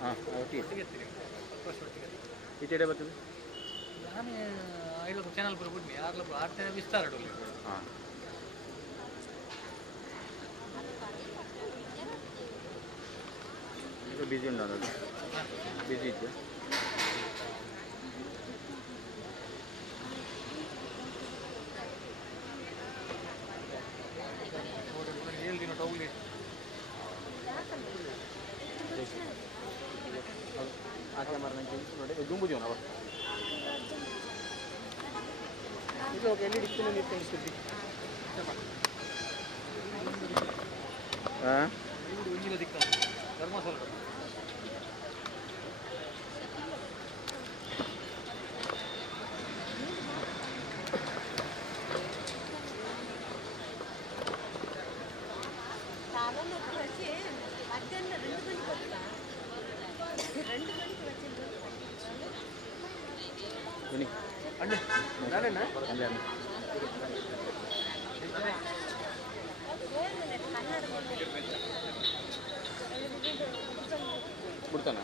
ಹಾಂ ಒಟ್ಟಿಗೆ ಈಚೆಡೆ ಬರ್ತದೆ ನಾನು ಐದು ಚಾನಲ್ ಪೂರ ಬಿಡ್ನಿ ಯಾರು ಆಡ್ತೇನೆ ವಿಸ್ತಾರ ಹಾಂ ಈಗ ಬಿಸಿ ಉಂಟು ಅದು ಬಿಸಿ ಇದೆಯಾ ದುಂಬುದಿವ ನಾವು ಇದು ಎಲ್ಲಿ ಡಿಸ್ಪ್ಲೇ ನಿಂತು ಸುದ್ದಿ ಹಾಂ ಒಂಜಿಲ ದಿಕ್ಕ ಧರ್ಮಸ್ಥಳ ಬಿಡ್ತಾನ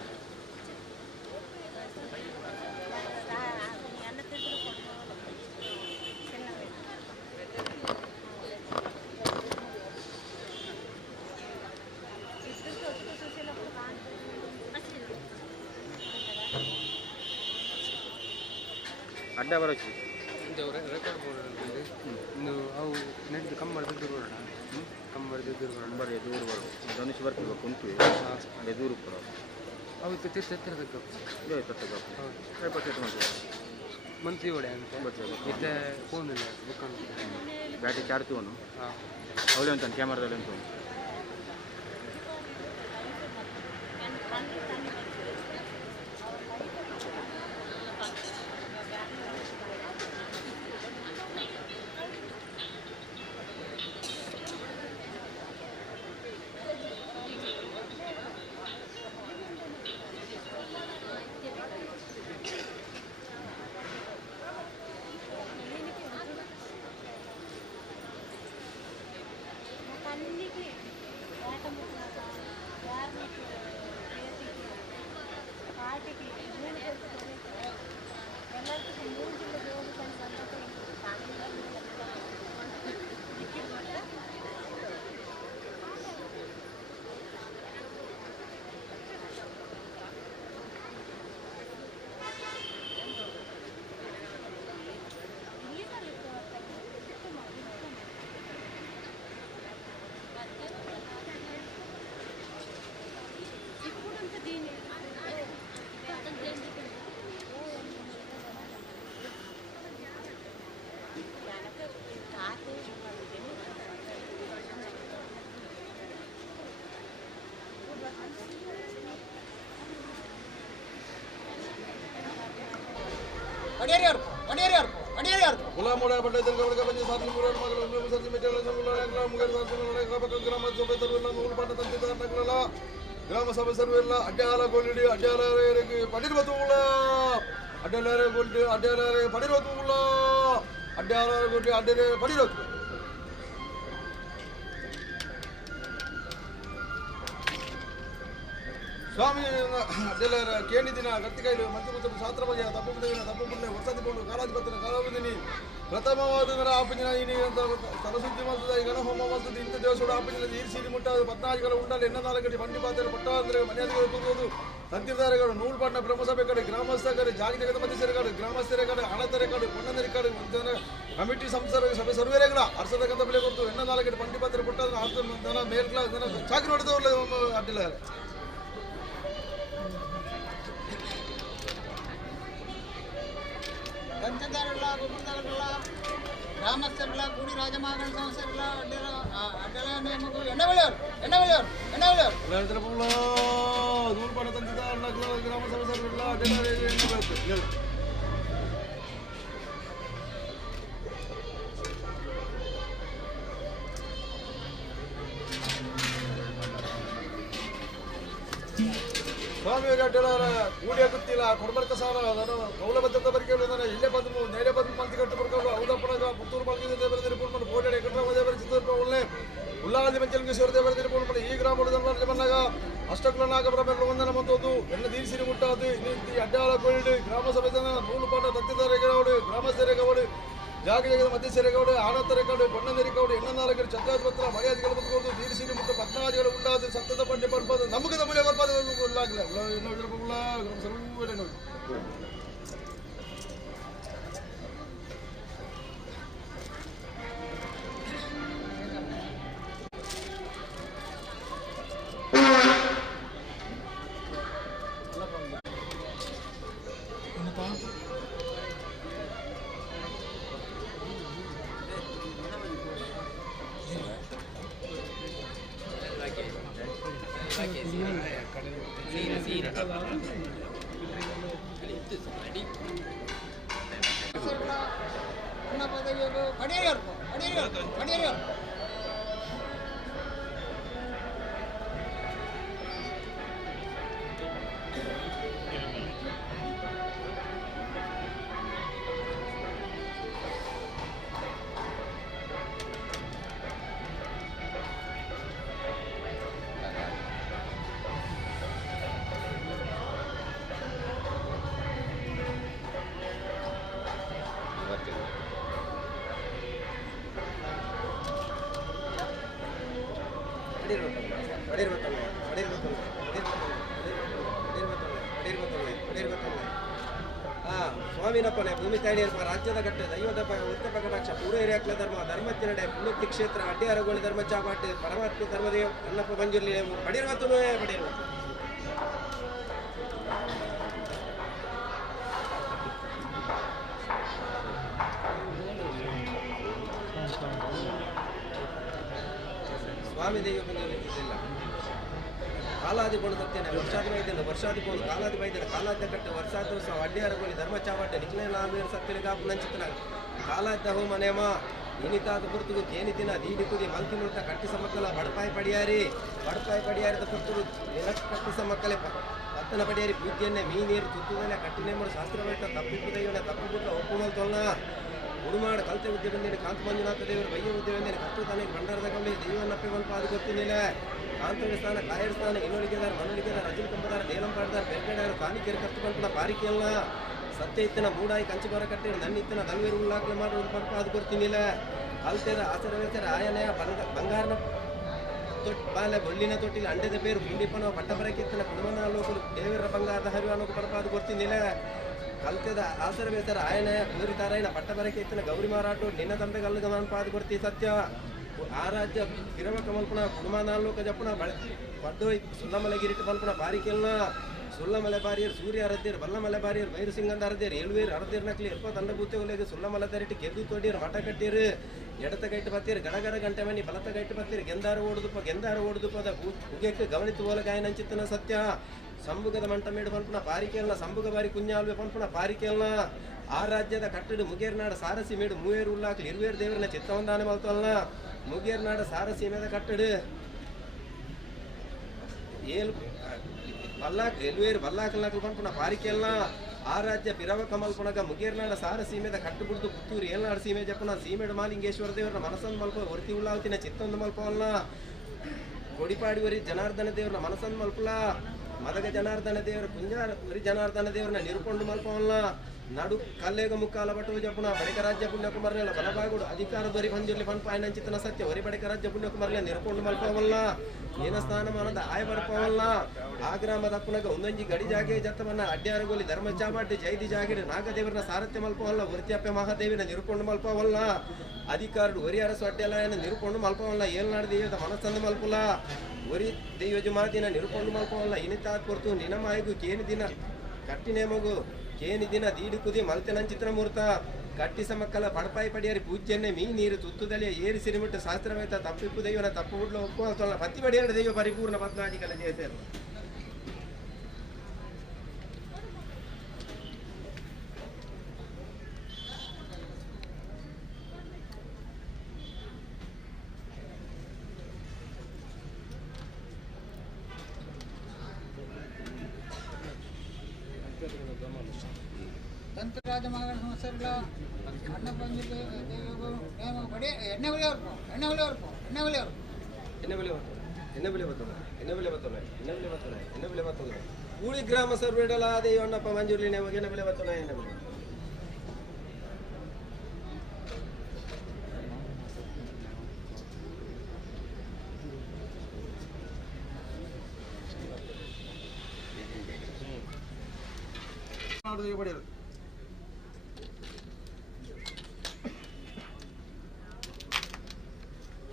ಅಡ್ಡ ಬರೋಚಿ ರೆಕಾರ್ಡ್ ಬೋರ್ಡ್ ಇನ್ನು ಅವು ನೆಟ್ಟು ಕಮ್ಮಿ ಮಾಡಿದ್ದು ಬರೋಣ ಕಮ್ಮಿ ಮಾಡಿದ್ದು ಬರೋಣ ಬರೀ ದೂರ ಬರೋದು ಧನುಷ್ ಬರ್ತೀವಿ ಕುಂತು ಅದೇ ದೂರ ಬರೋದು ಅವತ್ತು ತಿರ್ಸಿ ಎತ್ತರ ಬೇಕು ಇದೇ ತಟ್ಟಬೇಕು ರೇಪಟ್ಟು ಮಾಡ್ತೀವಿ ಮಂತ್ಲಿ ಒಡೆ ಅಂತ ಮತ್ತೆ ಫೋನ್ ಇಲ್ಲ ಬುಕ್ ಬ್ಯಾಟ್ರಿ ಚಾರ್ಜ್ ಅವನು ಹಾಂ ಅವಳೇ ಅಂತ ಕ್ಯಾಮ್ರಾದಲ್ಲಿ ಅಂತ ಗುಲಾಮೋಡ ಬಡ್ಡೆ ದರ್ಗಾ ಬಂಜೆ ಸಾಧನೆ ಮುರಾಳ ಮಗಳ ಸರ್ಜಿ ಮೆಟೆಲ ಸಂಗುಲಾಳ ಮುಗಲ್ ಸಾಧನೆ ಕಬಕ ಗ್ರಾಮ ಸಭೆ ತರುಲ್ಲ ನೂರು ಪಾಠ ತಂತಿ ದಾಟಗಳಲ್ಲ ಗ್ರಾಮ ಸಭೆ ಸರ್ವೆಲ್ಲ ಅಡ್ಡಾಲ ಗೋಲಿಡಿ ಅಡ್ಡಾಲರಿಗೆ ಪಡಿರ್ವತುಲ್ಲ ಅಡ್ಡಾಲರೆ ಗೋಲ್ಡಿ ಅಡ್ಡಾಲರೆ ಪಡಿರ್ವತುಲ್ಲ ಅಡ್ಡಾಲರೆ ಗೋಲ್ಡಿ ಅಡ್ಡಾಲರೆ ಪಡಿರ್ವತು ಸ್ವಾಮಿ ಅಡ್ಡಾಲರ ಕೇಣಿ ದಿನ ಗತ್ತಿಕೈಲು ಮಂತ್ರಪುತ್ರ ಶಾಸ್ತ್ರ ಬಗ್ಗೆ ತಪ್ಪು ಪುಣ್ಯ ವಸತಿಕೊಂಡು ಕಾಲಾಧಿಪತಿನ ಕಾಲಾವಧಿನಿ ಪ್ರಥಮವಾದ ಆಪಂಜಿನ ಅಂತ ಸರಸ್ವತಿ ಮಲ್ತದ ಗಣ ಹೋಮ ಮಲ್ತದ ಇಂಥ ದೇವಸೋಡ ಆಪಂಜಿನ ಈರ್ಸಿರಿ ಮುಟ್ಟಾದ 14 ಉಂಡಲ್ಲಿ ಎನ್ನ 4 ಗಂಟೆ ಬಂಡಿ ಪಾತ್ರೆ ಪಟ್ಟ ಅಂದ್ರೆ ಮನೆಯಾದಿಗಳು ಕೂರುವುದು ತಂತಿದಾರಗಳು ನೂಲ್ಪಾಟ್ನ ಬ್ರಹ್ಮಸಭೆ ಕಡೆ ಗ್ರಾಮಸ್ಥ ಕಡೆ ಜಾಗಿ ಜಗದ ಮಧ್ಯಸ್ಥರ ಕಡೆ ಗ್ರಾಮಸ್ಥರ ಕಡೆ ಹಣತೆರೆ ಕಡೆ ಕೊಂಡಂದರಿ ಕಡೆ ಕಮಿಟಿ ಸಂಸ್ಥರ ಸಭೆ ಸರ್ವೇರೆಗಳ ಅರ್ಸದಕ್ಕಂತ ಬೆಲೆ ಕೊಡ್ತು ಎನ್ನ 4 ಗಂಟೆ ಬಂಡಿ ಪಾತ್ರೆ ಪಟ್ಟಾದ್ರೆ ಅರ್ಥ ಮೇಲ್ ಕ್ಲಾಸ್ ಚಾಕಿ ನೋಡಿದವಲ್ಲ ಅಡ್ಡಿಲ್ಲ ಪಂಚದಾರಲ್ಲ ಗುರುದಾರಲ್ಲ ಗ್ರಾಮಸ್ಥರಲ್ಲ ಕೂಡಿ ರಾಜಮಹಾಗಣ ಸಂಸ್ಥರಲ್ಲ ಅಡ್ಡಲ ನೇಮಗಳು ಎಣ್ಣೆವಳಿಯವರು ನೂಲ್ಪಾಡ ತಂತಿದಾರಲ್ಲ ಗ್ರಾಮ ಸಭೆ ಅಡ್ಡಲ ಸ್ವಾಮಿಯವರು ಅಡ್ಡಲಾರ ಕೂಡಿಯ ಗೊತ್ತಿಲ್ಲ ಕೊಡಬರ್ಕ ಸಾರ ನಾನು ಕೌಲಬದ್ಧತೆ ಬರಿಗೆ ಇಲ್ಲೇ ಬಂದು ನೇರೆ ಬಂದು ಮಂತಿ ಕಟ್ಟು ಬರ್ಕೊಂಡು ಹೌದಪ್ಪನಾಗ ಪುತ್ತೂರು ಮಲ್ಕಿದೆ ಬರೆದಿರಿ ಪುಣ್ಮಂಡು ಕೋಟೆ ಕಟ್ಟರೆ ಚಿತ್ರಪ ಒಳ್ಳೆ ಉಲ್ಲ ಬಲ್ಲಾದಿ ಮಂಚಲಿಂಗೇಶ್ವರ ದೇವರ ತಿರುಪೂರ್ಣ ಈ ಗ್ರಾಮದ ಜನರಲ್ಲಿ ಬಂದಾಗ ಅಷ್ಟಕುಲ ನಾಗಬ್ರಹ್ಮಗಳು ಒಂದನ ಮಂತೊಂದು ಎಣ್ಣ ದೀರ್ಸಿರಿ ಮುಟ್ಟಾದು ನೀತಿ ಅಡ್ಡಾಳ ಕೊಳ್ಳಿ ಗ್ರಾಮ ಸಭೆ ಜನ ನೂಲು ಪಾಠ ತತ್ತಿದರೆಗೌಡು ಗ್ರಾಮಸ್ಥರೆಗೌಡು ಜಾಗಜಗದ ಮಧ್ಯಸ್ಥರೆಗೌಡು ಆನಂದರೆಗೌಡು ಬಣ್ಣನೆರಿಗೌಡು ಎಣ್ಣನಾರಗರು ಚಂದ್ರಾಧಿಪತ್ರ ಮರ್ಯಾದೆಗಳು ಬದುಕೋದು ದೀರ್ಸಿರಿ ಮುಟ್ಟ ಪದ್ಮಾದಿಗಳು ಉಂಟಾದು ಸತ್ತದ ಪಂಡೆ ಬರ್ಬೋದು ನಮಗದ ಮೂಲೆ ಬರ್ಬೋದು ನೋಡಿ ಸ್ವಾಮಿನಪ್ಪನೆ ಭೂಮಿ ತಾಯಿಯಪ್ಪ ರಾಜ್ಯದ ಘಟ್ಟ ದೈವದ ಉತ್ತಮ ಕಟಾಕ್ಷ ಪೂರ್ವ ಹಿರಿಯಕ್ಲ ಧರ್ಮ ಧರ್ಮತ್ತಿನಡೆ ಪುಣ್ಯತಿ ಕ್ಷೇತ್ರ ಅಡ್ಡಿಯಾರಗೋಳಿ ಧರ್ಮ ಚಾಪಾಟಿ ಪರಮಾತ್ಮ ಧರ್ಮದೇವ ಅಲ್ಲಪ್ಪ ಬಂಜುರ್ಲಿ ಪಡಿರ್ವತ್ತು ಪಡಿರ್ವತ್ತು ಸ್ವಾಮಿ ದೈವ ಬಂದಿಲ್ಲ ಕಾಲಾದಿ ಕೊಂಡು ತತ್ತೇನೆ ವರ್ಷಾದಿ ಬೈದೇನೆ ವರ್ಷಾದಿ ಕೊಂಡು ಕಾಲಾದಿ ಬೈದೇನೆ ಕಾಲಾದ್ಯ ಕಟ್ಟು ವರ್ಷಾದೋತ್ಸವ ಅಡ್ಡಿಯಾರಗೋಳಿ ಧರ್ಮ ಚಾವಾಟೆ ನಿಖಿಲ ನಾಲ್ವೇರು ಸತ್ತಿರಗಾಪು ನಂಚಿತನ ಕಾಲಾದ್ಯ ಹೋಮ ನೇಮ ಇನಿತಾದ ಪುರ್ತುಗು ತೇನಿ ದಿನ ದೀಡಿಕುದಿ ಮಲ್ಕಿ ಮುಳ್ತ ಕಟ್ಟಿಸ ಮಕ್ಕಳ ಬಡಪಾಯಿ ಪಡಿಯಾರಿ ಪುರ್ತುಗು ನೆಲಕ್ಕೆ ಕಟ್ಟಿಸ ಮಕ್ಕಳೇ ಪತ್ತನ ಪಡಿಯಾರಿ ಪೂಜ್ಯನ್ನೇ ಮೀನೀರು ತುತ್ತುದನೆ ಕಟ್ಟಿನೇಮರು ಶಾಸ್ತ್ರವೈತ ತಪ್ಪಿಪ್ಪುದೈವನ ತಪ್ಪು ಬಿಟ್ಟು ಒಪ್ಪುಮಲ್ ತೊಲ್ಲ ಉಡುಮಾಡ ಕಲ್ತೆ ವಿದ್ಯೆ ಬಂದೇನೆ ಕಾಂತ ಮಂಜುನಾಥ ದೇವರು ಬಯ್ಯ ವಿದ್ಯೆ ಬಂದೇನೆ ಕಟ್ಟು ತನಗೆ ಭಂಡಾರದ ಕಂಬಿ ದೈವನಪ್ಪೆ ಬಂದು ಅದು ಗೊತ್ತಿನಿಲ್ಲ ಕಾಂತವ್ಯ ಸ್ಥಾನ ಕಾಯರ್ ಸ್ಥಾನ ಇನ್ನೊಳಿಗೆದಾರ ಮನೊಳಿಗೆದಾರ ರಜಲ್ ಕಂಬದಾರ ದೇಲಂ ಪಾಡ್ದಾರ ಬೆರ್ಗಡಾರ ಕಾಣಿಕೆರೆ ಕತ್ತು ಬಂದ್ಬಿಡ ಪಾರಿಕೆಲ್ಲ ಸತ್ಯ ಇತ್ತನ ಮೂಡಾಯಿ ಕಂಚಿ ಬರ ಕಟ್ಟಿ ನನ್ನ ಇತ್ತನ ದಲ್ವೇರು ಉಳ್ಳಾಕ್ಲೆ ಮಾಡಿ ಒಂದು ಪಂಪ ಅದು ಗೊತ್ತಿನಿಲ್ಲ ಕಲ್ತೆದ ಆಸರವೇಸರ ಆಯನೆಯ ಬಂಗಾರನ ಬಾಲೆ ಬೊಳ್ಳಿನ ತೊಟ್ಟಿಲಿ ಅಂಡೆದ ಬೇರು ಮುಂಡಿಪನ ಪಟ್ಟ ಬರಕ್ಕಿತ್ತನ ಕುಡುಮನ ಲೋಕರು ದೇವರ ಬಂಗಾರದ ಹರಿವು ಅನ್ನೋ ಪಂಪ ಅದು ಗೊತ್ತಿನಿಲ್ಲ ಕಲ್ತೆದ ಆಸರ ಬೇಸರ ಆಯನ ಪೂರಿತಾರಾಯಣ ಪಟ್ಟ ಬರಕ್ಕೆ ಇತ್ತನ ಗೌರಿ ಮಾರಾಟು ನಿನ್ನ ತಂಬೆಗಲ್ಲು ಗಮನ ಪಾದ ಕೊಡ್ತಿ ಸತ್ಯ ಆರಾಧ್ಯ ಗಿರವ ಕಮಲ್ಪುಣ ಕುಡುಮಾನಾಲೋಕ ಜಪ್ಪುಣ ಪಡ್ಡೋಯ್ ಸುಲ್ಲಮಲೆಗಿರಿಟ್ಟು ಮಲ್ಪುಣ ಬಾರಿಕೆಲ್ನ ಸುಲ್ಲಮಲೆ ಬಾರಿಯರು ಸೂರ್ಯ ಅರದ್ಯರು ಬಲ್ಲಮಲೆ ಬಾರಿಯರು ಬೈರು ಸಿಂಗಂದ ಅರದ್ಯರು ಏಳುವೇರು ಅರದ್ಯರು ನಕ್ಲಿ ಎಪ್ಪ ತಂಡ ಬೂತೆಗಳಿಗೆ ಸುಲ್ಲಮಲೆ ತರಿಟ್ಟು ಗೆದ್ದು ತೊಡಿಯರು ಮಠ ಕಟ್ಟಿರು ಎಡತ ಗೈಟ್ಟು ಬತ್ತೀರು ಗಡಗಡ ಗಂಟೆ ಮನಿ ಬಲತ ಗೈಟ್ಟು ಬತ್ತೀರು ಗೆಂದಾರು ಓಡುದುಪ ಅದ ಉಗೆಕ್ಕೆ ಗಮನಿತು ಓಲಗಾಯ ನಂಚಿತ್ತನ ಸತ್ಯ ಸಂಬುಗದ ಮಂಟ ಮೇಡು ಪಂಪುಣ ಪಾರಿಕೆಲ್ನ ಸಂಬುಗ ಬಾರಿ ಕುഞ്ഞാಲ್ವೆ ಪಂಪುಣ ಪಾರಿಕೆಲ್ನ ಆ ರಾಜ್ಯದ ಕಟ್ಟಡು ಮುಗೇರ್ನಾಡ ಸಾರಸಿ ಮೇಡು ಮೂವೇರು ಉಳ್ಳಾಕ್ಲಿ ಇರುವೇರು ದೇವರನ್ನ ಚಿತ್ತವಂದಾನೆ ಮಲ್ತವಲ್ನ ಮುಗೇರ್ನಾಡ ಸಾರಸಿ ಮೇದ ಕಟ್ಟಡು ಏಳು ಬಲ್ಲಾಕ್ ಎಲ್ವೇರು ಬಲ್ಲಾಕಲ್ನಾಕ್ಲು ಪಂಪುಣ ಪಾರಿಕೆಲ್ನ ಆ ರಾಜ್ಯ ಪಿರವ ಕಮಲ್ಪುಣಗ ಮುಗೇರ್ನಾಡ ಸಾರ ಸೀಮೆದ ಕಟ್ಟುಬಿಡ್ದು ಪುತ್ತೂರು ಏಳ್ನಾಡು ಸೀಮೆ ಜಪ್ಪನ ಸೀಮೆಡು ಮಾಲಿಂಗೇಶ್ವರ ದೇವರನ್ನ ಮನಸ್ಸನ್ನು ಮಲ್ಪ ಹೊರತಿ ಉಳ್ಳಾಲ್ತಿನ ಚಿತ್ತೊಂದು ಮಲ್ಪವಲ್ಲ ಕೊಡಿಪಾಡಿವರಿ ಜನಾರ್ದನ ದೇವ್ರನ್ನ ಮನಸ್ಸನ್ನು ಮಲ್ಪಲ ಮದಗ ಜನಾರ್ದನ ದೇವರ ಕುಂಜಾರಿ ಜನಾರ್ದನ ದೇವ್ರನ್ನ ನಿರುಕೊಂಡು ಮಲ್ಪವಲ್ಲ ನಡು ಕಲ್ಲೇಗ ಮುಕ್ಕಾಲ ಬಟ್ಟು ಜಪ್ಪುನ ಬಳಿಕ ರಾಜ್ಯ ಪುಣ್ಯಕುಮಾರನೆಲ್ಲ ಬಲಬಾಗುಡು ಅಧಿಕಾರ ದೊರಿ ಬಂದಿರಲಿ ಪಂಪ ಆಯ್ನಂಚಿತನ ಸತ್ಯ ಹೊರಿ ಬಳಿಕ ರಾಜ್ಯ ಪುಣ್ಯಕುಮಾರಲೆ ನಿರುಕೊಂಡು ಮಲ್ಪವಲ್ಲ ಏನ ಸ್ಥಾನಮಾನದ ಆಯ ಬರ್ಪವಲ್ಲ ಆ ಗ್ರಾಮದ ಪುನಗ ಒಂದೊಂಜಿ ಗಡಿ ಜಾಗೆ ಜತ್ತವನ್ನ ಅಡ್ಡ್ಯಾರಗೋಲಿ ಧರ್ಮ ಚಾಮಾಟಿ ಜೈದಿ ಜಾಗಿರಿ ನಾಗದೇವರನ್ನ ಸಾರಥ್ಯ ಮಲ್ಪವಲ್ಲ ವರ್ತ್ಯಪ್ಪ ಮಹಾದೇವಿನ ನಿರುಕೊಂಡು ಮಲ್ಪವಲ್ಲ ಅಧಿಕಾರಡು ಒರಿ ಅರಸು ಅಡ್ಡೆಲಾಯನ ನಿರುಕೊಂಡು ಮಲ್ಪವಲ್ಲ ಏಳ್ನಾಡು ದೈವದ ಮನಸ್ಸಂದು ಮಲ್ಪುಲ ಒರಿ ದೈವಜು ಮಾತಿನ ನಿರುಕೊಂಡು ಮಲ್ಪವಲ್ಲ ಇನಿತಾತ್ ಕೊರ್ತು ನಿನಮಾಯಿಗು ಕೇನಿ ದಿನ ಕಟ್ಟಿನೇ ಮಗು ಕೇನಿ ದಿನ ದೀಡು ಕುದಿ ಮಲ್ತೆನಂಚಿತ್ರ ಮೂರ್ತ ಕಟ್ಟಿಸ ಮಕ್ಕಳ ಪಡಪಾಯಿ ಪಡಿಯಾರಿ ಪೂಜ್ಯನ್ನೇ ಮೀ ನೀರು ತುತ್ತುದಲಿಯ ಏರಿ ಸಿರಿಮಿಟ್ಟು ಶಾಸ್ತ್ರವೇತ ತಪ್ಪಿಪ್ಪು ದೈವನ ತಪ್ಪು ಬಿಡ್ಲು ಒಪ್ಪುವ ಪತ್ತಿ ಪಡಿಯಾರ ದೈವ ಪರಿಪೂರ್ಣ ಪದ್ಮಾಧಿಕಲ ಜಯಸೇರು ತಂತ್ರರಾಜ ಮಗನ ಸಂವತ್ಸರಗಳ ಅಣ್ಣ ಬಂದಿದ್ದು ಎಣ್ಣೆ ಹೊಳೆಯವ್ರು ಕೂಡಿ ಗ್ರಾಮ ಸರ್ವೇಡಲ ದೇವಣ್ಣಪ್ಪ ಮಂಜೂರಿನ ಎನ್ನ ಬೆಲೆ ಬತ್ತನ ಎನ್ನ ಬೆಲೆ ಪಡೆಯಲು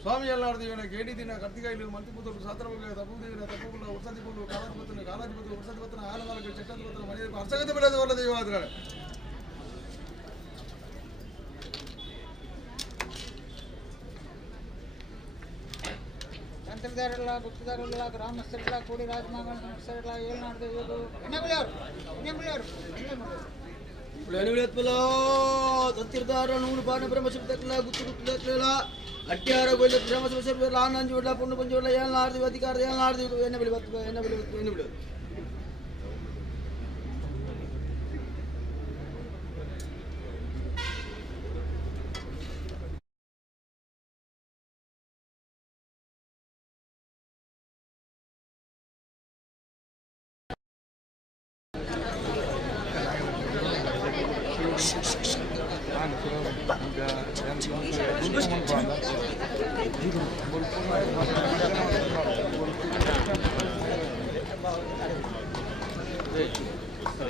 ಸ್ವಾಮಿ ಎಲ್ಲಾರ್ದೇವನ ಕೇಡಿ ದಿನ ಕರ್ತಿಗಾಯಿಲು ಮಂತ್ರಿಪುತ್ರ ಸಾತ್ರವಾಗ ತಪ್ಪುದೇವಿನ ತಪ್ಪುಗಳ ವರ್ಷದಿ ಕೊಂಡು ಕಾಲಾಧಿಪತಿನ ಕಾಲಾಧಿಪತಿ ವರ್ಷದಿ ಪತ್ರ ಆಲನಾಲ್ಕು ಚಕ್ರಾಧಿಪತಿನ ಮನೆಯ ಅರ್ಸಗತೆ ಬೆಳೆದ ಒಳ್ಳೆ ದೈವ ಆದ್ರೆ ತಂತ್ರದಾರಲ್ಲ ಗುಪ್ತದಾರಲ್ಲ ಗ್ರಾಮಸ್ಥರೆಲ್ಲ ಕೂಡಿ ರಾಜಮಹಲ್ ಸಂಸ್ಥರೆಲ್ಲ ಏಳ್ನಾಡ್ದು ಇವರು ಎಣ್ಣೆ ಬೆಳೆಯವರು ತತ್ತಿರ್ದಾರ ನೂರು ಬಾಣ ಬ್ರಹ್ಮಶಬ್ದಕ್ಲ ಗುತ್ತು ಗುತ್ತಲ ಅಟ್ಯಾರ ಗೊಲ್ಲ ಬ್ರಹ್ಮಶಬ್ದ ಆನಂಜ್ ಬಿಡ್ಲ ಪುಣ್ಯ ಪಂಚ ಬಿಡ್ಲ ಏನಾರ್ದು ಅಧಿಕಾರ ಏನಾರ್ದು ಎಣ್ಣೆ ಬೆಳೆ ಬತ್ತು ಎಣ್ಣೆ ಬೆಳೆ ಬತ್ತು ಎಣ್ಣೆ ಬಿಡು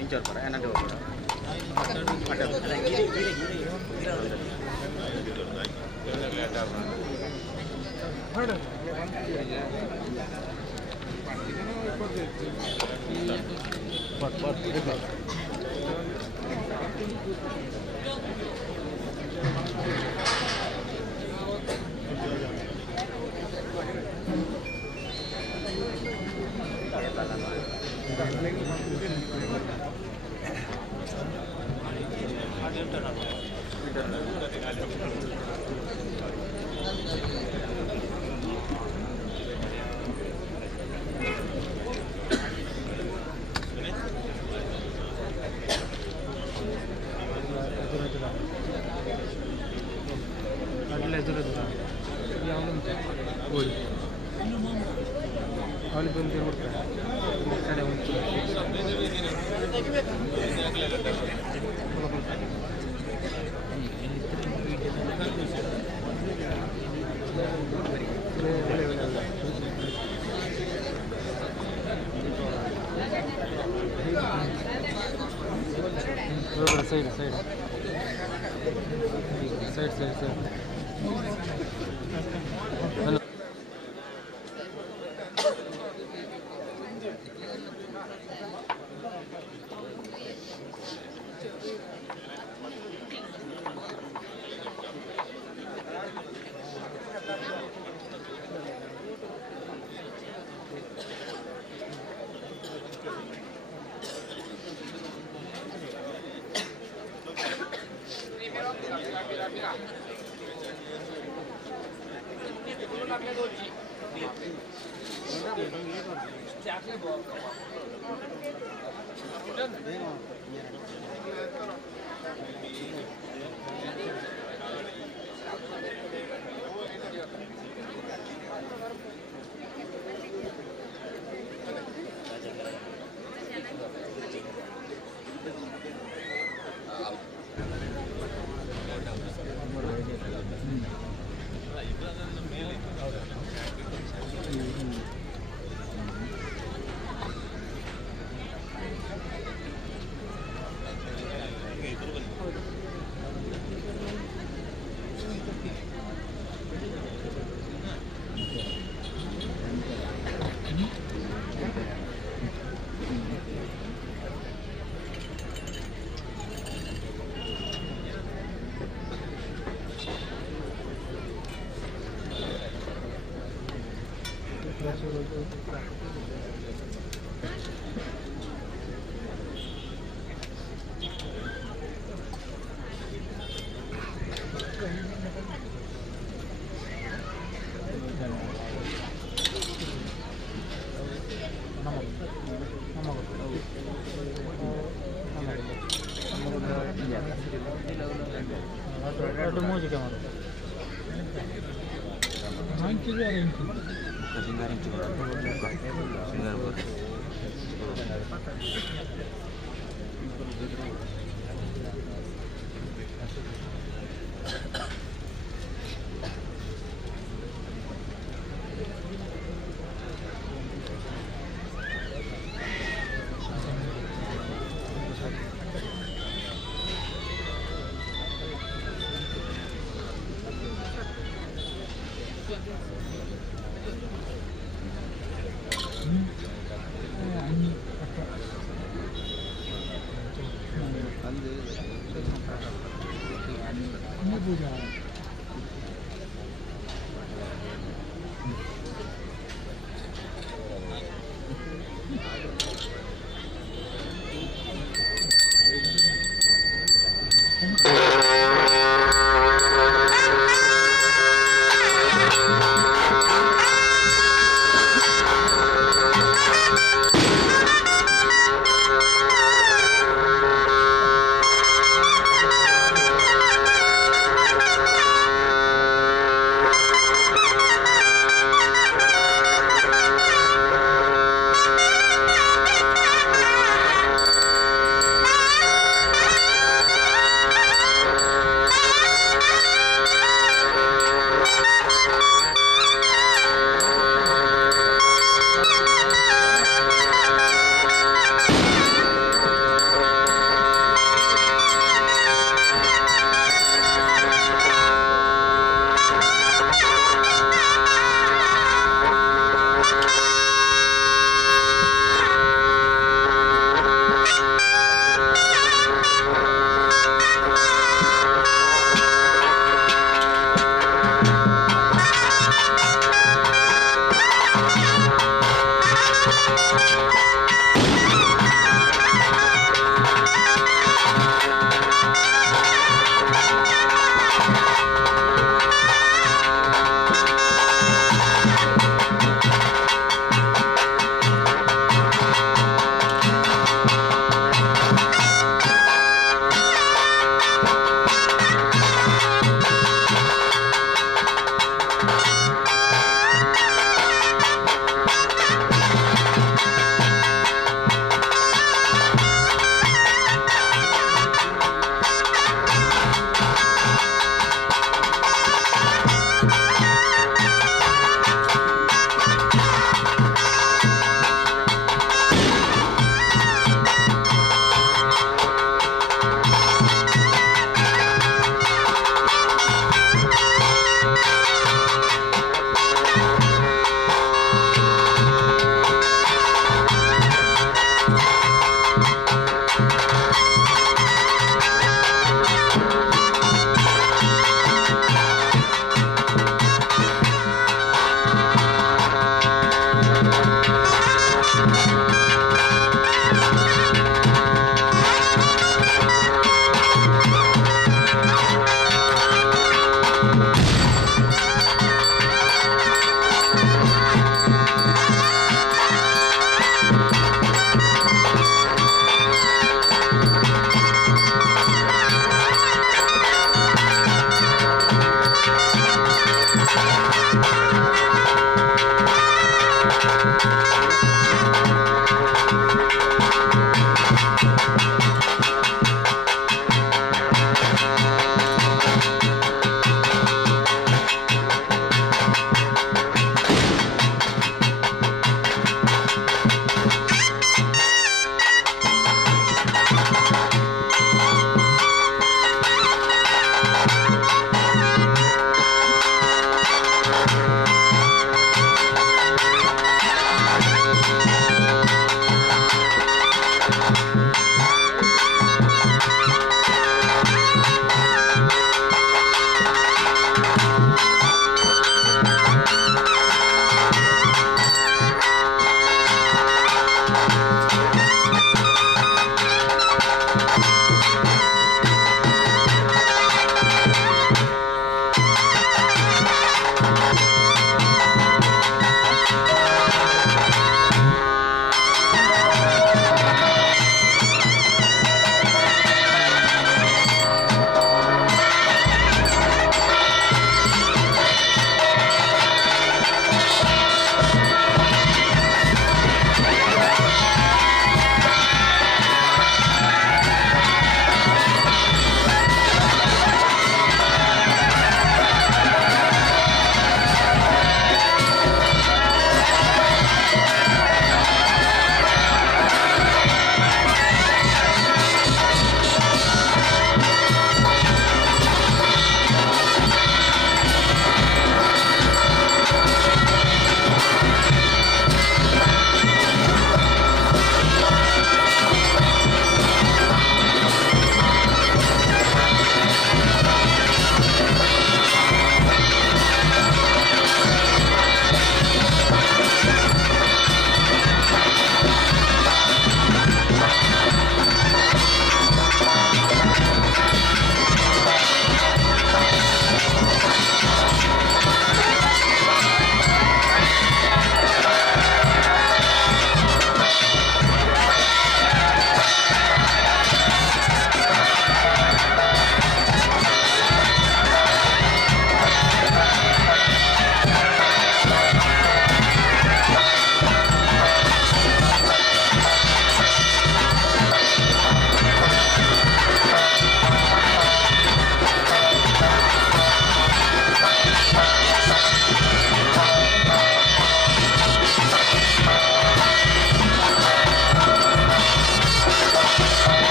इंचार पर एना देव पर música, mano.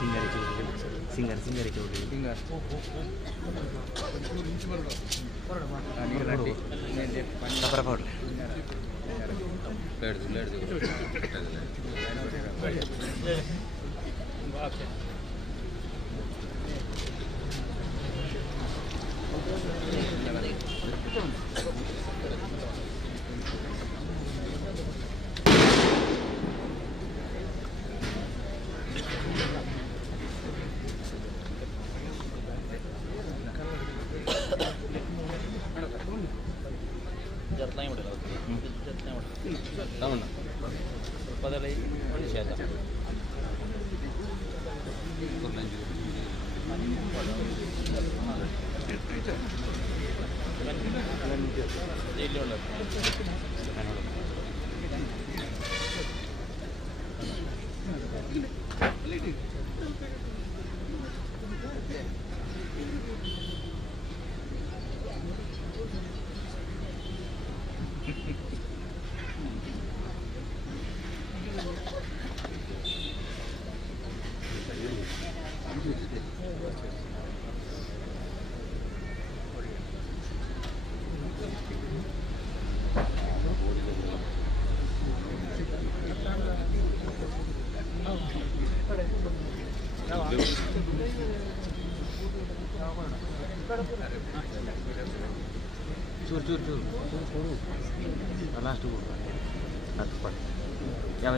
ಸಿಂಗರಿ ಚೌಳಿ ಚೂರು ಲಾಸ್ಟ್ ಯಾವ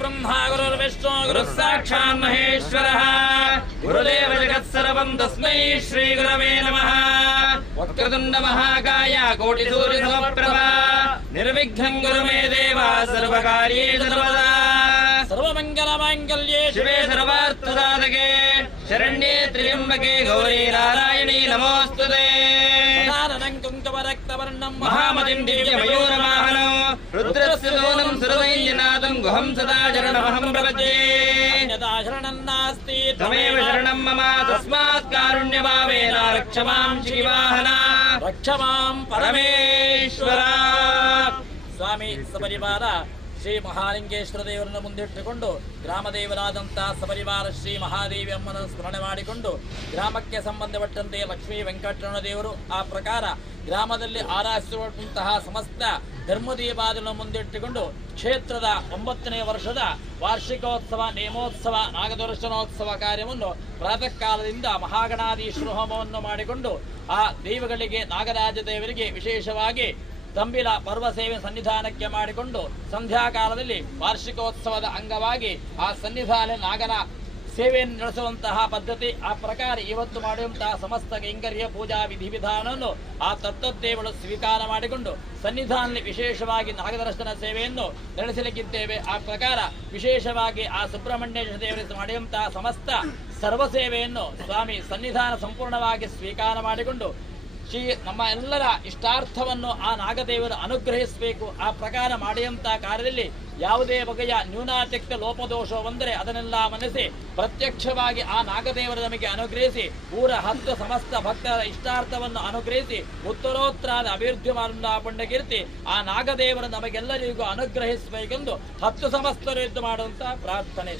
ब्रह्मा गुरुर्विष्णु गुरुसाक्षात् महेश्वरः गुरुदेव जगत्सर्वं तस्मै श्री गुरवे नमः। वक्रतुण्ड महाकाय कोटिसूर्यसमप्रभा निर्विघ्नं कुरु मे देव सर्वकार्येषु सर्वदा। सर्वमङ्गलमाङ्गल्ये शिवे सर्वार्थसाधके शरण्ये त्र्यम्बके गौरी नारायणी नमोऽस्तुते। कुङ्कुमरक्तवर्णं महामतिं दिव्यमयूरवाहनं रुद्रस्य दोनं सुरदैन्यनादं गुहं सदा शरणमहं प्रपद्ये। अन्यथा शरणं नास्ति त्वमेव शरणं मम तस्मात् कारुण्यभावेन रक्ष मां श्रीवाहना रक्ष मां परमेश्वर। ಸ್ವಾಮಿ ಸಪರಿವಾರ ಶ್ರೀ ಮಹಾಲಿಂಗೇಶ್ವರ ದೇವರನ್ನು ಮುಂದಿಟ್ಟುಕೊಂಡು ಗ್ರಾಮದೇವರಾದಂತಹ ಸಪರಿವಾರ ಶ್ರೀ ಮಹಾದೇವಿ ಅಮ್ಮನ ಸ್ಮರಣೆ ಮಾಡಿಕೊಂಡು ಗ್ರಾಮಕ್ಕೆ ಸಂಬಂಧಪಟ್ಟಂತೆ ಲಕ್ಷ್ಮೀ ವೆಂಕಟರಮಣ ದೇವರು ಆ ಪ್ರಕಾರ ಗ್ರಾಮದಲ್ಲಿ ಆರಾಧಿಸುವಂತಹ ಸಮಸ್ತ ಧರ್ಮದೀಪಾದಿಗಳನ್ನು ಮುಂದಿಟ್ಟುಕೊಂಡು ಕ್ಷೇತ್ರದ 9ನೇ ವರ್ಷದ ವಾರ್ಷಿಕೋತ್ಸವ ನೇಮೋತ್ಸವ ನಾಗದರ್ಶನೋತ್ಸವ ಕಾರ್ಯವನ್ನು ಪ್ರಾತಃ ಕಾಲದಿಂದ ಮಹಾಗಣಾಧೀಶ್ವರ ಹೋಮವನ್ನು ಮಾಡಿಕೊಂಡು ಆ ದೇವಗಳಿಗೆ ನಾಗರಾಜ ದೇವರಿಗೆ ವಿಶೇಷವಾಗಿ ತಂಬಿಲ ಪರ್ವ ಸೇವೆ ಸನ್ನಿಧಾನಕ್ಕೆ ಮಾಡಿಕೊಂಡು ಸಂಧ್ಯಾಕಾಲದಲ್ಲಿ ವಾರ್ಷಿಕೋತ್ಸವದ ಅಂಗವಾಗಿ ಆ ಸನ್ನಿಧಾನ ನಾಗನ ಸೇವೆಯನ್ನು ನಡೆಸುವಂತಹ ಪದ್ಧತಿ. ಆ ಪ್ರಕಾರ ಇವತ್ತು ಮಾಡುವಂತಹ ಸಮಸ್ತ ಕೈಂಕರ್ಯ ಪೂಜಾ ವಿಧಿವಿಧಾನವನ್ನು ಆ ತತ್ತದ್ದೇವಳು ಸ್ವೀಕಾರ ಮಾಡಿಕೊಂಡು ಸನ್ನಿಧಾನದಲ್ಲಿ ವಿಶೇಷವಾಗಿ ನಾಗದರ್ಶನ ಸೇವೆಯನ್ನು ನಡೆಸಲಿಕ್ಕಿದ್ದೇವೆ. ಆ ಪ್ರಕಾರ ವಿಶೇಷವಾಗಿ ಆ ಸುಬ್ರಹ್ಮಣ್ಯೇಶ್ವರ ದೇವರಿಗೆ ಮಾಡುವಂತಹ ಸಮಸ್ತ ಸರ್ವ ಸೇವೆಯನ್ನು ಸ್ವಾಮಿ ಸನ್ನಿಧಾನ ಸಂಪೂರ್ಣವಾಗಿ ಸ್ವೀಕಾರ ಮಾಡಿಕೊಂಡು ಶ್ರೀ ನಮ್ಮ ಎಲ್ಲರ ಇಷ್ಟಾರ್ಥವನ್ನು ಆ ನಾಗದೇವರು ಅನುಗ್ರಹಿಸಬೇಕು. ಆ ಪ್ರಕಾರ ಮಾಡುವಂತಹ ಕಾರ್ಯದಲ್ಲಿ ಯಾವುದೇ ಬಗೆಯ ನ್ಯೂನಾತಿಕ್ತ ಲೋಪದೋಷ ಬಂದರೆ ಅದನ್ನೆಲ್ಲ ಮನಸ್ಸಿ ಪ್ರತ್ಯಕ್ಷವಾಗಿ ಆ ನಾಗದೇವರು ನಮಗೆ ಅನುಗ್ರಹಿಸಿ ಊರ 10 ಸಮಸ್ತ ಭಕ್ತರ ಇಷ್ಟಾರ್ಥವನ್ನು ಅನುಗ್ರಹಿಸಿ ಉತ್ತರೋತ್ತರಾದ ಅಭಿವೃದ್ಧಿ ಪುಣ್ಯಕೀರ್ತಿ ಆ ನಾಗದೇವರು ನಮಗೆಲ್ಲರಿಗೂ ಅನುಗ್ರಹಿಸಬೇಕೆಂದು 10 ಸಮಸ್ತರು ಎದ್ದು ಮಾಡುವಂತಹ ಪ್ರಾರ್ಥನೆ.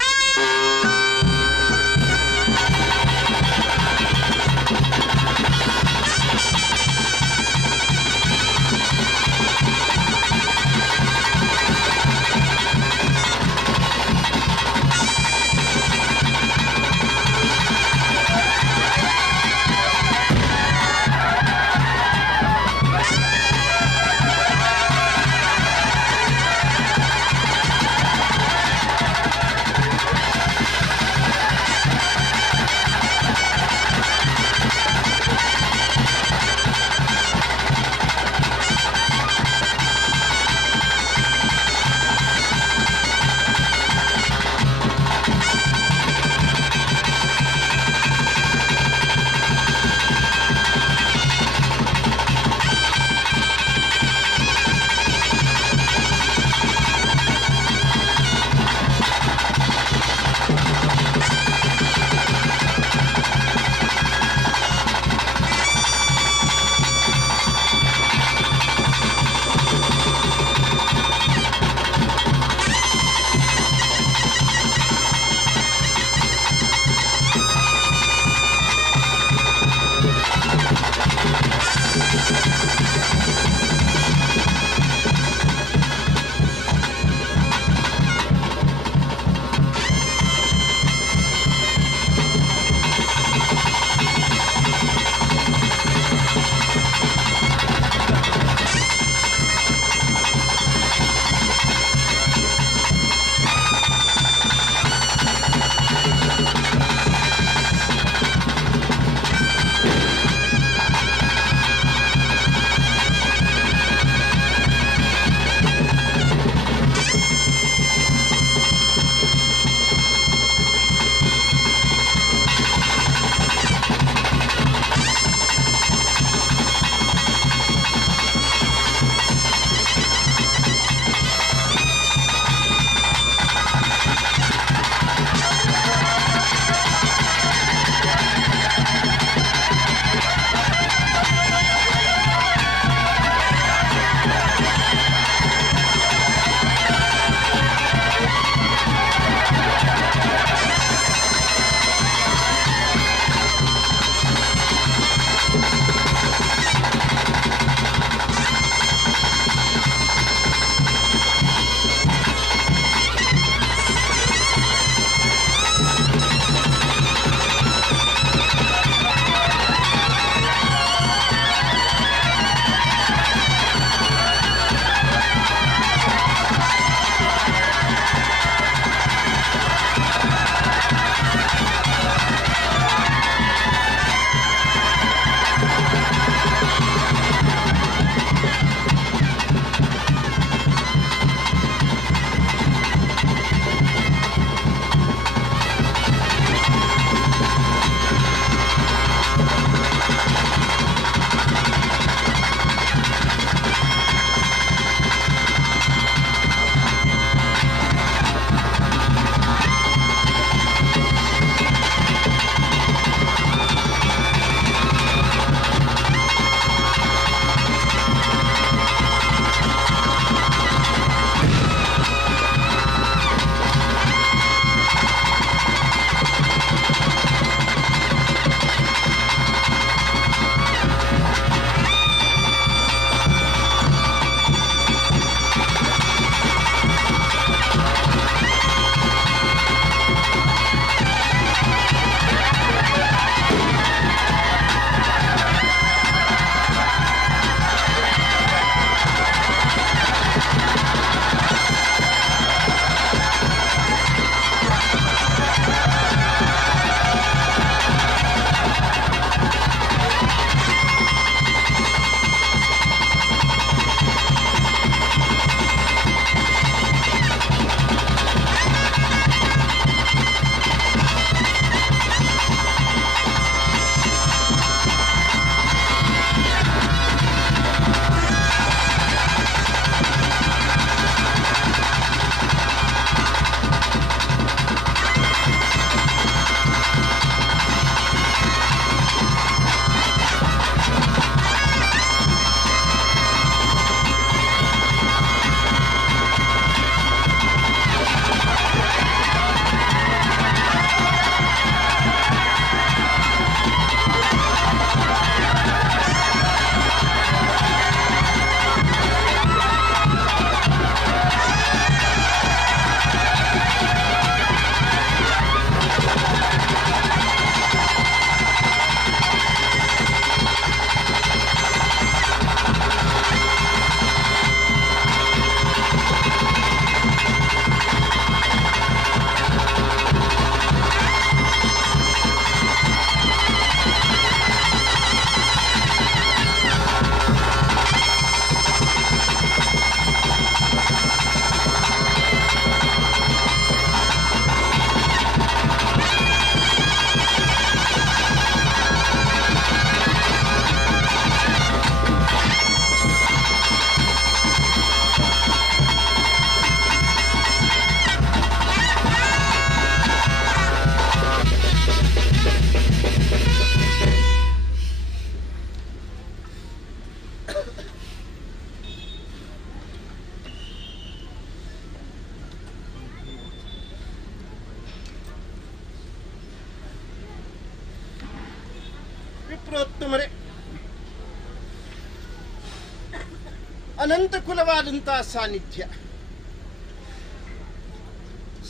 ಅನಂತ ಕುಲವಾದಂಥ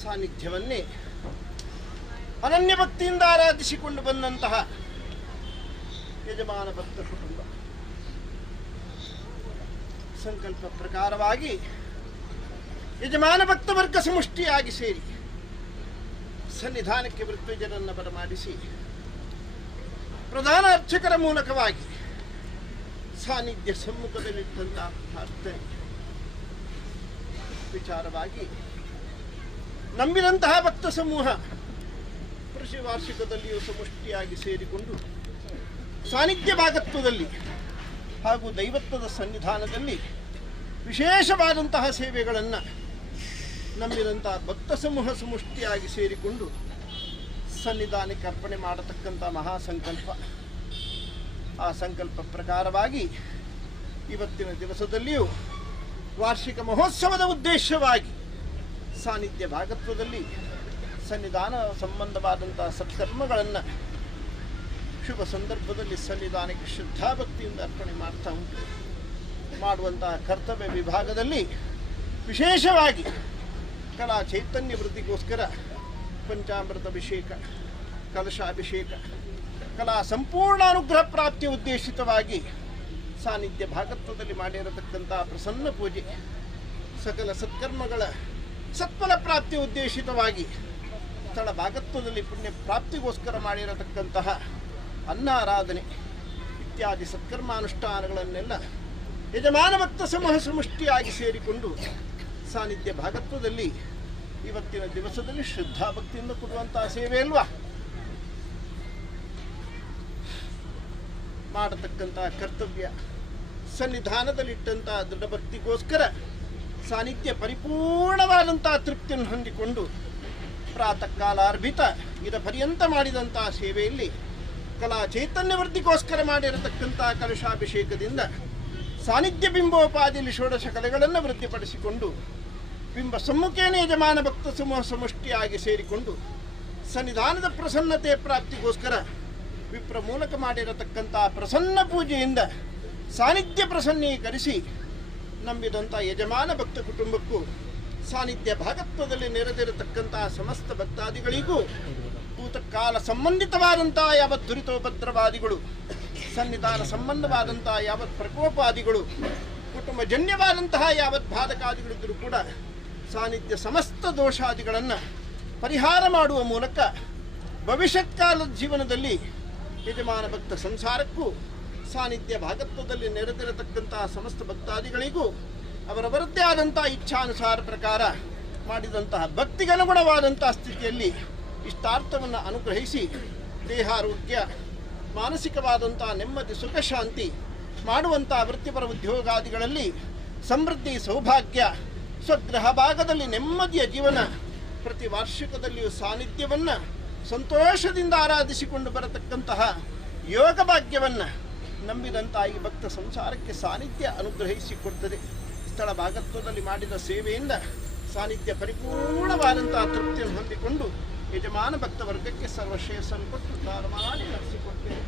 ಸಾನ್ನಿಧ್ಯವನ್ನೇ ಅನನ್ಯ ಭಕ್ತಿಯಿಂದ ಆರಾಧಿಸಿಕೊಂಡು ಬಂದಂತಹ ಯಜಮಾನ ಭಕ್ತ ಕುಟುಂಬ ಸಂಕಲ್ಪ ಪ್ರಕಾರವಾಗಿ ಯಜಮಾನ ಭಕ್ತ ವರ್ಗ ಸಮಷ್ಟಿಯಾಗಿ ಸೇರಿ ಸನ್ನಿಧಾನಕ್ಕೆ ವೃತ್ವಿಜರನ್ನು ಬರಮಾಡಿಸಿ ಪ್ರಧಾನ ಅರ್ಚಕರ ಮೂಲಕವಾಗಿ ಸಾನ್ನಿಧ್ಯ ಸಮ್ಮುಖದಲ್ಲಿಟ್ಟಂತಹ ಪ್ರಾರ್ಥನೆ ವಿಚಾರವಾಗಿ ನಂಬಿದಂತಹ ಭಕ್ತ ಸಮೂಹ ಕೃಷಿ ವಾರ್ಷಿಕದಲ್ಲಿಯೂ ಸಮಷ್ಟಿಯಾಗಿ ಸೇರಿಕೊಂಡು ಸಾನ್ನಿಧ್ಯ ಭಾಗತ್ವದಲ್ಲಿ ಹಾಗೂ ದೈವತ್ವದ ಸನ್ನಿಧಾನದಲ್ಲಿ ವಿಶೇಷವಾದಂತಹ ಸೇವೆಗಳನ್ನು ನಂಬಿದಂತಹ ಭಕ್ತ ಸಮೂಹ ಸಮಷ್ಟಿಯಾಗಿ ಸೇರಿಕೊಂಡು ಸನ್ನಿಧಾನಕ್ಕೆ ಅರ್ಪಣೆ ಮಾಡತಕ್ಕಂಥ ಮಹಾಸಂಕಲ್ಪ. ಆ ಸಂಕಲ್ಪ ಪ್ರಕಾರವಾಗಿ ಇವತ್ತಿನ ದಿವಸದಲ್ಲಿಯೂ ವಾರ್ಷಿಕ ಮಹೋತ್ಸವದ ಉದ್ದೇಶವಾಗಿ ಸಾನ್ನಿಧ್ಯ ಭಾಗತ್ವದಲ್ಲಿ ಸನ್ನಿಧಾನ ಸಂಬಂಧವಾದಂತಹ ಸತ್ಕರ್ಮಗಳನ್ನು ಶುಭ ಸಂದರ್ಭದಲ್ಲಿ ಸನ್ನಿಧಾನಕ್ಕೆ ಶ್ರದ್ಧಾಭಕ್ತಿಯಿಂದ ಅರ್ಪಣೆ ಮಾಡ್ತಾ ಉಂಟು. ಮಾಡುವಂತಹ ಕರ್ತವ್ಯ ವಿಭಾಗದಲ್ಲಿ ವಿಶೇಷವಾಗಿ ಕಲಾ ಚೈತನ್ಯ ವೃದ್ಧಿಗೋಸ್ಕರ ಪಂಚಾಮೃತ ಅಭಿಷೇಕ, ಕಲಶಾಭಿಷೇಕ, ಕಲಾ ಸಂಪೂರ್ಣ ಅನುಗ್ರಹ ಪ್ರಾಪ್ತಿಯ ಉದ್ದೇಶಿತವಾಗಿ ಸಾನ್ನಿಧ್ಯ ಭಾಗತ್ವದಲ್ಲಿ ಮಾಡಿರತಕ್ಕಂಥ ಪ್ರಸನ್ನ ಪೂಜೆ, ಸಕಲ ಸತ್ಕರ್ಮಗಳ ಸತ್ಫಲ ಪ್ರಾಪ್ತಿಯ ಉದ್ದೇಶಿತವಾಗಿ ಸ್ಥಳ ಭಾಗತ್ವದಲ್ಲಿ ಪುಣ್ಯ ಪ್ರಾಪ್ತಿಗೋಸ್ಕರ ಮಾಡಿರತಕ್ಕಂತಹ ಅನ್ನಾರಾಧನೆ ಇತ್ಯಾದಿ ಸತ್ಕರ್ಮಾನುಷ್ಠಾನಗಳನ್ನೆಲ್ಲ ಯಜಮಾನ ಭಕ್ತ ಸಮೂಹ ಸಮಷ್ಟಿಯಾಗಿ ಸೇರಿಕೊಂಡು ಸಾನ್ನಿಧ್ಯ ಭಾಗತ್ವದಲ್ಲಿ ಇವತ್ತಿನ ದಿವಸದಲ್ಲಿ ಶ್ರದ್ಧಾಭಕ್ತಿಯಿಂದ ಕೊಡುವಂತಹ ಸೇವೆ ಅಲ್ವಾ. ಮಾಡತಕ್ಕಂತಹ ಕರ್ತವ್ಯ ಸನ್ನಿಧಾನದಲ್ಲಿಟ್ಟಂತಹ ದೃಢಭಕ್ತಿಗೋಸ್ಕರ ಸಾನ್ನಿಧ್ಯ ಪರಿಪೂರ್ಣವಾದಂತಹ ತೃಪ್ತಿಯನ್ನು ಹೊಂದಿಕೊಂಡು ಪ್ರಾತಃ ಕಾಲಾರ್ಭಿತ ಇದ ಪರ್ಯಂತ ಮಾಡಿದಂತಹ ಸೇವೆಯಲ್ಲಿ ಕಲಾ ಚೈತನ್ಯ ವೃದ್ಧಿಗೋಸ್ಕರ ಮಾಡಿರತಕ್ಕಂತಹ ಕಲಶಾಭಿಷೇಕದಿಂದ ಸಾನ್ನಿಧ್ಯ ಬಿಂಬೋಪಾದಿಯಲ್ಲಿ ಷೋಡಶ ಕಲೆಗಳನ್ನು ವೃದ್ಧಿಪಡಿಸಿಕೊಂಡು ಬಿಂಬ ಸಮ್ಮುಖೇನ ಯಜಮಾನ ಭಕ್ತ ಸಮೂಹ ಸಮಷ್ಟಿಯಾಗಿ ಸೇರಿಕೊಂಡು ಸನ್ನಿಧಾನದ ಪ್ರಸನ್ನತೆ ಪ್ರಾಪ್ತಿಗೋಸ್ಕರ ವಿಪ್ರ ಮೂಲಕ ಮಾಡಿರತಕ್ಕಂತಹ ಪ್ರಸನ್ನ ಪೂಜೆಯಿಂದ ಸಾನ್ನಿಧ್ಯ ಪ್ರಸನ್ನೀಕರಿಸಿ ನಂಬಿದಂಥ ಯಜಮಾನ ಭಕ್ತ ಕುಟುಂಬಕ್ಕೂ ಸಾನ್ನಿಧ್ಯ ಭಾಗತ್ವದಲ್ಲಿ ನೆರೆದಿರತಕ್ಕಂತಹ ಸಮಸ್ತ ಭಕ್ತಾದಿಗಳಿಗೂ ಭೂತಕಾಲ ಸಂಬಂಧಿತವಾದಂತಹ ಯಾವತ್ ದುರಿತೋಪದ್ರವಾದಿಗಳು, ಸನ್ನಿಧಾನ ಸಂಬಂಧವಾದಂತಹ ಯಾವತ್ ಪ್ರಕೋಪಾದಿಗಳು, ಕುಟುಂಬಜನ್ಯವಾದಂತಹ ಯಾವತ್ ಬಾಧಕಾದಿಗಳಿದ್ದರೂ ಕೂಡ ಸಾನ್ನಿಧ್ಯ ಸಮಸ್ತ ದೋಷಾದಿಗಳನ್ನು ಪರಿಹಾರ ಮಾಡುವ ಮೂಲಕ ಭವಿಷ್ಯತ್ಕಾಲದ ಜೀವನದಲ್ಲಿ ಯಜಮಾನ ಭಕ್ತ ಸಂಸಾರಕ್ಕೂ ಸಾನ್ನಿಧ್ಯ ಭಾಗತ್ವದಲ್ಲಿ ನೆರೆದಿರತಕ್ಕಂತಹ ಸಮಸ್ತ ಭಕ್ತಾದಿಗಳಿಗೂ ಅವರವರದ್ದೇ ಆದಂತಹ ಇಚ್ಛಾನುಸಾರ ಪ್ರಕಾರ ಮಾಡಿದಂತಹ ಭಕ್ತಿಗನುಗುಣವಾದಂತಹ ಸ್ಥಿತಿಯಲ್ಲಿ ಇಷ್ಟಾರ್ಥವನ್ನು ಅನುಗ್ರಹಿಸಿ ದೇಹಾರೋಗ್ಯ, ಮಾನಸಿಕವಾದಂತಹ ನೆಮ್ಮದಿ, ಸುಖ, ಶಾಂತಿ ಮಾಡುವಂತಹ ವೃತ್ತಿಪರ ಉದ್ಯೋಗಾದಿಗಳಲ್ಲಿ ಸಮೃದ್ಧಿ, ಸೌಭಾಗ್ಯ, ಸ್ವಗ್ರಹ ಭಾಗದಲ್ಲಿ ನೆಮ್ಮದಿಯ ಜೀವನ, ಪ್ರತಿ ವಾರ್ಷಿಕದಲ್ಲಿಯೂ ಸಾನ್ನಿಧ್ಯವನ್ನು ಸಂತೋಷದಿಂದ ಆರಾಧಿಸಿಕೊಂಡು ಬರತಕ್ಕಂತಹ ಯೋಗ ಭಾಗ್ಯವನ್ನು ನಂಬಿದಂತಹ ಈ ಭಕ್ತ ಸಂಸಾರಕ್ಕೆ ಸಾನ್ನಿಧ್ಯ ಅನುಗ್ರಹಿಸಿಕೊಡ್ತದೆ. ಸ್ಥಳ ಭಾಗತ್ವದಲ್ಲಿ ಮಾಡಿದ ಸೇವೆಯಿಂದ ಸಾನ್ನಿಧ್ಯ ಪರಿಪೂರ್ಣವಾದಂತಹ ತೃಪ್ತಿಯನ್ನು ಹೊಂದಿಕೊಂಡು ಯಜಮಾನ ಭಕ್ತ ವರ್ಗಕ್ಕೆ ಸರ್ವಶ್ರೇಯಸ್ಸನ್ನು ಕೊಟ್ಟು ಉದ್ಧಾರ ಮಾಡಿ ನಡೆಸಿಕೊಡ್ತೇವೆ.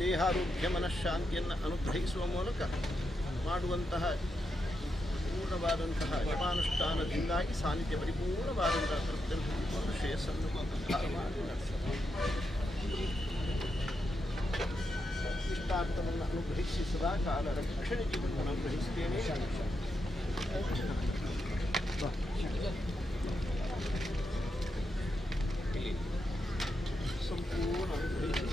ದೇಹಾರೋಗ್ಯ, ಮನಃಶಾಂತಿಯನ್ನು ಅನುಗ್ರಹಿಸುವ ಮೂಲಕ ಮಾಡುವಂತಹ ಪೂರ್ಣವಾದಂತಹ ಜಪಾನುಷ್ಠಾನದಿಂದಾಗಿ ಸಾನ್ನಿಧ್ಯ ಪರಿಪೂರ್ಣವಾದಂತಹ ತೃಪ್ತಿಯನ್ನು ಶ್ರೇಯಸ್ಸನ್ನು ಇಷ್ಟಾರ್ಥವನ್ನು ಅನುಗ್ರಹಿಸಿ ಸದಾ ಕಾಲ ರಕ್ಷಣೆ ಜೀವನವನ್ನು ಅನುಗ್ರಹಿಸುತ್ತೇನೆ. ಸಂಪೂರ್ಣ ಅನುಗ್ರಹಿಸಿ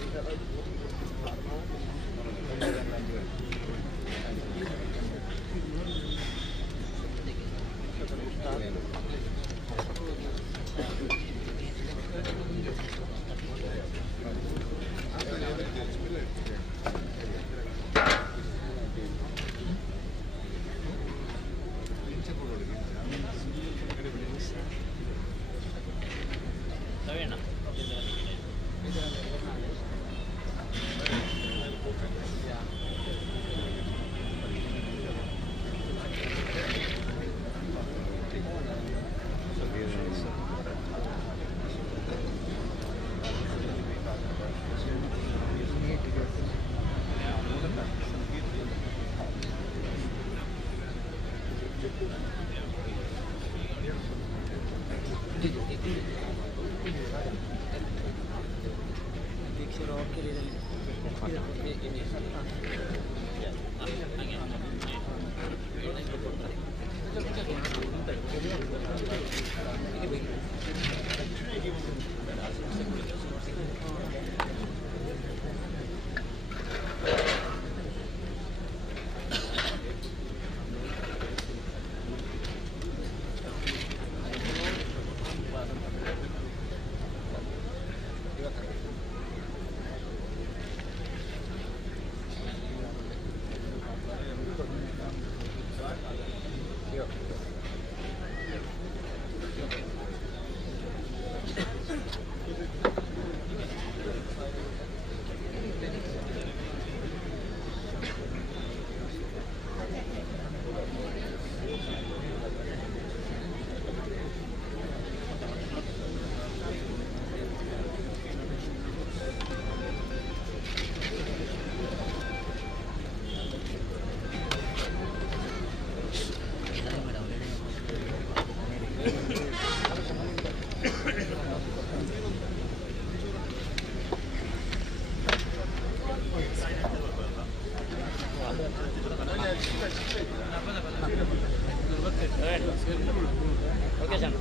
ಓಕೆ ಸರ್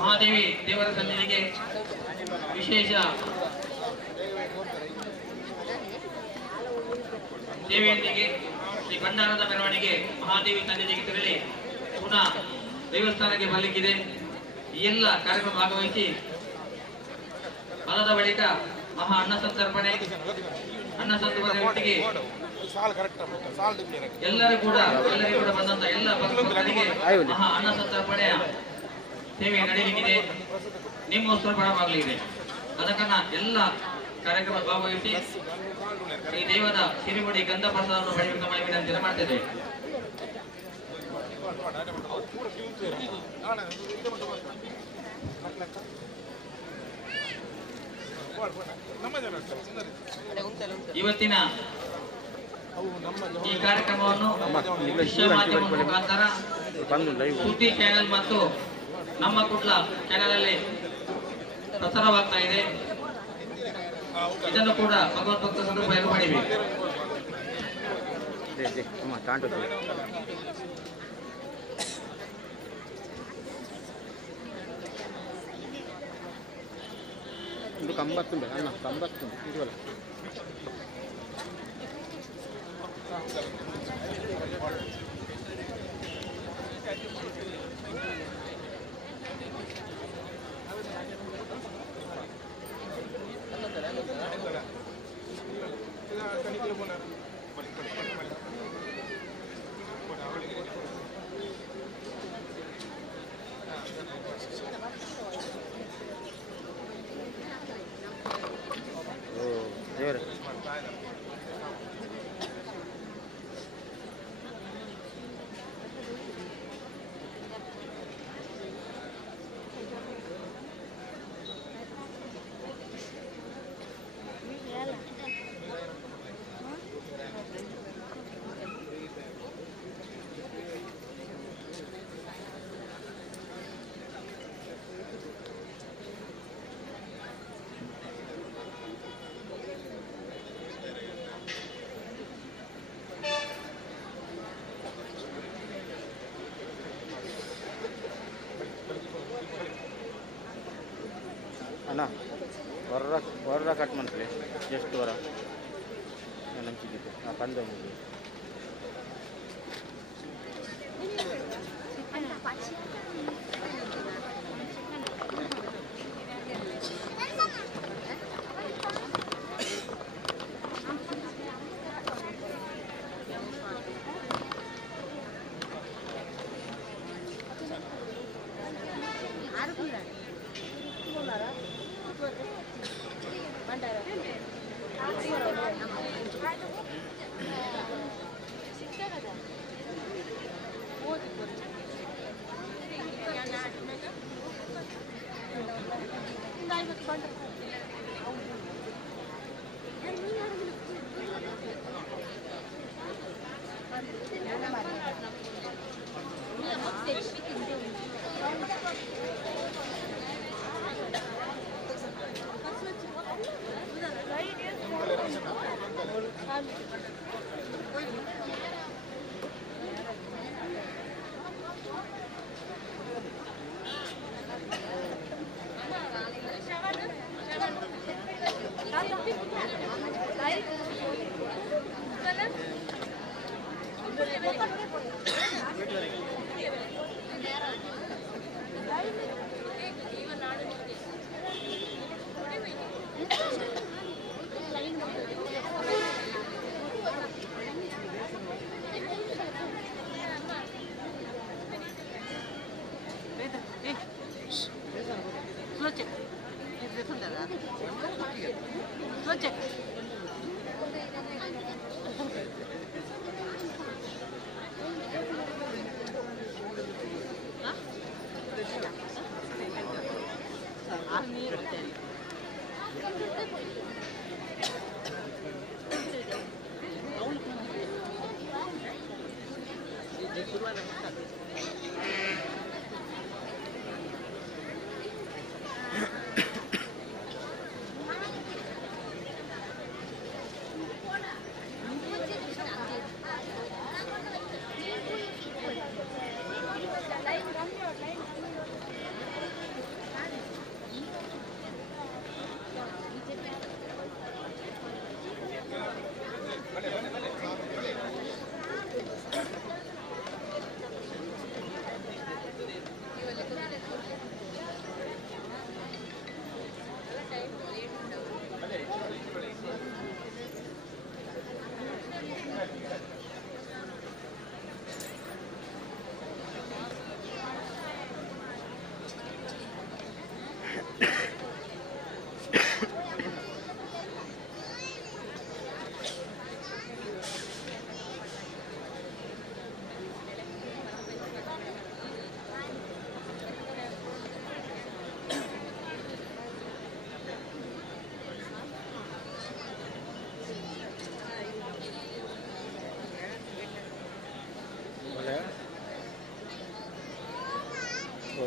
ಮಹಾದೇವಿ ದೇವರ ಸನ್ನಿಧಿಗೆ ವಿಶೇಷ ಸೇವೆಯೊಂದಿಗೆ ಶ್ರೀ ಭಂಡಾರದ ಮೆರವಣಿಗೆ ಮಹಾದೇವಿ ಸನ್ನಿಧಿಗೆ ತೆರಳಿ ಪುನಃ ದೇವಸ್ಥಾನಕ್ಕೆ ಬರಲಿಕ್ಕಿದೆ. ಈ ಎಲ್ಲ ಕಾರ್ಯಕ್ರಮ ಭಾಗವಹಿಸಿ ಫಲದ ಬಳಿಕ ಮಹಾ ಅನ್ನಸಂತರ್ಪಣೆ ಒಟ್ಟಿಗೆ ಎಲ್ಲರಿಗೂ ಕೂಡ ಬಂದಂತ ಎಲ್ಲ ಭಕ್ತರಿಗೆ ಮಹಾ ಅನ್ನಸಂತರ್ಪಣೆಯ ಸೇವೆ ನಡೆಯಲಿಕ್ಕಿದೆ. ನಿಮ್ಮೋತ್ಸವ ಪ್ರಾರಂಭವಾಗಲಿದೆ. ಅದಕ್ಕನ್ನ ಎಲ್ಲ ಕಾರ್ಯಕ್ರಮ ಭಾಗವಹಿಸಿ ಈ ದೇವದ ಸಿರಿಮುಡಿ ಗಂಧ ಪ್ರಸಾದವನ್ನು ಪಡೆಯಬೇಕು ಮಾಡಿ ವಿನಂತಿ ಮಾಡ್ತೇವೆ. ಇವತ್ತಿನ ಈ ಕಾರ್ಯಕ್ರಮವನ್ನು ವಿಶ್ವ ಮಾಧ್ಯಮದ ಮುಖಾಂತರ ಸುದ್ದಿ ಚಾನೆಲ್ ಮತ್ತು ನಮ್ಮ ಕುಟ್ಲ ಚಾನೆಲ್ ಅಲ್ಲಿ ಪ್ರಸಾರವಾಗ್ತಾ ಇದೆ. ಇದನ್ನು ಕೂಡ ಭಗವದ್ಭಕ್ತ ಸಂದರ್ಭ ಮಾಡಿವಿ. ಇದು ಕಂಬತ್ತುಂಟು ಅಣ್ಣ, ಕಂಬತ್ತುಂಟು ಇದುವಲ್ಲ. ದೇವರೇ ಅಣ್ಣ ಹೊರ ಕಟ್ ಮಾಡ್ತೀವಿ ಎಷ್ಟು ವರ ನಂಚಿದ್ದು ಆ ಪಂದ ಮುಗಿ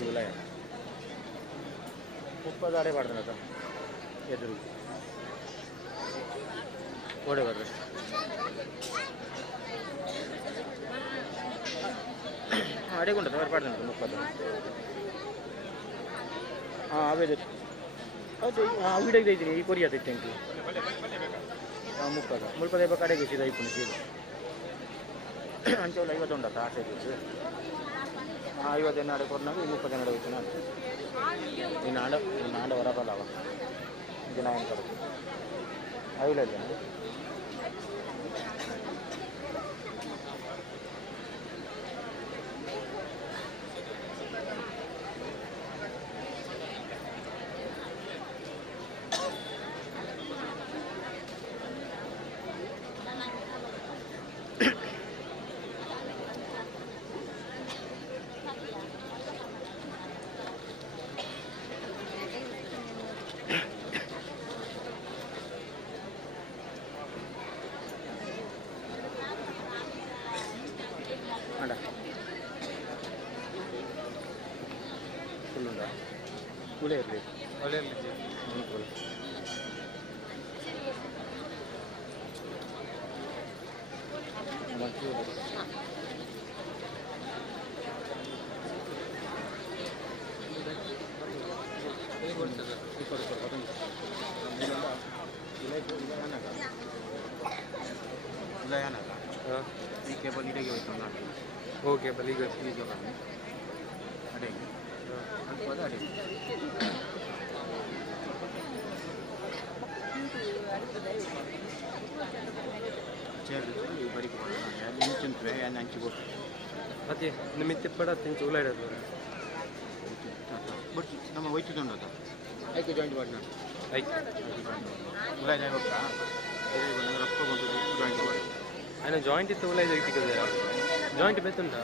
wilayah. Muppad ade padana ta. Eduru. Ode barre. Ade konda tavar padana muppad. Avede. Ade video deidini ee Korea deittenki. Muppad. Muppad eba kade gesi dai kunisi. Ancho live adonda ta ase desu. ಇವತ್ತು ನಾಡು ಕೊಡ್ನಾಗ 20 ನಾಡು ಹೋಯ್ತು ನಾನು ಈ ನಾಡು ಹೊರಬಲ್ಲವ ದಿನ ಏನು ಕಡೆ ಆಗಿಲ್ಲ ಒಳ್ಳೆ ಇರಲಿ ಒಳ್ಳೆ ಇರಲಿ ಈ ಕೇಬಲ್ ಇಡೆಗೆ ಹೋಯ್ತು ನಾನು ಓ ಕೇಬಲ್ ಈಗ ಅಡೆ ಅಲ್ಪ ಅಡೆ ಚೇರ್ ಬರೀ ಇಂಚಿಂತ್ವೆ ಹಂಚಿಕೊಟ್ಟು ಅದೇ ನಿಮ್ಮ ತಿಪ್ಪಡ ತಿಂಚು ಉಳ್ಳಾಡೋದು ಬಟ್ ನಮ್ಮ ಹೋಯ್ತಿದ್ದ ಐಕೆ ಜಾಯಿಂಟ್ ಮಾಡಿ ಐಕೆ ಉಳ್ಳಾಯ ಹೋಗ್ತಾ ರೊಕ್ಕ ಬಂದು ಜಾಯಿಂಟ್ ಮಾಡಿ ఆయన జాయింట్ ఇస్తే ఉల్లాయి జగతి కదా జాయింట్ పెత్తుంటా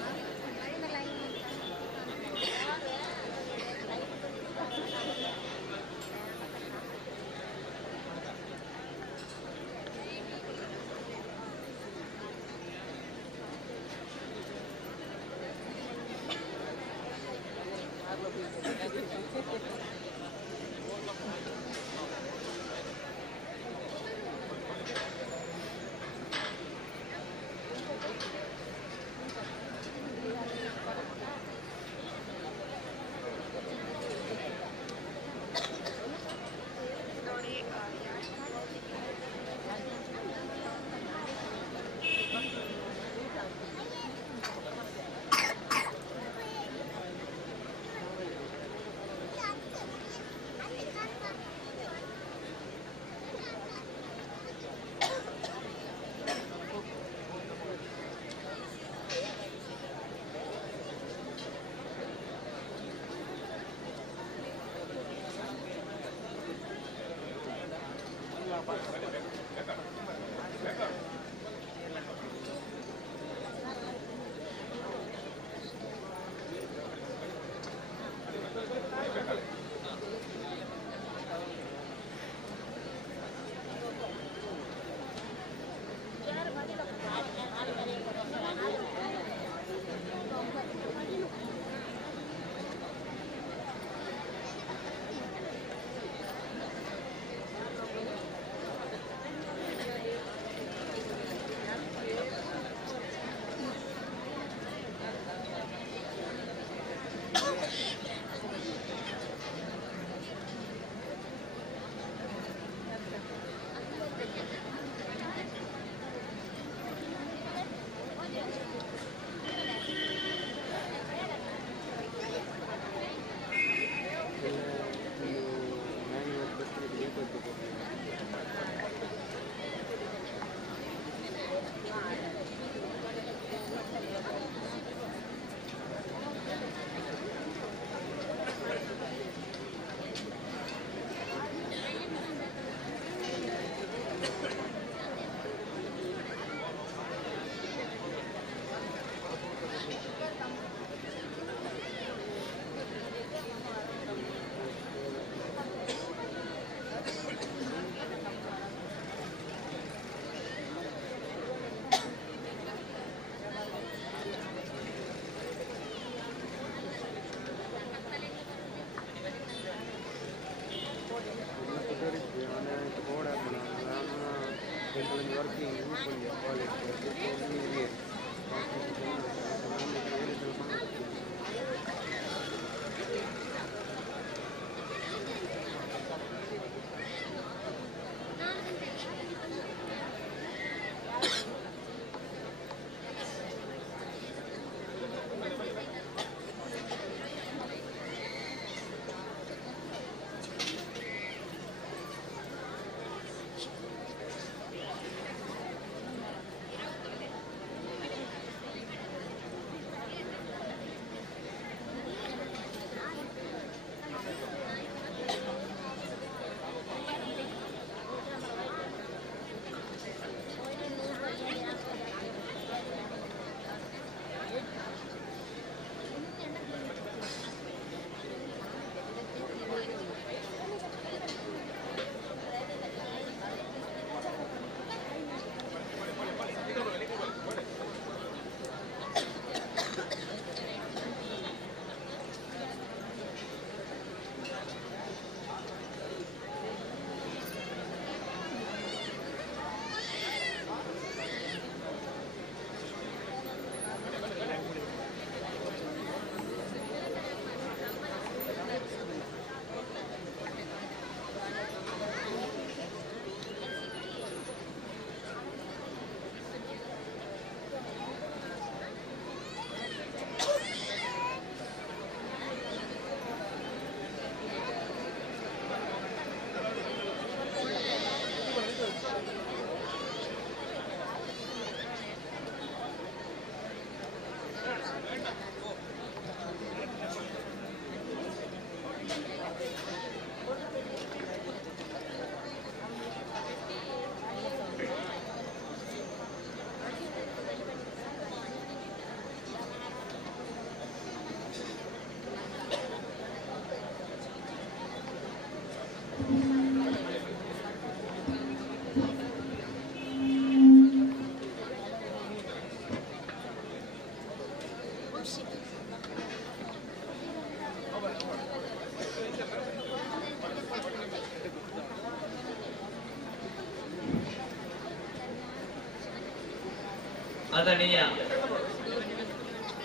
ಆದರಣೀಯ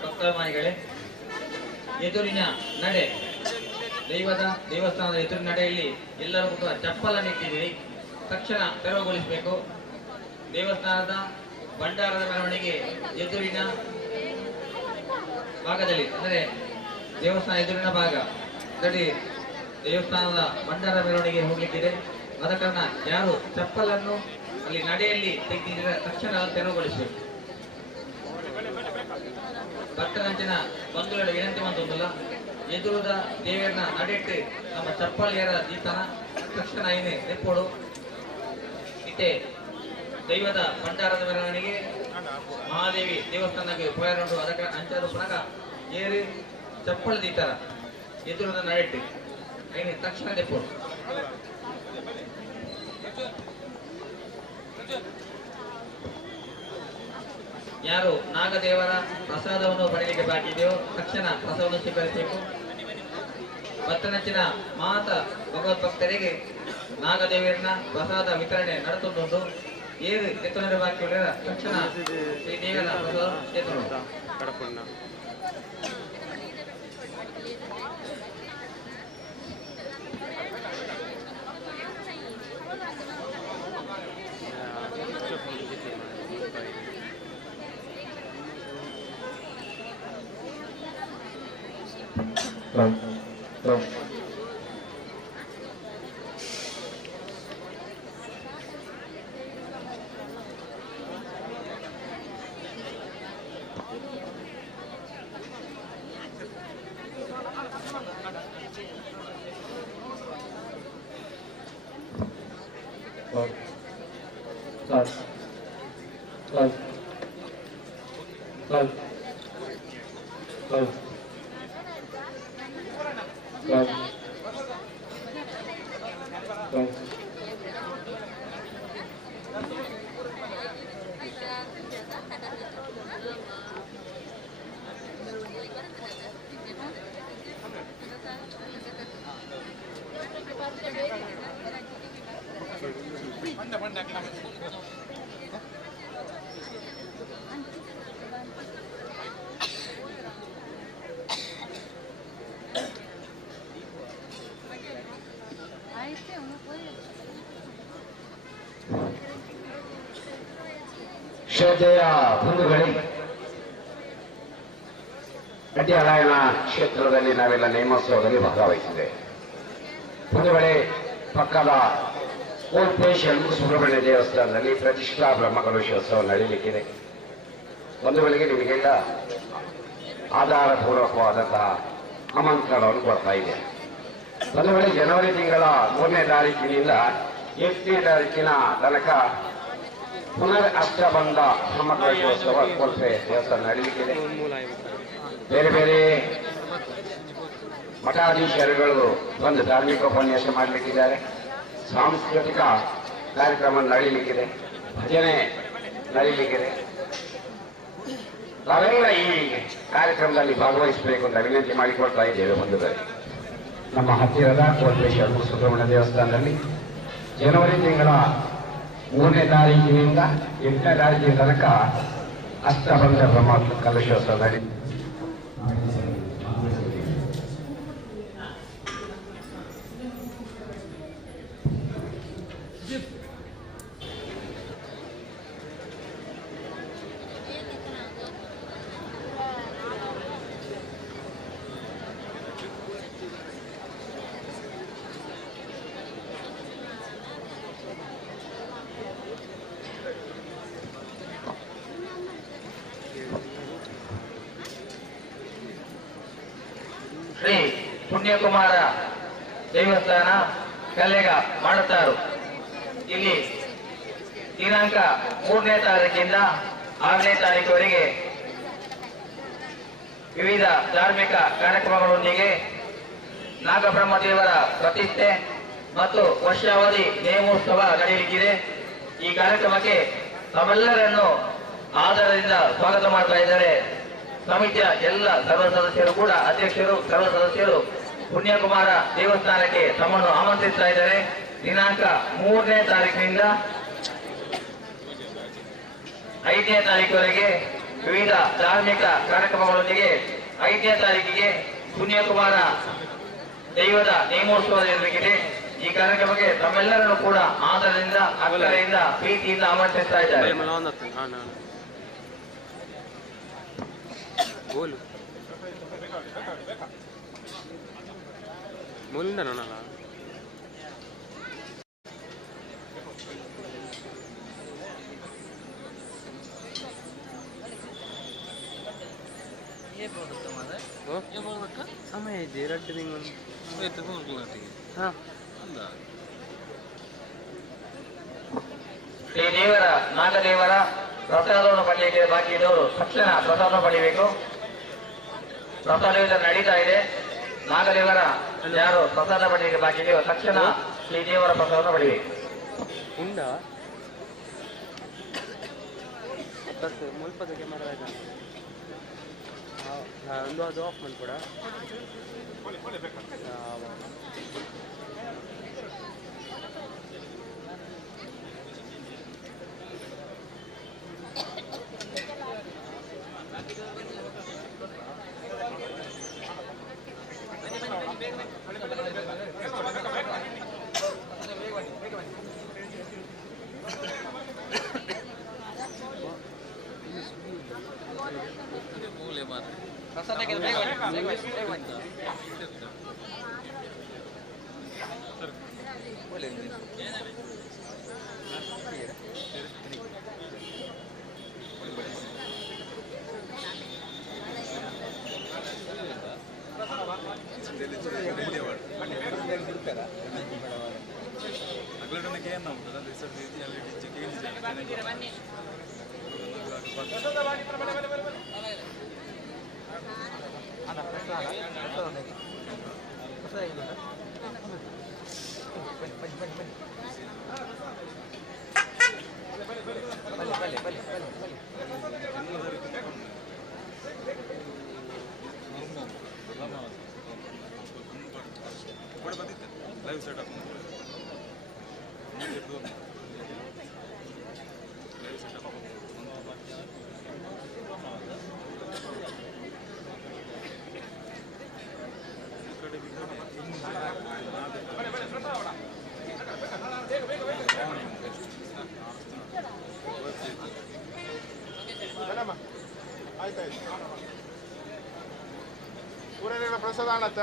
ಭಕ್ತಾಭಿಮಾನಿಗಳೇ, ಎದುರಿನ ನಡೆ ದೇವಸ್ಥಾನದ ಎದುರಿನ ನಡೆಯಲ್ಲಿ ಎಲ್ಲರೂ ಕೂಡ ಚಪ್ಪಲನ್ನು ಇಟ್ಟಿದ್ದೀರಿ, ತಕ್ಷಣ ತೆರವುಗೊಳಿಸಬೇಕು. ದೇವಸ್ಥಾನದ ಭಂಡಾರದ ಮೆರವಣಿಗೆ ಎದುರಿನ ಭಾಗದಲ್ಲಿ, ಅಂದರೆ ದೇವಸ್ಥಾನ ಎದುರಿನ ಭಾಗ ದೇವಸ್ಥಾನದ ಭಂಡಾರ ಮೆರವಣಿಗೆ ಹೋಗ್ಲಿಕ್ಕಿದೆ. ಆದ ಕಾರಣ ಯಾರು ಚಪ್ಪಲನ್ನು ಅಲ್ಲಿ ನಡೆಯಲ್ಲಿ ತೆಗೆದಿದ್ದೀರ ತಕ್ಷಣ ತೆರವುಗೊಳಿಸಬೇಕು. ಭಕ್ತರಂಚಿನ ಬಂಧುಗಳ ವಿನಂತಿ ಬಂತಲ್ಲ, ಎದುರುದ ದೇವರನ್ನ ನಡೆಟ್ಟು ನಮ್ಮ ಚಪ್ಪಲಿಯರ ದೀತನ ತಕ್ಷಣ ಏನೇ ನೆಪ್ಪೋಡು ಇತ್ತೆ ದೈವದ ಭಂಡಾರದ ಮೆರವಣಿಗೆ ಮಹಾದೇವಿ ದೇವಸ್ಥಾನಕ್ಕೆ ಪೋಯರುಂಡು ಅದಕ್ಕೆ ಅಂಚಾರು ಪುನಃ ಏರಿ ಚಪ್ಪಳ ದೀತಾರ ಎದುರುದ ನಡೆಟ್ಟು ಏನೇ ತಕ್ಷಣ ನೆಪ್ಪೋಡು. ಯಾರು ನಾಗದೇವರ ಪ್ರಸಾದವನ್ನು ಪಡೆಯಲಿಕ್ಕೆ ಬಾಕಿ ಇದೆಯೋ ತಕ್ಷಣ ಪ್ರಸಾದವನ್ನು ಸ್ವೀಕರಿಸಬೇಕು. ಭಕ್ತನಂಚಿನ ಮಾತ ಭಗವದ್ಭಕ್ತರಿಗೆ ನಾಗದೇವರನ್ನ ಪ್ರಸಾದ ವಿತರಣೆ ನಡೆಸುವುದು. ಏರು ಎತ್ತುನರ ಬಾಕಿ ತಕ್ಷಣ ಶ್ರೀ ದೇವರ ಪ್ರಸಾದ ಎತ್ತುವುದು. ಶ್ರದ್ಧೆಯ ಬಂಧುಗಳೇ, ಅಡ್ಡಿಯಾರಾಯಣ ಕ್ಷೇತ್ರದಲ್ಲಿ ನಾವೆಲ್ಲ ನೇಮೋತ್ಸವದಲ್ಲಿ ಭಾಗವಹಿಸಿದೆ. ಬಂಧುಗಳೇ, ಪಕ್ಕದ ಓಲ್ಪೇಶನ್ ಸುಬ್ರಹ್ಮಣ್ಯ ದೇವಸ್ಥಾನದಲ್ಲಿ ಪ್ರತಿಷ್ಠಾ ಬ್ರಹ್ಮಕಲಶೋತ್ಸವ ನಡೆಯಲಿಕ್ಕಿದೆ. ಬಂಧುಗಳಿಗೆ ನಿಮಗೆಲ್ಲ ಆಧಾರಪೂರ್ವಕವಾದಂತಹ ಆಮಂತ್ರಣವನ್ನು ಕೊಡ್ತಾ ಇದೆ. ಬಂಧುಗಳೇ, ಜನವರಿ ತಿಂಗಳ 3ನೇ ತಾರೀಕಿನಿಂದ 8ನೇ ತಾರೀಕಿನ ತನಕ ಪುನರ್ ಅಷ್ಟಬಂಧ ಬ್ರಹ್ಮಕಲಶೋತ್ಸವ ಕೋಲ್ಪೆ ದೇವಸ್ಥಾನ ನಡೆಯಲಿಕ್ಕಿದೆ. ಬೇರೆ ಬೇರೆ ಮಠಾಧೀಶರುಗಳು ಬಂದು ಧಾರ್ಮಿಕ ಉಪನ್ಯಾಸ ಮಾಡಲಿಕ್ಕಿದ್ದಾರೆ. ಸಾಂಸ್ಕೃತಿಕ ಕಾರ್ಯಕ್ರಮ ನಡೆಯಲಿಕ್ಕಿದೆ. ಭಜನೆ ನಡೆಯಲಿಕ್ಕಿದೆ. ನಾವೆಲ್ಲ ಈ ಕಾರ್ಯಕ್ರಮದಲ್ಲಿ ಭಾಗವಹಿಸಬೇಕು ಅಂತ ವಿನಂತಿ ಮಾಡಿಕೊಳ್ತಾ ಇದ್ದೇವೆ. ಬಂಧುಗಳೇ, ನಮ್ಮ ಹತ್ತಿರದ ಕೋಲ್ಪೇಶ್ವರ ಸುಬ್ರಹ್ಮಣ್ಯ ದೇವಸ್ಥಾನದಲ್ಲಿ ಜನವರಿ ತಿಂಗಳ 3ನೇ ತಾರೀಕಿನಿಂದ 8ನೇ ತಾರೀಕಿನ ತನಕ ಅಷ್ಟಬಂಧ ಬ್ರಹ್ಮ ಕಲಶೋತ್ಸವ ನಡೆಯುತ್ತೆ. ಶ್ರೀ ಪುಣ್ಯಕುಮಾರ ದೇವಸ್ಥಾನ ಕಲ್ಲೆಗ ಮಾಡುತ್ತಾರು. ಇಲ್ಲಿ ದಿನಾಂಕ 3ನೇ ತಾರೀಕಿಂದ 6ನೇ ತಾರೀಕುವರೆಗೆ ವಿವಿಧ ಧಾರ್ಮಿಕ ಕಾರ್ಯಕ್ರಮಗಳೊಂದಿಗೆ ನಾಗಬ್ರಹ್ಮದೇವರ ಪ್ರತಿಷ್ಠೆ ಮತ್ತು ವರ್ಷಾವಧಿ ನೇಮೋತ್ಸವ ನಡೆಯಲಿಕ್ಕಿದೆ. ಈ ಕಾರ್ಯಕ್ರಮಕ್ಕೆ ತಾವೆಲ್ಲರನ್ನು ಆಧಾರದಿಂದ ಸ್ವಾಗತ ಮಾಡ್ತಾ ಇದ್ದಾರೆ. ಸಮಿತಿಯ ಎಲ್ಲ ಸರ್ವ ಸದಸ್ಯರು ಕೂಡ, ಅಧ್ಯಕ್ಷರು, ಸರ್ವ ಸದಸ್ಯರು ಪುಣ್ಯಕುಮಾರ ದೇವಸ್ಥಾನಕ್ಕೆ ತಮ್ಮನ್ನು ಆಮಂತ್ರಿಸ್ತಾ ಇದ್ದಾರೆ. ದಿನಾಂಕ 3ನೇ ತಾರೀಕಿನಿಂದ 5ನೇ ತಾರೀಕುವರೆಗೆ ವಿವಿಧ ಧಾರ್ಮಿಕ ಕಾರ್ಯಕ್ರಮಗಳೊಂದಿಗೆ 5ನೇ ತಾರೀಕಿಗೆ ಪುಣ್ಯಕುಮಾರ ದೈವದ ನೇಮೋತ್ಸವ ನಡೆಯಲಿದೆ. ಈ ಕಾರ್ಯಕ್ರಮಕ್ಕೆ ತಮ್ಮೆಲ್ಲರನ್ನು ಕೂಡ ಆದರದಿಂದ, ಅಕ್ಕರೆಯಿಂದ, ಪ್ರೀತಿಯಿಂದ ಆಮಂತ್ರಿಸ್ತಾ ಇದ್ದಾರೆ. बोल बोलून ना ना समय ಇದೆ 2 ತಿಂಗಳು ಹಾಂ ಶ್ರೀ ದೇವರ ನಾಗದೇವರ ಪ್ರಸಾದವನ್ನು ಪಡೆಯಲಿಕ್ಕೆ ಬಾಕಿ ಇದ್ದವರು ತಕ್ಷಣ ಪ್ರಸಾದವನ್ನು ಪಡೆಯಬೇಕು. ಪ್ರಸಾದ ನಡೀತಾ ಇದೆ. ನಾಗದೇವರ ಯಾರು ಪ್ರಸಾದ ಪಡೆಯಲಿಕ್ಕೆ ಬಾಕಿ ಇದೆಯೋ ತಕ್ಷಣ ಶ್ರೀ ದೇವರ ಪ್ರಸಾದವನ್ನು ಪಡೆಯಬೇಕು. ಉಂಡ ಮುಲ್ಪದ ಕ್ಯಾಮರಾ ಇದೆ ಒಂದು ಅದು ಆಫ್ ಮಾಡ್ಕೊಡ. ಆಯ್ತಾಯ್ತು ಊರಲ್ಲಿರೋ ಪ್ರಸಾದ ಅಣ್ಣತ್ತ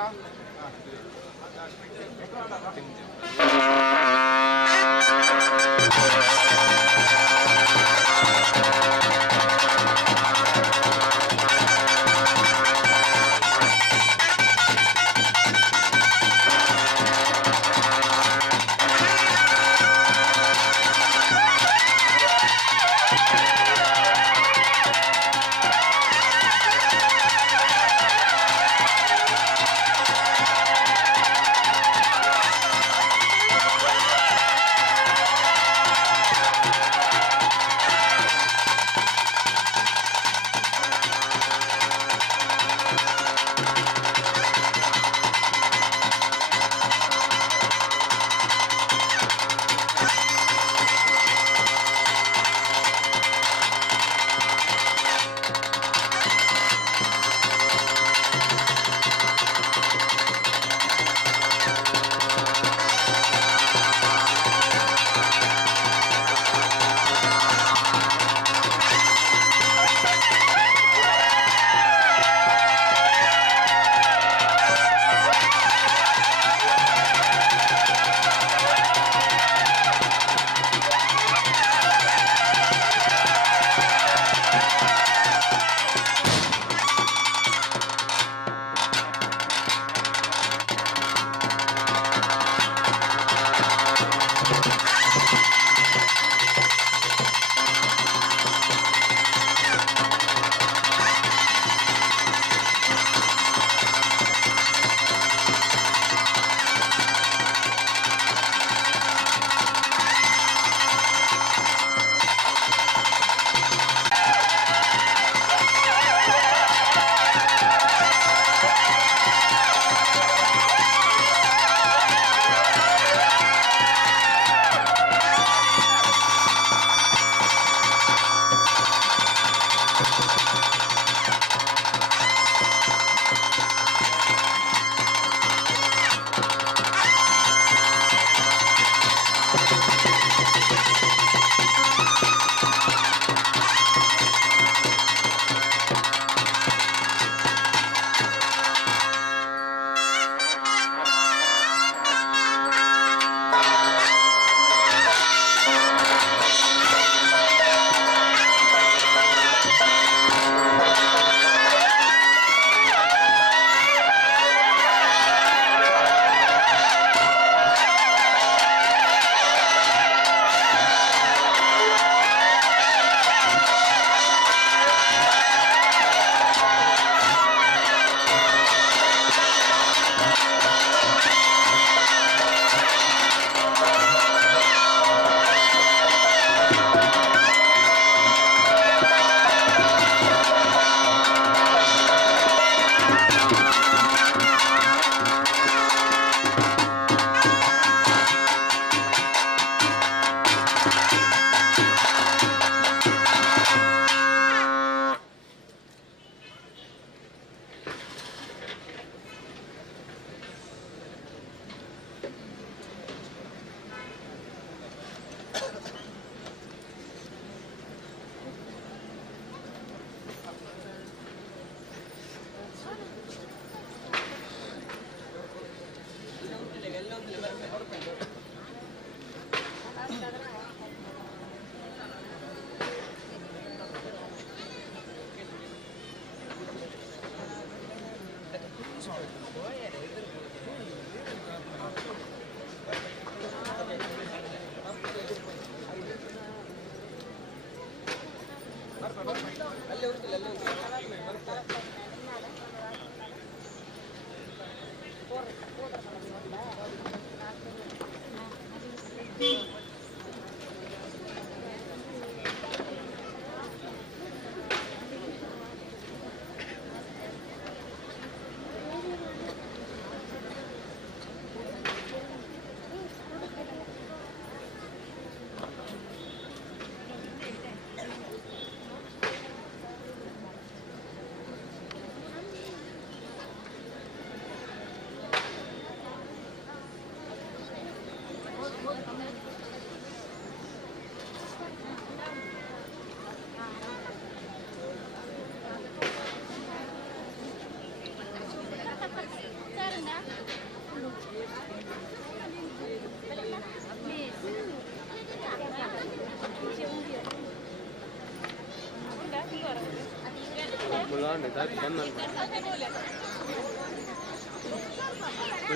ಮುಲಾಂಡೆ ತಾಯಿ ಬಂದ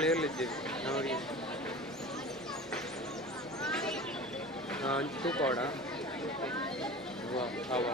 ಇರಲಿದ್ದೇವೆ ನೋಡಿ ಅಂಚು ತೂಕೋಡ ಅವ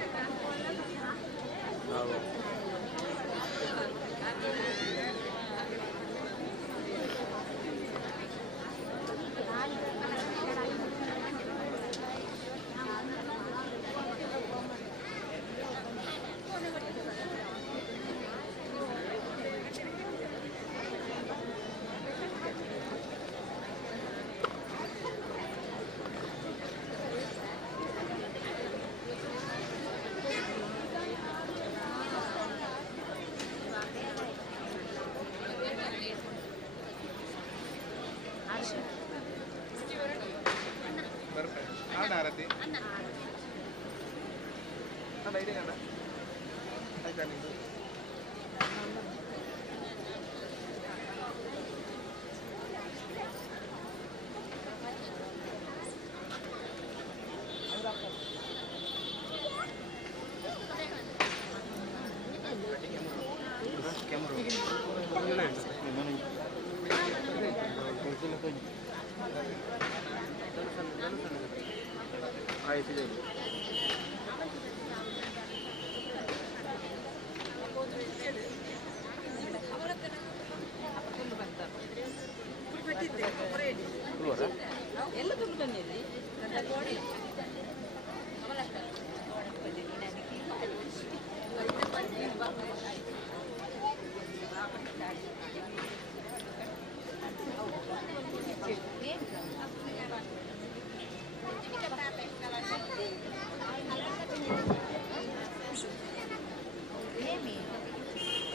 ಎಲ್ಲ ತುಂಬ ಬಂದಿದೆ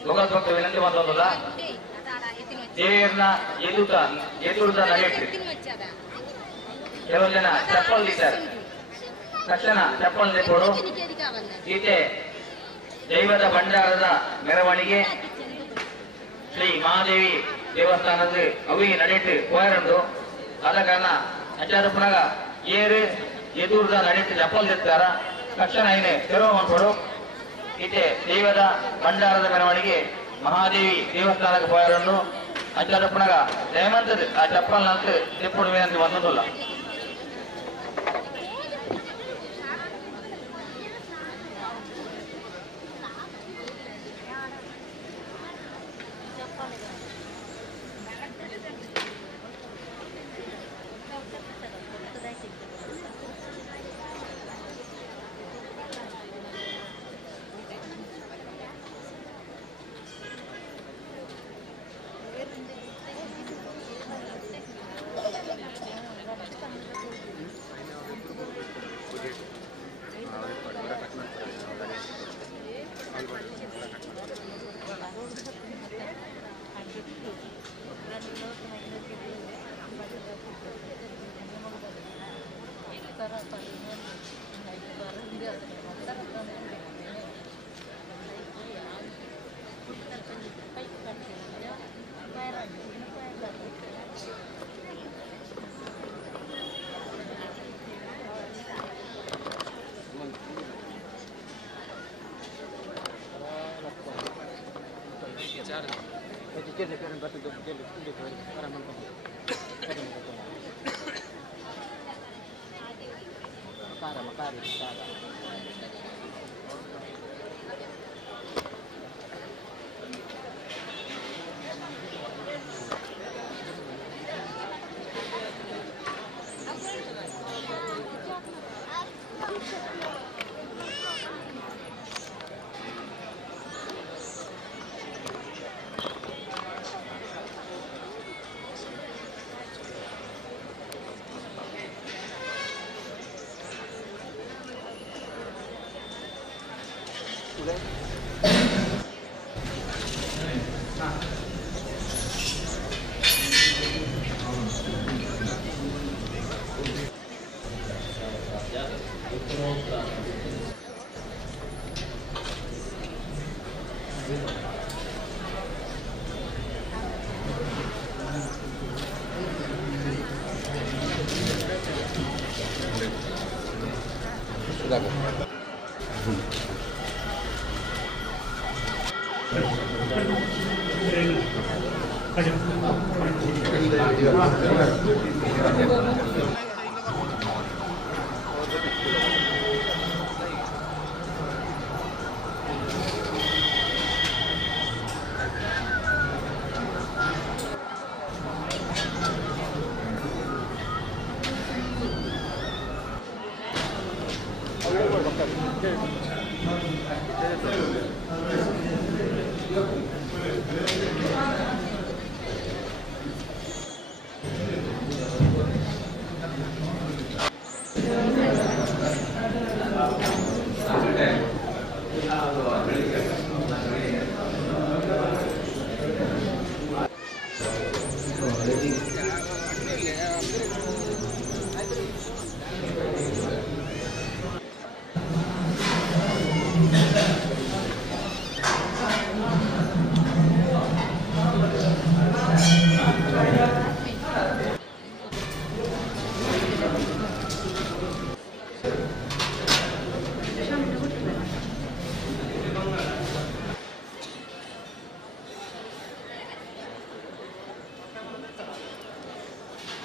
लोकांचं विनंती मानवला ದೇವರನ್ನ ಎದುರುದ ನಡೆಯಿರಿ ಕೆಲವು ಜನ ಚಪ್ಪಲ್ ಇದ್ದಾರೆ ತಕ್ಷಣ ಚಪ್ಪಲ್ ತೆಗೆದು ಈಚೆ ದೈವದ ಭಂಡಾರದ ಮೆರವಣಿಗೆ ಶ್ರೀ ಮಹಾದೇವಿ ದೇವಸ್ಥಾನದ ಅವಿ ನಡೆಯಿಟ್ಟು ಹೋಯರಂದು ಆದ ಕಾರಣ ಅಚಾರ ಪುನಗ ಏರು ಎದುರುದ ನಡೆಯಿಟ್ಟು ಚಪ್ಪಲ್ ತೆಗ್ತಾರ ತಕ್ಷಣ ಏನೇ ತೆರವು ಮಾಡ್ಕೊಡು ಈಚೆ ದೈವದ ಭಂಡಾರದ ಮೆರವಣಿಗೆ ಮಹಾದೇವಿ ದೇವಸ್ಥಾನಕ್ಕೆ ಹೋಯರನ್ನು ಅಚಾರ ಪುನಗ ದಯಮಂತದ್ದು ಆ ಚಪ್ಪಲ್ ನಂತು ತೆಪ್ಪುಡುವೆ ಅಂತ ಬಂದಲ್ಲ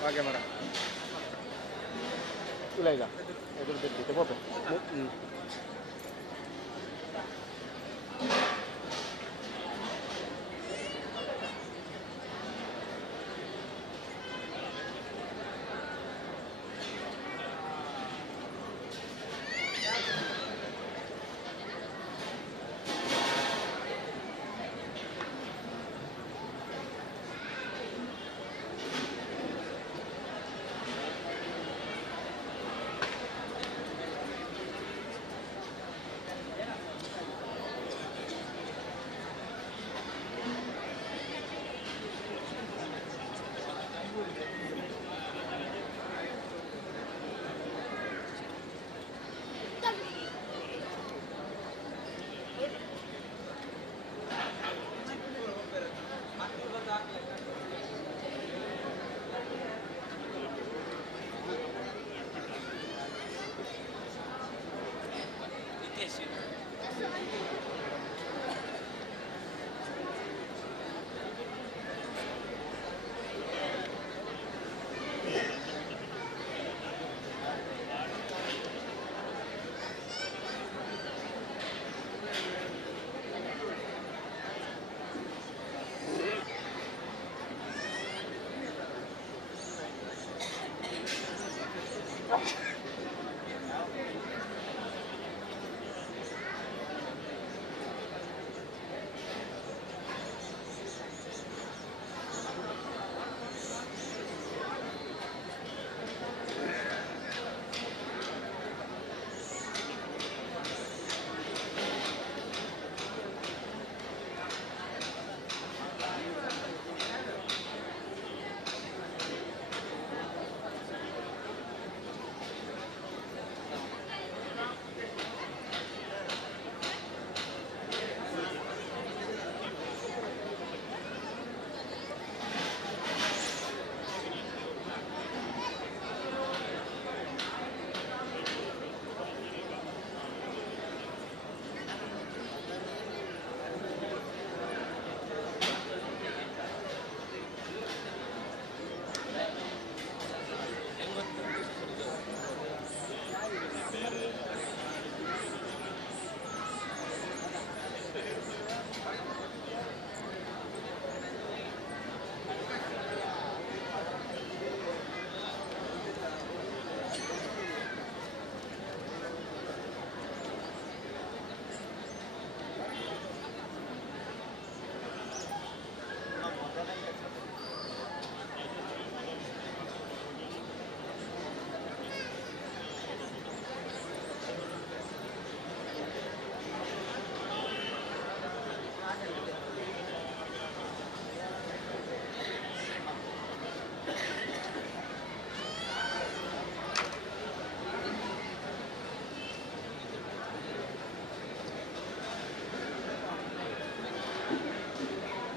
ಹಾಗೆ ಮರ ಇಲ್ಲ ಈಗ ಎದುರು ಬೋಪೆ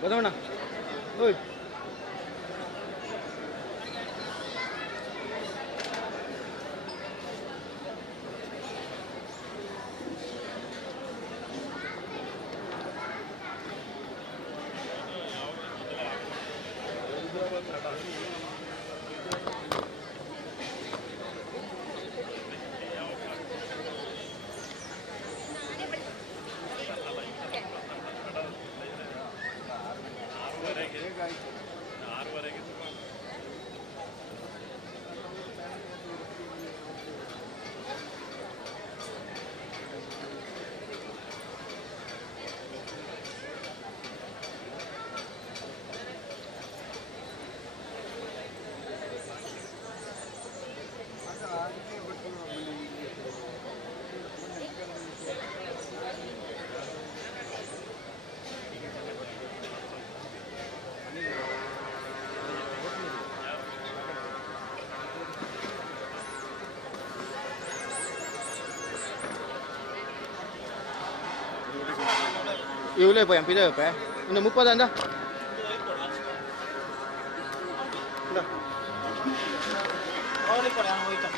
ಬದವಣ್ಣ ಓಯ್ Iule po yang pila pa. Ino mupa anda. Dah. Oh, ni po yang mo ito.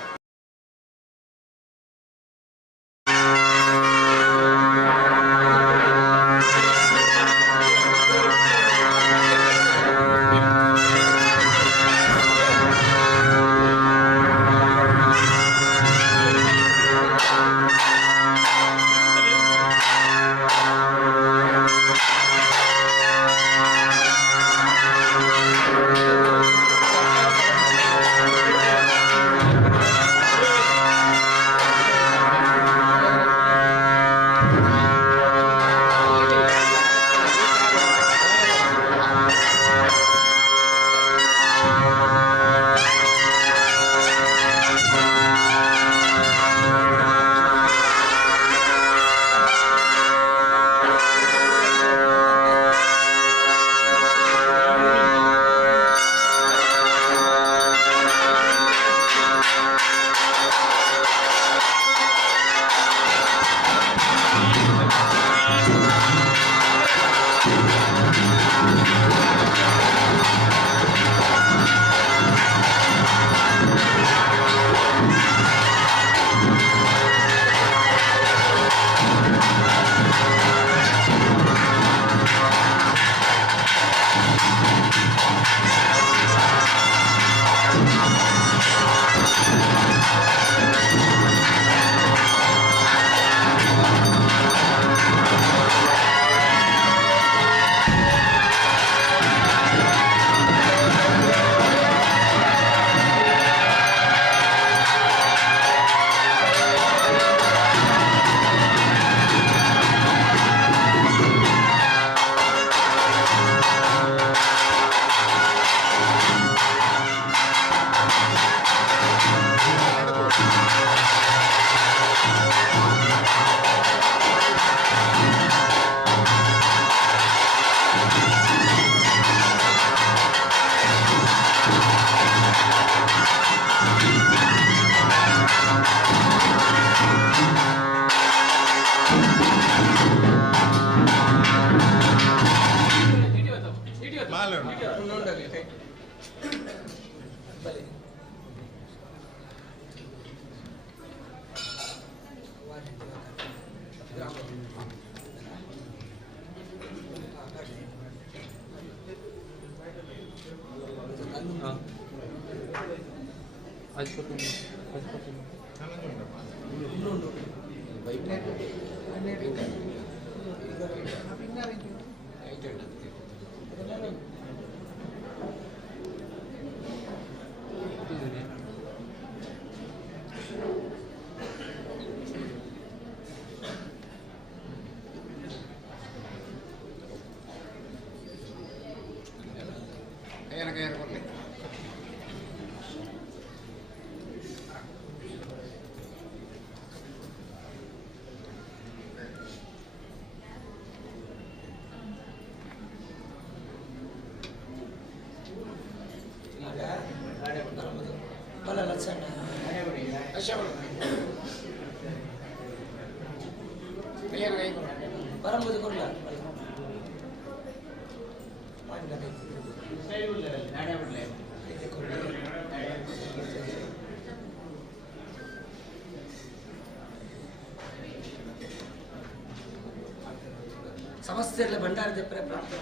ಸಮಸ್ಯೆಗಳ ಭಂಡಾರದ ಪ್ರಾಪ್ತ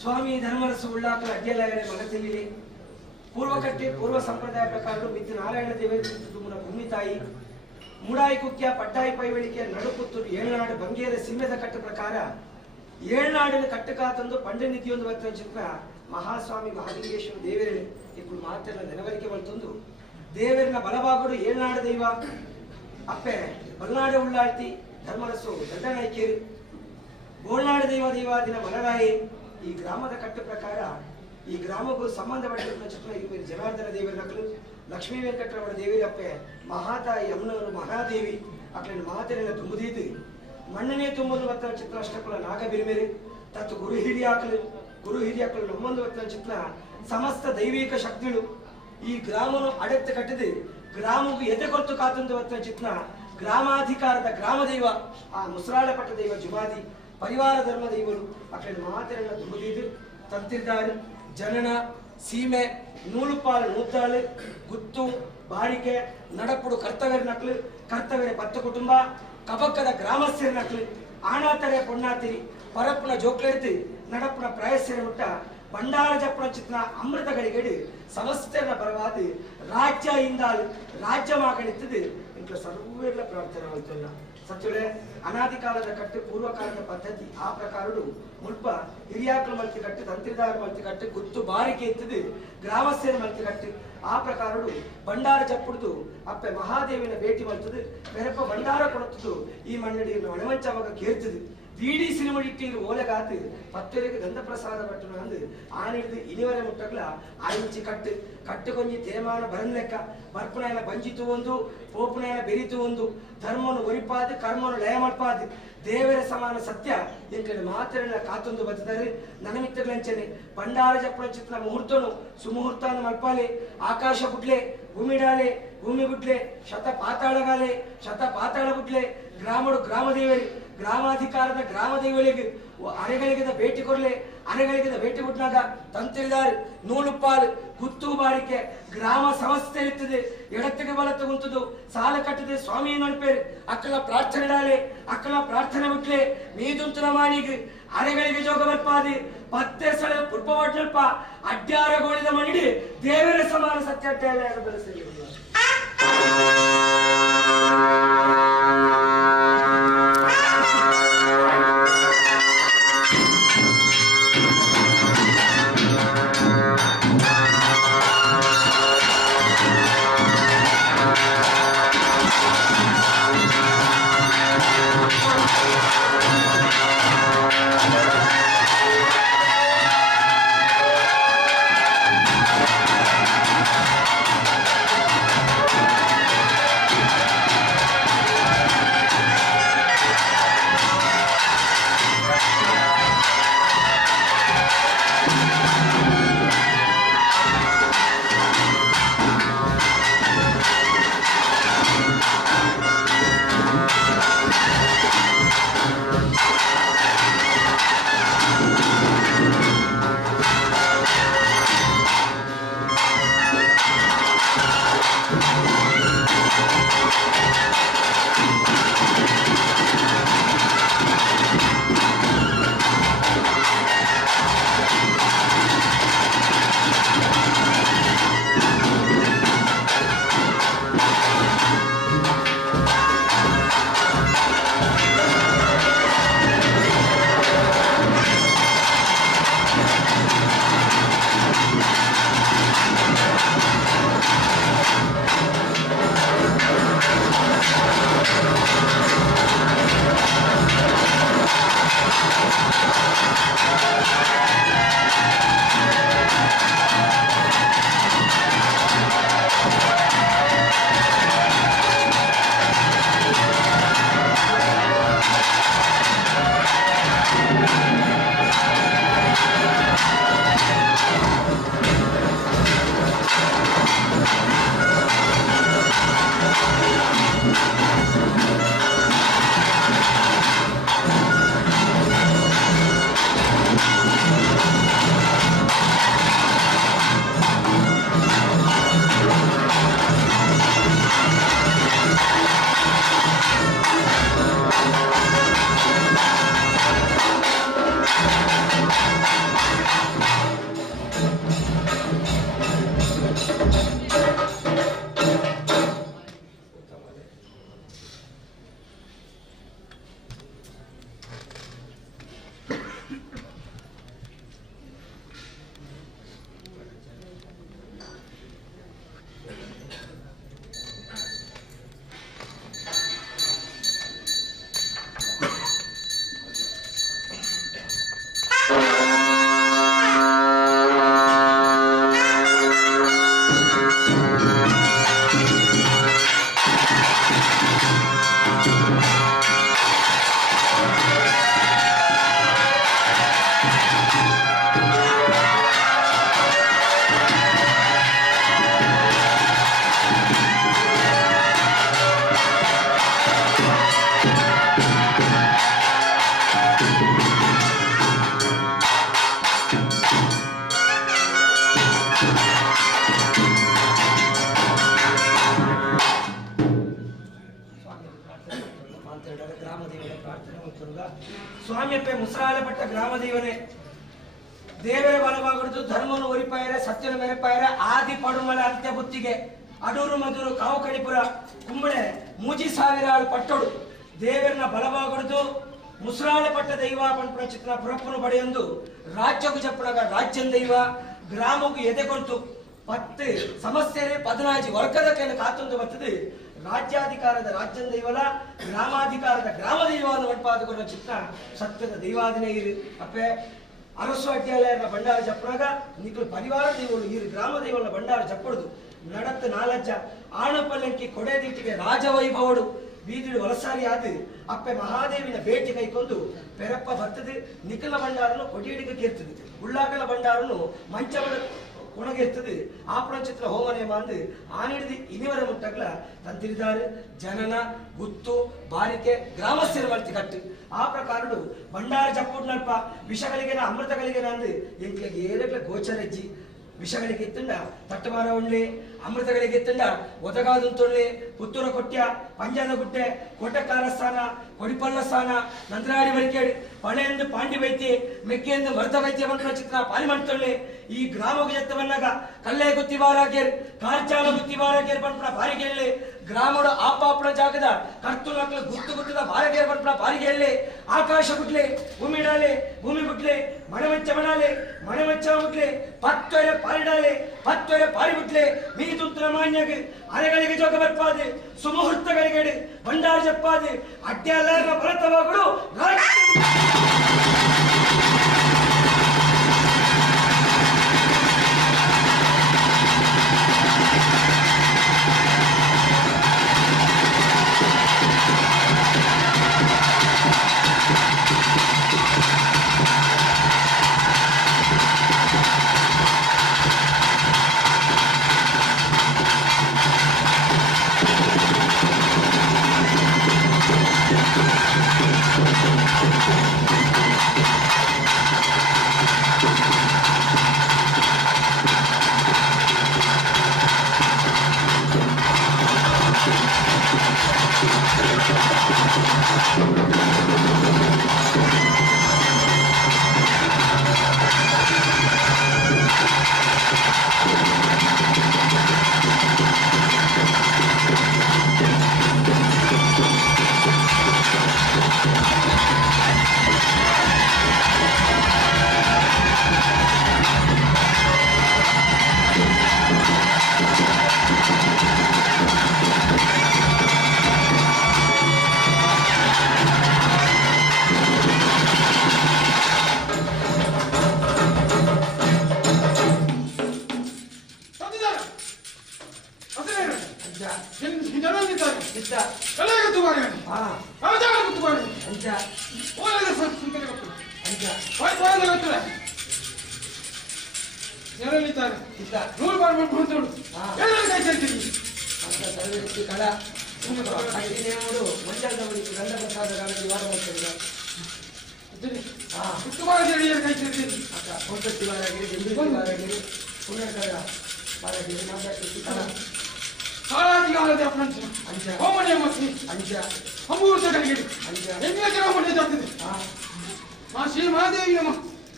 ಸ್ವಾಮಿ ಧರ್ಮರಸು ಉಳ್ಳಾಕಲ ಅಡ್ಡಿಯಲಾಗಡೆ ಮನಸ್ಸಲ್ಲಿ ಪೂರ್ವಕಟ್ಟೆ ಪೂರ್ವ ಸಂಪ್ರದಾಯ ಪ್ರಕಾರ ಮಿತ್ರ ನಾರಾಯಣ ದೇವರ ಭೂಮಿ ತಾಯಿ ಮುಡಾಯಿ ಕುಕ್ಯ ಪಟ್ಟಾಯಿ ಪೈವಳಿಕೆ ನಡುಪುತ್ತೂರು ಏಳ್ನಾಡು ಬಂಗೇರ ಸಿಂಹದ ಕಟ್ಟು ಪ್ರಕಾರ ಏಳ್ನಾಡಿನ ಕಟ್ಟಕ ತಂದು ಪಂಡನಿಧಿಯೊಂದು ವರ್ತಂಚಿನ ಮಹಾಸ್ವಾಮಿ ಮಹಾಲಿಂಗೇಶ್ವರ ದೇವರೇ ఇప్పుడు ಮಾತೆಲ್ಲ ನೆನವರಿಕೆ ಬಂತಂದು ದೇವರನ ಬಲಭಾಗಡು ಏಳ್ನಾಡು ದೈವ ಅಪ್ಪೆ ಬಲ್ನಾಡೆ ಉಳ್ಳಾಳ್ತಿ ಧರ್ಮರಸು ದಂಡನಾಯ್ಕೇರಿ ಗೋಳ್ನಾಡು ದೈವ ದೈವಾದಿನ ಮಲರಾಯಿ ಈ ಗ್ರಾಮದ ಕಟ್ಟು ಪ್ರಕಾರ ಈ ಗ್ರಾಮಕ್ಕೂ ಸಂಬಂಧಪಟ್ಟಿರುವ ಚಿತ್ರ ಇವರು ಜನಾರ್ದನ ದೇವರ ನಕಲು ಲಕ್ಷ್ಮೀ ವೆಂಕಟರಮಣ ದೇವಿ ಅಪ್ಪೆ ಮಹಾತಾಯಿ ಅಮ್ಮನವರು ಮಹಾದೇವಿ ಅಕ್ಕನ ಮಾತೆಲ್ಲ ತುಂಬುದಿದ್ದು ಮಣ್ಣನೇ ತುಂಬಲು ಬತ್ತ ಚಿತ್ರ ಅಷ್ಟಕುಲ ನಾಗ ಬಿರಿಮೆರಿ ತತ್ತು ಗುರು ಹಿರಿಯಾಕಲು ನಮ್ಮೊಂದು ಬತ್ತ ಚಿತ್ರ ಸಮಸ್ತ ದೈವಿಕ ಶಕ್ತಿಗಳು ಈ ಗ್ರಾಮನು ಅಡೆತ್ತು ಕಟ್ಟಿದೆ ಗ್ರಾಮಕ್ಕೂ ಎದೆ ಕೊಟ್ಟು ಕಾತಂದು ಬತ್ತ ಚಿತ್ರ ಗ್ರಾಮಾಧಿಕಾರದ ಗ್ರಾಮ ದೈವ ಆ ಮುಸರಾಳಪಟ್ಟ ದೈವ ಜುಮಾದಿ ಪರಿವಾರ ಧರ್ಮ ದೈವರು ಅಕಡೆ ಮಾತೆರೆಲ್ಲ ದುಡಿದು ತಂತಿರ್ದಾರು ಜನನ ಸೀಮೆ ನೂಲುಪಾಲು ನೂತಾಳು ಗುತ್ತು ಬಾಳಿಕೆ ನಡಪುಡು ಕರ್ತವ್ಯ ನಕ್ಲು ಕರ್ತವ್ಯ ಪತ್ತು ಕುಟುಂಬ ಕಬಕ್ಕದ ಗ್ರಾಮಸ್ಥರ ನಕ್ಲು ಆಣಾತರೆ ಪೊಣ್ಣಾತಿರಿ ಪರಪ್ಪನ ಜೋಕ್ಲೆಡ್ತು ನಡಪುನ ಪ್ರಯಸ್ಸರ ಮುಟ್ಟ ಬಂಡಾರ ಜಪ್ಪನ ಚಿತ್ನ ಅಮೃತ ಗಡಿಗಡು ಸಮಸ್ತೆನ ಬರವಾದ ರಾಜ್ಯ ಇಂದಾಲು ರಾಜ್ಯ ಮಾಗಣಿತದು ಇಂట్లో ಸರ್ವೆಲ್ಲ ಪ್ರಾರ್ಥನೆ ಆಯ್ತಲ್ಲ ಸತ್ಯುಳೆ ಅನಾದಿ ಕಾಲದ ಕಟ್ಟು ಪೂರ್ವಕಾಲದ ಪದ್ಧತಿ ಆ ಪ್ರಕಾರಡು ಮುಲ್ಪ ಹಿರಿಯಾಕ್ಲ ಮಲ್ತಿ ಕಟ್ಟು ತಂತ್ರಿದಾರ ಮಲ್ತಿ ಕಟ್ಟು ಗುತ್ತು ಬಾರಿಕೆ ಇತ್ತದು ಗ್ರಾಮಸ್ಥರ ಮಲ್ತಿ ಕಟ್ಟು ಆ ಪ್ರಕಾರಡು ಬಂಡಾರ ಚಪ್ಪುಡ್ದು ಅಪ್ಪೆ ಮಹಾದೇವಿನ ಭೇಟಿ ಮಲ್ತದು ಬೆರಪ ಬಂಡಾರ ಕೊಡುತ್ತದು ಈ ಮಣ್ಣಡಿಯನ್ನು ಒಣವಂಚವಾಗ ಕೇರ್ತದು ಬೀಡಿ ಸಿನಿಮಡಿಟ್ಟಿರು ಓಲೆಗಾತು ಪತ್ತರಿಗೆ ಗಂಧ ಪ್ರಸಾದ ಪಟ್ಟಣ ಅಂದು ಆನಿಡ್ದು ಇನಿವರೆ ಮುಟ್ಟಗ್ಲ ಆಯಿಂಚಿ ಕಟ್ಟು ಕೊಂಜಿ ತೇಮಾನ ಬರಂದ್ ಲೆಕ್ಕ ಬರ್ಪುನಾಯನ ಬಂಜಿತು ಒಂದು ಪೋಪುನಾಯನ ಬೆರಿತು ಒಂದು ಧರ್ಮನು ಒರಿಪಾದು ಕರ್ಮನು ಲಯ ಮಲ್ಪಾದು ದೇವರ ಸಮಾನ ಸತ್ಯ ಎಂಕಡೆ ಮಾತೆರೆಲ್ಲ ಕಾತೊಂದು ಬರ್ತದಾರೆ ನನ್ನ ಮಿತ್ರಗಳಂಚನೆ ಬಂಡಾರ ಜಪ್ಪನ ಚಿತ್ರ ಮುಹೂರ್ತನು ಸುಮುಹೂರ್ತಾನ ಮಲ್ಪಾಲೆ ಆಕಾಶ ಬುಡ್ಲೆ ಭೂಮಿಡಾಲೆ ಭೂಮಿ ಬುಡ್ಲೆ ಶತ ಪಾತಾಳಗಾಲೆ ಶತ ಪಾತಾಳ ಬುಡ್ಲೆ ಗ್ರಾಮಡು ಗ್ರಾಮ ದೇವರಿ ಗ್ರಾಮಾಧಿಕಾರದ ಗ್ರಾಮ ದೈವಳಿಗೆ ಅರೆಗಳಿಗೆ ಭೇಟಿ ಕೊಡ್ಲೆ ಅರೆಗಳಿಗೆ ಭೇಟಿ ಕೊಟ್ಟಾಗ ತಂತಿರಿದಾರು ನೂಲುಪಾಲು ಗುತ್ತು ಬಾರಿಕೆ ಗ್ರಾಮ ಸಮಸ್ಯೆ ಇರ್ತದೆ ಎಡತ್ತಿಗೆ ಬಲತ್ತು ಕುಂತದು ಸಾಲ ಕಟ್ಟದೆ ಸ್ವಾಮಿ ನಡ್ಪೇರು ಅಕ್ಕಲ ಪ್ರಾರ್ಥನೆ ಡಾಲೆ ಅಕ್ಕಲ ಪ್ರಾರ್ಥನೆ ಬಿಟ್ಲೆ ನೀದುಂತನ ಮಾಣಿಗೆ ಅರೆಗಳಿಗೆ ಜೋಗ ಬರ್ಪಾದಿ ಪತ್ತೆ ಸಳ ಪುರ್ಪವಡ್ನಲ್ಪ ಅಡ್ಡಾರಗೋಳಿದ ಮಣಿಡಿ ದೇವರ ಸಮಾನ ಸತ್ಯ ಅಡ್ಡ ಬೆಳೆಸಿಲ್ಲ ಗ್ರಾಮ ದೇವರ ಪ್ರಾರ್ಥನೆ ಮಾಡ್ತಾರ. ಸ್ವಾಮಿಯಪ್ಪೆ ಮುಸರಾಲಪಟ್ಟ ಗ್ರಾಮ ದೇವನೇ ದೇವರ ಬಲವಾಗುವುದು ಧರ್ಮನು ಒರಿಪಾಯರೆ ಸತ್ಯನ ಮೆರೆಪಾಯರೆ ಆದಿ ಪಡುಮಲ ಅಂತ್ಯ ಬುತ್ತಿಗೆ ಅಡೂರು ಮಧುರು ಕಾವು ಕಡಿಪುರ ಕುಂಬಳೆ ಮೂಜಿ ಸಾವಿರಾಳು ಪಟ್ಟೊಡು ದೇವರನ್ನ ಬಲವಾಗುವುದು ಮುಸರಾಲಪಟ್ಟ ದೈವ ಪಂಪುನ ಚಿತ್ರ ಪುರಪ್ಪನು ಬಡೆಯೊಂದು ರಾಜ್ಯಗೂ ಜಪ್ಪಳಗ ರಾಜ್ಯನ್ ದೈವ ಗ್ರಾಮಗೂ ಎದೆಗೊಂತು 10 ಸಮಸ್ಯೆ 14 ವರ್ಗದ ಕೈನ ಕಾತೊಂದು ಬರ್ತದೆ ರಾಜ್ಯಾಧಿಕಾರದ ರಾಜ್ಯದ ದೈವಲ ಗ್ರಾಮಾಧಿಕಾರದ ಗ್ರಾಮ ದೈವ ಮಟ್ಪಾದಗೊಳ್ಳ ಚಿತ್ರ ಸತ್ಯದ ದೈವಾದಿನೇ ಇರು ಅಪ್ಪೆ ಅರಸು ಅಡ್ಯಾಲಯನ ಬಂಡಾರ ಜಪ್ಪನಾಗ ನಿಖಲು ಪರಿವಾರ ದೈವಗಳು ಇರು ಗ್ರಾಮ ದೈವಗಳ ಬಂಡಾರ ಜಪ್ಪಡುದು ನಡತ್ತು ನಾಲಜ್ಜ ಆಣಪಲ್ಲಂಕಿ ಕೊಡೆದೀಟಿಗೆ ರಾಜವೈಭವಡು ಬೀದಿಡು ವಲಸಾರಿ ಆದ ಅಪ್ಪೆ ಮಹಾದೇವಿನ ಭೇಟಿ ಕೈಕೊಂಡು ಪೆರಪ್ಪ ಬರ್ತದೆ ನಿಖಲ ಭಂಡಾರನು ಕೊಡಿಯಡಿಗೆ ಕೇರ್ತದೆ ಉಳ್ಳಾಕಲ ಭಂಡಾರನು ಮಂಚವಡ ಕೊಣಗಿರ್ತದೆ ಆಪಣ ಚಿತ್ರ ಹೋಮನೇಮ ಅಂದು ಆನಿಡಿದು ಇನಿವರ ಮುಟ್ಟಗ್ಲ ತಂತಿರಿದಾರೆ ಜನನ ಗುತ್ತು ಬಾರಿಕೆ ಗ್ರಾಮಸ್ಥರ ಮಲ್ತಿ ಕಟ್ಟು ಆ ಪ್ರಕಾರಡು ಭಂಡಾರ ಜಪ್ಪುಡ್ನಲ್ಪ ವಿಷಗಳಿಗೆನ ಅಮೃತಗಳಿಗೆನ ಅಂದು ಎಂಕ್ಲೆಗೆ ಏರಗ್ಲ ಗೋಚರಜ್ಜಿ ವಿಷಗಳಿಗೆ ಎತ್ತಂಡ ತಟ್ಟಮಾರ ಉಳ್ಳಿ ಅಮೃತಗಳಿಗೆ ಎತ್ತಂಡ ಒದಗಾದಂತೊಳ್ಳಿ ಪುತ್ತೂರ ಕೊಟ್ಯ ಪಂಜದ ಗುಡ್ಡೆ ಕೋಟಕಾರ ಸ್ಥಾನ ಕೊಡಿಪಲ್ಲ ಸ್ಥಾನ ನಂದರಾಡಿ ಬರಿಕೇಡಿ ಪಳೆಯಂದು ಪಾಂಡಿ ವೈದ್ಯ ಮೆಕ್ಕೆಂದು ಮರ್ದ ವೈದ್ಯ ಬಂದ ಚಿತ್ರ ಪಾಲಿ ಮಾಡ್ತೊಳ್ಳಿ ಈ ಗ್ರಾಮಕ್ಕೆ ಎತ್ತ ಬಂದಾಗ ಕಲ್ಲೆ ಗುತ್ತಿ ಬಾರಾಗೇರ್ ಕಾರ್ಚಾಲ ಗುತ್ತಿ ಬಾರಾಗೇರ್ ಬಂದ್ಬಿಡ ಬಾರಿಗೆಳ್ಳಿ ಗ್ರಾಮದ ಆಪಾಪಣ ಜಾಗದ ಕರ್ತುಲಕ್ಲ ಗುತ್ತು ಗುತ್ತದ ಬಾರಗೇರ್ ಬಂದ್ಬಿಡ ಬಾರಿಗೆಳ್ಳಿ ಆಕಾಶ ಬಿಟ್ಲೆ ಭೂಮಿ ಇಡಾಲೆ ಭೂಮಿ ಬಿಟ್ಲೆ ಮನೆ ಮಚ್ಚ ಬಿಟ್ಲೆ 10 ಪಾರಿಡಾಲೆ 10 ಪಾರಿ ಬಿಟ್ಲೆ ಮೀದುತ್ರ ಮಾನ್ಯಗೆ ಅರೆಗಳಿಗೆ ಜೋಗ ಬರ್ಪಾದೆ ಸುಮುಹೂರ್ತಗಳಿಗೆ ಭಂಡಾರ ಜಪ್ಪಾದೆ ಅಡ್ಯಾಲರ ಭರತವಾಗಳು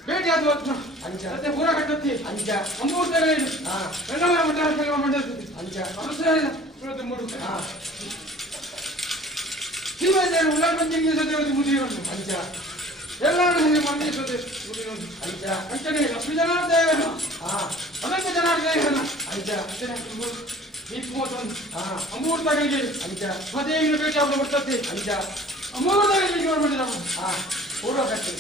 ಭೇಟಿ ಆದ ಮತ್ತೆ ಪೂರ ಕಟ್ಟತ್ತಿ ಅಮೂರ್ತಗಳು ಸೀಮೆಂಜರು ಉಳ್ಳಾಗಡ್ಡಿಗೆ ಜೊತೆ ಮುದಿರೋದು ಎಲ್ಲರೂ ಮಂದಿ ಜೊತೆ ಅಂಚನೆ ಲಕ್ಷ್ಮೀ ಜನಾರ್ದನ ಅನಂತ ಜನಾರ್ದನ ಅಮೂರ್ತಗಳಿಗೆ ಮದೇವಿನ ಭೇಟಿ ಆಗ ಬರ್ತದೆ ಅಮೂರ್ತಗಳಿಗೆ ಬರ್ಬಿಟ್ಟಿರ ಪೂರ್ವ ಕಟ್ಟಿ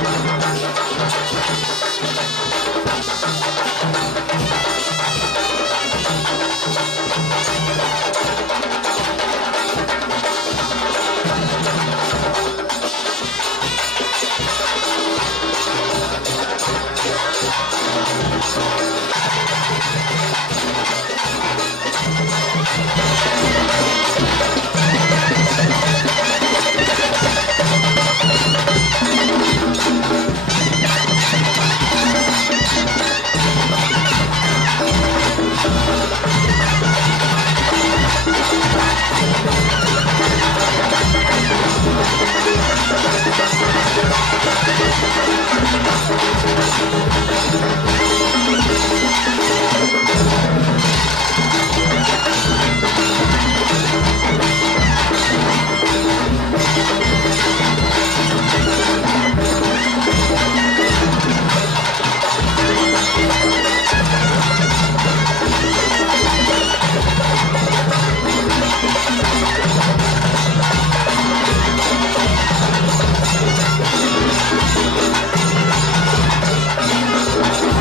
Thank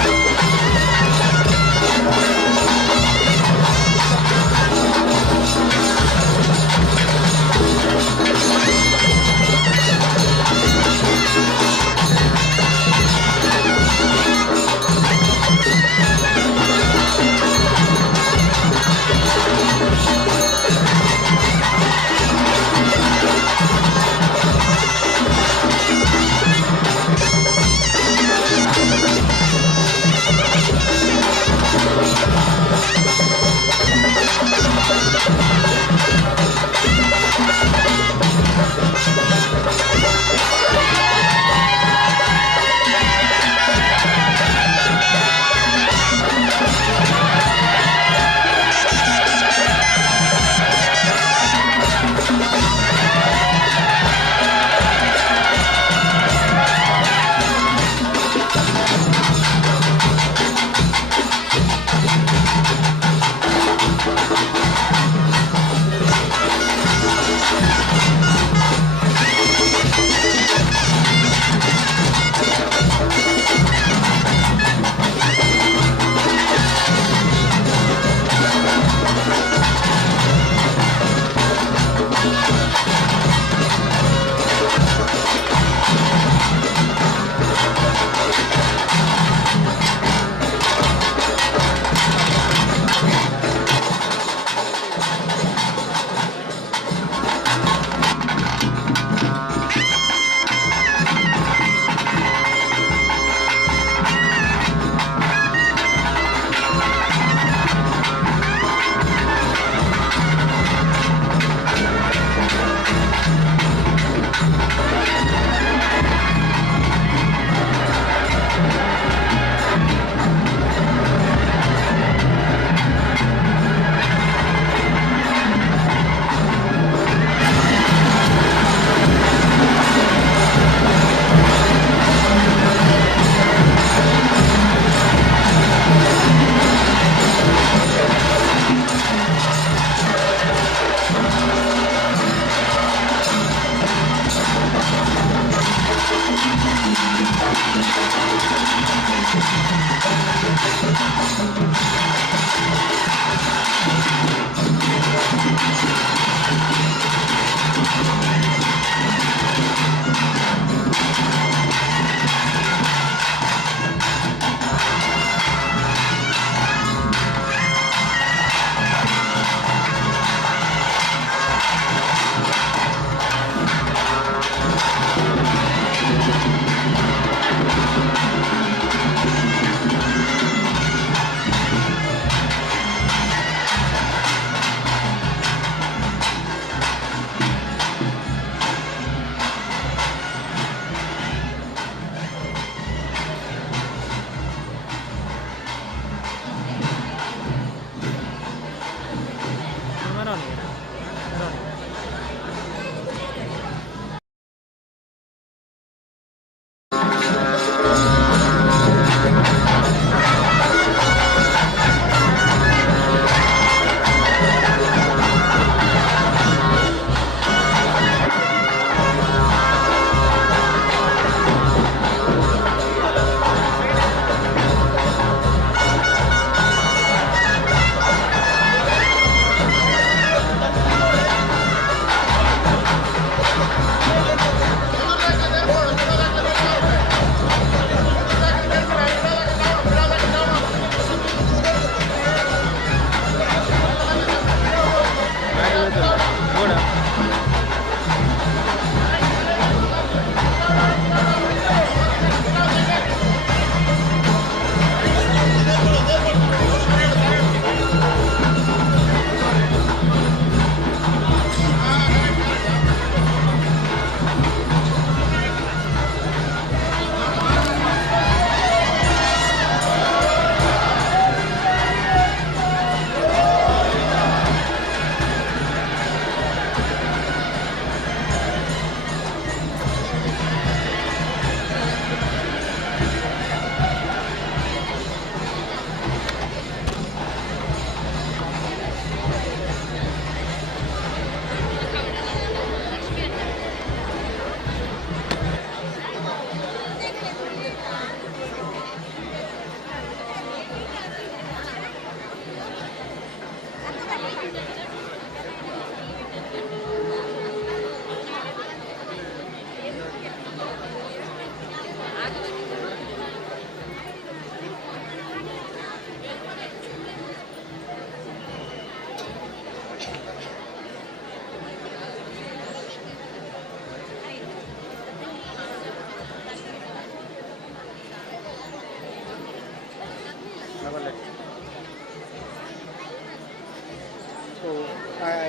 you.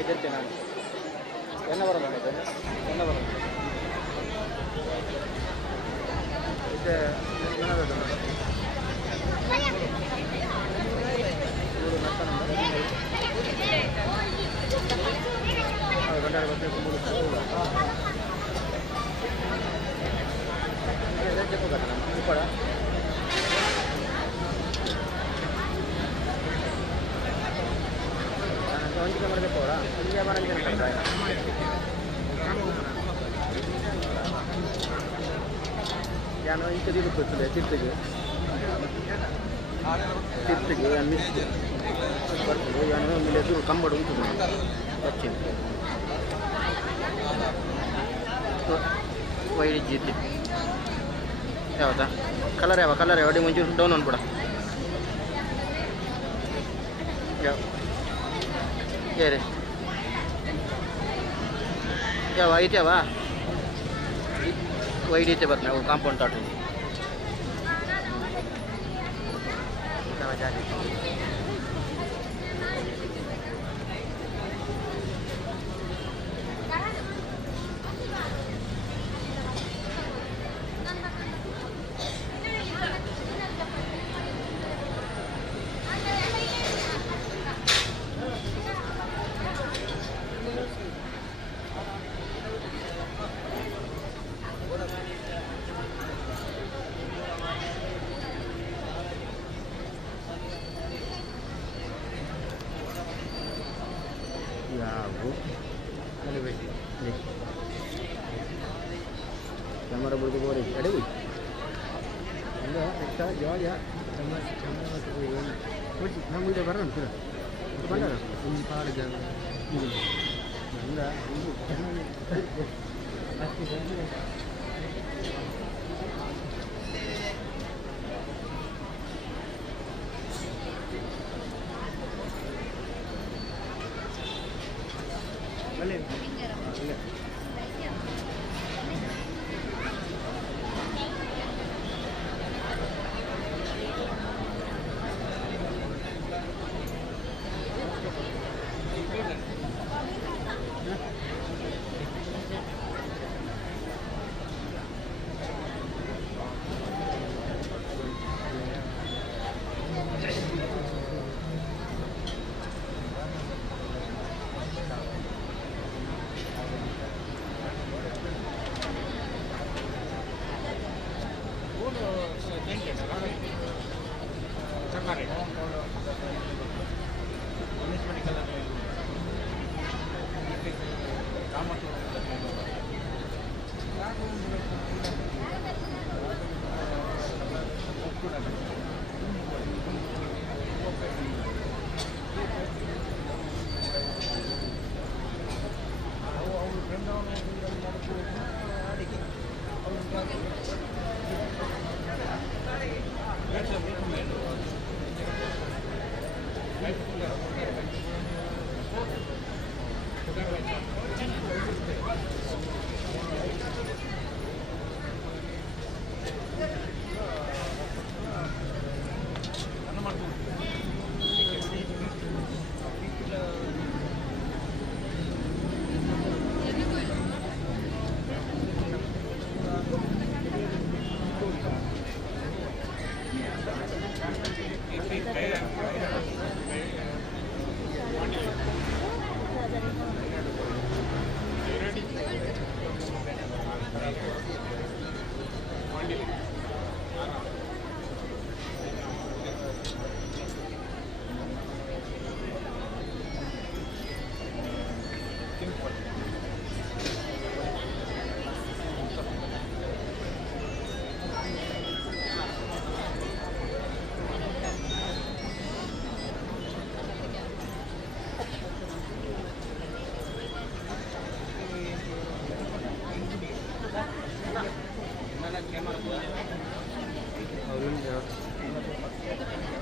ಇದ್ದಿರ್ತೀನಿ ನಾನು ಎನ್ನ ಬರೋಲ್ಲ ಎನ್ನ ಬರೋಲ್ಲ ಇದೆ ನನಗೆ ಗಂಟೆ ಬರ್ಬೇಕು ಮೂರು ಕೂಡ ಒಂದಿಗೆ ಮಾಡಬೇಕು ಅವರ ಒಂದಿಗೆ ಮಾಡೋಕ್ಕೆ ಯಾನೋ ಈ ಕಡೆ ಗೊತ್ತಿಲ್ಲ ತಿರ್ತಿಗೆ ಅನ್ನಿಸ್ತು ಬರ್ತದೆ ಯಾನೋ ಮೇಲೆ ಎದುರು ಕಂಬಡು ಉಂಟು ಹೆಚ್ಚಿನ ವೈಡಿ ಜೀತಿ ಯಾವ್ದಾ ಕಲರ್ ಯಾವ ಅಡಿ ಮುಂಚೂರು ಡೌನ್ ಅನ್ಬಿಡ ಏರಿ ಯಾವ ಐತ್ಯಾವ ವೈಡ್ ಐತೆ ಬರ್ತ ನಾವು ಕಾಂಪೌಂಡ್ ತಾಟು ಜಾತಿ Yago. Ano ba? Camera boleh boleh. Ada bu? Ada. Kita jual ya. Camera masih boleh. Macam nama udah barang sudah. Itu mana? Ini pada jangan. Anda. Boleh.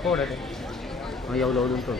Boleh. Yaw dun to.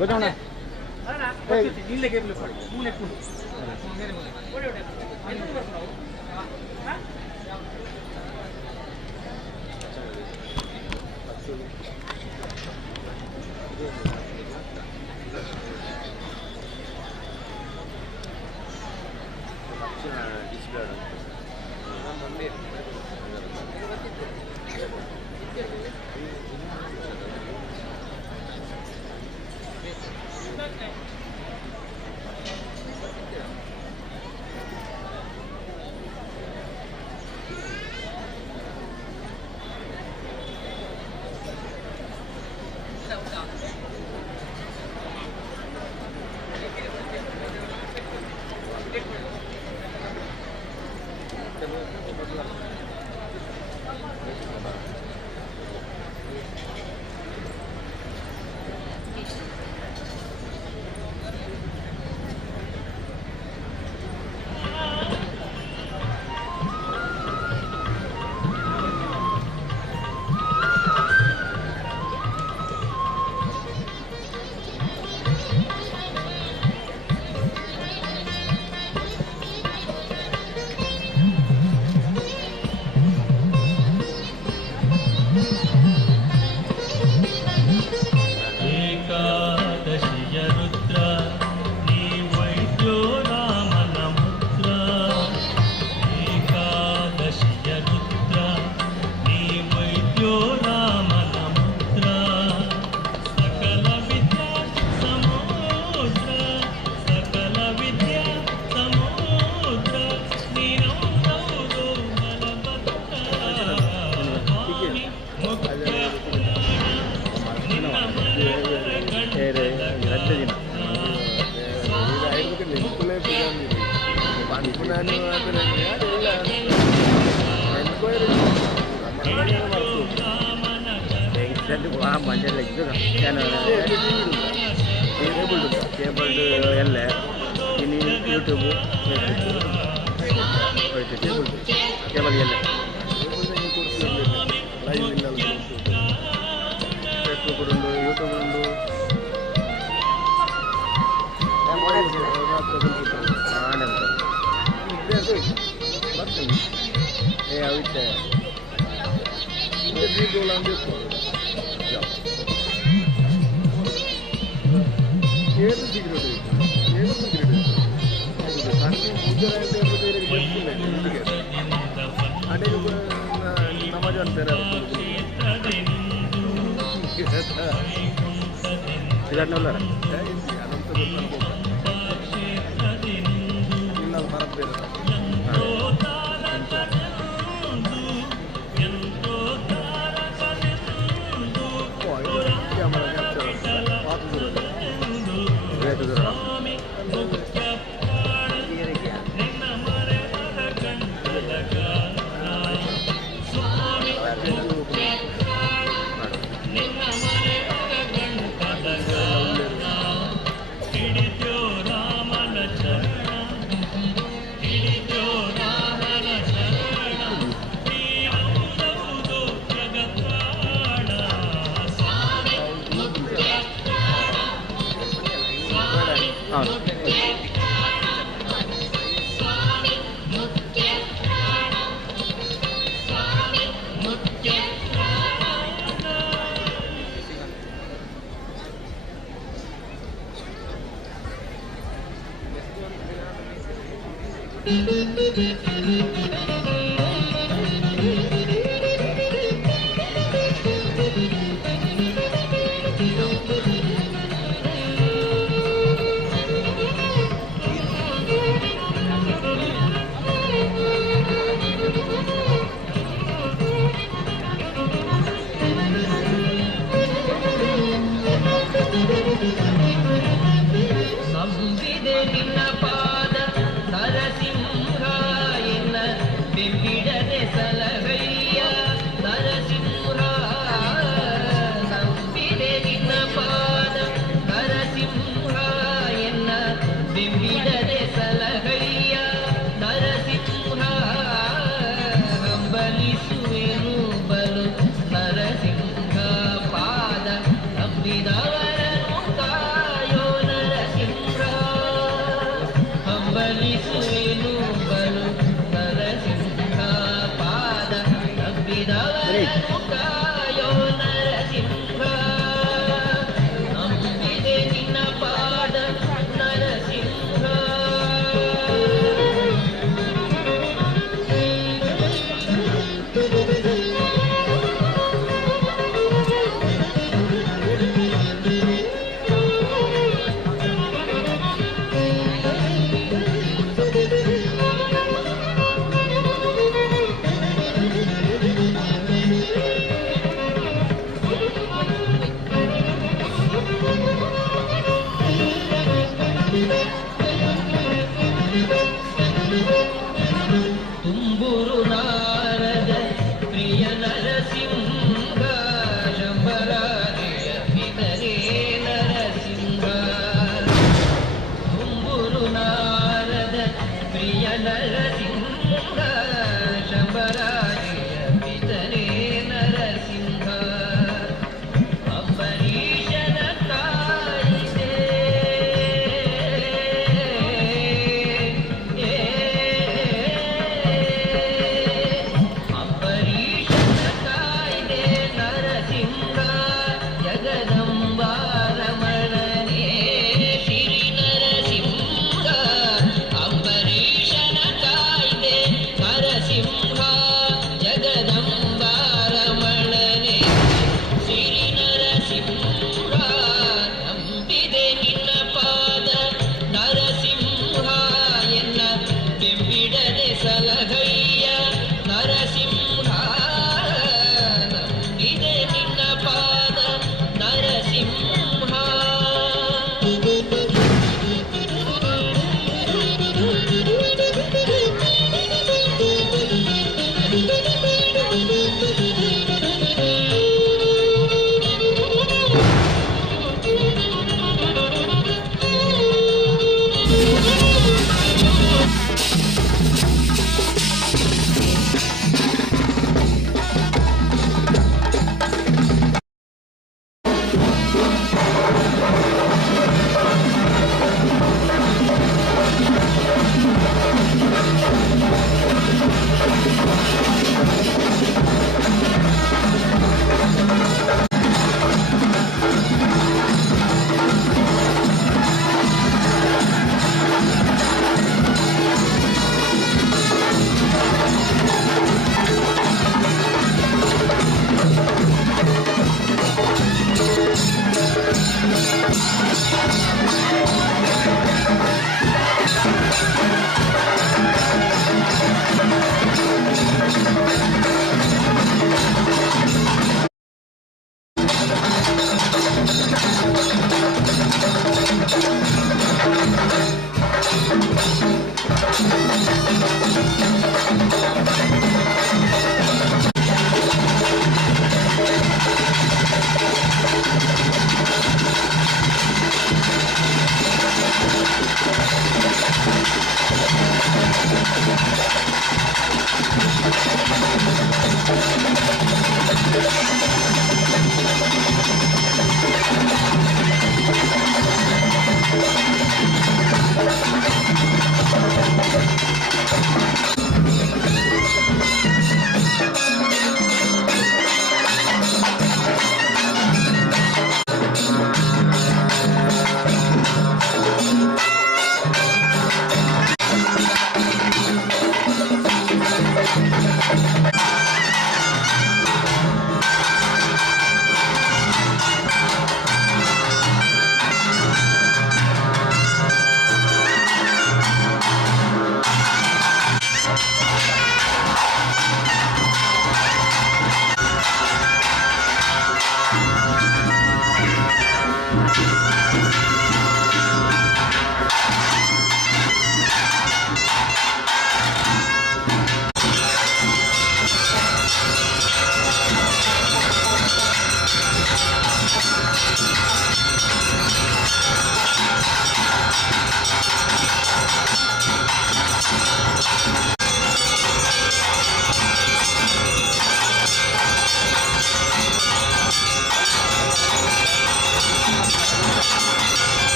ಬಜೋಣ cable ಎಲ್ಲ ಇನ್ನು YouTube cable ಎಲ್ಲ Facebook ಉಂಟು YouTube ಉಂಟು ಬರ್ತೀನಿ ಅವಿತ್ತೆ ಏಳು cigarette ಏಳು cigarette ಹೌದು ಸಣ್ಣ ಮುದ್ದರ ಅದೇ ನಮಾಜ್ ಅಂತಾರೆ ಸಿಗರೇಟ್ನಲ್ಲ ಅದಂತ ಇಲ್ಲ ಬರಬೇಡ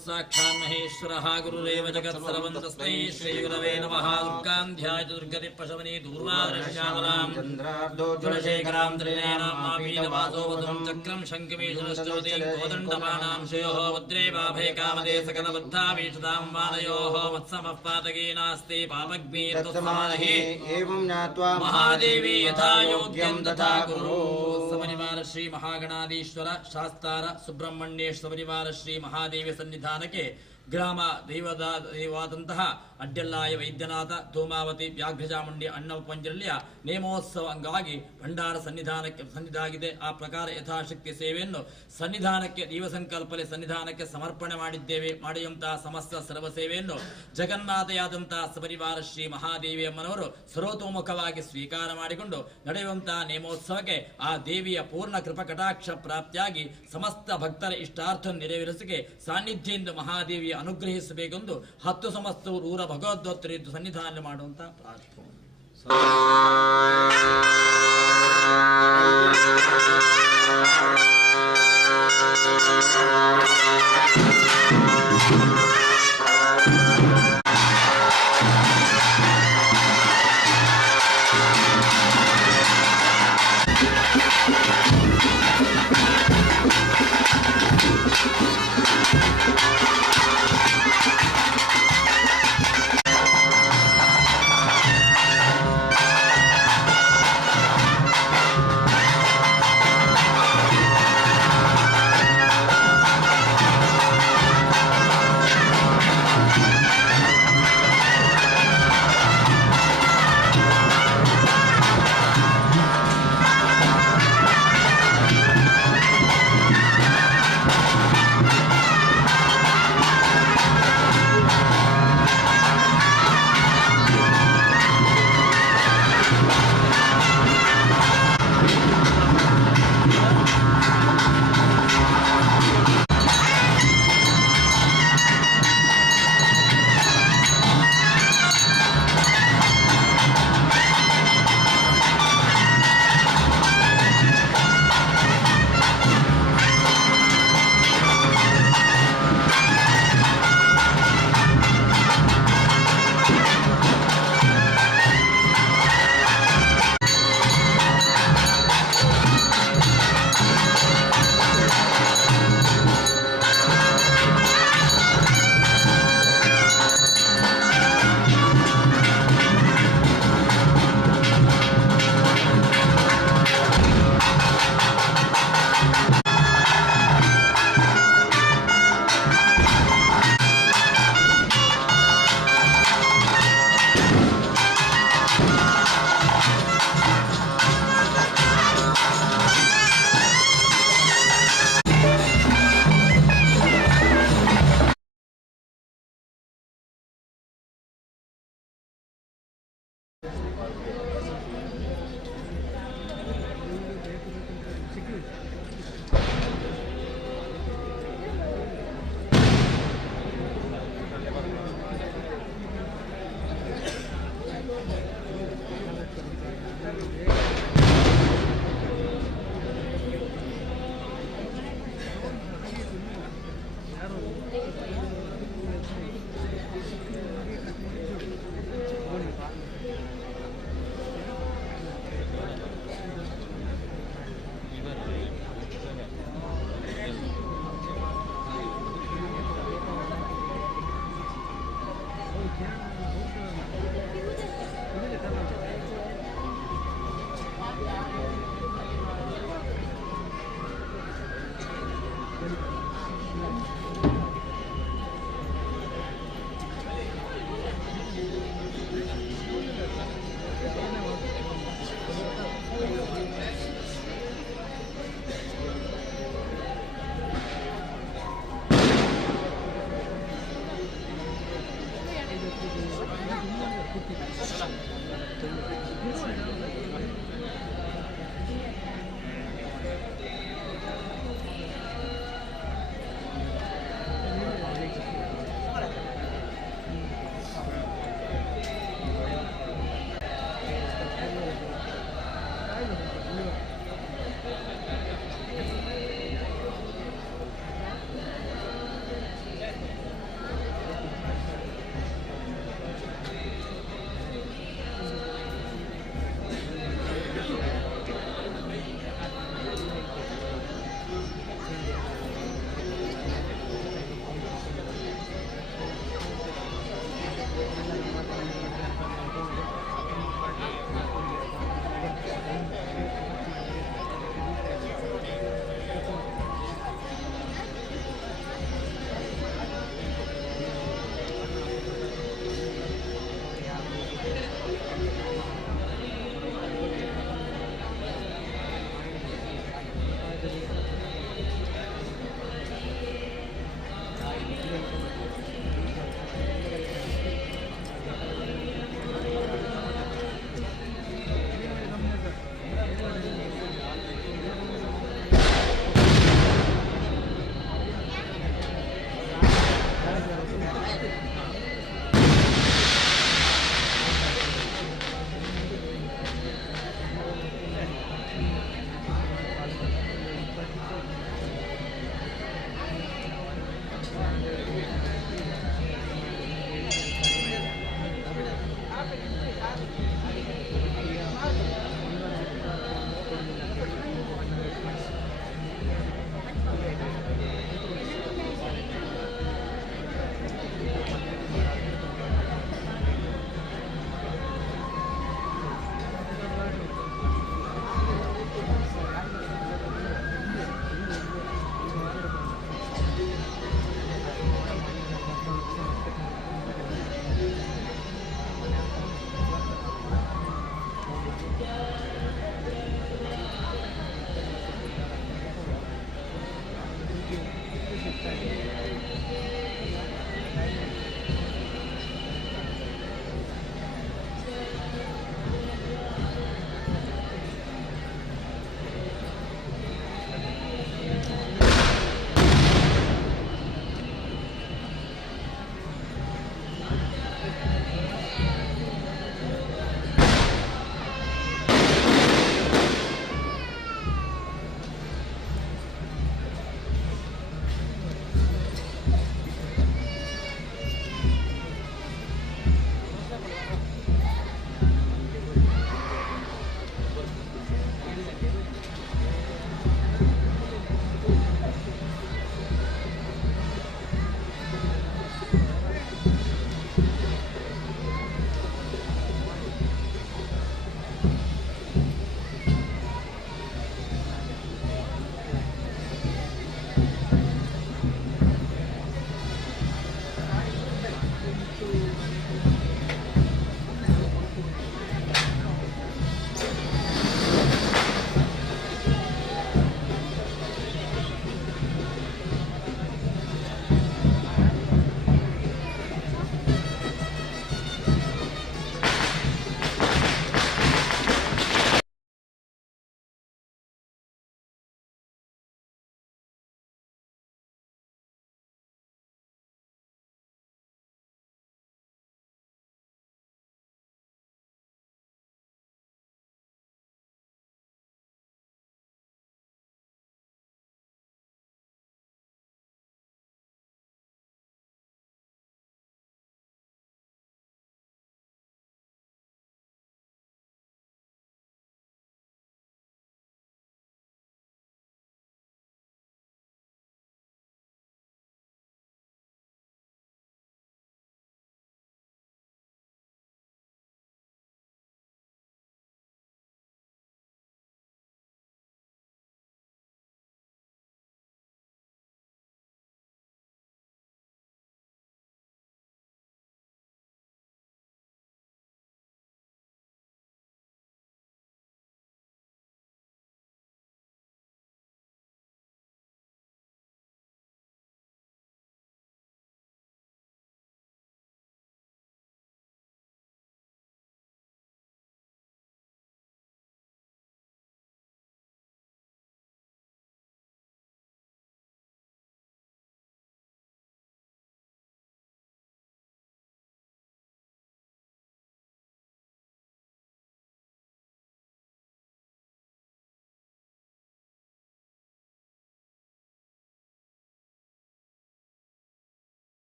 साक्षात् महेश्वरः गुरुरेव जगत्सर्वन्तस्मै श्रीगुरवे नमः। दुर्गां ध्यायतु दुर्गतिपशवनी दूर्वादृश्यामलां चन्द्रार्धोज्ज्वलशेखरां त्रिनयनामापीनवासोवधं चक्रं शङ्खमीशुनश्चोतीं कोदण्डपाणां शयोः वज्रेवाभे कामदे सकलबद्धाभीषदां वादयोः मत्समः पातकी नास्ति पापग्नीर्तस्माहि एवं ज्ञात्वा महादेवी यथा योग्यं तथा कुरु। सपरिवार श्री महागणाधीश्वर शास्तार सुब्रह्मण्येश्वर परिवार श्री महादेवी सन्निधानಕ್ಕೆ ಗ್ರಾಮ ದೈವಾದಂತಹ ಅಡ್ಡೆಲ್ಲಾಯ ವೈದ್ಯನಾಥ ಧೂಮಾವತಿ ವ್ಯಾಘ್ರಚಾಮುಂಡಿ ಅಣ್ಣಪಂಜರಲ್ಲಿಯ ನೇಮೋತ್ಸವ ಅಂಗವಾಗಿ ಭಂಡಾರ ಸನ್ನಿಧಾಗಿದೆ. ಆ ಪ್ರಕಾರ ಯಥಾಶಕ್ತಿ ಸೇವೆಯನ್ನು ಸನ್ನಿಧಾನಕ್ಕೆ ದೈವಸಂಕಲ್ಪಲೆ ಸನ್ನಿಧಾನಕ್ಕೆ ಸಮರ್ಪಣೆ ಮಾಡಿದ್ದೇವೆ. ಮಾಡಿದಂತಹ ಸಮಸ್ತ ಸರ್ವ ಸೇವೆಯನ್ನು ಜಗನ್ಮಾತೆಯಾದಂತಹ ಸಪರಿವಾರ ಶ್ರೀ ಮಹಾದೇವಿ ಅಮ್ಮನವರು ಸರ್ವತೋಮುಖವಾಗಿ ಸ್ವೀಕಾರ ಮಾಡಿಕೊಂಡು ನಡೆಯುವಂತಹ ನೇಮೋತ್ಸವಕ್ಕೆ ಆ ದೇವಿಯ ಪೂರ್ಣ ಕೃಪಕಟಾಕ್ಷ ಪ್ರಾಪ್ತಿಯಾಗಿ ಸಮಸ್ತ ಭಕ್ತರ ಇಷ್ಟಾರ್ಥ ನೆರವೇರಿಸಿಗೆ ಸಾನ್ನಿಧ್ಯದಿಂದ ಮಹಾದೇವಿಯ ಅನುಗ್ರಹಿಸಬೇಕೆಂದು 10 ಸಮಸ್ತರು ಊರ ಭಗವದ್ಭಕ್ತರಿದ್ದು ಸನ್ನಿಧಾನ ಮಾಡುವಂತ ಪ್ರಾರ್ಥನೆ.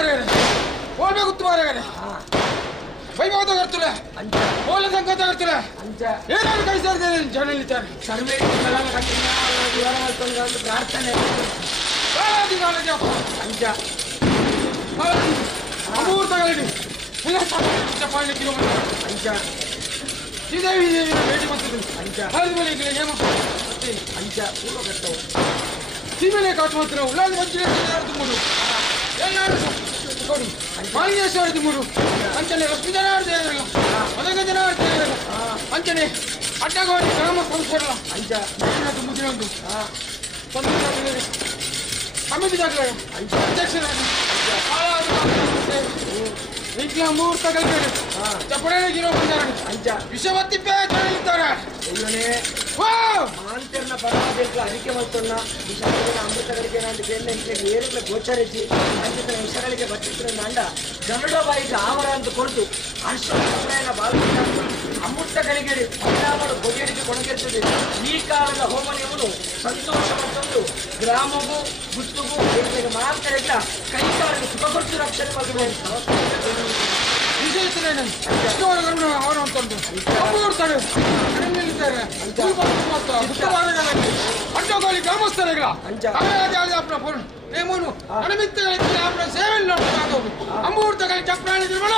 ಮಾರ್ಯಾರೆ ಓಲ್ಮೆ ಗುತ್ತು ಮಾರ್ಯಾರೆ ವೈಭವದ ಕರ್ತಲೆ ಓಲ ಸಂಕಟ ಕರ್ತಲೆ ಏನಾದ್ರು ಕೈ ಸೇರಿದೆ ಜನ ಇಲ್ಲಿದ್ದಾರೆ ಸರ್ವೇ ಪ್ರಾರ್ಥನೆ ಅಂಚ ಅಮೂರ್ತಗಳಲ್ಲಿ ಇಲ್ಲ ಚಪ್ಪಾಳೆ ಕಿಲೋಮೀಟರ್ ಅಂಚ ಶ್ರೀದೇವಿ ದೇವಿಯ ಭೇಟಿ ಬಂದಿದ್ದು ಅಂಚ ಹರಿದ ಮನೆಗೆ ನೇಮ ಅಂಚ ಪೂರ್ವಘಟ್ಟವು ಸೀಮೆಲೆ ಕಾಟುವಂತರ ಉಳ್ಳಾದಿ ವಂಚನೆ ತುಂಬುದು ಎಲ್ಲರೂ ಕೊಡು ಮಾಲಿಂಗೇಶ್ವರ ತುಂಬುದು ಅಂಚನೆ ಲಕ್ಷ್ಮೀ ಜನ ಆಡ್ತೇವೆ ಮದಗ ಜನ ಆಡ್ತೇವೆ ಅಂಚನೆ ಅಡ್ಡಗೋಡಿ ಗ್ರಾಮ ಸಂಸ್ಥೆಗಳ ಅಂಚ ತುಂಬುದಿನ ಒಂದು ಸಮಿತಿ ಅಧ್ಯಕ್ಷರಾಗಿ ಇಂಗ್ಲ ಮುಹೂರ್ತಗಳಿಗೆ ಚಪ್ಪಡೆಗಿರೋ ಬಂದಾರೆ ಅಂಚ ವಿಷವತ್ತಿಪ್ಪೆ ಹೇಳಿದ್ದಾರೆ ಮಾಂತರ್ನ ಪರವಾದ ಅರಿಕೆ ಮತ್ತೊನ್ನ ವಿಷಯಗಳ ಅಮೃತಗಳಿಗೆ ನಾನು ಏರಿನ ಗೋಚರಿಸಿ ಅಂಚಿನ ವಿಷಯಗಳಿಗೆ ಬಚ್ಚಿಸಿದ ಅಂಡ ಗರುಡ ಬಾಯಿಗೆ ಆವರ ಅಂತ ಕೊಡ್ತು ಅರ್ಶನ ಬಾಲ್ಯ ಅಮೃತಗಳಿಗೆ ಪರಿಣಾಮಗಳು ಬಗೆಹರಿಸಿ ಕೊಡಗಿರ್ತದೆ ಈ ಕಾಲದ ಹೋಮನಿಯವನ್ನು ಸಂತೋಷ ಮತ್ತೊಂದು ಗ್ರಾಮಗೂ ಗುತ್ತುಗೂ ಮಾತ್ರ ಕೈಕಾಲಿಗೆ ಸುಖ ಕೊಟ್ಟು ರಕ್ಷಣೆ ಅಡ್ಡಗೋಲಿ ಗ್ರಾಮಸ್ಥರಿಗಳ ನೇಮನು ಅನಮಿತ್ತಗಳ ಸೇವೆ ಅಮೂರ್ತಗಳ ಚಪ್ರಾಣಿ ನಿರ್ಮಾಣ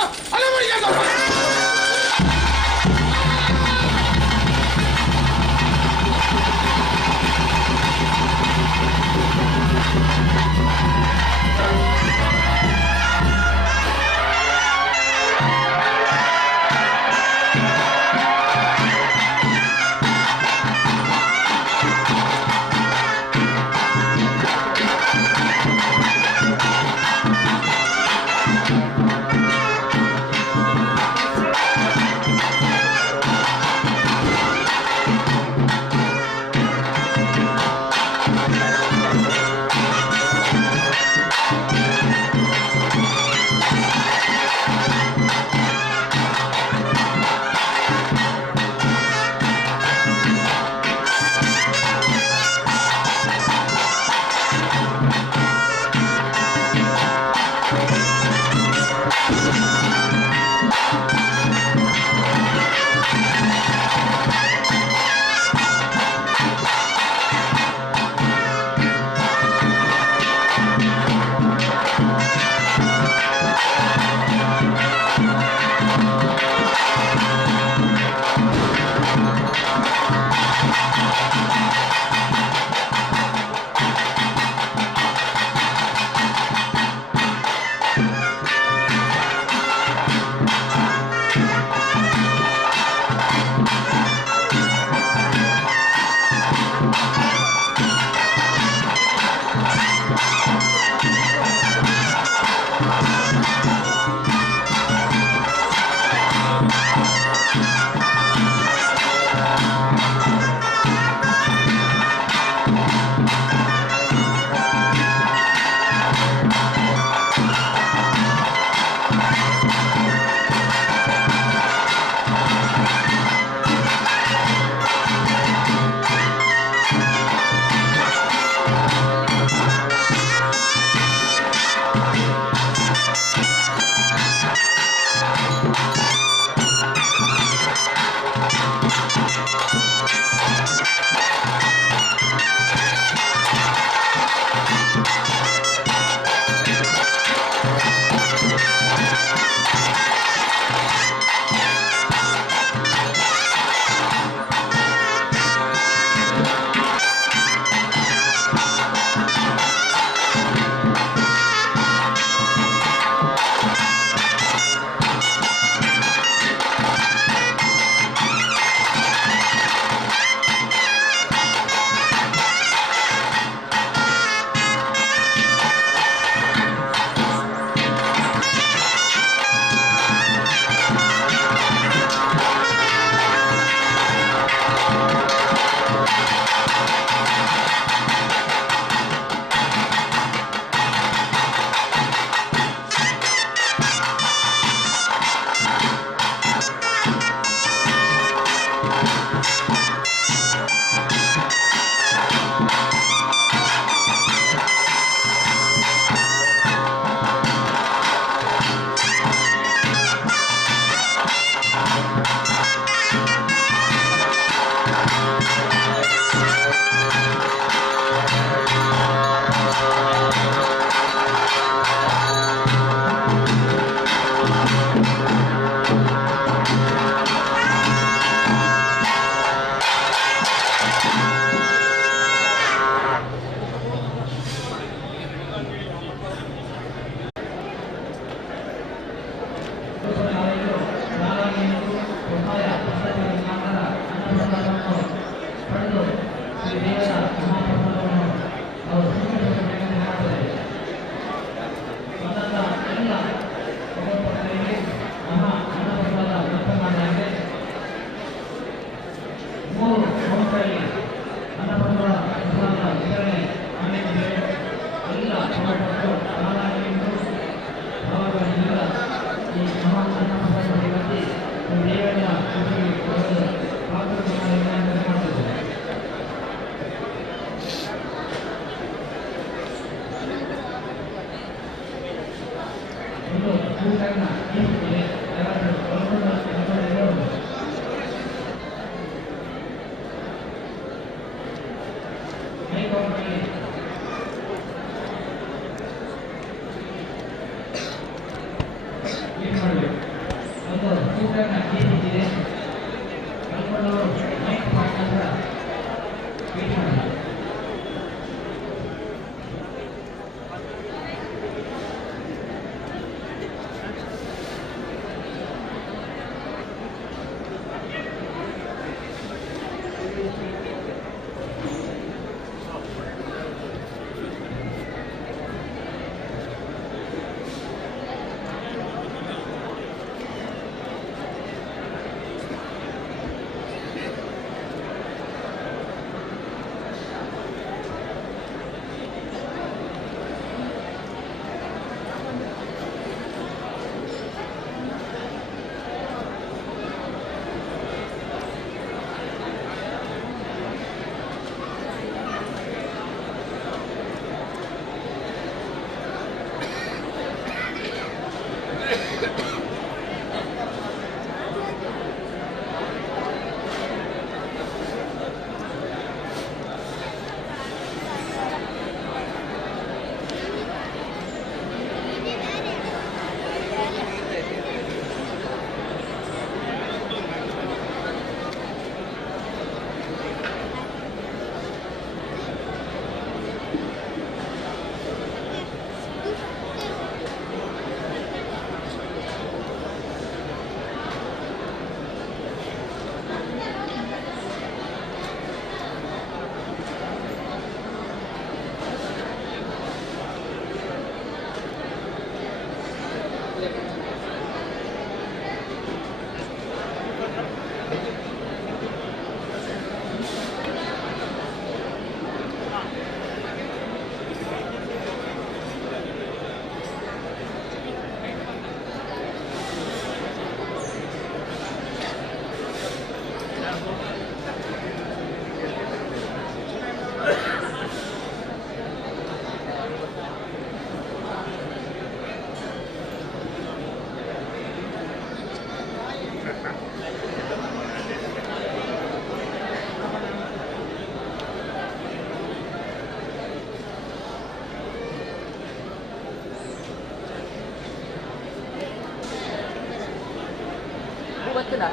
ಗೊತ್ತಿಲ್ಲ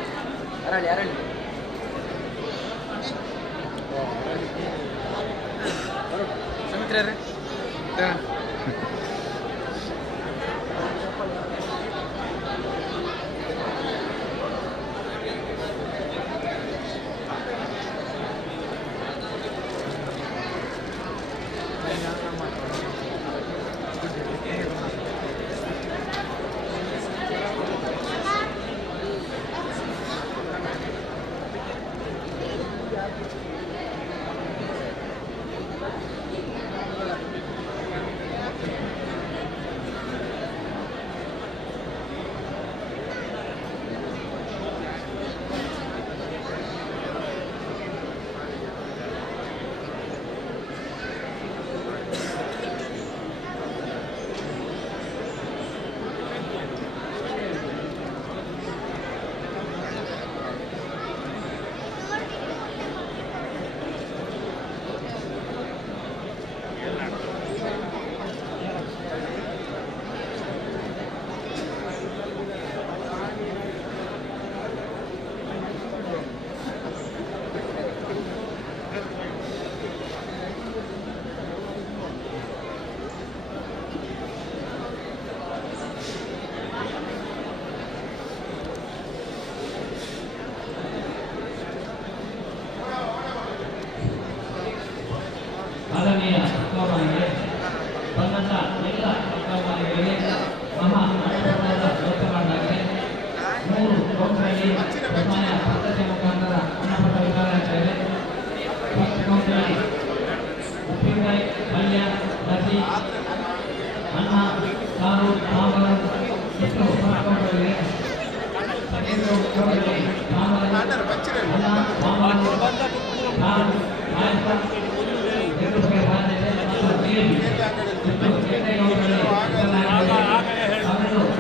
ಅರಳಿ ಅರಳಿ ಸುಮಿತ್ರರೇ ಆದರಣೀಯ ಅಕ್ಕಮಾರಿಗೆ ಬಂದಂಥ ಎಲ್ಲ ಅಕ್ಕಮಾರಿಗೆ ಮಹಾ ಅನುಭವದ ಲೋಕಮಾನ್ಯರಿಗೆ 3 ಕೌಂಟರಲ್ಲಿ ಸನ್ಮಾನ ಪದ್ಧತಿ ಮುಖಾಂತರ ಅನ್ನಪಟ್ಟ ವಿತರಣೆ ಫಸ್ಟ್ ಕೌಂಟರಲ್ಲಿ ಉಪ್ಪಿನಕಾಯಿ ಪಲ್ಯ ಲಸಿ ಅನ್ನ ಸಾರು ಸಾಂಬಾರು ಇಷ್ಟು ಫಸ್ಟ್ ಕೌಂಟರಲ್ಲಿ ಸೆಕೆಂಡ್ ಕೌಂಟರಲ್ಲಿ ಸಾಂಬಾರು ಅನ್ನ ಸಾಂಬಾರು ಸಾರು ಪಾಯಸ ಅವರು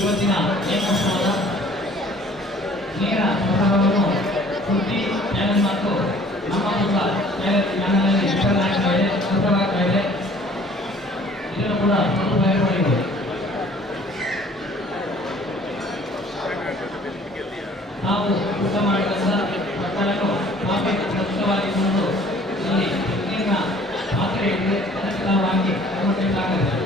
ಇವತ್ತಿನ ನೇಮೋತ್ಸವದ ನೇರ ಪ್ರಸಾರವನ್ನು ಸುದ್ದಿ ಚಾನೆಲ್ ಮತ್ತು ನಮ್ಮ ಕೂಡ ಚಾನೆಲ್ನಲ್ಲಿ ಪ್ರಸಾರ ಇದೆ. ಇದನ್ನು ಕೂಡ ಸದುಪಯೋಗ ಮಾಡಿಕೊಳ್ಳಿ. ನಾವು ಊಟ ಮಾಡಿದಂಥ ಮಕ್ಕಳನ್ನು ನಾವೇ ಸ್ವಚ್ಛವಾಗಿಕೊಂಡು ಇಲ್ಲಿ ನೀರಿನ ಪಾತ್ರೆಯಲ್ಲಿ ಅಲಂಕಾರವಾಗಿ ಕೊಡಬೇಕಾಗುತ್ತದೆ.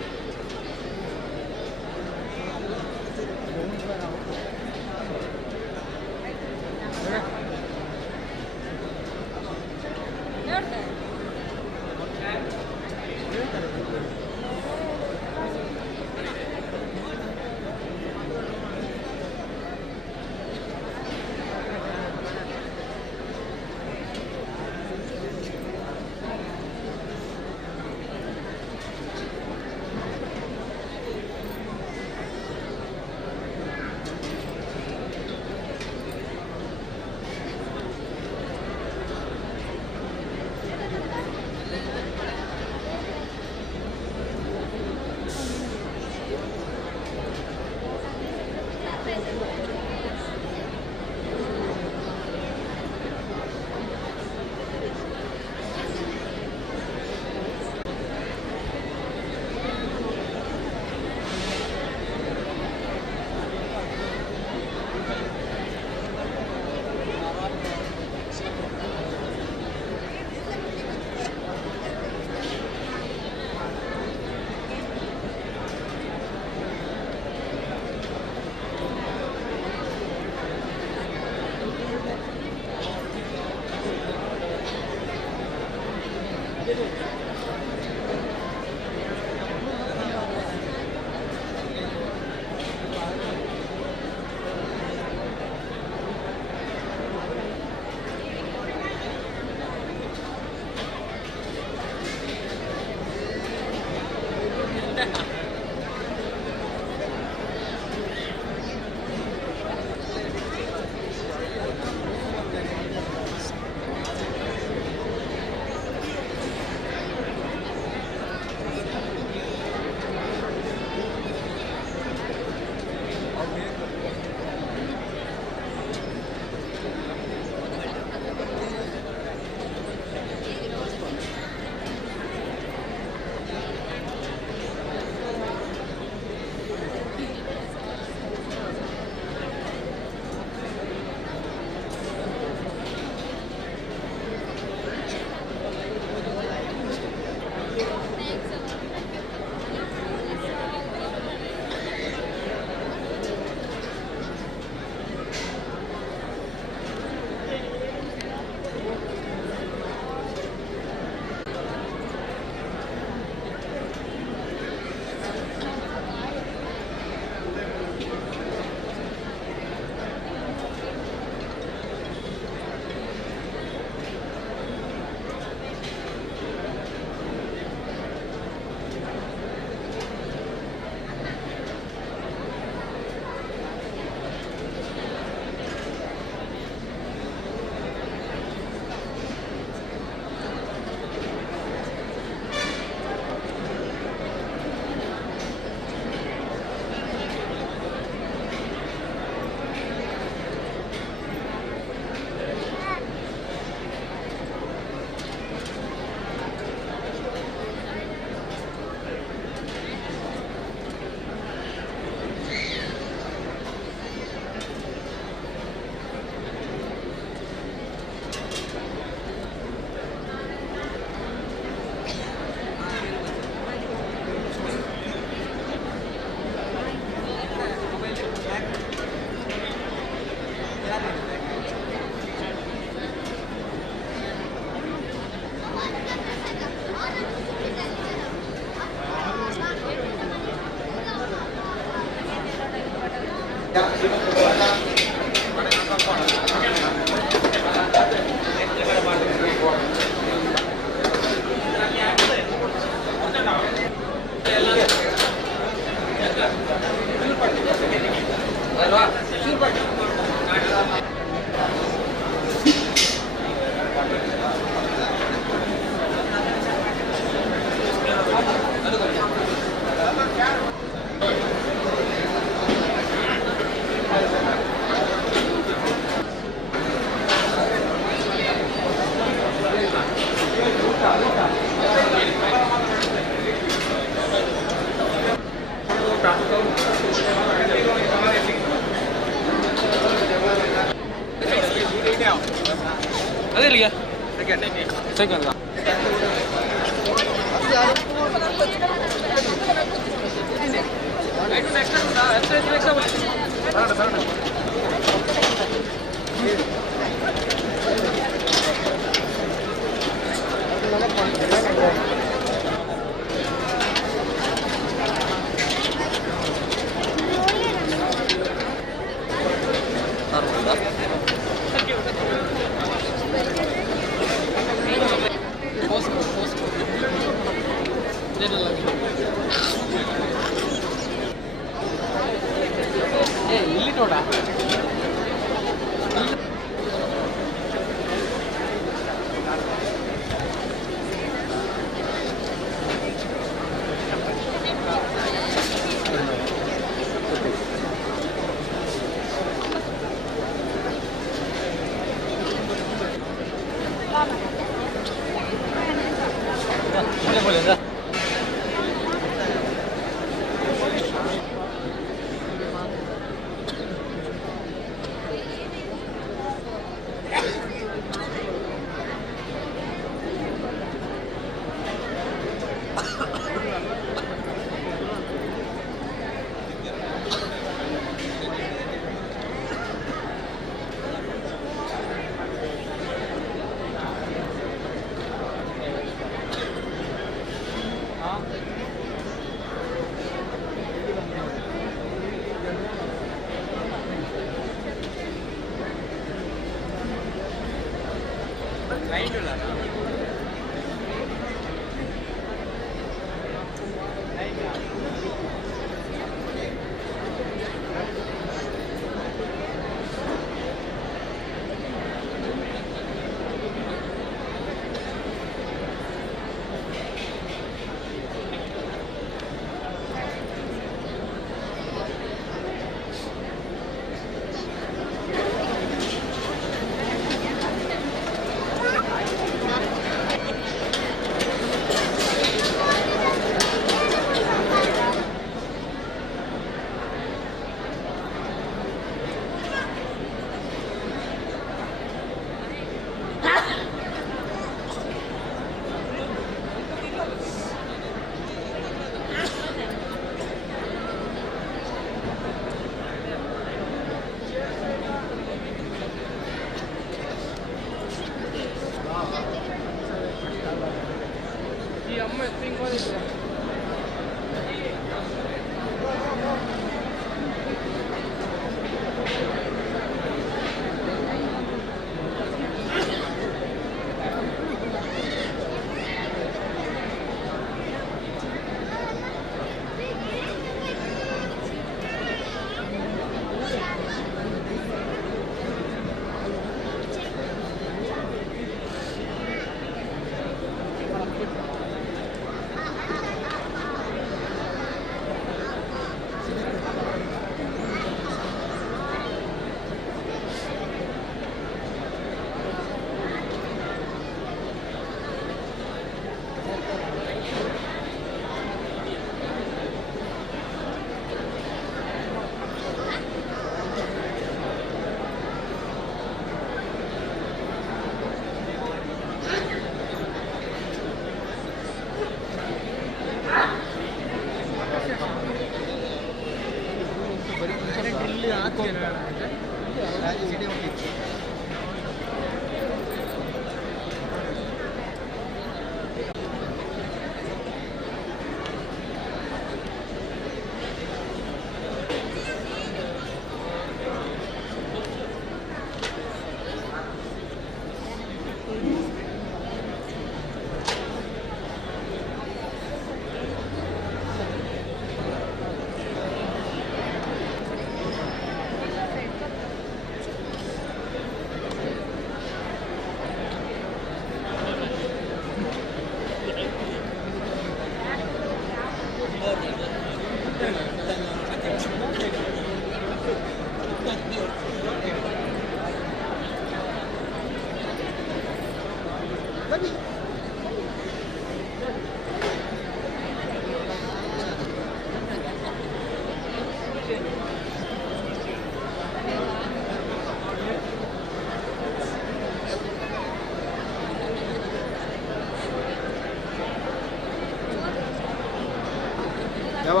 ಯಾವ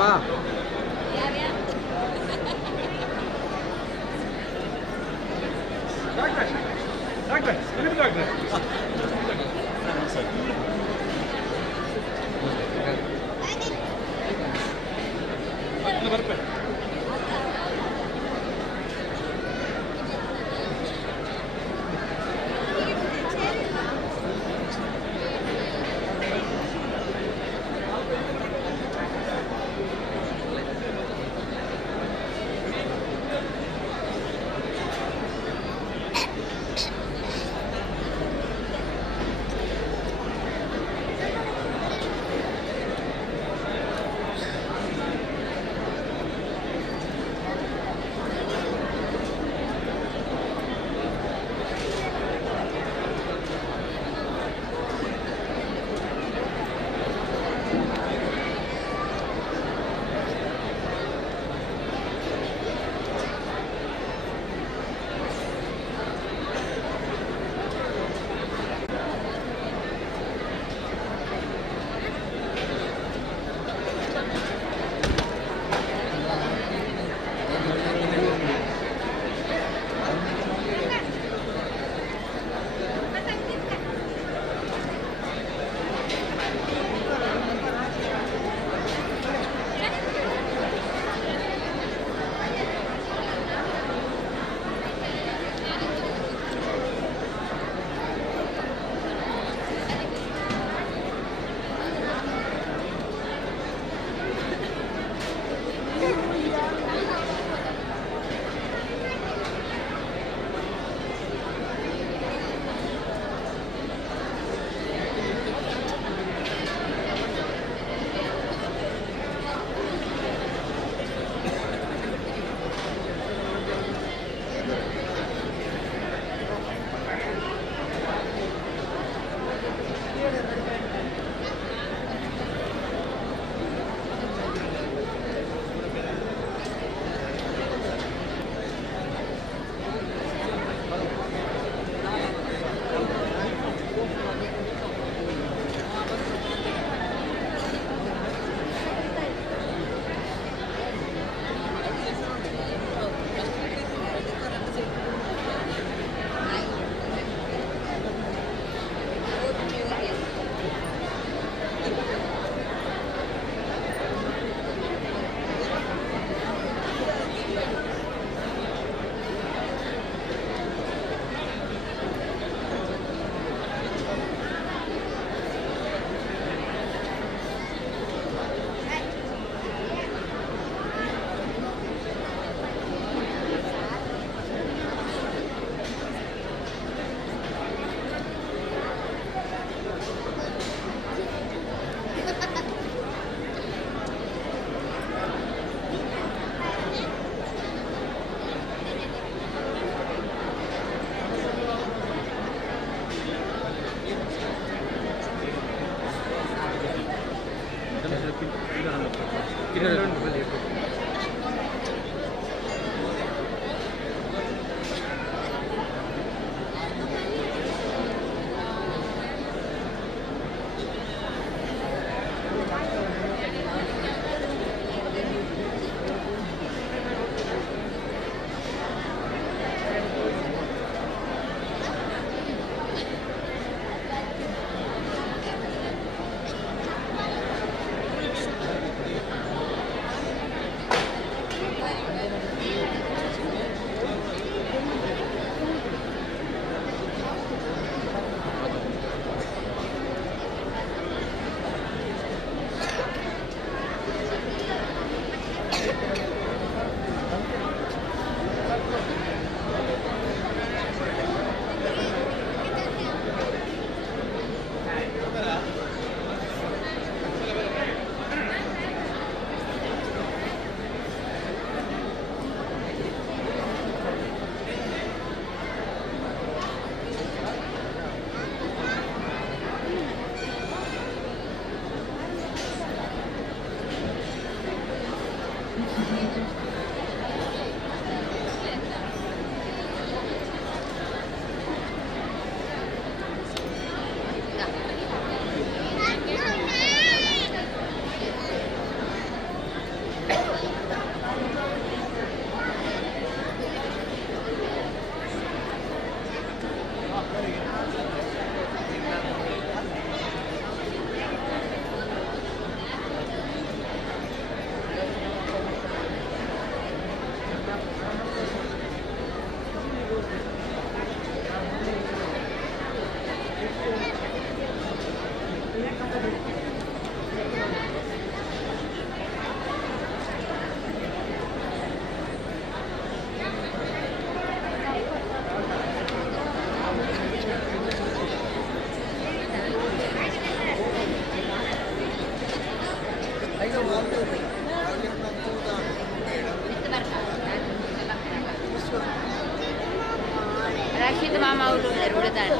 ರಾಶಿದ್ ಮಾಮ ಅವರು ಉಳಿದಾರೆ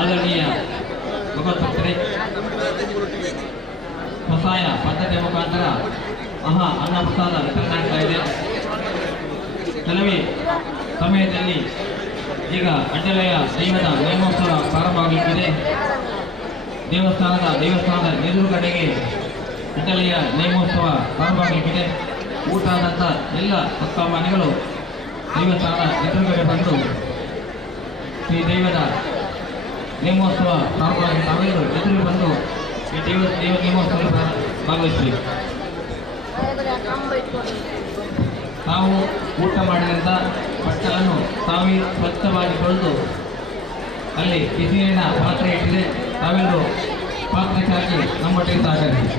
ಆದರಣೀಯ ಭಗವದ್ಭಕ್ತರೇ, ಸ್ವಸಹಾಯ ಪದ್ಧತಿಯ ಮುಖಾಂತರ ಮಹಾ ಅನ್ನಪ್ರಸಾದ ವಿತರಣೆ ಆಗ್ತಾ ಇದೆ. ಕೆಲವೇ ಸಮಯದಲ್ಲಿ ಈಗ ಅಡ್ಡಲೆಯ ದೈವದ ನೇಮೋತ್ಸವ ಪ್ರಾರಂಭವಾಗಲಿದೆ. ದೇವಸ್ಥಾನದ ಎದುರುಗಡೆಗೆ ಅಡ್ಡಲೆಯ ನೇಮೋತ್ಸವ ಪ್ರಾರಂಭವಾಗಲಿದೆ. ಊಟ ಆದಂಥ ಎಲ್ಲ ಭಕ್ತಾಮಾನಿಗಳು ದೇವಸ್ಥಾನದ ಎದುರುಗಡೆ ಬಂದು ಈ ದೈವದ ನೇಮೋತ್ಸವ ಪ್ರಾರಂಭವಾಗಿ ತಾವೆಲ್ಲರೂ ಎದುರು ಬಂದು ಈ ದೈವ ನೇಮೋತ್ಸವ ಭಾಗವಹಿಸಬೇಕು. ನಾವು ಊಟ ಮಾಡಿದಂಥ ಬಟ್ಟಲನ್ನು ತಾವೇ ಸ್ವಚ್ಛವಾಗಿ ತೊಳೆದು ಅಲ್ಲಿ ಬಿಸಿನೀರಿನ ಪಾತ್ರೆ ಇಟ್ಟಿದೆ. ತಾವೆಲ್ಲರೂ ಪಾತ್ರೆಗೆ ಹಾಕಿ ನಮ್ಮೊಟ್ಟಿಗೆ ಸಹಕರಿಸಿ.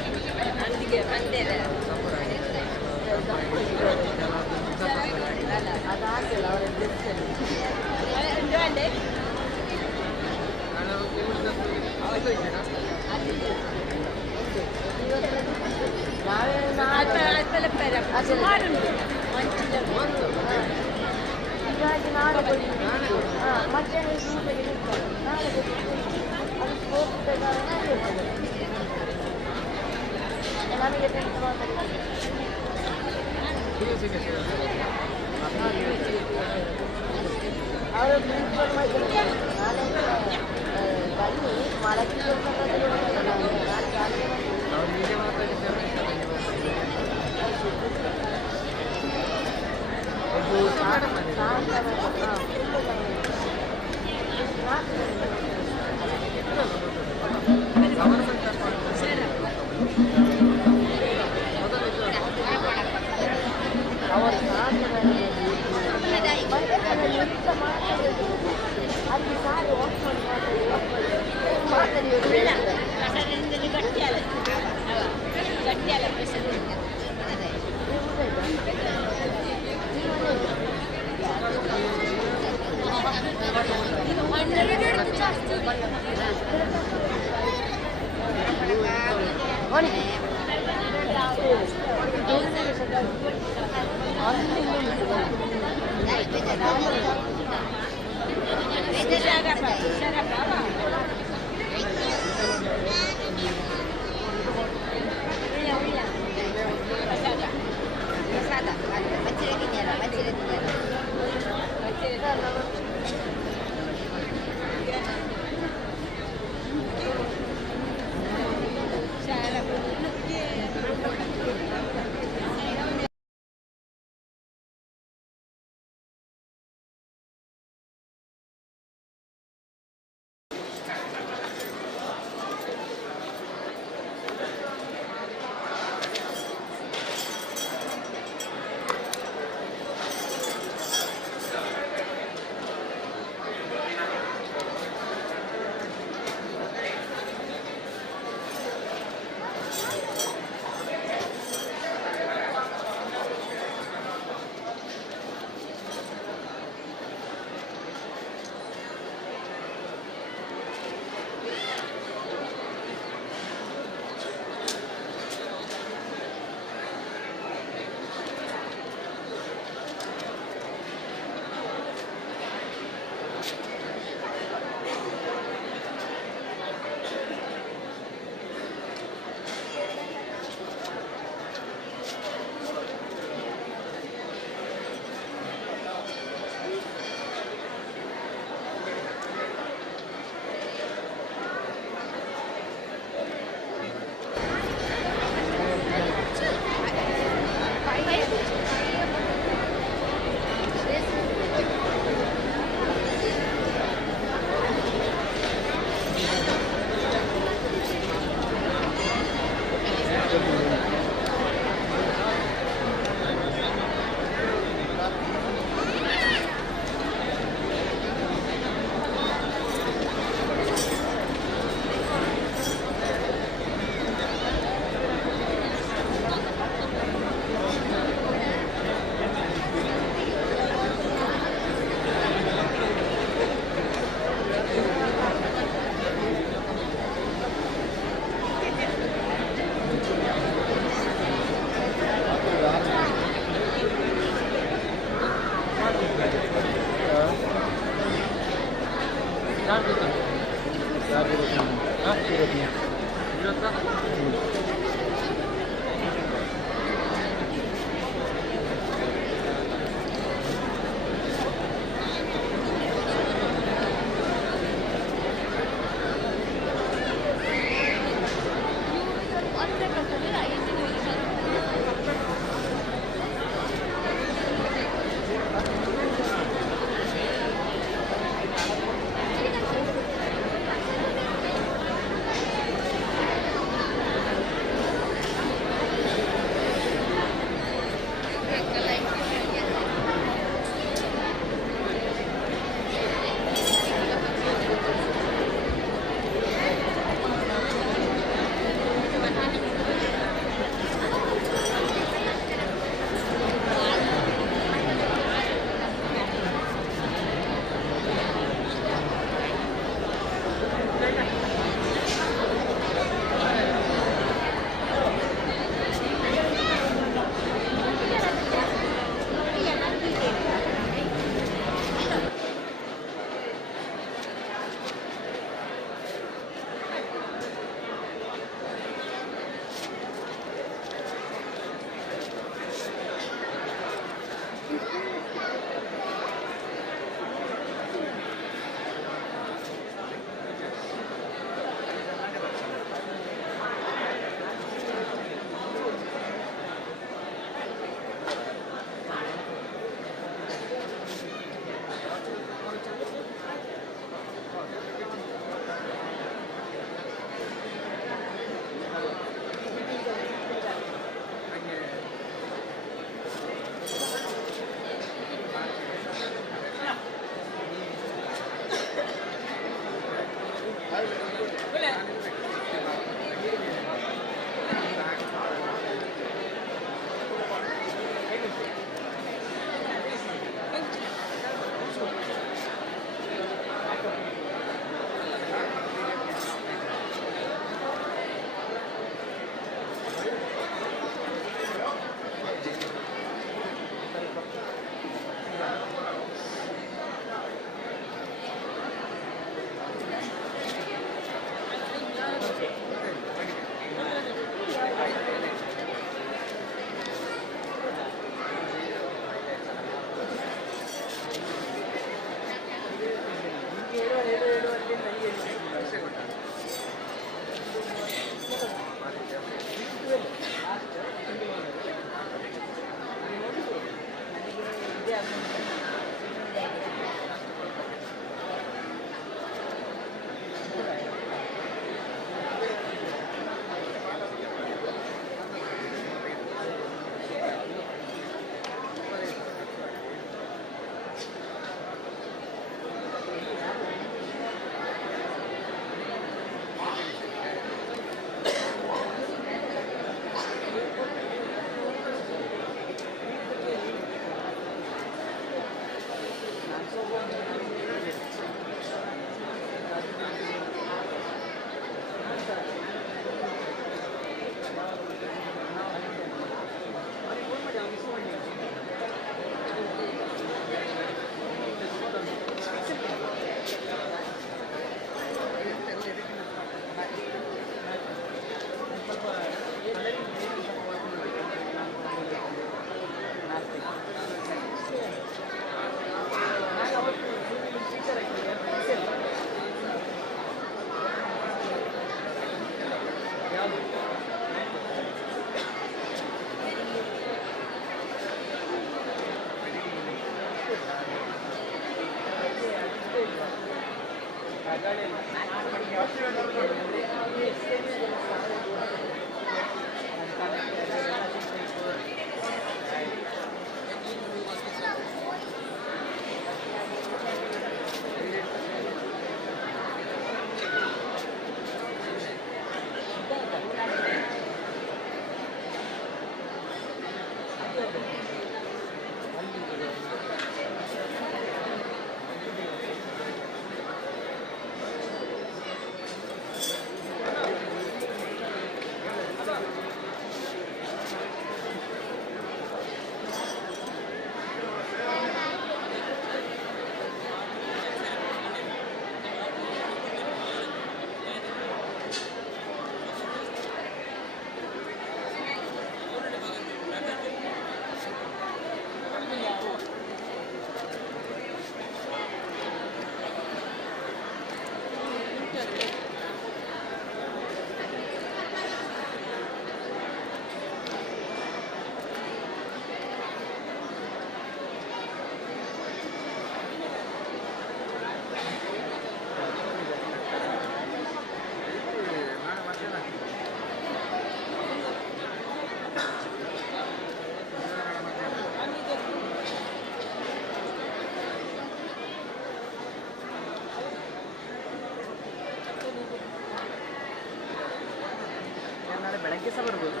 ಬೆಳಗ್ಗೆ ಸಹ ಬರ್ಬೋದು.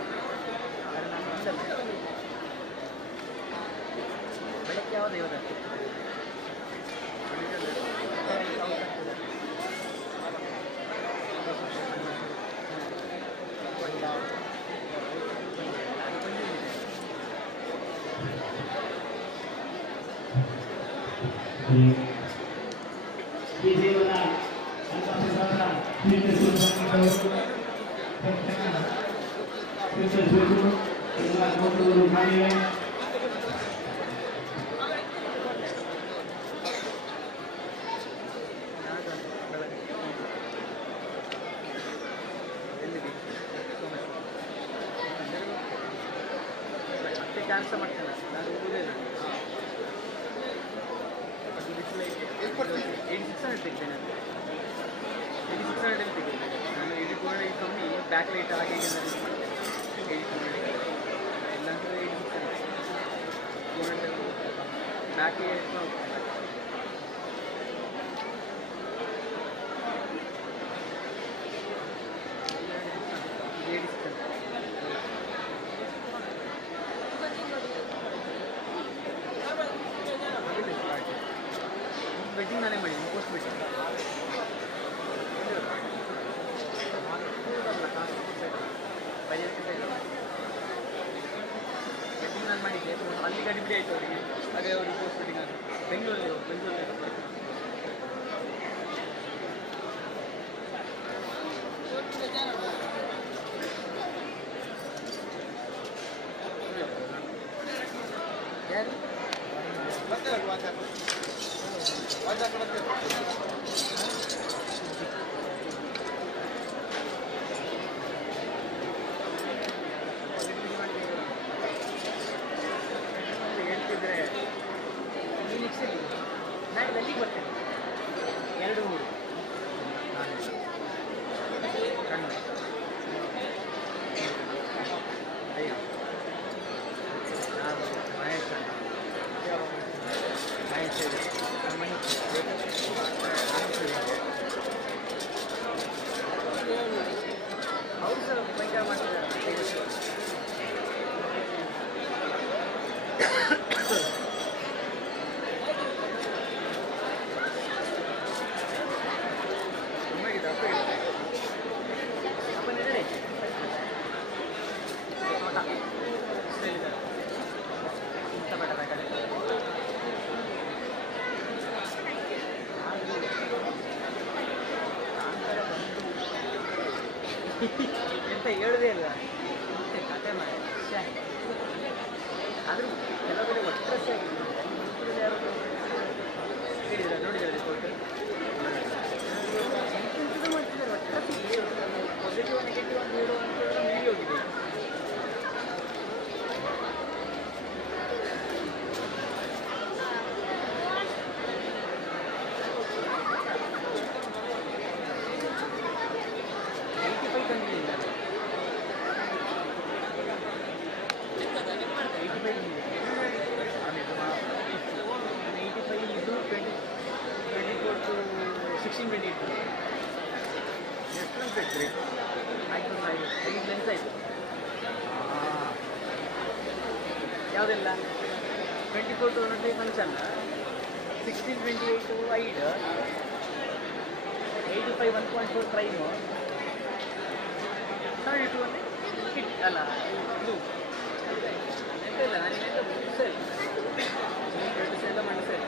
ಬೆಳಗ್ಗೆ ಯಾವುದು ಇವತ್ತು ಕ್ಯಾನ್ಸಲ್ ಮಾಡ್ತೇನೆ ನಾನು ಹೋಗುವುದೇ ಇಲ್ಲ. 8600 ತೆಗ್ದೇನೆ, 8600 ತೆಗೆದಿದ್ದೆ ನಾನು. 8200 ಕಮ್ಮಿ ಬ್ಯಾಕ್ ಲೈಟ್ ಹಾಗೆ ಯೂಸ್ ಮಾಡ್ತೇನೆ. 8200 ಇಲ್ಲಾಂದರೆ 8600 ಬ್ಯಾಕ್ ಎಷ್ಟು ಅಲ್ಲಿ ಗಡಿಬಿಡಿ ಆಯಿತು ಅವರಿಗೆ, ಹಾಗೆ ಅವರಿಗೆ ಪೋಸ್ಟ್ ಶೂಟಿಂಗ್ ಆಯಿತು. ಬೆಂಗಳೂರಲ್ಲಿ ಯಾರು ಹೇಳ್ತಿದ್ರೆ ನಾನು ಅಲ್ಲಿಗೆ ಬರ್ತೇನೆ 2-3 ಕಣ್ಣು ಅಯ್ಯೋ ನಾನು ಮಹೇಶ್ ಅವರು ಸರ್ ಭಯಂಕರ ಮಾಡ್ತಿದ್ದಾರೆ. ಎಂತ ಹೇಳೋದೇ ಇಲ್ಲ, ಮತ್ತೆ ಕತೆ ಮಾಡಿ ಆದರೂ ಕೆಲವು ಕಡೆ ಒಟ್ಟರಸೆ ಹೇಳಿದ್ರೆ ನೋಡಿದ್ದಾರೆ ರಿಪೋರ್ಟ್ ಮಾಡ್ತಿದ್ದಾರೆ. ಒಟ್ಟರಸೆ ಪಾಸಿಟಿವ್ ನೆಗೆಟಿವ್ ಅಂತ ಹೇಳುವಂಥ ಮೀರಿ ಹೋಗಿದೆ. ಯಾವುದೆಲ್ಲ 24 to 120 ಫಂಕ್ಷನ್ 16-28 ವೈಡ್ 85 1.4 ಪ್ರೈಮು 72 ಅಂದರೆ ಹಿಟ್ ಅಲ್ಲ ಇದು ಎಂತ ಇಲ್ಲ. ನಾನು ಸೆಲ್ ಎಲ್ಲ ಮಾಡಿ ಸೆಲ್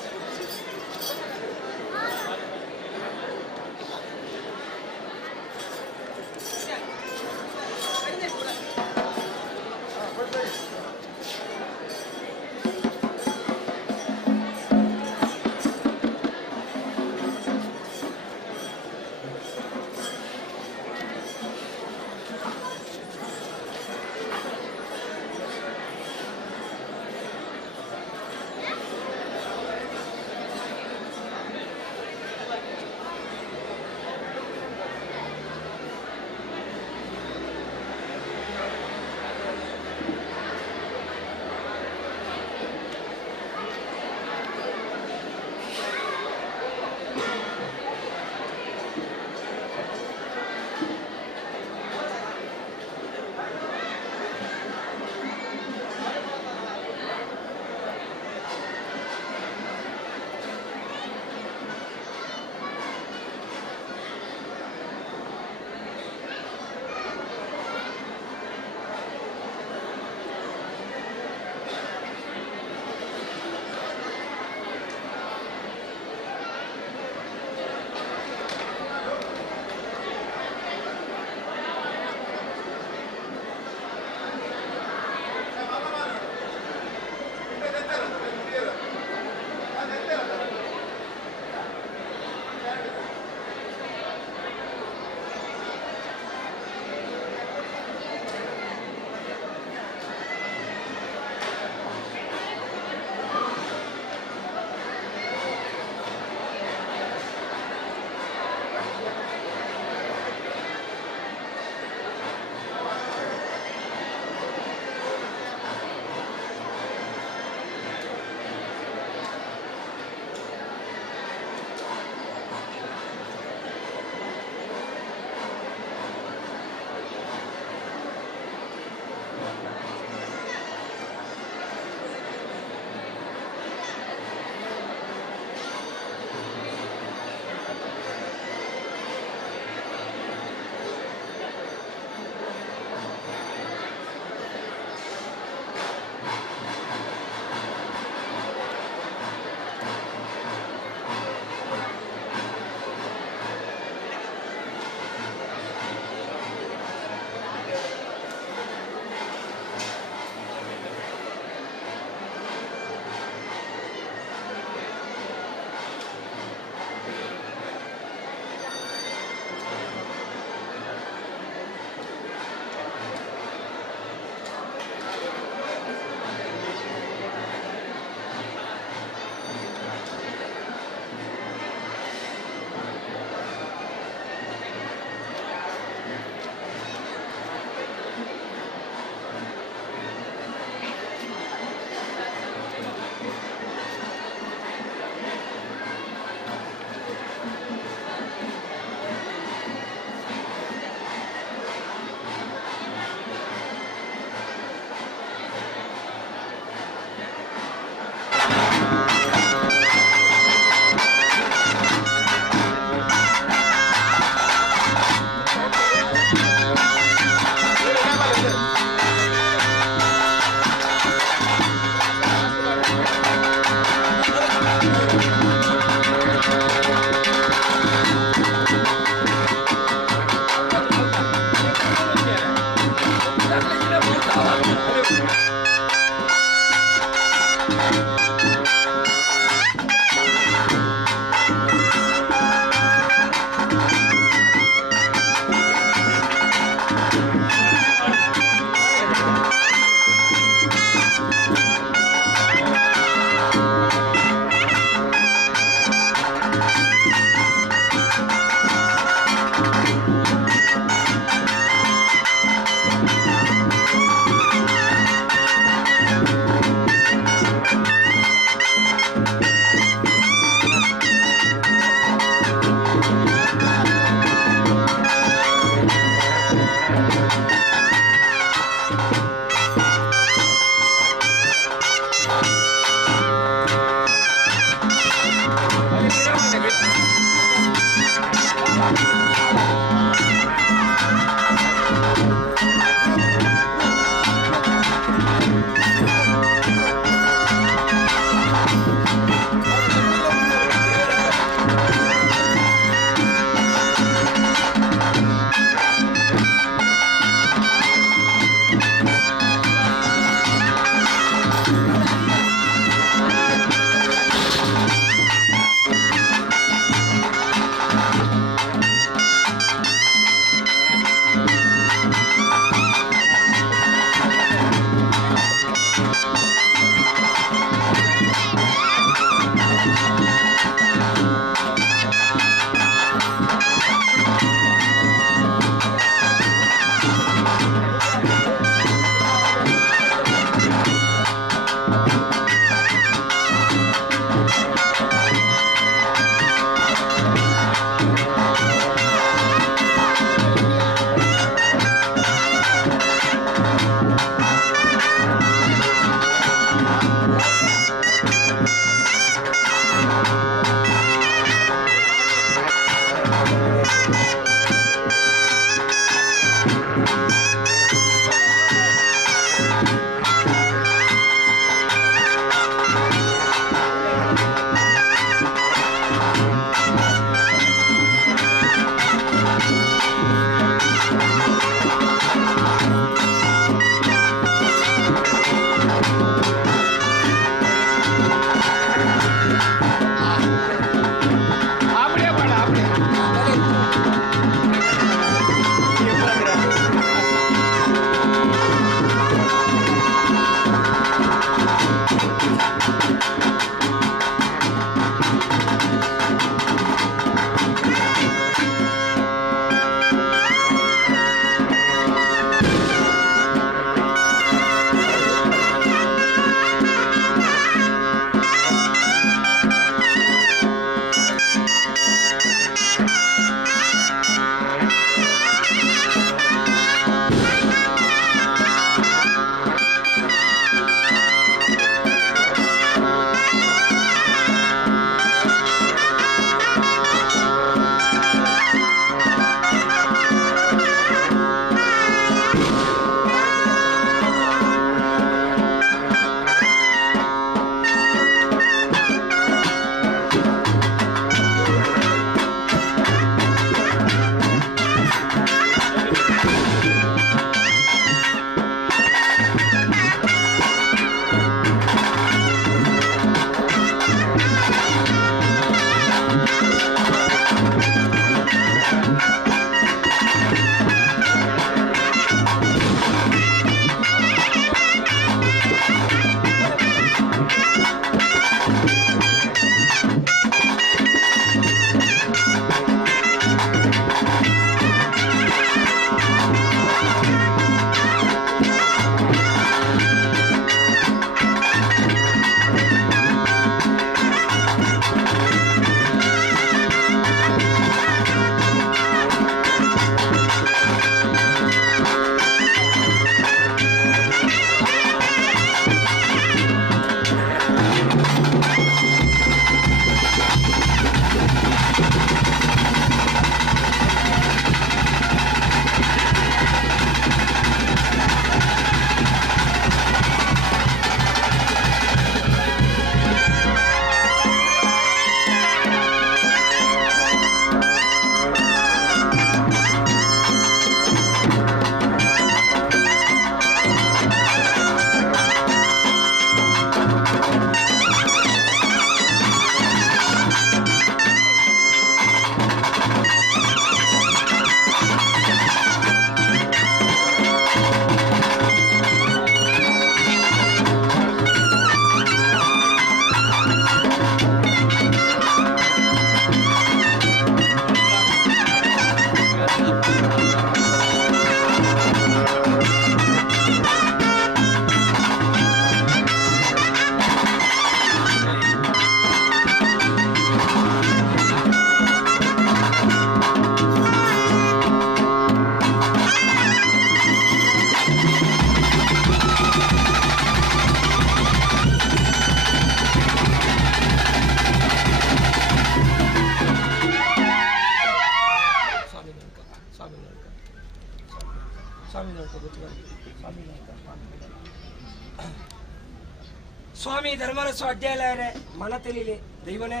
ಸ್ವಾಮಿ ಧರ್ಮರಸ ಅಡ್ಡಾಯಲಾಯರೆ ಮನ ತಿಳಿಲಿ ದೈವನೇ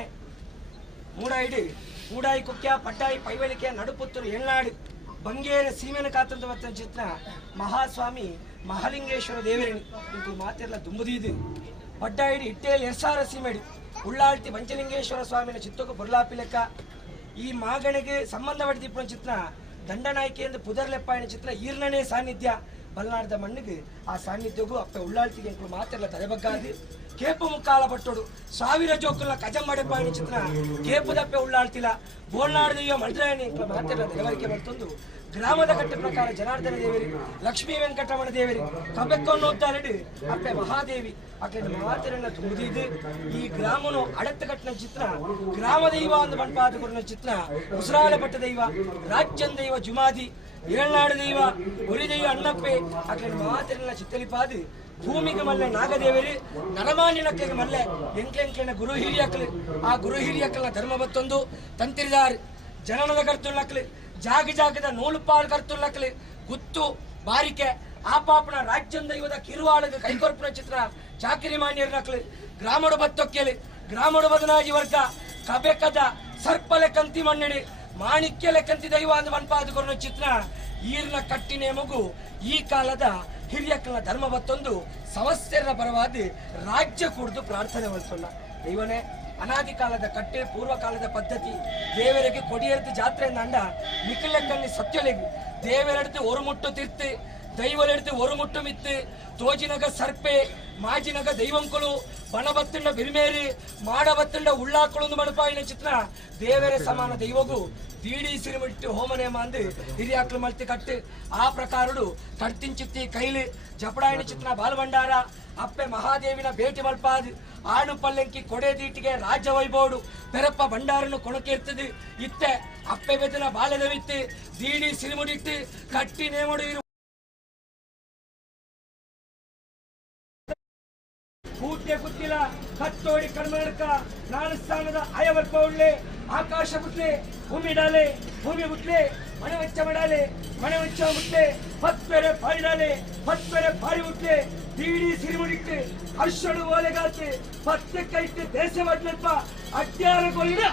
ಮೂಡಾಯಿಡು ಮೂಡಾಯಿ ಕುಕ್ಯ ಪಟ್ಟಾಯಿ ಪೈವಳಿಕೆ ನಡುಪುತ್ತೂರು ಎಳ್ನಾಡು ಬಂಗೇನ ಸೀಮೆನ ಕಾತಂತ ವರ್ತನ ಚಿತ್ರ ಮಹಾಸ್ವಾಮಿ ಮಹಾಲಿಂಗೇಶ್ವರ ದೇವರಣಿ ಇಂಟು ಮಾತೆಲ್ಲ ದುಂಬುದಿದು ಪಡ್ಡಾಯಿಡು ಇಟ್ಟೇಲಿ ಎರ್ಸಾರ ಸೀಮೆಡು ಉಳ್ಳಾಳ್ತಿ ಪಂಚಲಿಂಗೇಶ್ವರ ಸ್ವಾಮಿನ ಚಿತ್ತೋಗ ಬುರ್ಲಾಪಿ ಲೆಕ್ಕ ಈ ಮಾಗಣಿಗೆ ಸಂಬಂಧಪಟ್ಟಿದ್ದ ಚಿತ್ರ ದಂಡನಾಯ್ಕೆಯಿಂದ ಪುದರ್ಲೆಪ್ಪಾಯಿನ ಚಿತ್ರ ಈರ್ನನೇ ಸಾನ್ನಿಧ್ಯ ಬಲ್ನಾಡದ ಮಣ್ಣಿಗೆ ಆ ಸಾನ್ನಿಧ್ಯಗೂ ಅಪ್ಪ ಉಳ್ಳಾಳ್ತಿಗೆ ಮಾತೆಲ್ಲ ತಲೆಬಗ್ಗಾದಿ ಕೇಪು ಮುಕ್ಕಾಲ ಪಟ್ಟೋಡು ಸಾವಿರ ಜೋಕುಲ ಕಜಂಬಡೆಪ್ಪಾಯಿನ ಚಿತ್ರ ಕೇಪು ದಪ್ಪೆ ಉಳ್ಳಾಳ್ತಿಲ್ಲ ಬೋಳ್ನಾಡ್ದೆಯೋ ಮಲ್ರಾಯಣಿ ಮಾತೆಲ್ಲ ದೇವರಿಕೆ ಬರ್ತೊಂದು ಗ್ರಾಮದ ಕಟ್ಟೆ ಪ್ರಕಾರ ಜನಾರ್ದನ ದೇವರಿ ಲಕ್ಷ್ಮೀ ವೆಂಕಟರಮಣ ದೇವರಿ ಕಬೆಕ್ಕೊಂಡು ಹೋಗ್ತಾನೆ ಅಪ್ಪೆ ಮಹಾದೇವಿ ಅಕ್ಕ ಮಾತೆಲ್ಲ ತುಂಬಿದ್ದು ಈ ಗ್ರಾಮನು ಅಡತ್ತ ಕಟ್ಟಿನ ಚಿತ್ರ ಗ್ರಾಮ ದೈವ ಅಂದು ಮಣ್ಪಾದ ಕೊರನ ಚಿತ್ರ ಉಸಿರಾಳ ಪಟ್ಟ ದೈವ ರಾಜ್ಯನ್ ದೈವ ಜುಮಾದಿ ಏಳ್ನಾಡು ದೈವ ಉರಿ ದೈವ ಅಣ್ಣಪ್ಪೆ ಅಕ್ಕ ಮಾತೆಲ್ಲ ಚಿತ್ತಲಿಪಾದು ಭೂಮಿಗೆ ಮಲ್ಲೆ ನಾಗದೇವರಿ ನರಮಾನ್ಯನಕ್ಕೆ ಮಲ್ಲೆ ಎಂಕ್ಲೆಂಕ್ಲೆನ ಗುರು ಹಿರಿಯಕ್ಕಲು ಆ ಗುರು ಹಿರಿಯಕ್ಕಲ ಧರ್ಮ ಬತ್ತೊಂದು ತಂತಿರಿದಾರ್ ಜನನದ ಕರ್ತುಳ್ಳಕ್ಕಲು ಜಾಗ ಜಾಗದ ನೂಲು ಪಾಲ್ ಕರ್ತುಳ್ಳಕ್ಕಲು ಗುತ್ತು ಬಾರಿಕೆ ಆಪಾಪಣ ರಾಜ್ಯಂ ದೈವದ ಕಿರುವಾಳಗ ಕೈಕೊರ್ಪುನ ಚಿತ್ರ ಚಾಕಿರಿ ಮಾನ್ಯರ ನಕ್ಲು ಗ್ರಾಮಡು ಬತ್ತೊಕ್ಕೆಲಿ ಗ್ರಾಮಡು ಬದನಾಜಿ ವರ್ಗ ಕಬೆಕದ ಸರ್ಪಲೆ ಕಂತಿ ಮಣ್ಣಿಡಿ ಮಾಣಿಕ್ಯಲೆ ಕಂತಿ ದೈವ ಅಂದ ಮನ್ಪಾದ ಚಿತ್ರ ಈರ್ನ ಕಟ್ಟಿನೇ ಮಗು ಈ ಕಾಲದ ಹಿರಿಯಕ್ಕನ ಧರ್ಮ ಬತ್ತೊಂದು ಸಮಸ್ಯೆರ ಪರವಾದಿ ರಾಜ್ಯ ಕುಡಿದು ಪ್ರಾರ್ಥನೆ ಮಾಡ್ಸೋಣ ದೈವನೇ ಅನಾದಿ ಕಾಲದ ಕಟ್ಟೆ ಪೂರ್ವ ಕಾಲದ ಪದ್ಧತಿ ದೇವರಿಗೆ ಕೊಡಿಯೆಡ್ದು ಜಾತ್ರೆ ಅಂಡ ಮಿಕ್ಕಲೆಕ್ಕಲ್ಲಿ ಸತ್ಯಲೆಗು ದೇವರೆಡ್ದು ஒரு முட்டு ತಿರ್ತು ದೈವಲೆಡ್ದು ஒரு முட்டு ಮಿತ್ತು ತೋಜಿನಗ ಸರ್ಪೆ ಮಾಜಿನಗ ದೈವಂಕುಲು ಬಣಬತ್ತುಂಡ ಬಿರಿಮೇರಿ ಮಾಡಬತ್ತುಂಡ ಉಳ್ಳಾಕುಳು ಮಣಪಾಯಿನ ಚಿತ್ರ ದೇವರೇ ಸಮಾನ ದೈವಗು ದೀಡಿ ಸಿರಿಮಿಟ್ಟು ಹೋಮನೆ ಮಾಂದು ಹಿರಿಯಾಕ್ಲು ಮಲ್ತಿ ಕಟ್ಟು ಆ ಪ್ರಕಾರಡು ಕಡ್ತಿಂಚಿತ್ತಿ ಕೈಲಿ ಜಪಡಾಯಿನ ಚಿತ್ರ ಬಾಲಭಂಡಾರ ಅಪ್ಪೆ ಮಹಾದೇವಿನ ಭೇಟಿ ಮಲ್ಪಾದು ಆಡು ಪಲ್ಲಂಕಿ ಕೊಡೆ ದೀಟಿಗೆ ರಾಜ್ಯ ವೈಭವಡು ಪೆರಪ್ಪ ಭಂಡಾರನು ಕೊಣಕಿರ್ತದೆ ಇತ್ತೆ ಅಪ್ಪೆ ಬೆದನ ಬಾಲದವಿತ್ತು ದೀಡಿ ಸಿರಿಮುಡಿಟ್ಟು ಕಟ್ಟಿ ನೇಮಡು ಇರು ಕೂಟೆ ಕುತ್ತಿಲ ಕತ್ತೋಡಿ ಕರ್ನಾಟಕ ನಾಡು ಸ್ಥಾನದ ಅಯವರ್ಪ ಉಳ್ಳೆ ಆಕಾಶ ಬುಟ್ಲೆ ಭೂಮಿ ಡಾಲೆ ಭೂಮಿ ಬುಟ್ಲೆ ಮನೆ ವೆಚ್ಚ ಮಾಡಾಲೆ ಮನೆ ವೆಚ್ಚ ಬುಟ್ಲೆ ಹತ್ಪೆರೆ ಪಾಡಿಡಾಲೆ ಹತ್ಪೆರೆ ಪಾಡಿ ಬುಟ್ಲೆ ದೀಡಿ ಸಿರಿಮುಡಿಟ್ಟು ಹರ್ಷಡು ಓಲೆಗಾತೆ ಪತ್ತೆ ಕೈಟ್ಟು ದೇಶ ಬಟ್ಲಪ್ಪ ಅಡ್ಯಾರಗೊಳ್ಳಿನ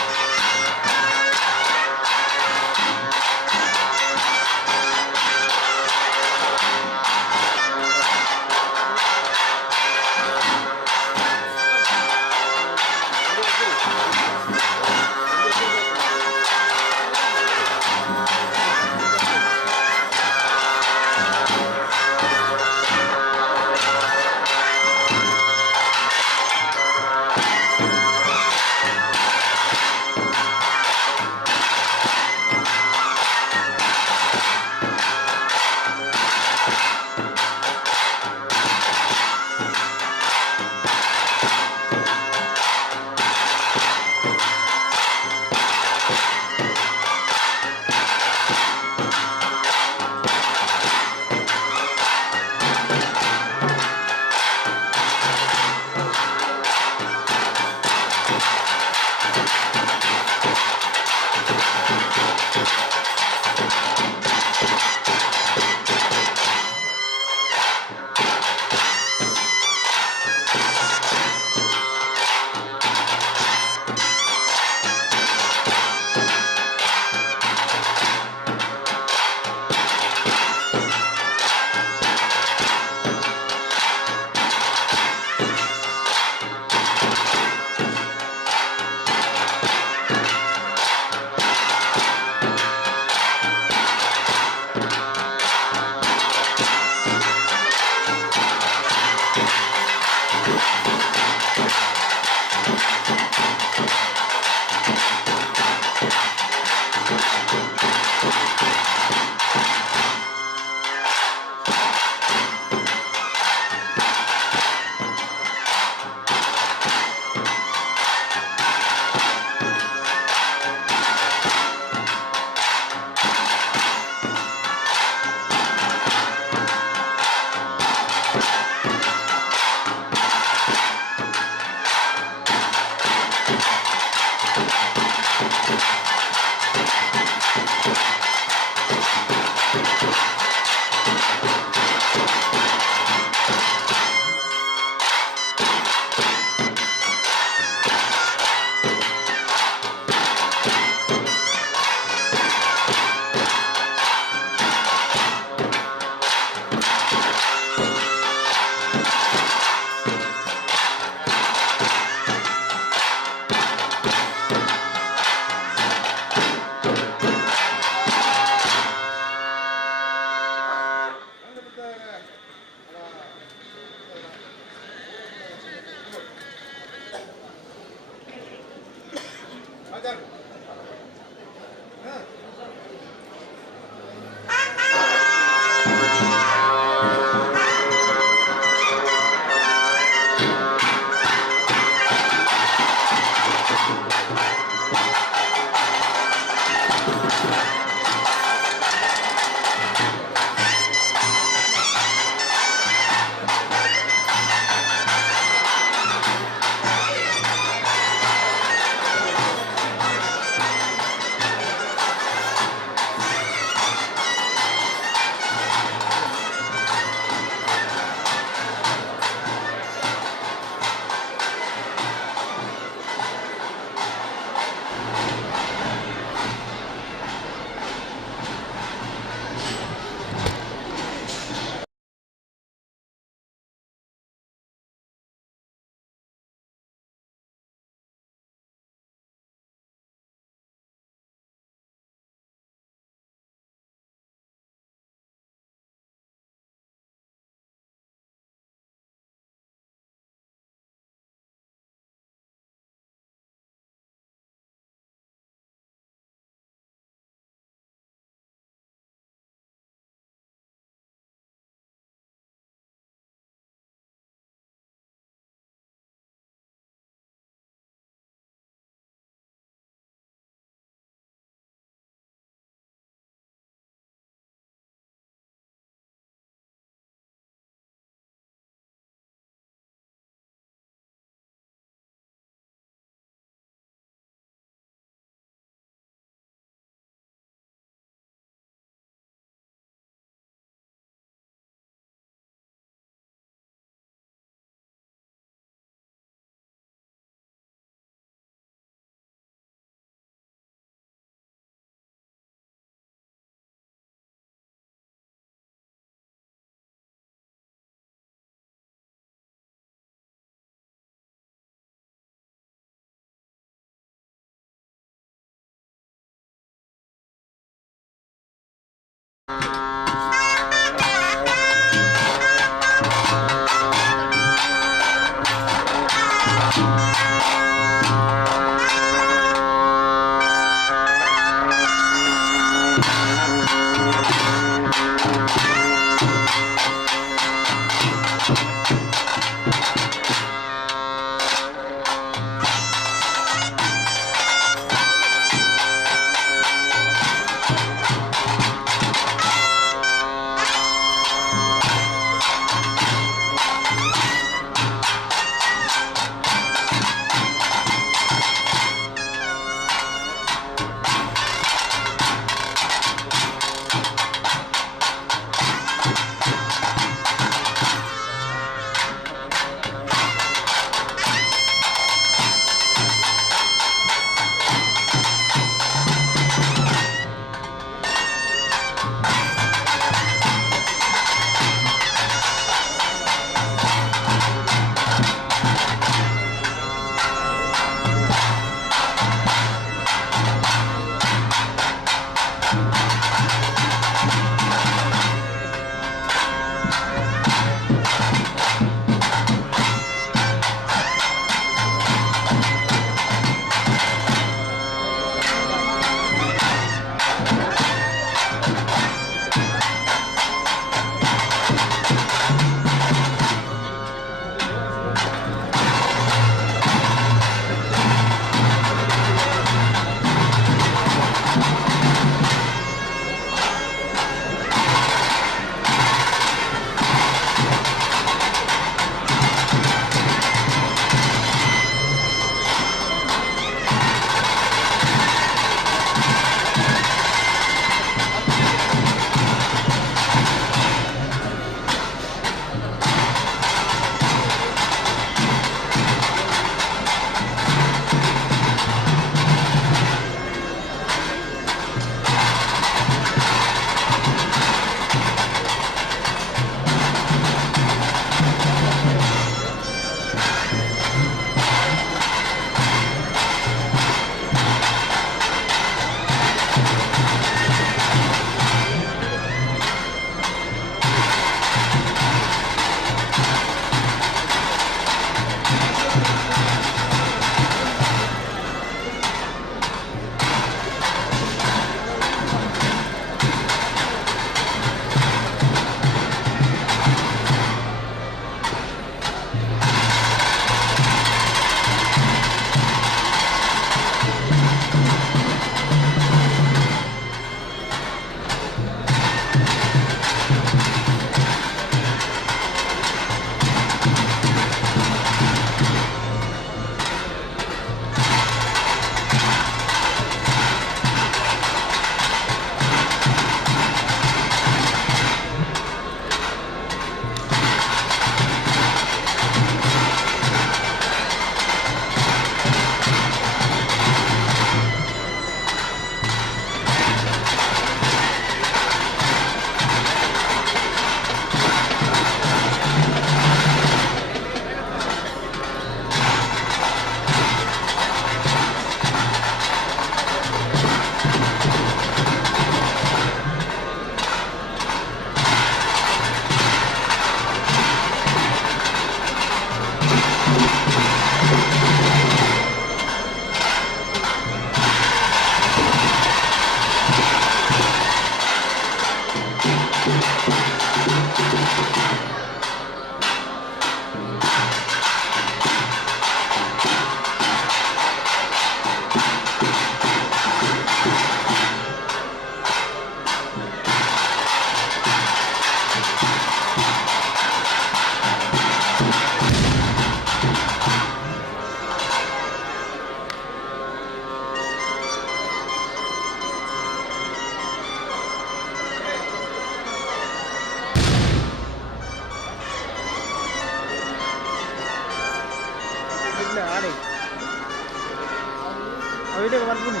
ವಿಡಿಯೋ ಬರ್ಬೋದು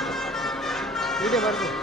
ವಿಡಿಯೋ ಬರ್ಬೋದು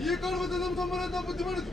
ಈ ಕಾಲದ ನಮ್ಮ ಸಂಬಂಧ ಬುದ್ಧಿ ಮಾಡಿತು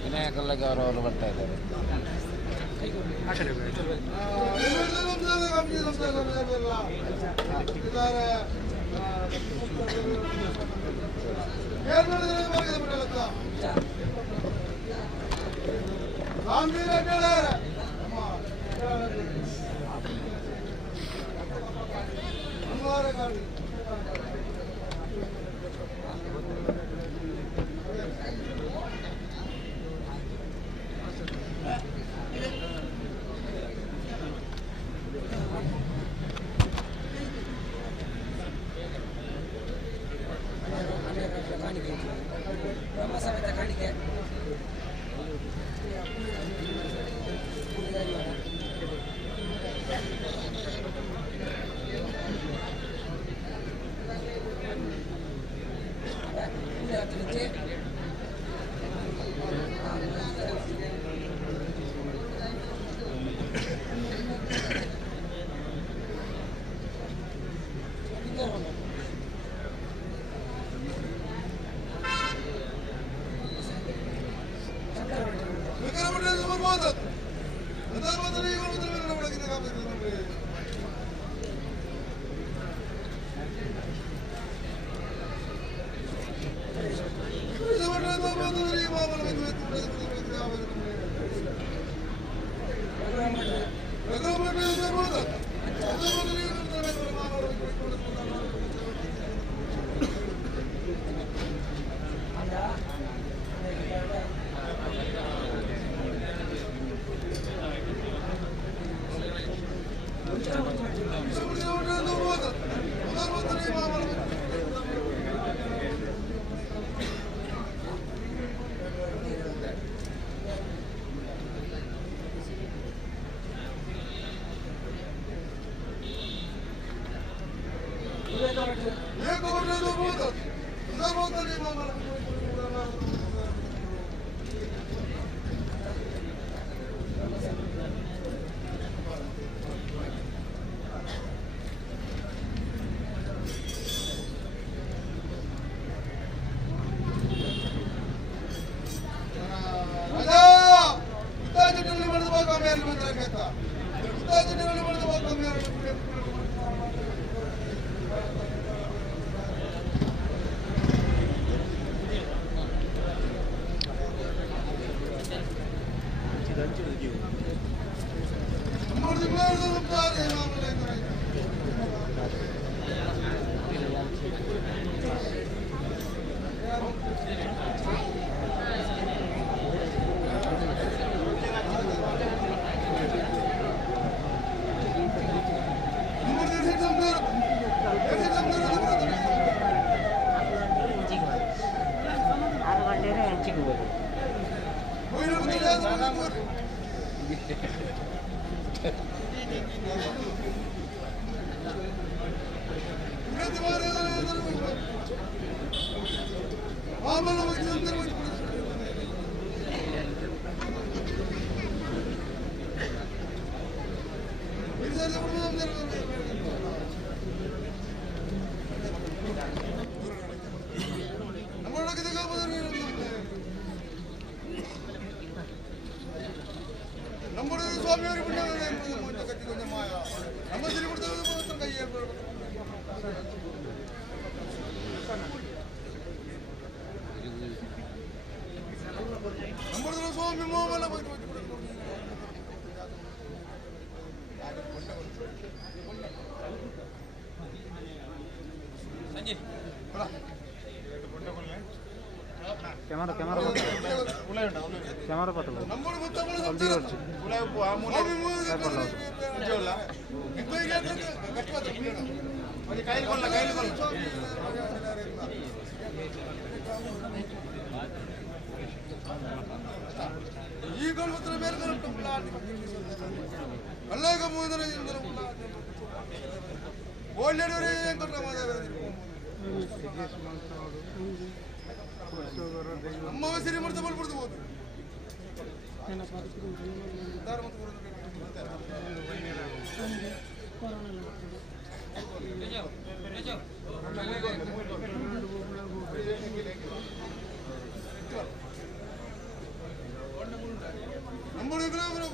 ವಿನಾಯಕಲ್ಲಾಗಿ ಅವರು ಬರ್ತಾ ಇದ್ದಾರೆ. ಕ್ಯಾಮರಾ ಪತ್ರ ಈ ಗಣಪತ್ರ ಮೇಲೆ ಅಲ್ಲಾಗ ಮೂದರ ಓಲ್ಡವರೇ ನಮ್ಮ ಸಿರಿ ಮಾಡ್ತಾ ಬರ್ಬಿಡ್ತು ಹೋದು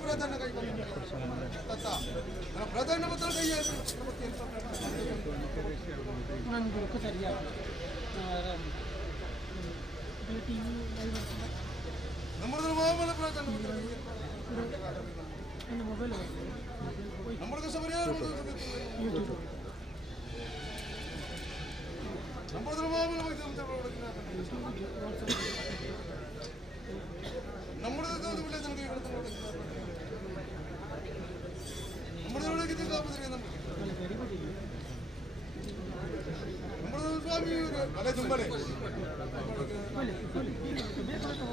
ಪ್ರಧಾನ ಕೈ ಪ್ರಧಾನ ಪತ್ರ ಕೈ നമ്മുടെ മാമല പ്രധാന ಮೊಬೈಲ್ നമ്മുടെ സമരം നമ്മുടെ മാമല നമ്മുടെ ಸ್ವಾಮಿ ಅಲೆ ತುಂಬಲೆ ಸ್ವಾಮಿ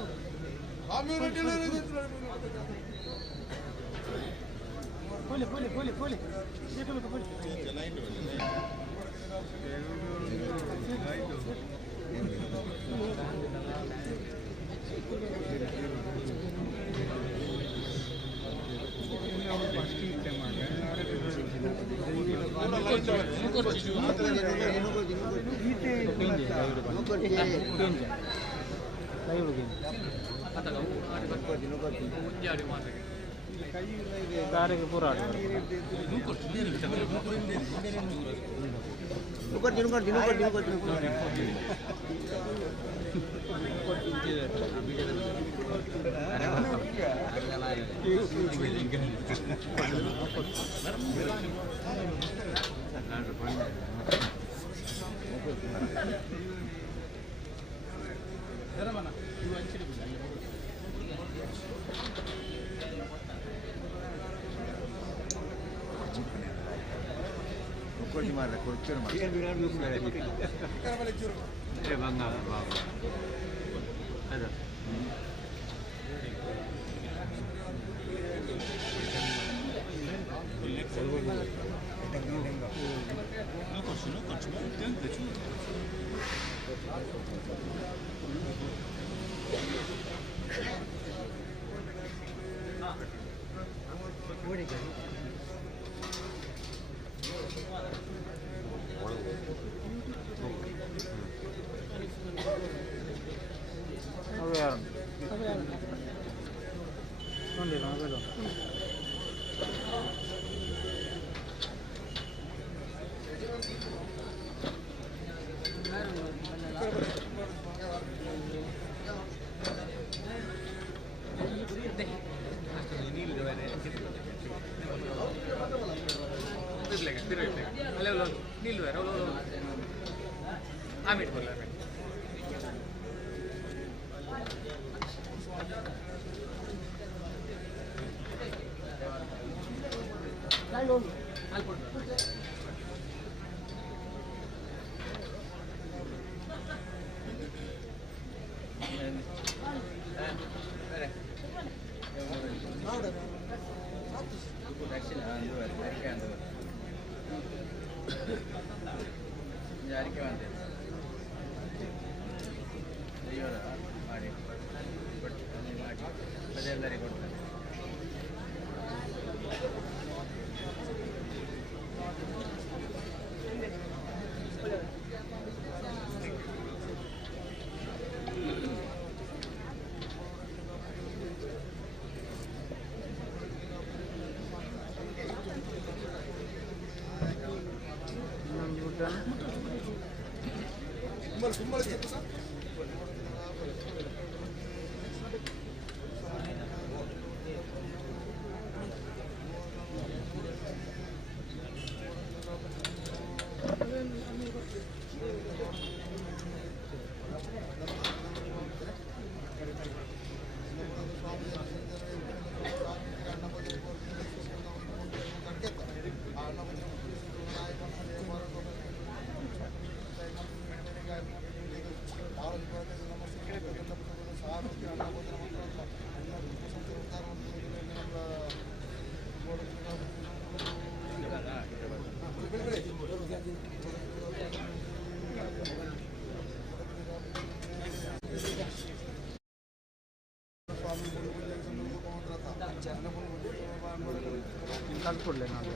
ಕಲ್ತ್ಕೊಡ್ಲೆ ನಾವು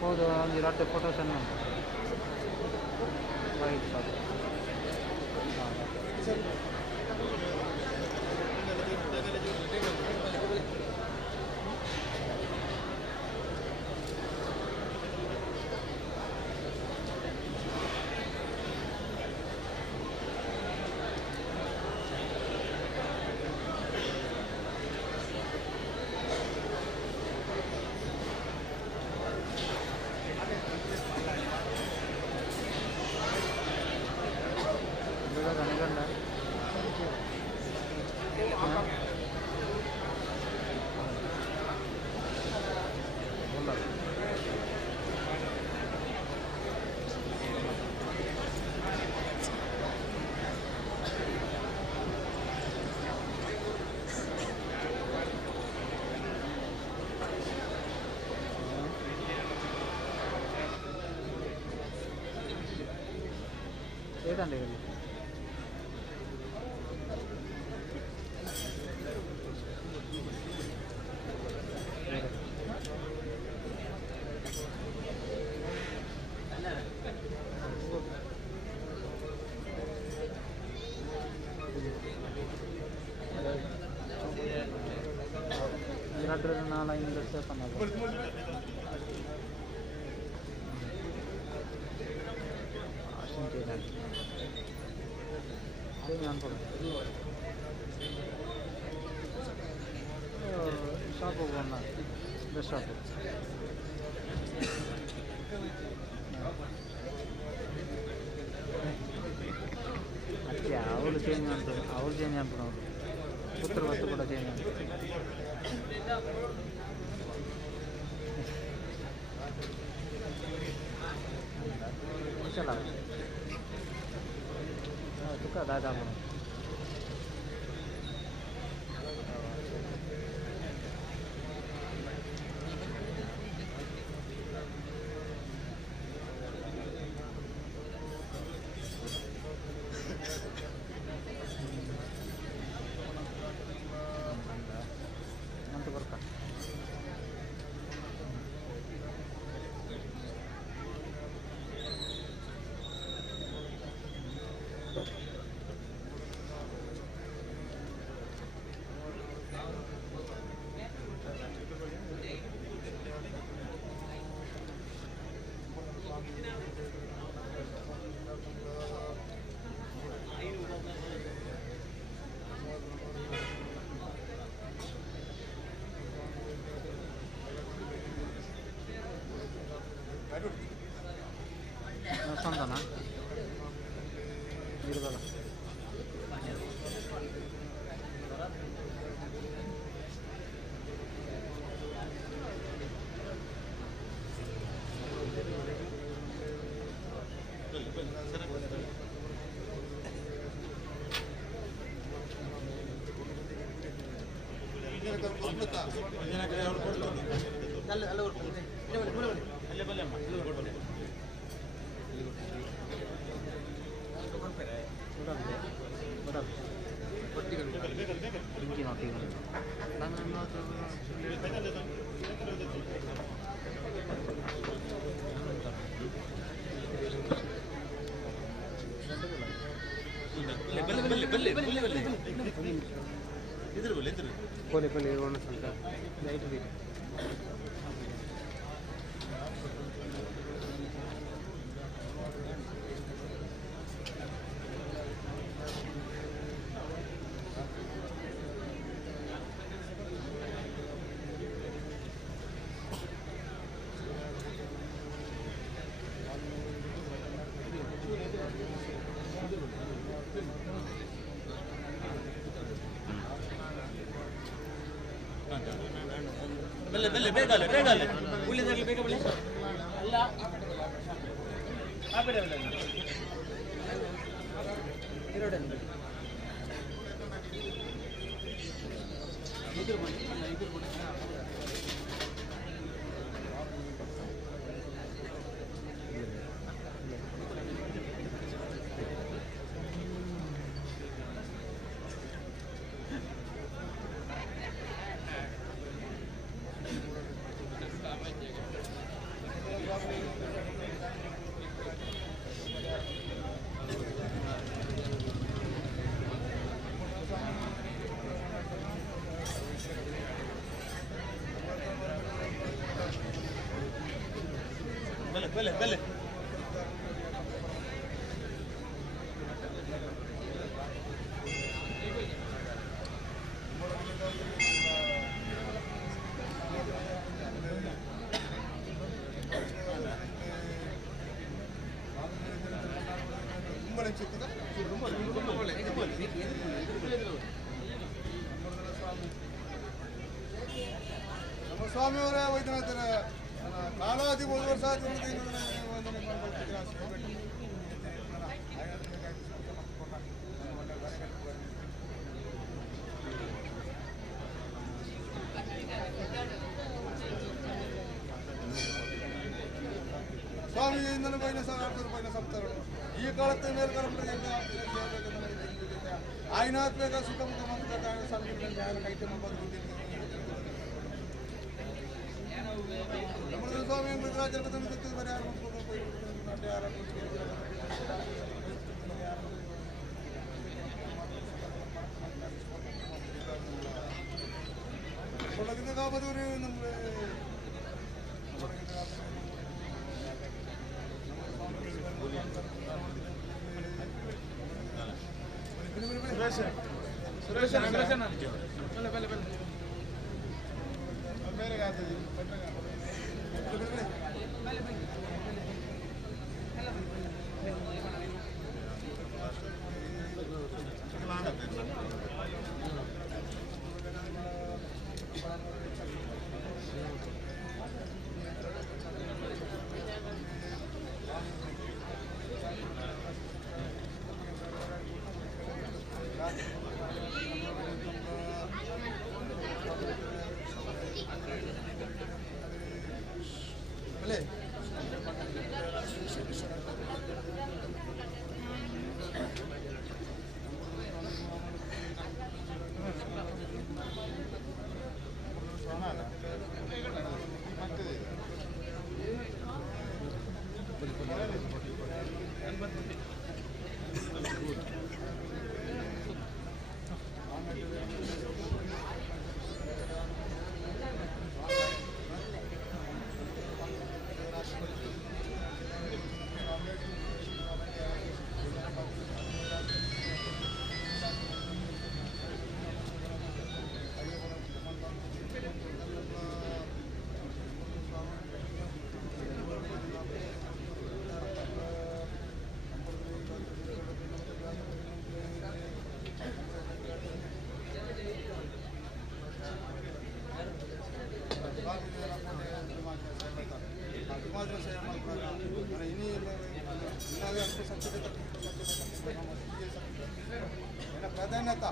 ಹೌದು ಒಂದು ಎರಡು ಫೋಟೋಸ್ ಅನ್ನು ರೈಟ್ ಸರ್ ఏదండి ఇది ಅಲ್ಲ ಇಂದ ಶಾಪ್ ಹೋಗೋಣ ಬೆಸ್ಟ್ ಶಾಪ್ ಅಷ್ಟೇ ಅವಳು ಚೇಂಜ್ ಮಾಡ್ತಾರೆ ಅವ್ರು ಚೇಂಜ್ ಮಾಡ್ತಾರೆ ಅವರು ಉತ್ತರ ಬತ್ತು ಕೂಡ ಚೇಂಜ್ ಮಾಡ್ತಾರೆ ಚಲ ತುಕ ದಾದಾ ಸ್ವಂತನಾ ಇರ್ಬಲ್ಲ ಪೊಲೆ ಪೊಲೆ ಇರೋಣ ಸ್ವಲ್ಪ ಲೈಟ್ ಬೇಕು ಬೇಗ ಉಳಿದಾಗಲಿ ಬೇಗ ಬಳಿ ಅಲ್ಲ ಆ ಬೇಡ ಬಲ್ಲೆ ನಮ್ಮ ಸ್ವಾಮಿಯವರ ವೈದ್ಯನಾಥನ ಕಾಲಾದಿ 3 ವರ್ಷ സ്വാമിಯಿಂದ പൈന സംസ്ഥാനം ഈ കാലത്ത് മേൽക്കലം ആയിനാത്മക സുഖമുഖ മന്ത്രിയുടെ സംഘടന ഞാൻ കൈറ്റ് മുമ്പ് നമ്മുടെ സ്വാമി മൃഗരാജത്തിൽ വരാൻ ಮದುವೆ ನಮ್ಗೆ ಸುರೇಶ್ ಬೇರೆ ಪ್ರಾಧಾನ್ಯತ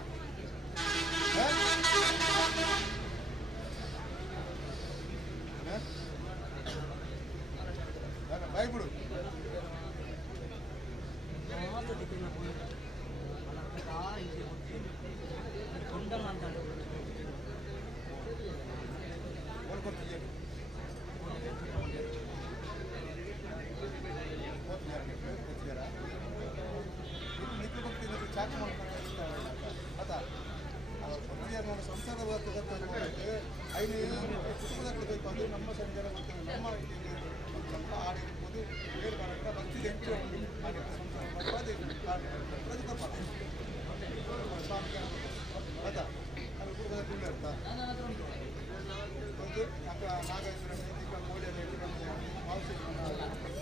ಬಾಯ್ ಬಿಡು ಚಾಕು ಮಾಡ್ಕೊಂಡು ಆತ ಸಂಸಾರ ಐದು ಕುಟುಂಬದ ಬೇಕು ಅದು ನಮ್ಮ ಸಂಚಾರ ಮಾಡ್ತೇವೆ ನಮ್ಮ ಒಂದು ಸ್ವಲ್ಪ ಆಡಿರ್ಬೋದು ಬೇರೆ ಮಾಡೋಣ ಭಕ್ತಿಗೆ ಹೆಚ್ಚು ಸ್ವಾಮಿ ಆತ ಅಲ್ಲಿ ಕುಟುಂಬದ ಕುಂಡ ಇರ್ತಾ ಒಂದು ನಾಗೇಂದ್ರ ಮೌಲ್ಯ ಮಾಂಸ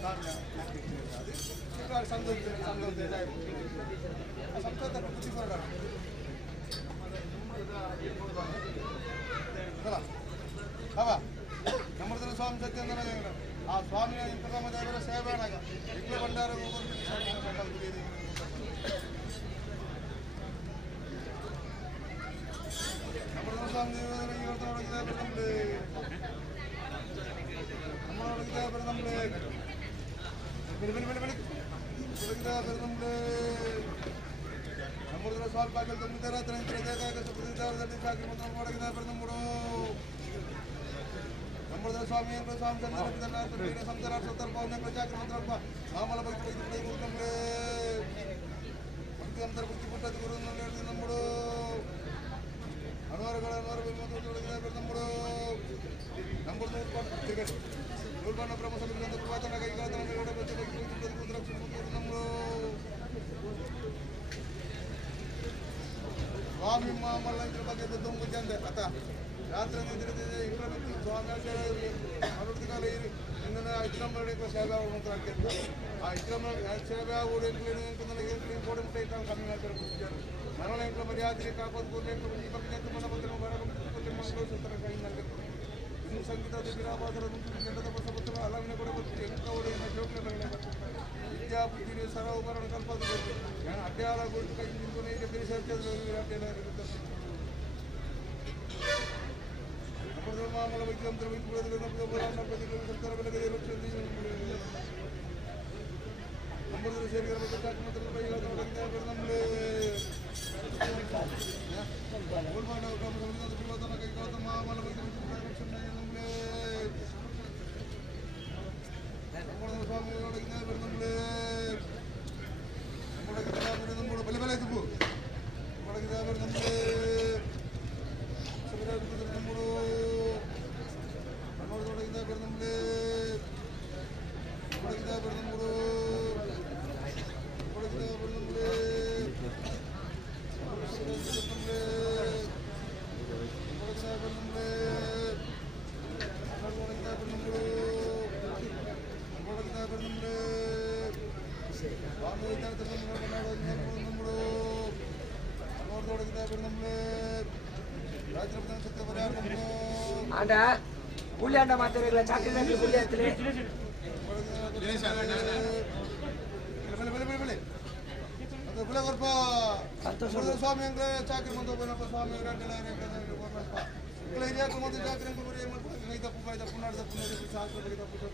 ಧಾನ್ಯ ಅದು ಸಂತೋಷ ಸಂತೋಷ ಬುದ್ಧಿ ಬರೋಣ ಅವ ನಮ್ಮದ್ರ ಸ್ವಾಮಿ ಸತ್ಯೇಂದ್ರ ಆ ಸ್ವಾಮಿಯ ಪ್ರಥಮ ದೇವರ ಸೇವೆಯಾಗ ವಿಘ್ನ ಭಂಡಾರ ನಮ್ಮದ್ರ ಸ್ವಾಮಿ ದೇವರ ಸಮುದ್ರ ಸ್ವಾಮಿ ಪಾಕಲ್ ತುಂಬಿದ ಸಮುದ್ರ ಸ್ವಾಮಿ ಸ್ವಾಮಿ ಸಂತರ ಚಾಕ್ರ ಮಾಮಲ ಭಕ್ತಿ ಅಂತರ ಬುದ್ಧಿ ಪುಟ್ಟದ ಗುರು ನಮ್ಮಡು ಅನುವಾರಗಳ ನಮ್ಮಡು ನಮ್ಮದು ನೂರ್ಬಣ್ಣ ಬ್ರಹ್ಮ ಸಮಿತಿ ಪುರಾತನ ಕೈಗಾತನ ನಮ್ಮಡು ಸ್ವಾಮಿ ಮಲ್ಲಂದ್ರ ಬಗ್ಗೆ ತುಂಬ ಚಂದ ಅತ ರಾತ್ರಿ ನಿದ್ರೆ ಇಂಪ್ರಮಿತ್ತು ಸ್ವಾಮಿ ಮರುಡಿದ ಕಾಲ ಇಂದಿನ ಇಕ್ರಮ ಸೇವೆ ಮಾತ್ರ ಆಗ್ತಿತ್ತು ಆ ಇಕ್ರಮ ಸೇವೆ ಊರು ಕೋಡಿ ಮುಟ್ಟ ಇಟ್ಟ ಕಮ್ಮಿ ಮಾಡ್ತಾರೆ ಮರಣ ಇಂಕ್ಲ ಮರ್ಯಾದೆ ಕಾಪಾಡ್ಕೊಂಡು ಈ ಬಗ್ಗೆ ಮನ ಬಂದರೆ ಮನಗೋಸ್ಕರ ಕೈ ನಲ್ಕತ್ತು ಇನ್ನು ಸಂಗೀತ ವಿರಾಪಾದರ ಗಂಟದ ಬಸಪತ್ರ ಅಲಂಘನೆ ಕೂಡ ಬರ್ತೀವಿ ಎಂಕ ಒಡೆಯ ಜೋಕ್ಲಗಳೇ ಬರ್ತಾರೆ ವಿದ್ಯಾಬುದ್ಧಿ ಸರ್ವಭರಣ ಕಲ್ಪದ ಅಡ್ಡಾಳ ಗುರುತು ಕೈ ನಿಂತು ಬೇರೆ ಸೇರ್ತದೆ ಮಾಮೂಲ ವೈದ್ಯಂತರ ಸರ್ಕಾರ ಬೆಳಗ್ಗೆ ನಂಬರ್ ಸೇರಿ ಮಾಮೂಲ ವೈದ್ಯ ಸ್ವಾಮಿ ಬೆಲೆ ಬೆಲೆ ತುಪ್ಪು ನಮ್ಮಡು ಆಂಡ ಹುಳಿ ಅಂಡ ಮಾತಾಡಿಲ್ಲ ಚಾಕರಿ ಹುಳಿ ಹತ್ತಲಿ ಸ್ವಾಮಿ ಅಂದ್ರೆ ಚಾಕರಿ ಬಂದು ಸ್ವಾಮಿ ಚಾಕರಿ ತಪ್ಪು ತಪ್ಪು ನಾಡು ತಪ್ಪು ಶಾಸ್ತ್ರ ತಪ್ಪು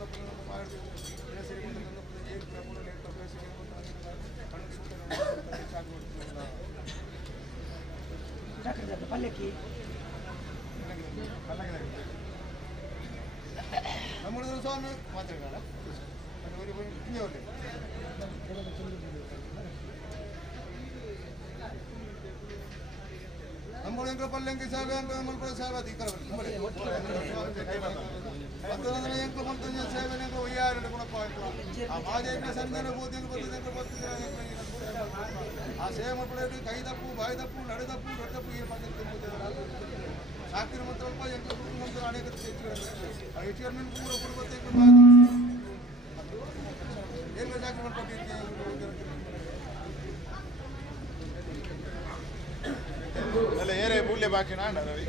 ತಪ್ಪು ಪಲ್ಲಕ್ಕಿ നമ്മുടെ സ്വാമി മാത്രമേ നമ്മൾ പല്ലെങ്കിൽ ಸೇವೆ ಅಂತ നമ്മൾ ಸೇವೆ ಅಧಿಕಾರವಿಲ್ಲ ಸೇವೆ ಒಯ್ಯಾರು ಗುಣಪ್ಪ ಆ ಮಾದೇವಿನ ಸಂಧಾನ ಆ ಸೇವೆ ಮಾಡ್ಕೊಳ್ಳಿ ಕೈ ತಪ್ಪು ಬಾಯಿ ತಪ್ಪು ನಡೆ ತಪ್ಪು ದೊಡ್ಡ ತಪ್ಪು ಈ ಸಾಕಿನ ಮತ್ತು ಸ್ವಲ್ಪ ಎಂಟು ಅನೇಕ ಹೆಚ್ಚು ಪೂರ ಕೊಡ್ಬೇಕು ಏನು ಸಾಕಿ ಮಾಡ್ಕೊಟ್ಟಿರ್ತೀವಿ ಅಲ್ಲ ಏರೇ ಮೂಲ್ಯ ಬಾಕಿ ನಾಡ ರವಿ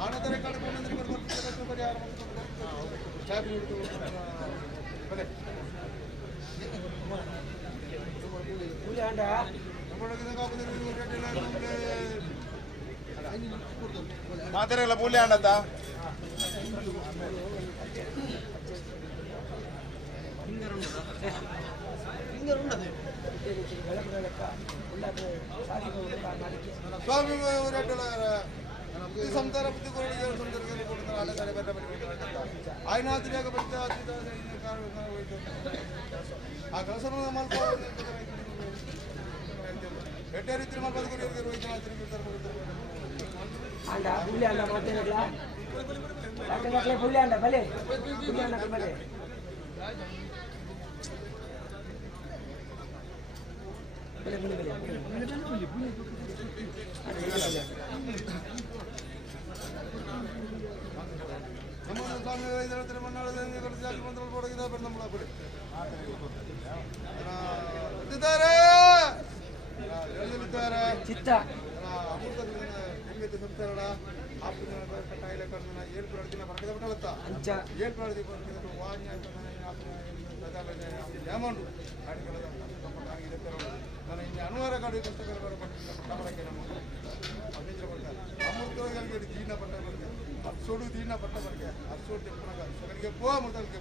ಆನಂತರ ಕಳ್ಕೊಂಡ್ರೆ ಪರಿಹಾರ ಚಾಕರಿ ಮಾತಾಡಲ್ಲ ಮೂಲ್ಯ ಅಣ್ಣತ್ತ ಸ್ವಾಮಿ ಸಂತಾನ ಬುದ್ಧಿ ఆయన ಆ ಕೆಲಸ ಬೆಟ್ಟ ರೀತಿ ಚಿತ್ತ ಅನುವಾರ ಗಾಡಿ ಕಷ್ಟಕರ ದೀನ ಪಟ್ಟ ಬರ್ಗೆ ಅರ್ಸೋಡು ದೀನ ಪಟ್ಟ ಬರ್ಗೆ ಅರ್ಸೋಡು ತೆಪ್ಪನಾಗ ಅರ್ಸಗಳಿಗೆ ಪೋ ಮುರ್ತಗಳಿಗೆ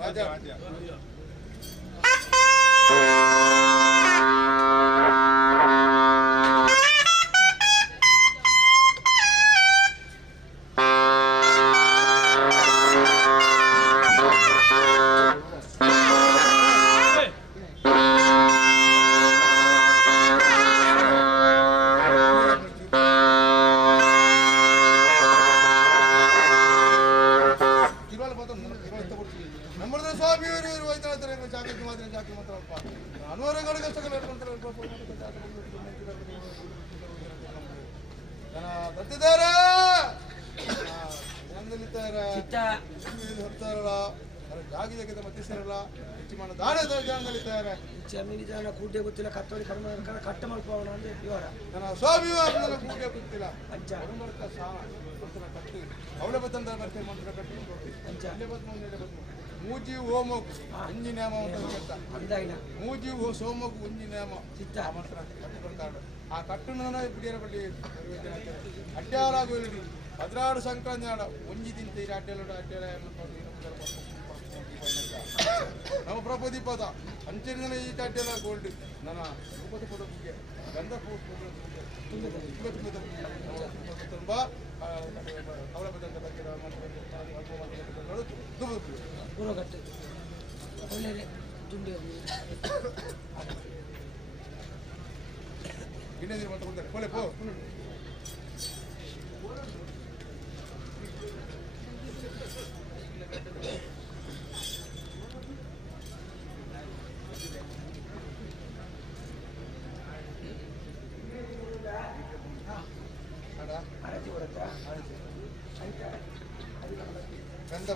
ರಾಜ ಜಮೀನಿ ಜನ ಕೂಡೆ ಗೊತ್ತಿಲ್ಲ ಕತ್ತೋಡಿ ಕಡಿಮೆ ಕಟ್ಟ ಮಾಡ್ಕೋಣ ಅಂದ್ರೆ ವಿವರ ಸ್ವಾಮಿ ಕೂಡೆ ಗೊತ್ತಿಲ್ಲ ಅಂಚ ಅವಳ ಬತ್ತಂತ ಬರ್ತೇನೆ ಮಂತ್ರ ಕಟ್ಟಿ ಅಂಚ ಮೂಜಿ ಹೋಮಕು ಒಂಜಿ ನೇಮ ಅಂತ ಅಂದಾಯಿನ ಮೂಜಿ ಸೋಮಕು ಒಂಜಿ ನೇಮ ಚಿತ್ತ ಮಾತ್ರ ಕಟ್ಟಿಕೊಡ್ತಾడు ಆ ಕಟ್ಟುನ ಬಿಡಿಯರ ಬಡ್ಡಿ ಅಡ್ಡಾಲಾಗೋದು 16 ಸಂಕ್ರಾಂತಿ ಒಂಜಿ ತಿಂತೀರಿ ಅಡ್ಡೆಲ್ಲ ಅಡ್ಡೆಲ್ಲ ನಮ್ಮ ಪ್ರಪದಿ ಪದ ಅಂಚರಿನ ಈ ಅಡ್ಡೆಲ್ಲ ಗೋಲ್ಡ್ ನನ್ನ ಉಪದ ಪದಕ್ಕೆ ಗಂಧ ತುಂಬ ಅವಲಂಬಿತ ಬಗ್ಗೆ ಪೂರ್ವಘಟ್ಟ ಒಳ್ಳೆ ತುಂಡು ಗಿಣ್ಣೆ ನೀರು ಅಂತ ಕೊಡ್ತಾರೆ ಕೊಲೆ ಪೋ ಗಂಧ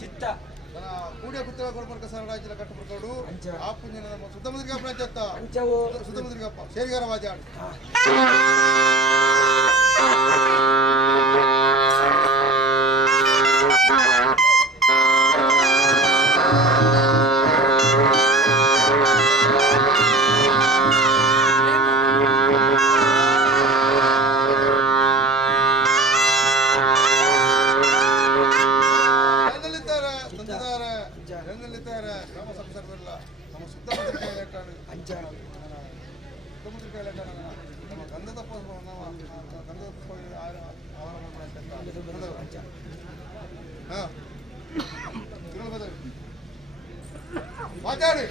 ಚಿತ್ತ ಕೂಡಿಯ ಪುತ್ರ ಕೊಡ್ಬರ್ಕ ಸರ ರಾಜ್ಯದ ಕಟ್ಟುಪಡ್ಕೊಂಡು ಆ ಪುಣ್ಯನ ಸುತ್ತಮುದ್ರಿಗಪ್ಪ ರಾಜ್ಯತ್ತ ಸುತ್ತಮುದ್ರಿಗಪ್ಪ ಸೇರಿಗಾರ ವಾಜಾಡು ಮಾತಾಡಿ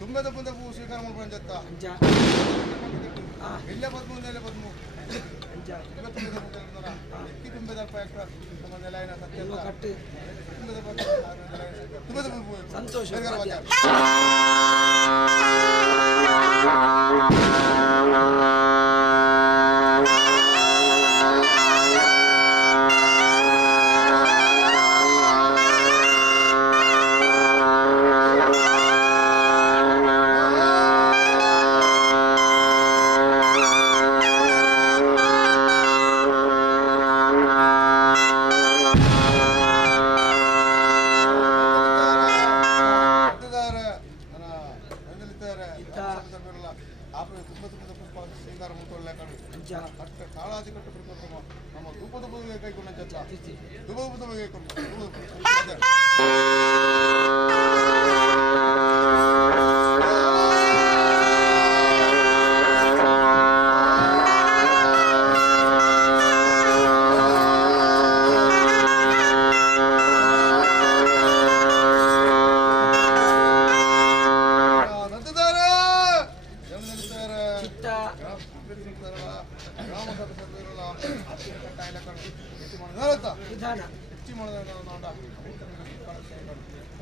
ತುಂಬದ ಬಂದ ಸ್ವೀಕಾರ ಮಾಡ್ಕೊಂಡು ಜತ್ತ ಎಲ್ಲೇ ಬದ್ಮು ಎಲ್ಲೇ ಬದ್ಮು ತುಂಬದ ಸಂತೋಷ ಕಾಳಾದಿ ಕಟ್ಟು ನಮ್ಮ ಧೂಪದ ಬದುವೆ ಕೈಗೊಂಡ ಜತ್ತ ಧೂಪದ ಬದುವೆ ಕೈಗೊಂಡು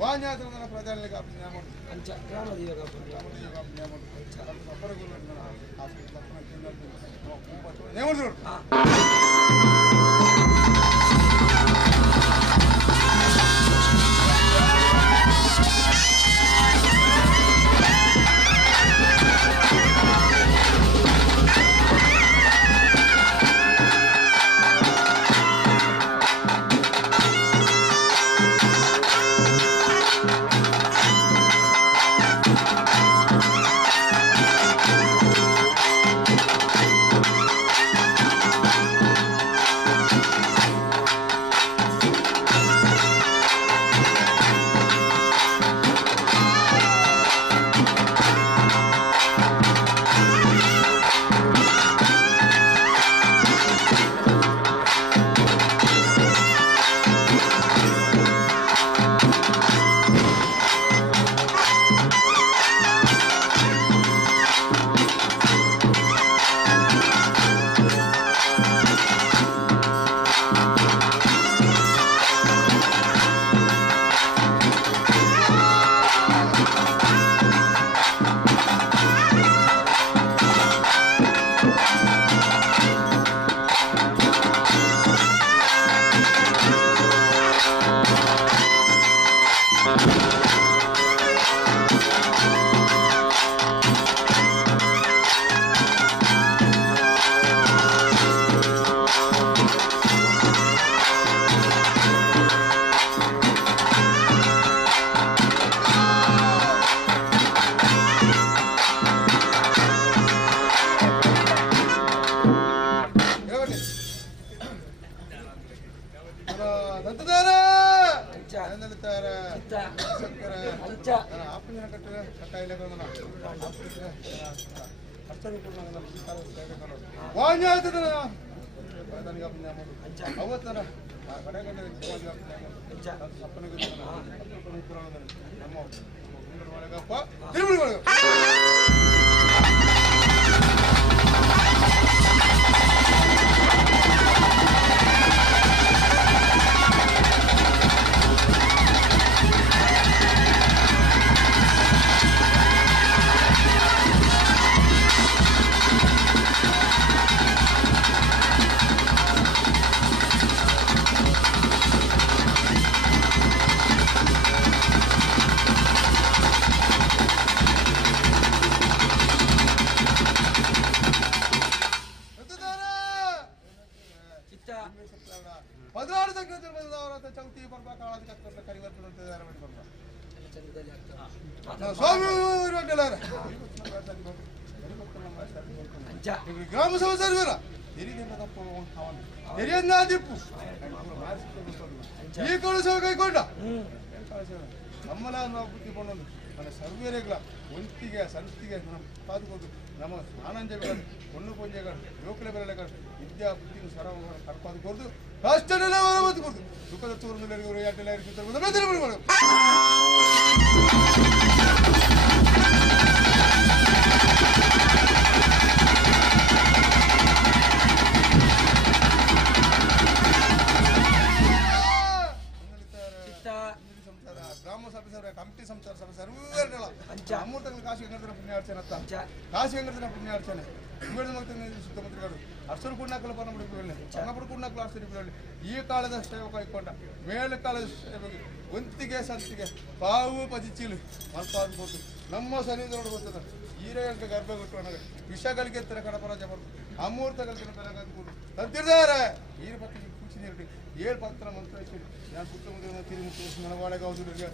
ವಾನ್ಯಾತನ ಪ್ರಧಾನಿಗೆ ಅಂಚ ಗ್ರಾಮದೀಗ ದತ್ತದಾರ ಅಂಚ ಎಂದೆಲ್ತಾರ ಚಿತ್ತ ಶಂಕರ ಅಂಚ ಆಪನ ಕಟ್ಟರೆ ಕಟ್ಟಾಯಿಲೆ ಬಂದನ ಅಷ್ಟರು ಕೂಡ ನಮ್ಮ ಸರ್ಕಾರ ಸೇವೆ ಕರೋ ವಾಂಜ ಆಯ್ತದನ ನನಗೆ ಅಪ್ಪನ ಅಂಚ ಅವತ್ತನ ಕಡೆ ಕಡೆ ಸಮಾಜ ಅಂಚ ಅಪ್ಪನ ಗೊತ್ತನ ನಮ್ಮ ಗುಂಡರ ಒಳಗಪ್ಪ ತಿರುಮಲ ಒಳಗ ಪದನಾರು ಸಂಖ್ಯೆ ಬಂದವರ ಚೌತಿ ಬರ್ಬ ಕಾಳದ ಕತ್ತಲ ಕರಿವರ್ತನ ಸ್ವಾಮಿ ಗ್ರಾಮ ಸಭಾ ಸರ್ವರ ಹಿರಿಯನ್ನ ದಿಪ್ಪು ಈ ಕಳಸ ಕೈಕೊಂಡ ನಮ್ಮಲ್ಲ ನಾವು ಬುದ್ಧಿಕೊಂಡು మన సర్వేరేగల ఒంటిగా సంస్థిగా మనం కాదుకోదు నమ స్నానం చేయగలరు ఒళ్ళు పొందేయగలరు యువకుల వెళ్ళగలరు విద్యా బుద్ధిని సర్వం కడపాదుకోదు రాష్ట్రంలో బతుకోదు దుఃఖ తూరు అడ్డలేరు ಗ್ರಾಮ ಸಭೆ ಸಭೆ ಕಮಿಟಿ ಸಂಸಾರ ಸಭೆ ಸರ್ವೇರಲ್ಲ ಅಮೂರ್ತಗಳು ಕಾಶಿ ವೆಂಕಟರಮಣ ಪುಣ್ಯಾರ್ಚನೆ ಅತ್ತ ಕಾಶಿ ವೆಂಕಟರಮಣ ಪುಣ್ಯಾರ್ಚನೆ ಇವಳ ಮಗ್ತನ ಸುತ್ತಮುತ್ತಗಳು ಅರ್ಸರು ಕುಣ್ಣಾಕಲ ಪರ್ಣ ಬಿಡುಕೊಳ್ಳಿ ಸಣ್ಣಪುಡು ಕುಣ್ಣಾಕಲ ಅರ್ಸರು ಬಿಡುಕೊಳ್ಳಿ ಈ ಕಾಲದ ಸೇವೆ ಕೈಕೊಂಡ ಮೇಲ ಕಾಲದ ಸೇವೆಗೆ ಒಂತಿಗೆ ಸಂತಿಗೆ ಪಾವು ಪದಿಚಿಲು ಮಲ್ಪಾದ್ಬೋದು ನಮ್ಮ ಸನ್ನಿಧಿ ನೋಡ್ಬೋದ ಈರೇಂಕ ಗರ್ಭ ಕೊಟ್ಟುಕೊಂಡಾಗ ವಿಷಗಳಿಗೆ ಎತ್ತರ ಕಡಪರಾಜ ಬರ್ದು ಅಮೂರ್ತಗಳಿಗೆ ಬೆಳಗಾದ್ಬೋದು ತಂತಿರ್ದಾರೆ ಈರ ಪತ್ತಿ ಕೂಚಿ ನೀರು 7 ಪತ್ರ ಮಂತ್ರ ഞാൻ പുത്തമുദ്ര തിരുമുത്തി മണവാള കൗതുക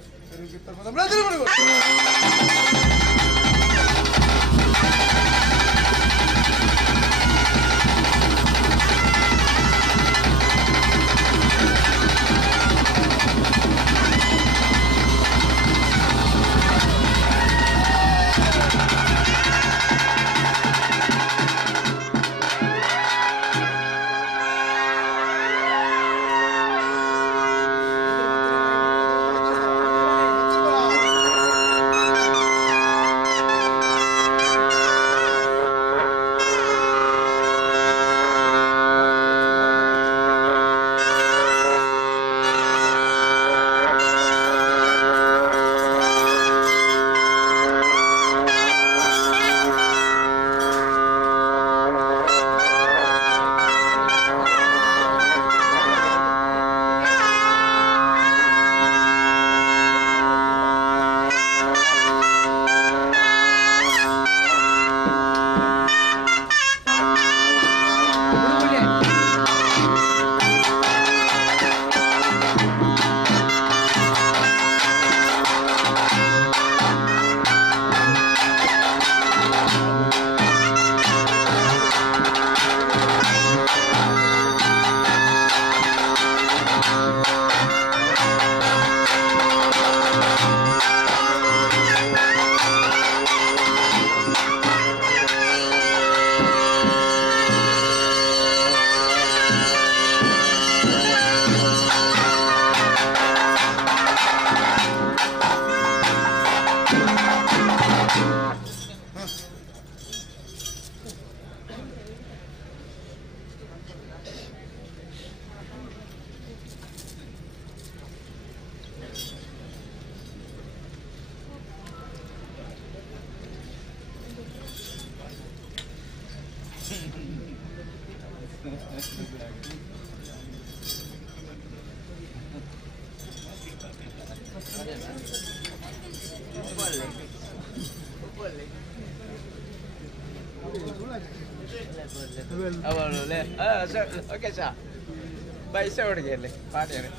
Oke, Sa. Baik, saya udah gele. Pakai ini.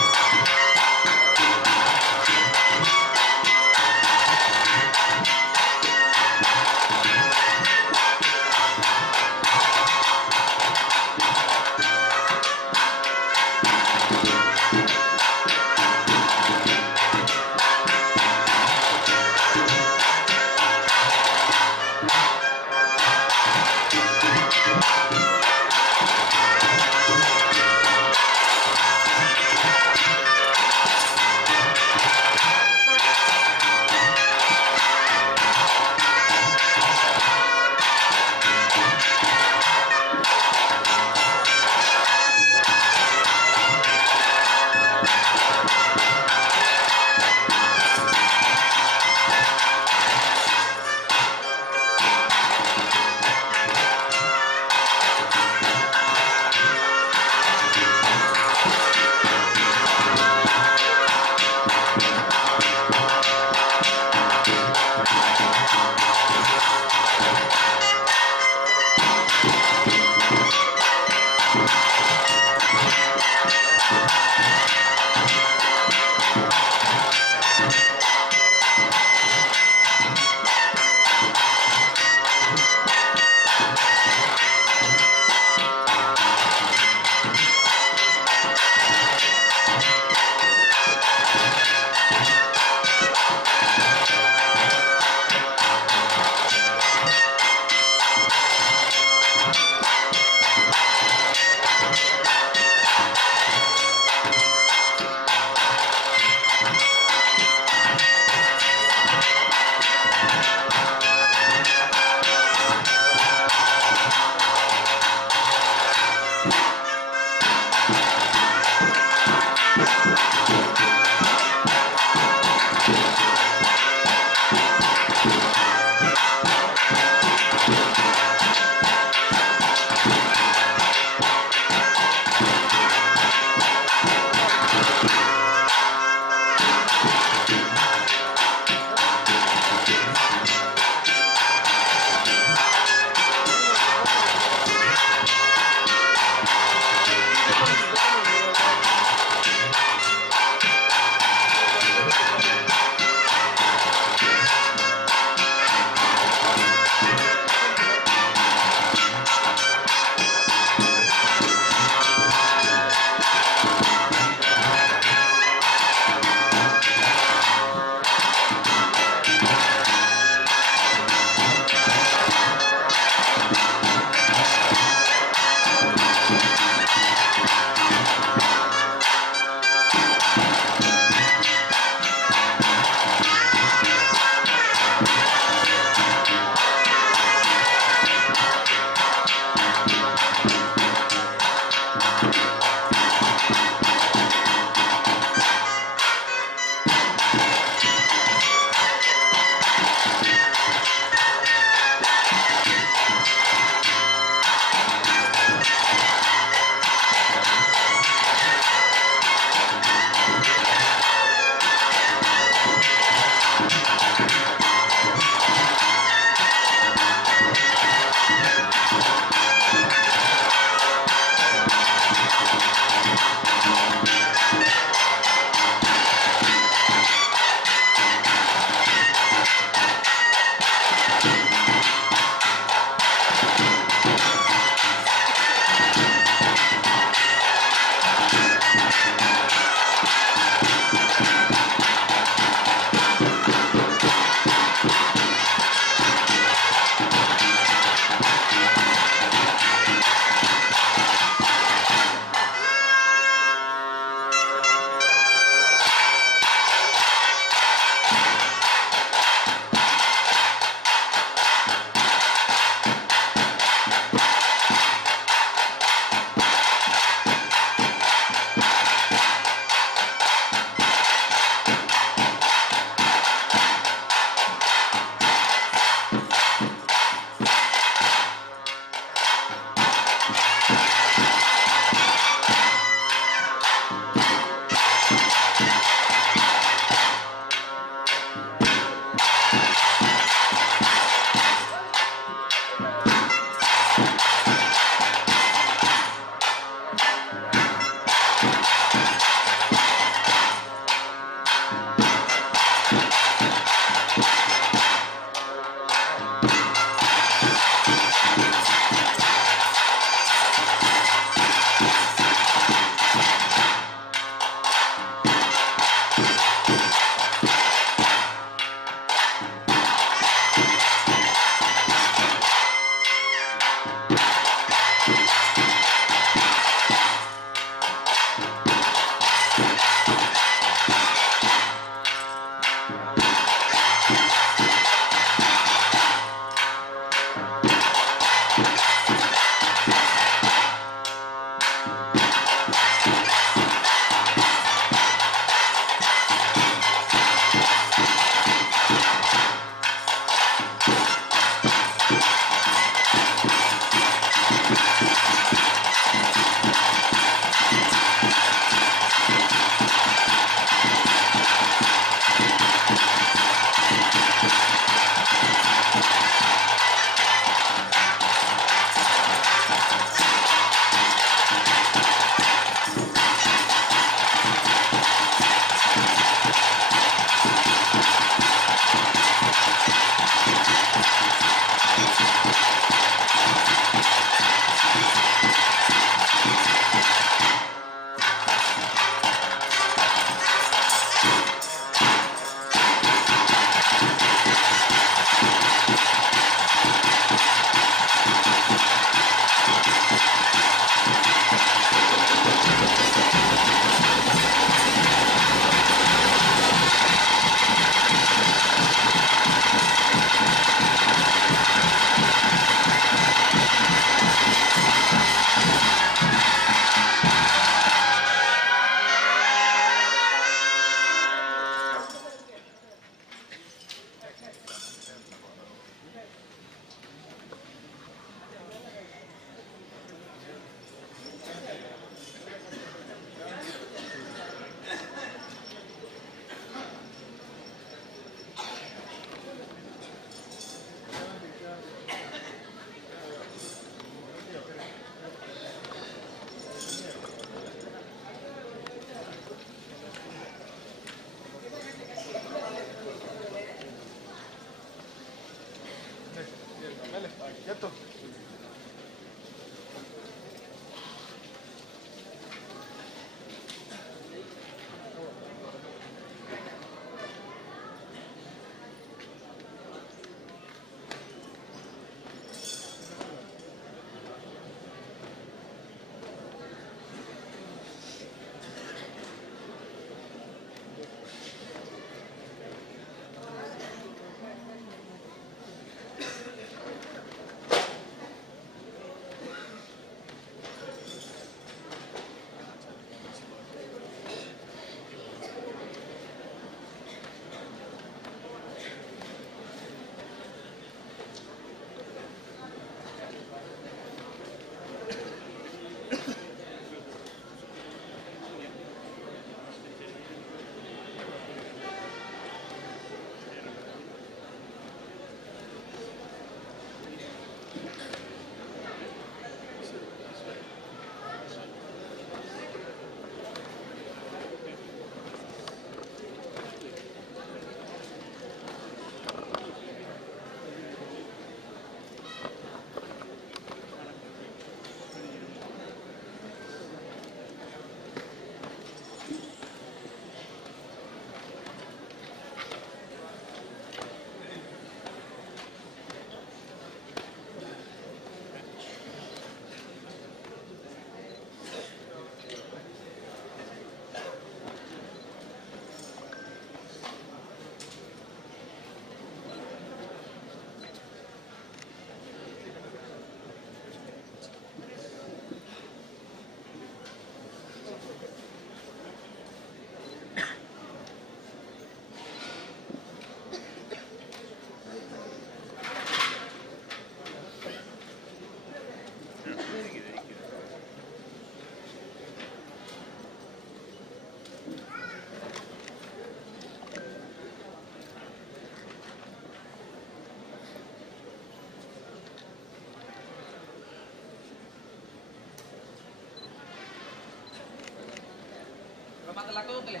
ಮತ್ತೆ ಲಕ್ಕ ಹೋಗ್ತಲೆ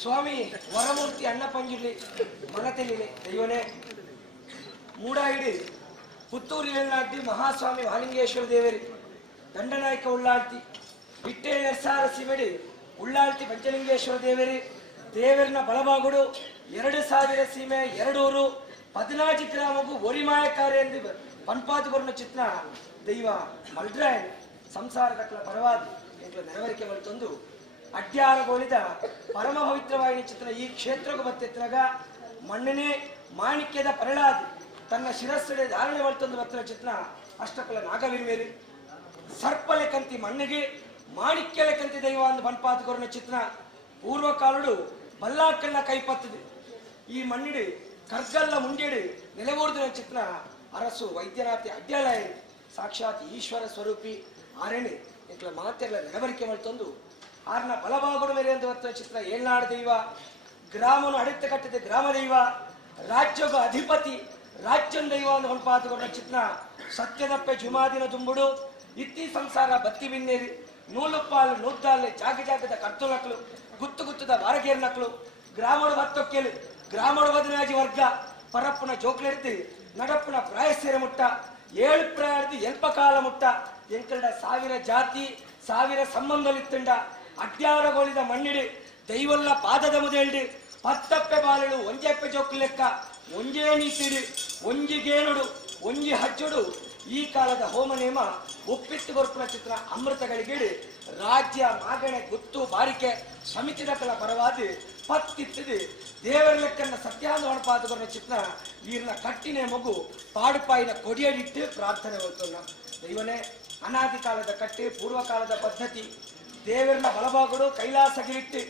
ಸ್ವಾಮಿ ವರಮೂರ್ತಿ ಅಣ್ಣ ಪಂಜುಲಿ ಮನತೆಲಿಲೆ ದೈವನೇ ಮೂಡಾಯಿಡಿ ಪುತ್ತೂರು ಏಳ್ನಾಟಿ ಮಹಾಸ್ವಾಮಿ ಮಹಾಲಿಂಗೇಶ್ವರ ದೇವರಿ ದಂಡನಾಯಕ ಉಳ್ಳಾಳ್ತಿ ಬಿಟ್ಟೆ ನೆರ್ಸಾರ ಸಿಮೆಡಿ ಉಳ್ಳಾಳ್ತಿ ಪಂಚಲಿಂಗೇಶ್ವರ ದೇವರಿ ದೇವರಿನ ಬಲಭಾಗುಡು 2000 ಸೀಮೆ 2 ಊರು 14 ಗ್ರಾಮಗೂ ಒರಿಮಾಯಕಾರಿ ಎಂದು ಪನ್ಪಾತುಗೊರ್ನ ಚಿತ್ರ ದೈವ ಮಲ್ಡ್ರಾಯನ್ ಸಂಸಾರ ಕಟ್ಲ ಪರವಾದಿ ಎಂಕ್ಲ ನೆರವೇರಿಕೆ ಮಲ್ತೊಂದು ಅಡ್ಯಾರಗೊಳಿದ ಪರಮ ಪವಿತ್ರವಾಹಿನಿ ಚಿತ್ರ ಈ ಕ್ಷೇತ್ರಕ್ಕೂ ಬತ್ತೆತ್ತನಾಗ ಮಣ್ಣನೇ ಮಾಣಿಕ್ಯದ ಪರಳಾದಿ ತನ್ನ ಶಿರಸ್ಸಡೆ ಧಾರಣೆ ಮಲ್ತೊಂದು ಬತ್ತಿನ ಚಿತ್ರ ಅಷ್ಟಕಲ ನಾಗವಿರುವೇರಿ ಸರ್ಪಲೆ ಕಂತಿ ಮಣ್ಣಿಗೆ ಮಾಣಿಕ್ಯಲೆ ಕಂತಿ ದೈವ ಅಂದು ಪನ್ಪಾತುಗೊರ್ನ ಚಿತ್ರ ಪೂರ್ವಕಾಲುಡು ಬಲ್ಲಾಕನ್ನ ಕೈಪತ್ತದೆ ಈ ಮಣ್ಣಿಡಿ ಕರ್ಗಲ್ಲ ಮುಂಡೇಡಿ ನೆಲೆವೂರ್ದಿನ ಚಿತ್ರ ಅರಸು ವೈದ್ಯನಾಥಿ ಅಡ್ಯಾಲಯ ಸಾಕ್ಷಾತ್ ಈಶ್ವರ ಸ್ವರೂಪಿ ಆರಣೆ ಇಂಕಲ ಮಾತೆಲ್ಲ ನೆರವರಿಕೆ ಮಲ್ತೊಂದು ಆರ್ನ ಬಲಭಾಗುಡು ಮೇರೆ ಎಂದು ಬತ್ತಿನ ಚಿತ್ರ ಏಳ್ನಾಡು ದೈವ ಗ್ರಾಮನು ಅಡಿತ ಕಟ್ಟಿದ ಗ್ರಾಮ ದೈವ ರಾಜ್ಯಗ ಅಧಿಪತಿ ರಾಜ್ಯನ್ ದೈವ ಎಂದು ಪನ್ಪಾತುಗೊರ್ನ ಚಿತ್ರ ಸತ್ಯದಪ್ಪೆ ಜುಮಾದಿನ ದುಂಬುಡು ಇತ್ತಿ ಸಂಸಾರ ಬತ್ತಿ ಬಿನ್ನೇರಿ ನೂಲು ಪಾಲು ನೂದ್ದಾಲೆ ಜಾಗದ ಕರ್ತುನಕ್ಲು ಗುತ್ತು ಗುತ್ತದ ವಾರಗೇರ್ ನಕ್ಲು ಗ್ರಾಮಡು ಹತ್ತೊಕ್ಕೆಲು ಗ್ರಾಮಡು ಬದನಾಜಿ ವರ್ಗ ಪರಪ್ಪನ ಜೋಕ್ಲೆಡ್ದು ನಡಪ್ಪನ ಪ್ರಾಯಸ್ಸೇರ ಮುಟ್ಟ 7 ಪ್ರಾಯರ್ದು ಎಲ್ಪ ಕಾಲ ಮುಟ್ಟ ಎಂಕಲ್ಡ 1000 ಜಾತಿ 1000 ಸಂಬಂಧಲಿತ್ತಂಡ ಅಡ್ಯಾರಗೊಳಿದ ಮಣ್ಣಿಡು ದೈವಲ್ಲ ಪಾದದ ಮುದೆಲ್ಡು ಪತ್ತಪ್ಪೆ ಬಾಲಳು ಒಂಜೆಪ್ಪೆ ಜೋಕ್ಲು ಲೆಕ್ಕ ಒಂಜೇ ನೀತಿಡು ಒಂಜಿಗೇನುಡು ಒಂಜಿ ಹಚ್ಚುಡು ಈ ಕಾಲದ ಹೋಮ ನೇಮ ಒಪ್ಪಿತ್ತು ಗೊರ್ಪುನ ಚಿತ್ರ ಅಮೃತಗಳಿಗಿಡು ರಾಜ್ಯ ಮಾಗಣೆ ಗುತ್ತು ಬಾರಿಕೆ ಸಮಿತಿದ ಕಲ ಪರವಾದಿ ಪತ್ತಿತ್ತದು ದೇವರ ಲೆಕ್ಕನ್ನ ಸತ್ಯಾಂಗ ಹೊಣಪಾತುಗೊರ್ನ ಚಿತ್ರ ಈರ್ನ ಕಟ್ಟಿನ ಮಗು ಪಾಡುಪಾಯಿನ ಕೊಡಿಯಡಿಟ್ಟು ಪ್ರಾರ್ಥನೆ ಹೊತ್ತಲ್ಲ ದೈವನೇ ಅನಾದಿ ಕಾಲದ ಕಟ್ಟಿ ಪೂರ್ವಕಾಲದ ಪದ್ಧತಿ ದೇವರನ್ನ ಬಲಭಾಗುಡು ಕೈಲಾಸಗಿರಿಟ್ಟು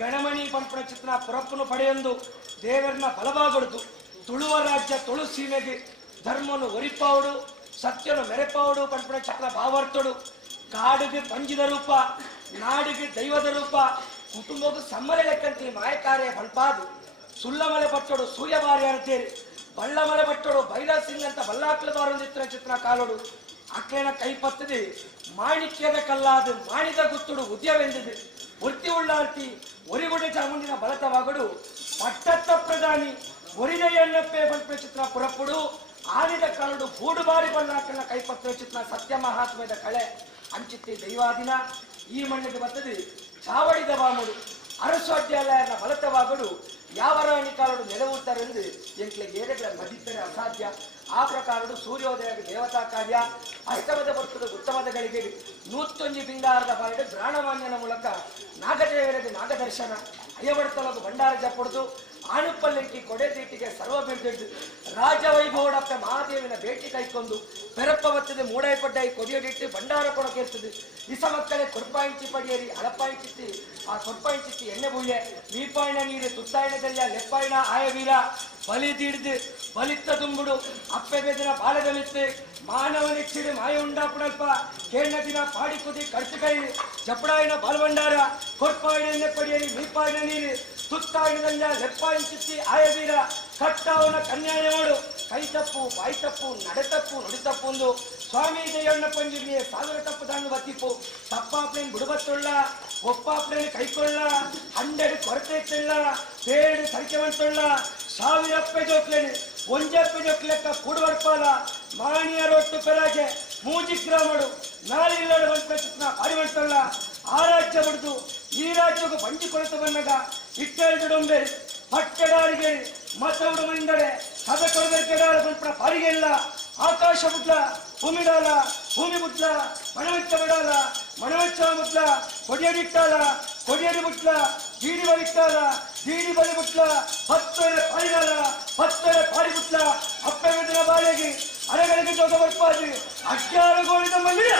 ಗಣಮಣಿ ಪಂಪನ ಚಿತ್ರ ಪುರಪ್ಪನು ಪಡೆಯೊಂದು ದೇವರನ್ನ ಬಲಭಾಗುಡುದು ತುಳುವ ರಾಜ್ಯ ತುಳು ಸೀಮೆಗೆ ಧರ್ಮನು ಒರಿಪಾವುಡು ಸತ್ಯನು ಮೆರೆಪಾವುಡು ಪಂಪನ ಚಿತ್ರ ಭಾವರ್ತುಡು ಕಾಡಿಗೆ ಪಂಜಿದ ರೂಪ ನಾಡಿಗೆ ದೈವದ ರೂಪ ಕುಟುಂಬಕ್ಕೂ ಸಮ್ಮಲೆ ಲೆಕ್ಕಂತಿ ಮಾಯಕಾರ್ಯ ಪಂಪಾದು ಸುಳ್ಳಮಲೆ ಪಟ್ಟೋಡು ಸೂರ್ಯಬಾರಿ ಅರ್ಧೇರಿ ಬಳ್ಳಮಲೆ ಪಟ್ಟೋಡು ಭೈರವ್ ಸಿಂಗ್ ಅಂತ ಬಲ್ಲಾಕ್ಲ ಬಾರೊಂದಿತ್ತಿನ ಚಿತ್ರ ಕಾಲೋಡು ಅಕ್ಲೇನ ಕೈಪತ್ತದೆ ಮಾಣಿಕ್ಯದ ಕಲ್ಲಾದು ಮಾಣಿದ ಗುತ್ತುಡು ಉದ್ಯವೆಂದಿದೆ ವೃತ್ತಿ ಉಳ್ಳಾರ್ತಿ ಒರಿಗುಡೆ ಚಾಮುಂಡಿನ ಬಲತವಾಗಡು ಪಟ್ಟತ್ತ ಪ್ರಧಾನಿ ಒರಿದೆಯನ್ನಪ್ಪೆ ಪಂಪನ ಚಿತ್ರ ಪುರಪ್ಪುಡು ಆನಿದ ಕಾಲುಡು ಗೂಡು ಬಾರಿ ಬಲ್ಲಾಕನ ಕೈಪತ್ರ ಚಿತ್ರ ಸತ್ಯ ಮಹಾತ್ಮದ ಕಳೆ ಅಂಚಿತ್ತಿ ದೈವಾದಿನ ಈ ಮಣ್ಣಿಗೆ ಬರ್ತದೆ ಚಾವಡಿದ ಬಾಮುಡು ಅರಸು ಅಡ್ಯಾಲಯನ ಬಲತವಾಗಡು ಯಾವ ರಾಣಿ ಕಾಲುಡು ನೆಲವುತ್ತಾರೆಂದು ಎಂಟ್ಲೆಗೆ ಏರೆಗಳ ಮದಿದ್ದರೆ ಅಸಾಧ್ಯ ಆ ಪ್ರಕಾರಡು ಸೂರ್ಯೋದಯ ದೇವತಾ ಕಾರ್ಯ ಅಷ್ಟಮದ ಬರ್ತದ ಉತ್ತಮದ ಗಳಿಗೆ 101 ಬಿಂಗಾರದ ಬಾರಿಡು ಬ್ರಾಹ್ಮಣ್ಯನ ಮೂಲಕ ನಾಗದೇವರಿಗೆ ನಾಗದರ್ಶನ ಅಯ್ಯವಡ್ತಲಗು ಭಂಡಾರ ಜಪ್ಪುಡುದು ಆನುಪಲ್ಲೆಂಕಿ ಕೊಡೆದೀಟಿಗೆ ಸರ್ವ ಬೆಳೆದಿದ್ದು ರಾಜವೈಭವಡಪ್ಪ ಮಹಾದೇವಿನ ಭೇಟಿ ಕೈಕೊಂಡು ಪೆರಪ್ಪ ಬರ್ತದೆ ಮೂಡಾಯಿ ಪಡ್ಡಾಯಿ ಕೊಡಿಯಡಿಟ್ಟು ಭಂಡಾರ ಕೊಡಕ್ಕೆ ಇರ್ತದೆ ಇಸ ಮಕ್ಕಳೇ ಕೊಡ್ಪಾಯಿಂಚಿ ಪಡಿಯರಿ ಅಳಪಾಯಿಂಚಿತ್ತಿ ಆ ಕೊಡ್ಪಾಯಿಂಚಿತ್ತಿ ಎಣ್ಣೆ ಬುಳ್ಳೆ ವೀಪಾಯಣ ನೀರು ತುತ್ತಾಯಣದಲ್ಲಿ ಲೆಪ್ಪಾಯಣ ಆಯವೀರ ಬಲಿ ತೀಡ್ದು ಬಲಿತ್ತ ತುಂಬುಡು ಅಪ್ಪೆ ಬೆದಿನ ಬಾಳದಲ್ಲಿತ್ತು ಮಾನವನಿಚ್ಚಿಡು ಮಾಯ ಉಂಡಾಪುಡಲ್ಪ ಕೇಳ ದಿನ ಪಾಡಿ ಕುದಿ ಕಡ್ತು ಕೈ ಜಪಡಾಯಿನ ಬಾಲ್ಭಂಡಾರ ಕೊಡ್ಪಾಯಣ ಎಣ್ಣೆ ಪಡಿಯರಿ ವೀಪಾಯಣ ನೀರು ತುತ್ತಾಯಣದಲ್ಲ ಲೆಪ್ಪಾಯಿಂಚಿತ್ತಿ ಆಯವೀರ ಕಟ್ಟಾವನ ಕನ್ಯಾಯಮಾಡು ಕೈ ತಪ್ಪು ಬಾಯಿ ತಪ್ಪು ನಡೆ ತಪ್ಪು ನುಡಿ ತಪ್ಪು ಒಂದು ಸ್ವಾಮಿ ಜಯಣ್ಣ ಪಂಜುಗಿಯ ಸಾವಿರ ತಪ್ಪು ದಾಂಡು ಬತ್ತಿಪ್ಪು ತಪ್ಪಾಪ್ಲೇನು ಬಿಡುಬತ್ತುಳ್ಳ ಒಪ್ಪಾಪ್ಲೇನು ಕೈಕೊಳ್ಳ ಹಂಡೆಡು ಕೊರತೆ ಇತ್ತಿಲ್ಲ ಬೇಡು ಸರಿಕೆ ಬಂತುಳ್ಳ ಸಾವಿರಪ್ಪೆ ಜೋಕ್ಲೇನು ಒಂಜಪ್ಪೆ ಜೋಕ್ಲೆಕ್ಕ ಕೂಡುವರ್ಪಾಲ ಮಾಣಿಯ ರೊಟ್ಟು ಪೆರಾಗೆ ಮೂಜಿ ಗ್ರಾಮಡು ನಾಳೆ ಇಲ್ಲಡು ಬಂದ್ಬೇಕಿತ್ನ ಪಾಡಿ ಬಂತುಳ್ಳ ಆ ರಾಜ್ಯ ಬಿಡ್ದು ಈ ರಾಜ್ಯಕ್ಕೂ ಬಂಜಿ ಕೊರತೆ ಬಂದಾಗ ಇಟ್ಟೆರಡು ಡೊಂಬೇರಿ ಪಟ್ಟೆಡಾರಿಗೆ ಮತವುಡು ಮಂದರೆ ಸಭೆ ಕೊಡಬೇಕೆಡಾರ ಸ್ವಲ್ಪ ಪಾರಿಗೆ ಇಲ್ಲ ಆಕಾಶ ಬುಟ್ಲ ಭೂಮಿಡಾಲ ಭೂಮಿ ಬುಟ್ಲ ಮಣವೆಚ್ಚ ಬಿಡಾಲ ಮಣವೆಚ್ಚ ಬುಟ್ಲ ಕೊಡಿಯಡಿಟ್ಟಾಲ ಕೊಡಿಯಡಿ ಬುಟ್ಲ ಜೀಡಿ ಬಲಿಟ್ಟಾಲ ಜೀಡಿ ಬಲಿ ಬುಟ್ಲ 10 ಪಾರಿಗಾಲ 10 ಪಾರಿ ಬುಟ್ಲ ಅಪ್ಪೆ ಬೆದಿನ ಬಾಳೆಗೆ ಅರೆಗಳಿಗೆ ಜೋಗ ಬರ್ಪಾದಿ ಅಜ್ಞಾನ ಗೋಳಿದ ಮಲ್ಲಿ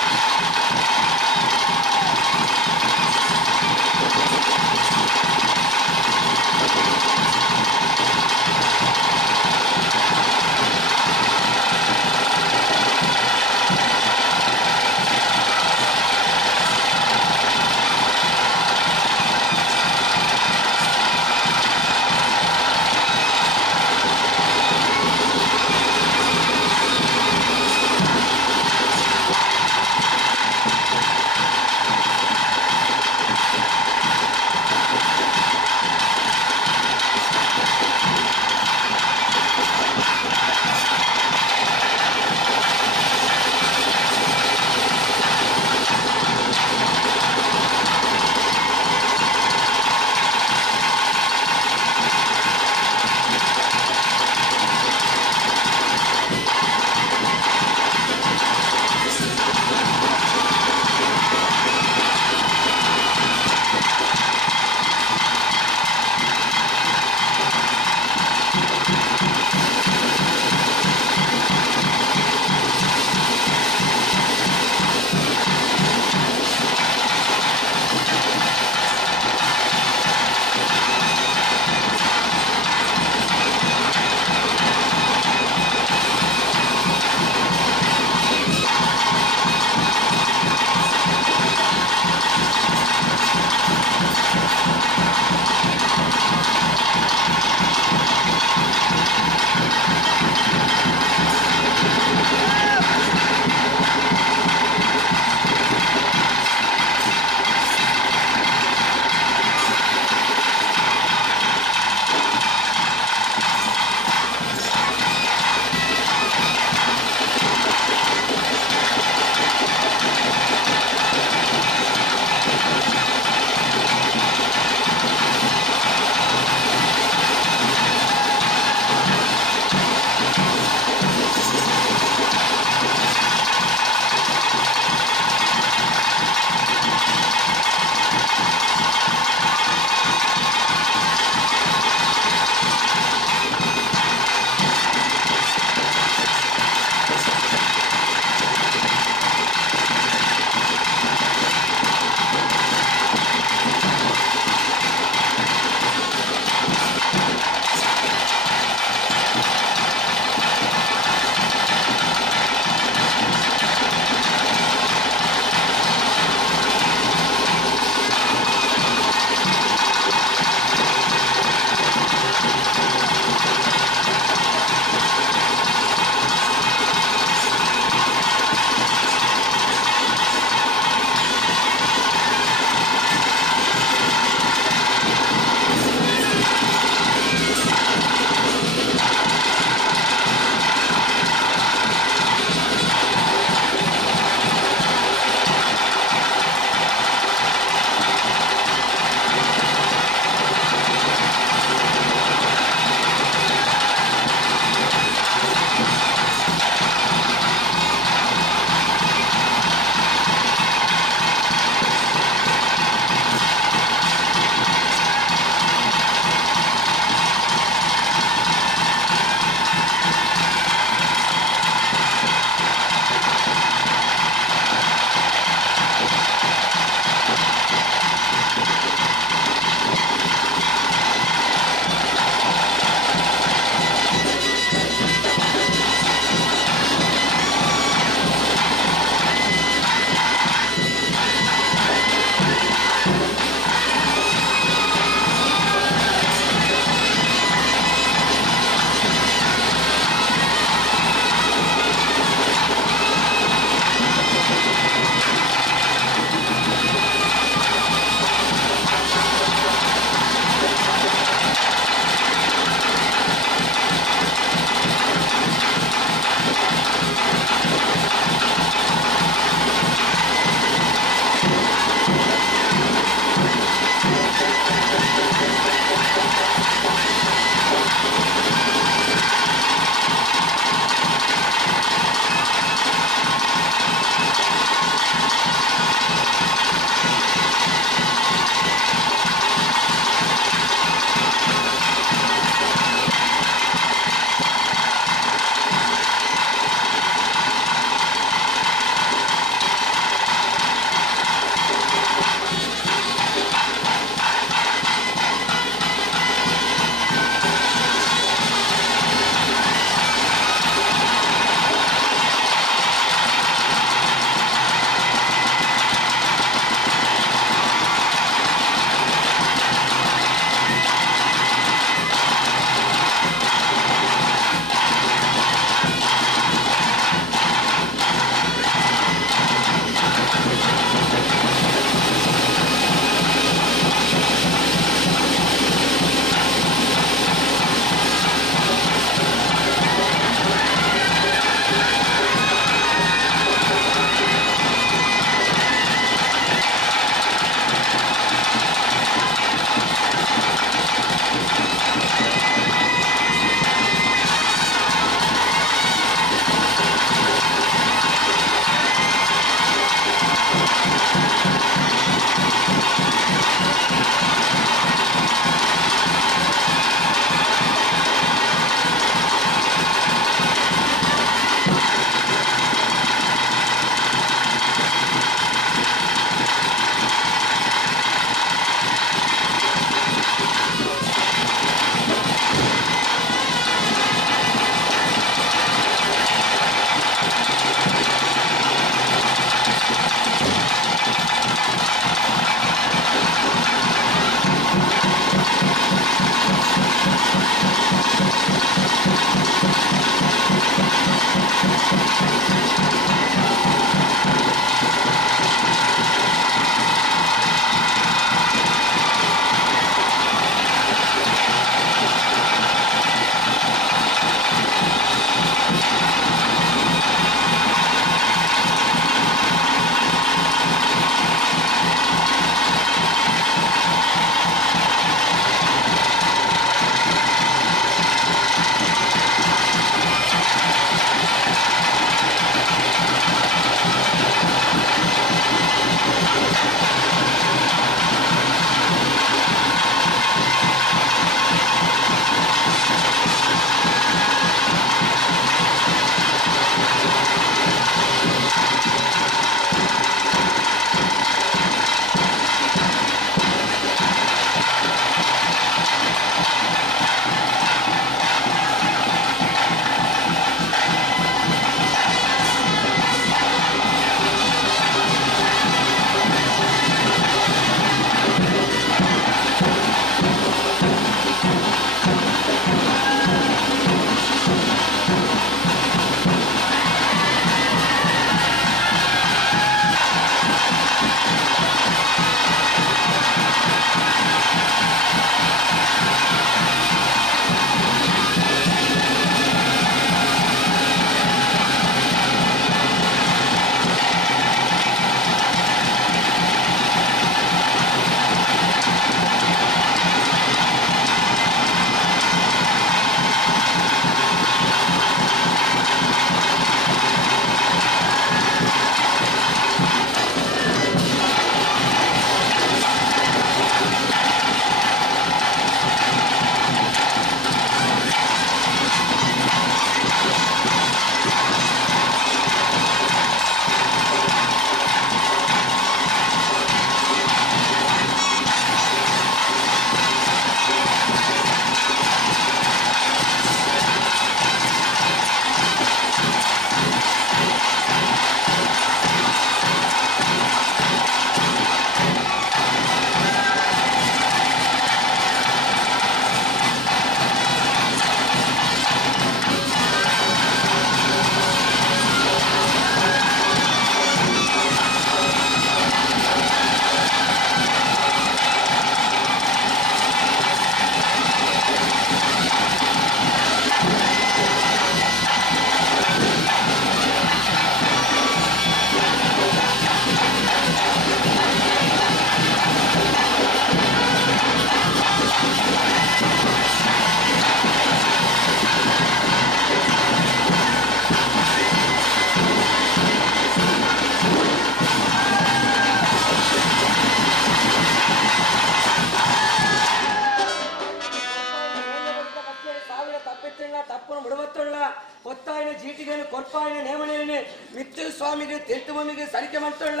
ಜೀಟಿಗೆ ಕೊರ್ಪಾಯಿನ ನೇಮನೇನೆ ಮಿತ್ತು ಸ್ವಾಮಿಗೆ ತೀರ್ಥಭೂಮಿಗೆ ಸರಿಕೆ ಮಂತುಳ್ಳ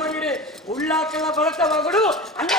ಮಂಡಿಡಿ ಉಳ್ಳಾಕಲ ಬಳತ ಮಗಳು ಅನ್ನ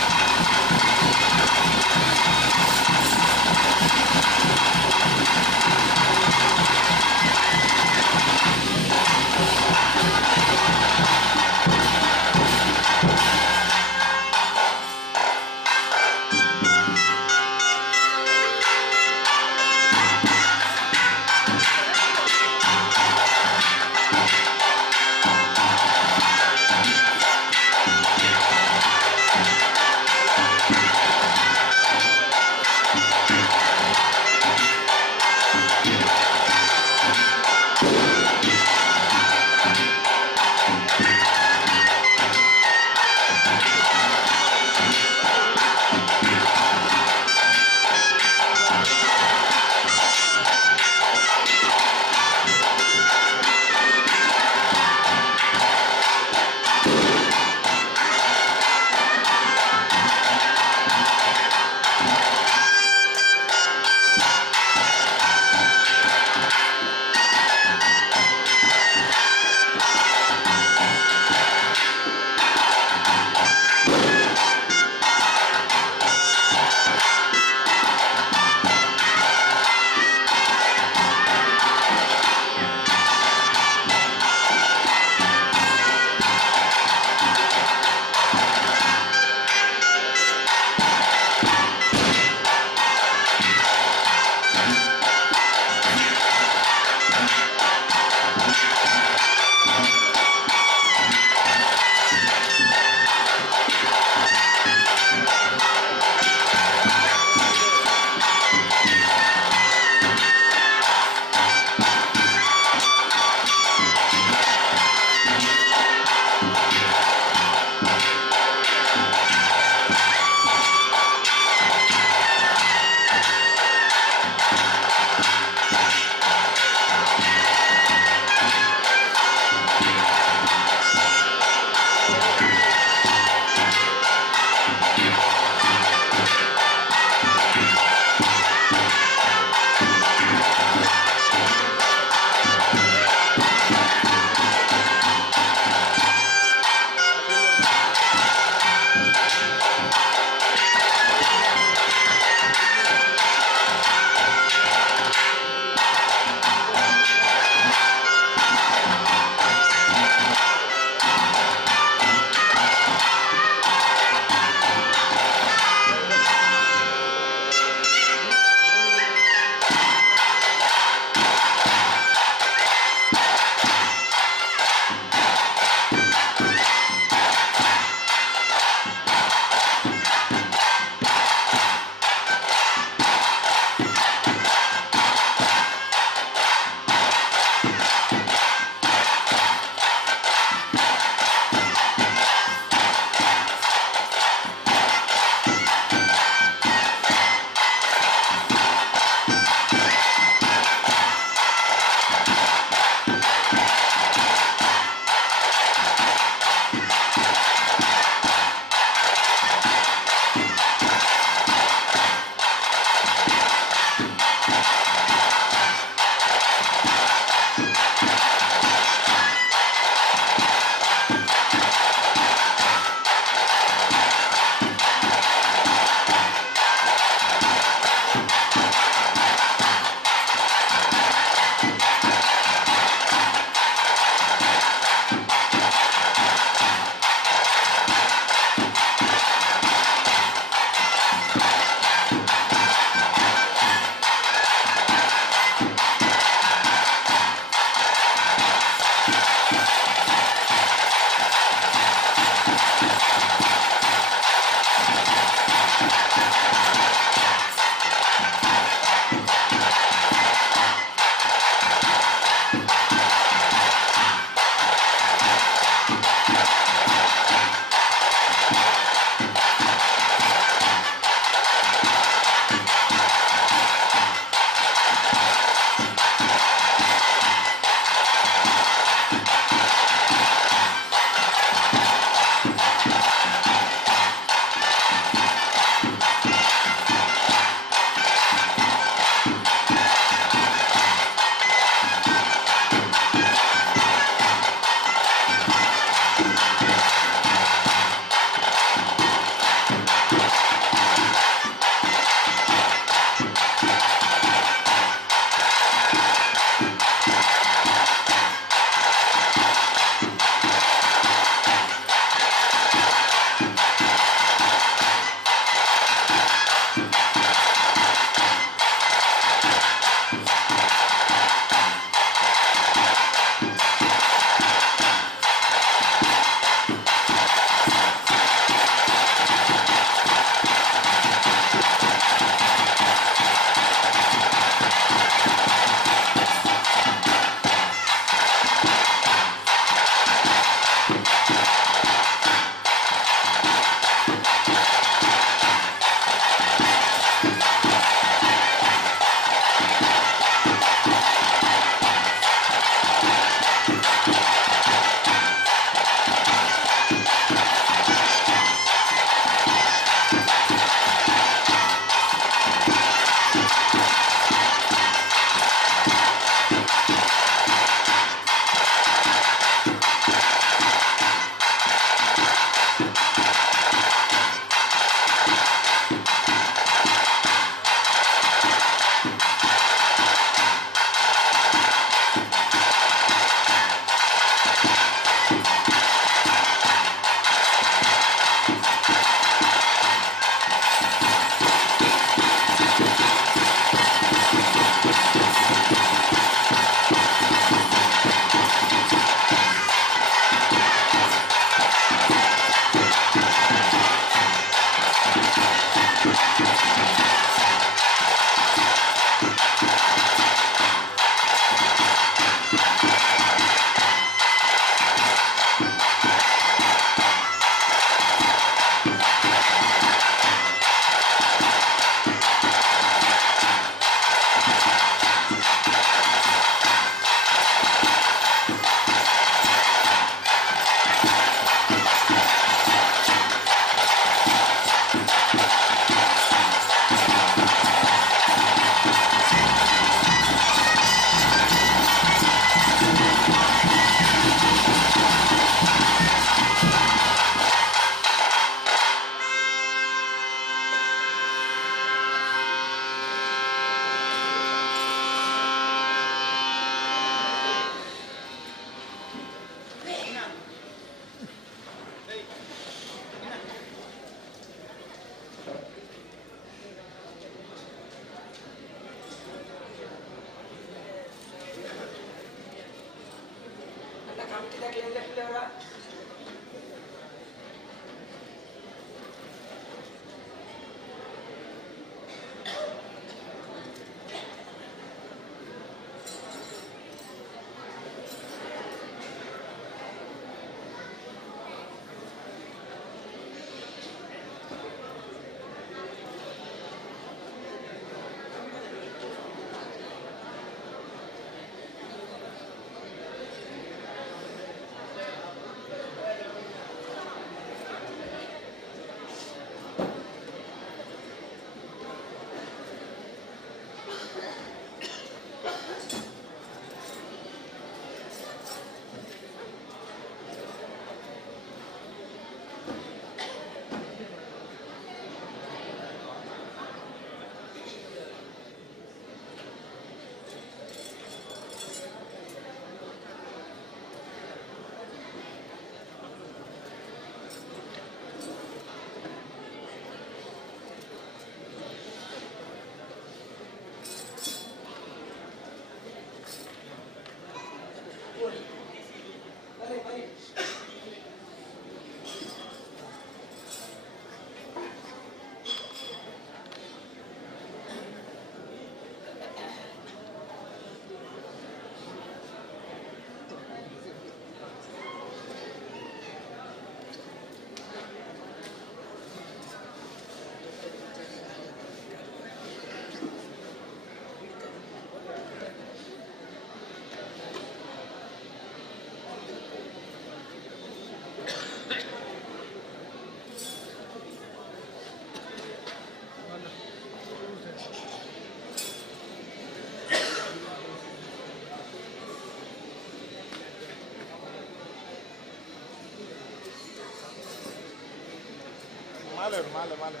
ಮಾಲೆ ಮಾಲೆ ಮಾಲೆ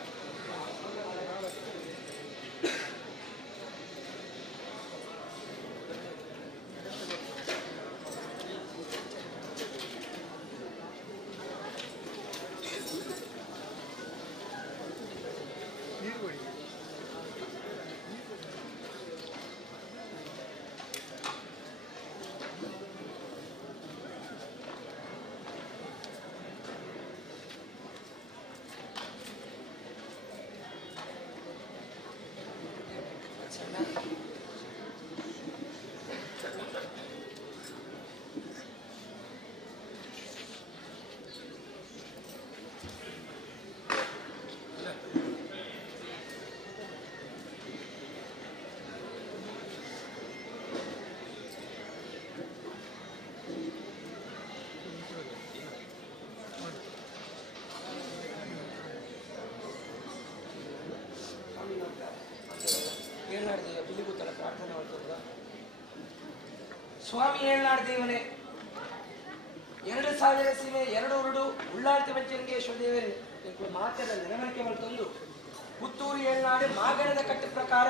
ಸ್ವಾಮಿ ಏಳ್ನಾಡ್ದೇವನೇ 2000 ಸೀಮೆ 2 ಉಳ್ಳಾಳ್ತಿ ಪಂಚಲಿಂಗೇಶ್ವರ ದೇವರೇ ಮಾತೆಲ್ಲ ನೆನಮರಿಕೆ ತಂದು ಪುತ್ತೂರು ಏಳ್ನಾಡು ಮಾಗಣದ ಕಟ್ಟು ಪ್ರಕಾರ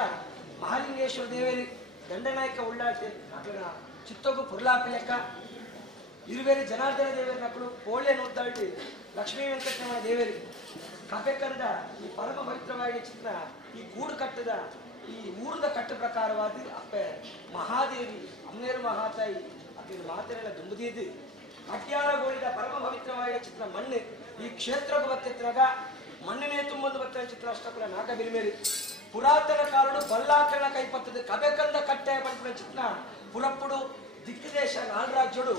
ಮಹಾಲಿಂಗೇಶ್ವರ ದೇವರಿ ದಂಡನಾಯಕ ಉಳ್ಳಾಳ್ತಿ ಅక్కడ ಚಿತ್ತೋಗು ಪುರ್ಲಾಪಿ ಲೆಕ್ಕ ಇರುವೇರಿ ಜನಾರ್ದನ ದೇವರಿ ನಕ್ಕಳು ಕೋಳಿಯ ನುದ್ದಾಳ್ತಿ ಲಕ್ಷ್ಮೀ ವೆಂಕಟರಮಣ ದೇವರಿ ಕಪೆಕಂದ ಈ ಪರಮ ಪವಿತ್ರವಾಗಿ ಚಿತ್ರ ಈ ಗೂಡು ಕಟ್ಟದ ಈ ಊರದ ಕಟ್ಟು ಪ್ರಕಾರವಾದ ಅಪ್ಪೆ ಮಹಾದೇವಿ ಅಮ್ನೇರು ಮಹಾತಾಯಿ ಅಕ್ಕಿನ ಮಾತೆಲ್ಲ ದುಂಬುದಿದ್ದು ಅಡ್ಯಾಳಗೋಳಿದ ಪರಮ ಪವಿತ್ರವಾದ ಚಿತ್ರ ಮಣ್ಣು ಈ ಕ್ಷೇತ್ರಕ್ಕೆ ಬತ್ತಿದ್ರಾಗ ಮಣ್ಣಿನೇ ತುಂಬೊಂದು ಬತ್ತ ಚಿತ್ರ ಅಷ್ಟಕುಲ ನಾಗ ಬಿರಿಮೇರಿ ಪುರಾತನ ಕಾಲಡು ಬಲ್ಲಾಕರಣ ಕೈಪತ್ತದ ಕಬೆಕಂದ ಕಟ್ಟೆ ಪಂಪಿನ ಚಿತ್ರ ಪುರಪ್ಪುಡು ದಿಕ್ಕದೇಶ ನಾಲ್ರಾಜ್ಯಡು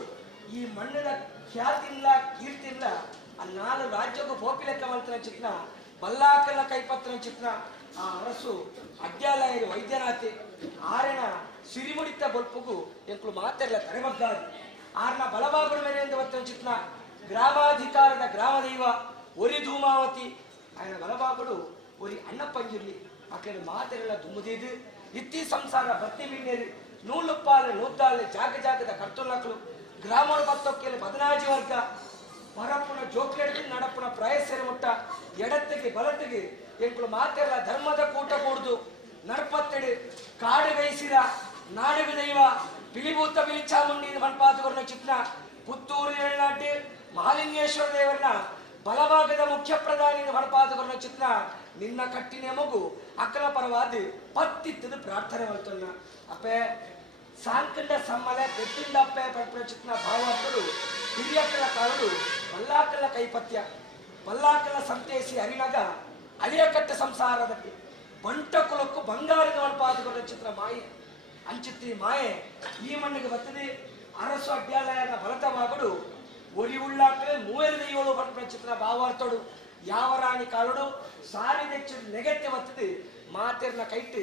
ಈ ಮಣ್ಣಿನ ಖ್ಯಾತಿ ಇಲ್ಲ ಕೀರ್ತಿ ಇಲ್ಲ ಆ 4 ರಾಜ್ಯಕ್ಕೂ ಬೋಪಿ ಲೆಕ್ಕ ಮಂತ್ರ ಚಿತ್ರ ಬಲ್ಲಾಕರಣ ಕೈಪತ್ರ ಚಿತ್ರ ಆ ಅರಸು ಅಡ್ಯಾಲಯ ವೈದ್ಯನಾಥಿ ಆರಣ ಸಿರಿಮುಡಿತ ಬೊಲ್ಪುಗು ಎಂಕ್ಲು ಮಾತೆಲ್ಲ ತರೆಮಗ್ಗಾದು ಆರ್ನ ಬಲಭಾಗದ ಮೇಲೆ ಬತ್ತ ಚಿತ್ರ ಗ್ರಾಮಾಧಿಕಾರದ ಗ್ರಾಮದೈವ ಒರಿ ಧೂಮಾವತಿ ఆయన ಬಲಭಾಗಡು ಒರಿ ಅಣ್ಣಪ್ಪಂಜಿರ್ಲಿ ಆಕೆಯ ಮಾತೆಲ್ಲ ದುಮ್ಮುದಿದ್ದು ಇತ್ತಿ ಸಂಸಾರ ಬತ್ತಿ ಬಿಣ್ಣೇರಿ ನೂಲುಪ್ಪಾಲೆ ನೂದ್ದಾಲೆ ಜಾಗದ ಕರ್ತುಲ್ಲಕ್ಕಳು ಗ್ರಾಮೋಳ ಬತ್ತೊಕ್ಕೆಲೆ ಬದನಾಜಿ ವರ್ಗ ಪರಪ್ಪುನ ಜೋಕ್ಲೆಡ್ದು ನಡಪ್ಪುನ ಪ್ರಯಸ್ಸರ ಮುಟ್ಟ ಎಡತ್ತಿಗೆ ಬಲತ್ತಿಗೆ ಎಂಕ್ಳು ಮಾತೆಲ್ಲ ಧರ್ಮದ ಕೂಟ ಕೂಡ್ದು ನಡ್ಪತ್ತೆಡು ಕಾಡು ಗೈಸಿರ ನಾಡುಗ ದೈವ ಪಿಲಿಭೂತ ಬಿಲಿಚಾಮುಂಡಿ ಮಣ್ಪಾತುಗರನ ಚಿತ್ರ ಪುತ್ತೂರು ಏಳ್ನಾಟಿ ಮಹಾಲಿಂಗೇಶ್ವರ ದೇವರನ್ನ ಬಲಭಾಗದ ಮುಖ್ಯ ಪ್ರಧಾನಿ ಮಣ್ಪಾತುಗರನ ಚಿತ್ರ ನಿನ್ನ ಕಟ್ಟಿನ ಮಗು ಅಕ್ಕಲ ಪರವಾದ ಪತ್ತಿತ್ತದ ಪ್ರಾರ್ಥನೆ ಮಾಡ್ತನ್ನ ಅಪ್ಪೆ ಸಾಂಕಂಡ ಸಮ್ಮಲೆ ಬೆಟ್ಟಿಂದಪ್ಪೆ ಪ್ರಚಿತ್ನ ಭಾವಾರ್ಥರು ಹಿರಿಯಕ್ಕಲ ಕಾಲರು ಮಲ್ಲಾಕಲ ಕೈಪತ್ಯ ಮಲ್ಲಾಕಲ ಸಂತೇಸಿ ಅರಿನಗ ಅಳಿಯಕಟ್ಟ ಸಂಸಾರದಲ್ಲಿ ಬಂಟ ಕುಲಕ್ಕೂ ಬಂಗಾರದ ಒಳಪಾದುಗಳ ಚಿತ್ರ ಮಾಯೆ ಅಂಚಿತ್ರಿ ಮಾಯೆ ಈ ಮಣ್ಣಿಗೆ ಬರ್ತದೆ. ಅರಸು ಅಡ್ಯಾಲಯನ ಬಲತವಾಗಡು ಒರಿ ಉಳ್ಳಾಕಲೆ 37 ಚಿತ್ರ ಭಾವಾರ್ಥಡು ಯಾವ ರಾಣಿ ಕಾಲಡು ಸಾರಿ ನೆಚ್ಚು ನೆಗೆತ್ತೆ ಬರ್ತದೆ. ಮಾತೆರ್ನ ಕೈಟ್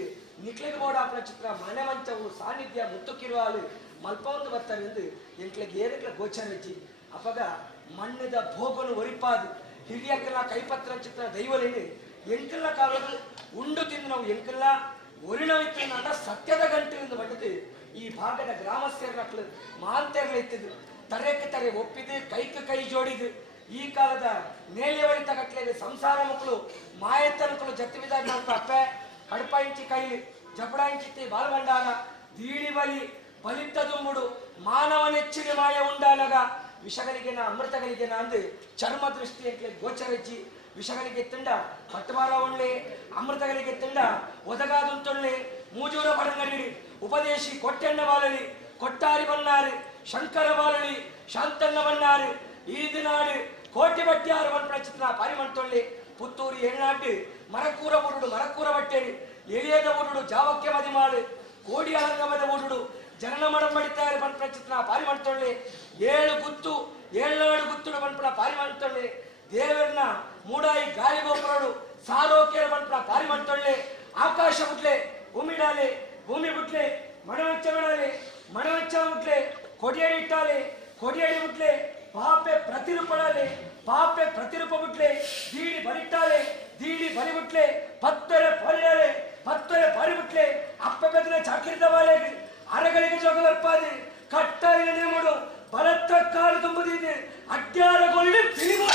ನಿಕ್ಲಿಗೆ ಬೋಡಾಪನ ಚಿತ್ರ ಮನೆ ಮಂಚವು ಸಾನ್ನಿಧ್ಯ ಮುತ್ತುಕಿರುವಾಳು ಮಲ್ಪೊಂದು ಬರ್ತಾರೆ ಎಂದು ಎಂಟ್ಲಿಗೆ ಏರಿಕ್ಲ ಗೋಚರಿಸಿ ಅಪಗ ಮಣ್ಣದ ಭೋಗನು ಒರಿಪಾದು ಹಿರಿಯಕ್ಕಲ ಕೈಪತ್ರ ಚಿತ್ರ ದೈವಲಿನಿ ಎಂಕಲ್ಲ ಕಾಲದ ಉಂಡು ತಿಂದು ನಾವು ಎಂಕಲ್ಲ ಒರಿಣವಿತ್ತಿನ ಸತ್ಯದ ಗಂಟು ಎಂದು ಬಂದಿದ್ದು ಈ ಭಾಗದ ಗ್ರಾಮಸ್ಥರ ಮಾಂತೆರ್ಲ ಇತ್ತಿದ್ದು ತರೆಕ್ಕೆ ತರೆ ಒಪ್ಪಿದು ಕೈಗೆ ಕೈ ಜೋಡಿದು ಈ ಕಾಲದ ನೇಲಿಯವಳಿತ ಕಟ್ಲೆಗೆ ಸಂಸಾರ ಮಕ್ಕಳು ಮಾಯತ್ತನಕಲು ಜತ್ತಿ ಬಿದ್ದಾಗ ಅಪ್ಪೆ ಕಡಪ ಇಂಚಿ ಕೈಲಿ ಜಪಡ ಇಂಚಿತ್ತಿ ಬಾಲ್ಬಂಡಾನ ದೀಡಿ ಬಲಿ ಬಲಿತ ದುಂಬುಡು ಮಾನವನೆಚ್ಚಿಗೆ ಮಾಯ ಉಂಡಾನಗ ವಿಷಗಳಿಗೆನ ಅಮೃತಗಳಿಗೆನ ಅಂದು ಚರ್ಮ ದೃಷ್ಟಿ ಅಂತ ಗೋಚರಿಸಿ ವಿಷಗಳಿಗೆ ತಿಂಡ ಪಟ್ಟವಾರ ಉಳ್ಳೆ ಅಮೃತಗಳಿಗೆ ತಿಂಡ ಒದಗಾದುಂತೊಳ್ಳೆ ಮೂಜೂರ ಪಡಂಗಡಿ ಉಪದೇಶಿ ಕೊಟ್ಟೆಣ್ಣ ಬಾಲಳಿ ಕೊಟ್ಟಾರಿ ಬನ್ನಾರು ಶಂಕರ ಬಾಲಳಿ ಶಾಂತಣ್ಣ ಬನ್ನಾರು ಈದಿನಾಡು ಕೋಟಿ ಬಟ್ಟಿಯಾರು ಬಣ್ಣ ಚಿತ್ರ ಪಾರಿಮಂತೊಳ್ಳೆ ಪುತ್ತೂರು ಎಣ್ಣಾಡು ಮರಕೂರ ಬುರುಡು ಮರಕೂರ ಬಟ್ಟೆಡಿ ಎಳಿಯದ ಬುರುಡು ಜಾವಕ್ಕೆ ಮದಿಮಾಡು ಕೋಡಿ ಅಲಂಗಮದ ಬುರುಡು ಜನನ ಮಡಂಬಡಿತಾರೆ ಬಣ್ಣ ಚಿತ್ರ ಪಾರಿಮಂತೊಳ್ಳೆ 7 ಗುತ್ತು 7 ಗುತ್ತುಡು ಬಣ್ಣ ಪಾರಿಮಂತೊಳ್ಳೆ ದೇವರನ್ನ ಮೂಡಾಯಿ ಗಾಳಿ ಗೋಪುರಡು ಸಾರೋಕೆ ಬಣ್ಣ ಪಾರಿಮಂತೊಳ್ಳೆ ಆಕಾಶ ಬಿಟ್ಲೆ ಭೂಮಿಡಾಲೆ ಭೂಮಿ ಬಿಟ್ಲೆ ಮಣವೆಚ್ಚ ಬಿಡಾಲೆ ಮಣವೆಚ್ಚ ಬಿಟ್ಲೆ ಕೊಡಿಯಡಿ ಇಟ್ಟಾಲೆ ಕೊಡಿಯಡಿ ಬಿಟ್ಲೆ ಪಾಪೆ ಪ್ರತಿರೂಪಡಾಲೆ ಪಾಪೆ ಪ್ರತಿರೂಪ ಬಿಟ್ಲೆ ದೀಡಿ ಬಲಿಟ್ಟಾಲೆ ದೀಡಿ ಬಲಿ ಬಿಟ್ಲೆ ಪತ್ತರೆ ಪರಿಡಾಲೆ ಪತ್ತರೆ ಪರಿ ಬಿಟ್ಲೆ ಅಪ್ಪ ಬೆದನೆ ಚಾಕಿರಿದ ಬಾಲೆಗೆ ಅರಗಳಿಗೆ ಜೋಗ ಬರ್ಪಾದೆ ಕಟ್ಟಾಯಿನ ಮೂಡು ಬಲತ್ತ ಕಾಲು ತುಂಬುದಿದೆ ಅಡ್ಡಾರಗೊಳ್ಳಿ ತಿಳಿದು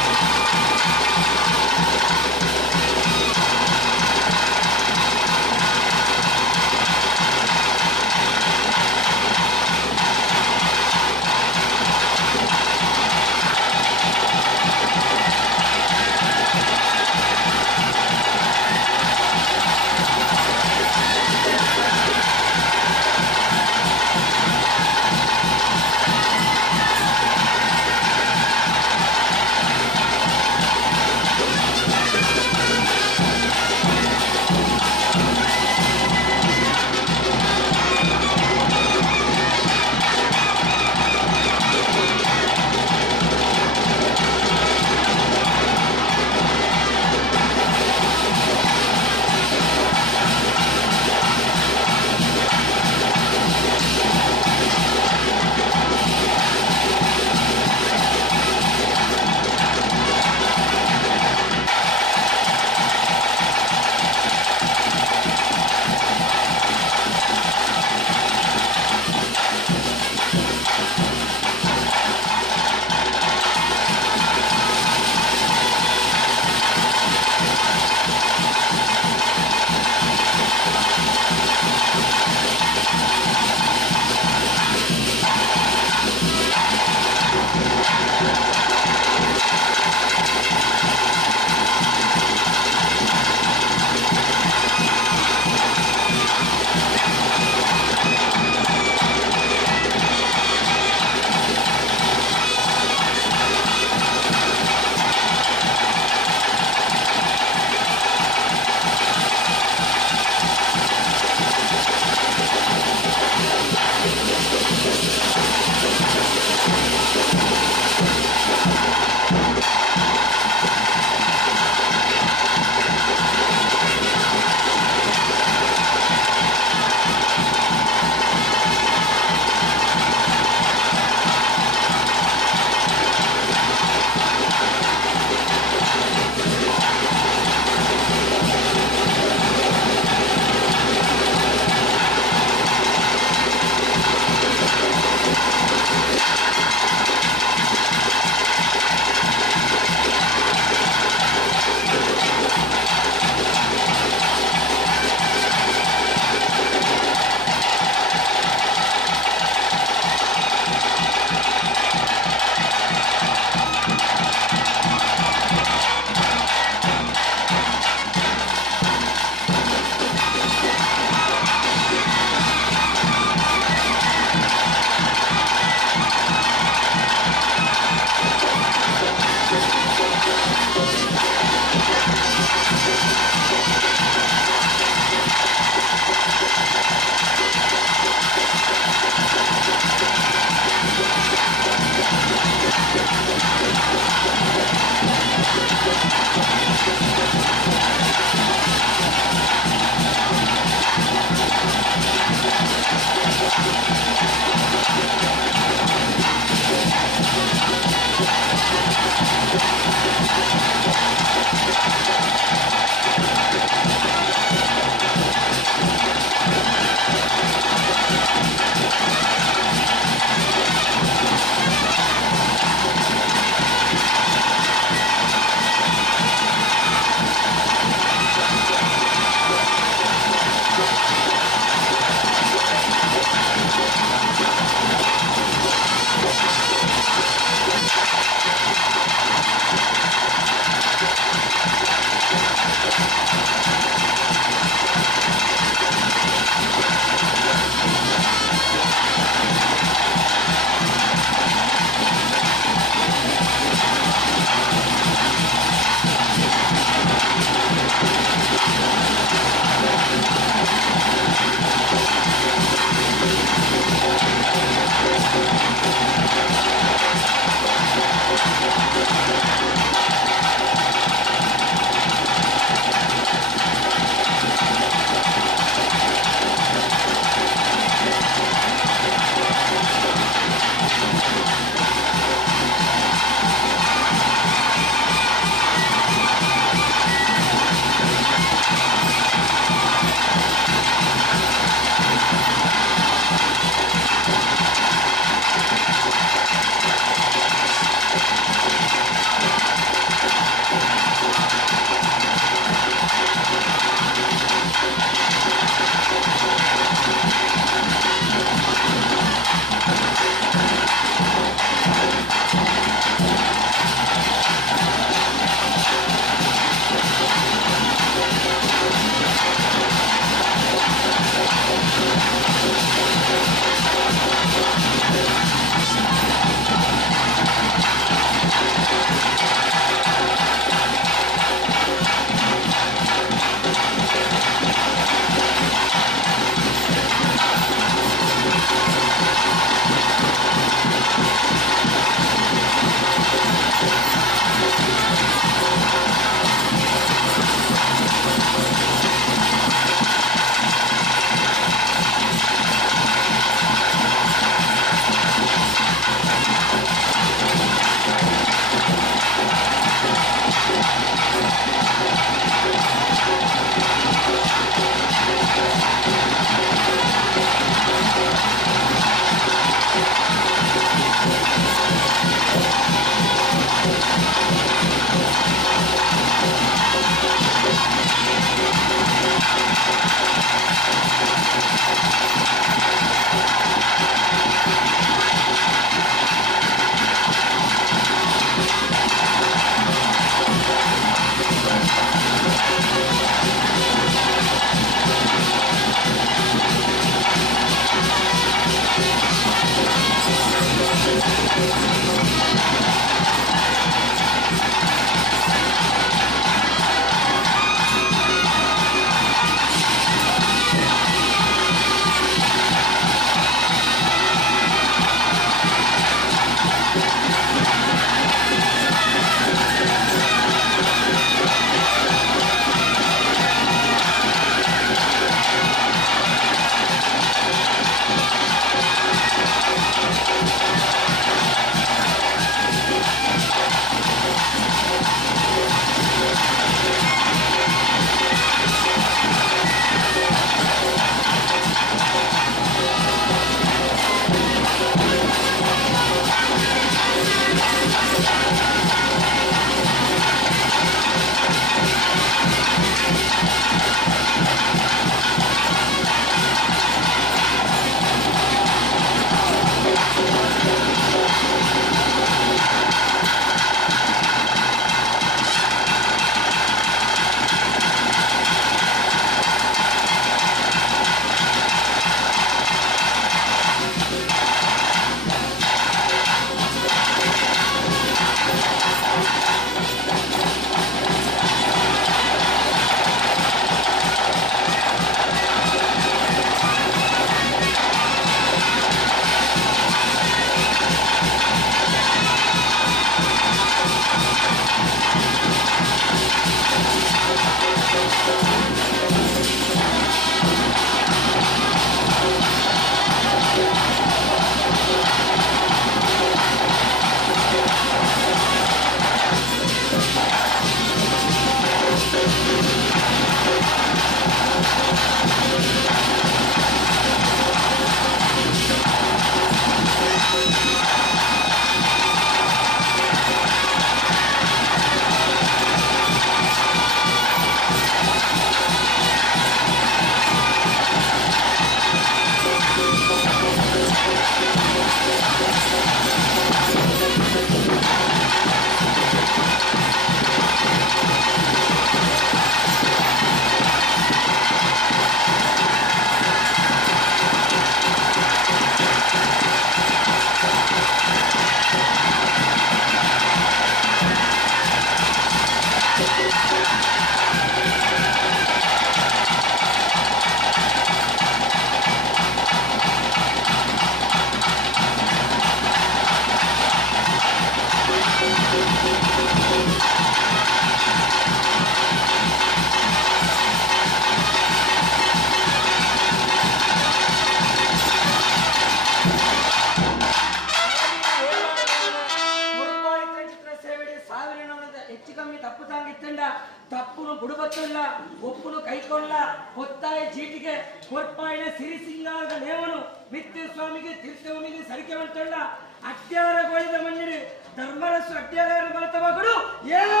ತಪ್ಪುನು ಬುಡಬತ್ತಲ್ಲ ಒಪ್ಪುನು ಕೈಕೊಳ್ಳ ಹೊತ್ತಾಯ ಚೀಟಿಗೆ ಕೊರ್ಪಾಯಿನ ಸಿರಿ ಸಿಂಗಾರದ ನೇವನು ಮಿತ್ಯ ಸ್ವಾಮಿಗೆ ತೀರ್ಥವನಿಗೆ ಸರಿಕೆ ಮಾಡ್ತಲ್ಲ ಅಟ್ಯಾರಗೊಳಿದ ಮಣ್ಣಿಡಿ ಧರ್ಮರಸ್ಸು ಅಟ್ಯಾರ ಬರ್ತವಗಳು ಏನೋ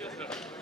Yes, sir.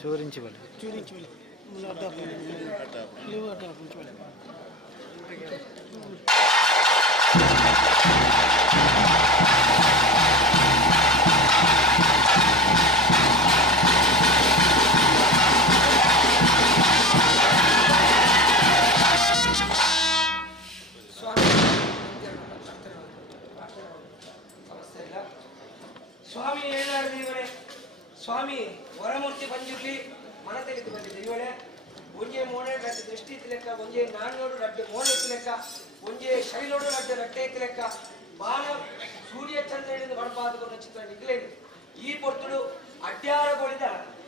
చూరించి వాళ్ళు ಸ್ವಾಮಿ ಏನಾಡಿದ ಇವರೇ ಸ್ವಾಮಿ ವರಮೂರ್ತಿ ಬಂಜುರ್ಲಿ ಮನ ತೆಗೆದು ಬಂದಿದೆ ಇವಳೆ ಒಂಜೆ ಮೋನೆ ರಡ್ಡು ದೃಷ್ಟಿ ಲೆಕ್ಕ ಒಂಜೆ ನಾಣ್ಣೋಡು ರಡ್ಡು ಮೋನೆ ಲೆಕ್ಕ ಒಂಜೆ ಶೈಲೋಡು ರಡ್ಡು ರಟ್ಟೆ ಲೆಕ್ಕ ಬಾಣ ಸೂರ್ಯ ಚಂದ್ರನಿಂದ ಬಡಪಾದಕೊಂಡು ಚಿತ್ರ ನಿಗ್ಲೇನು ಈ ಪೊರ್ತುಡು ಅಡ್ಯಾರಗೊಳಿದ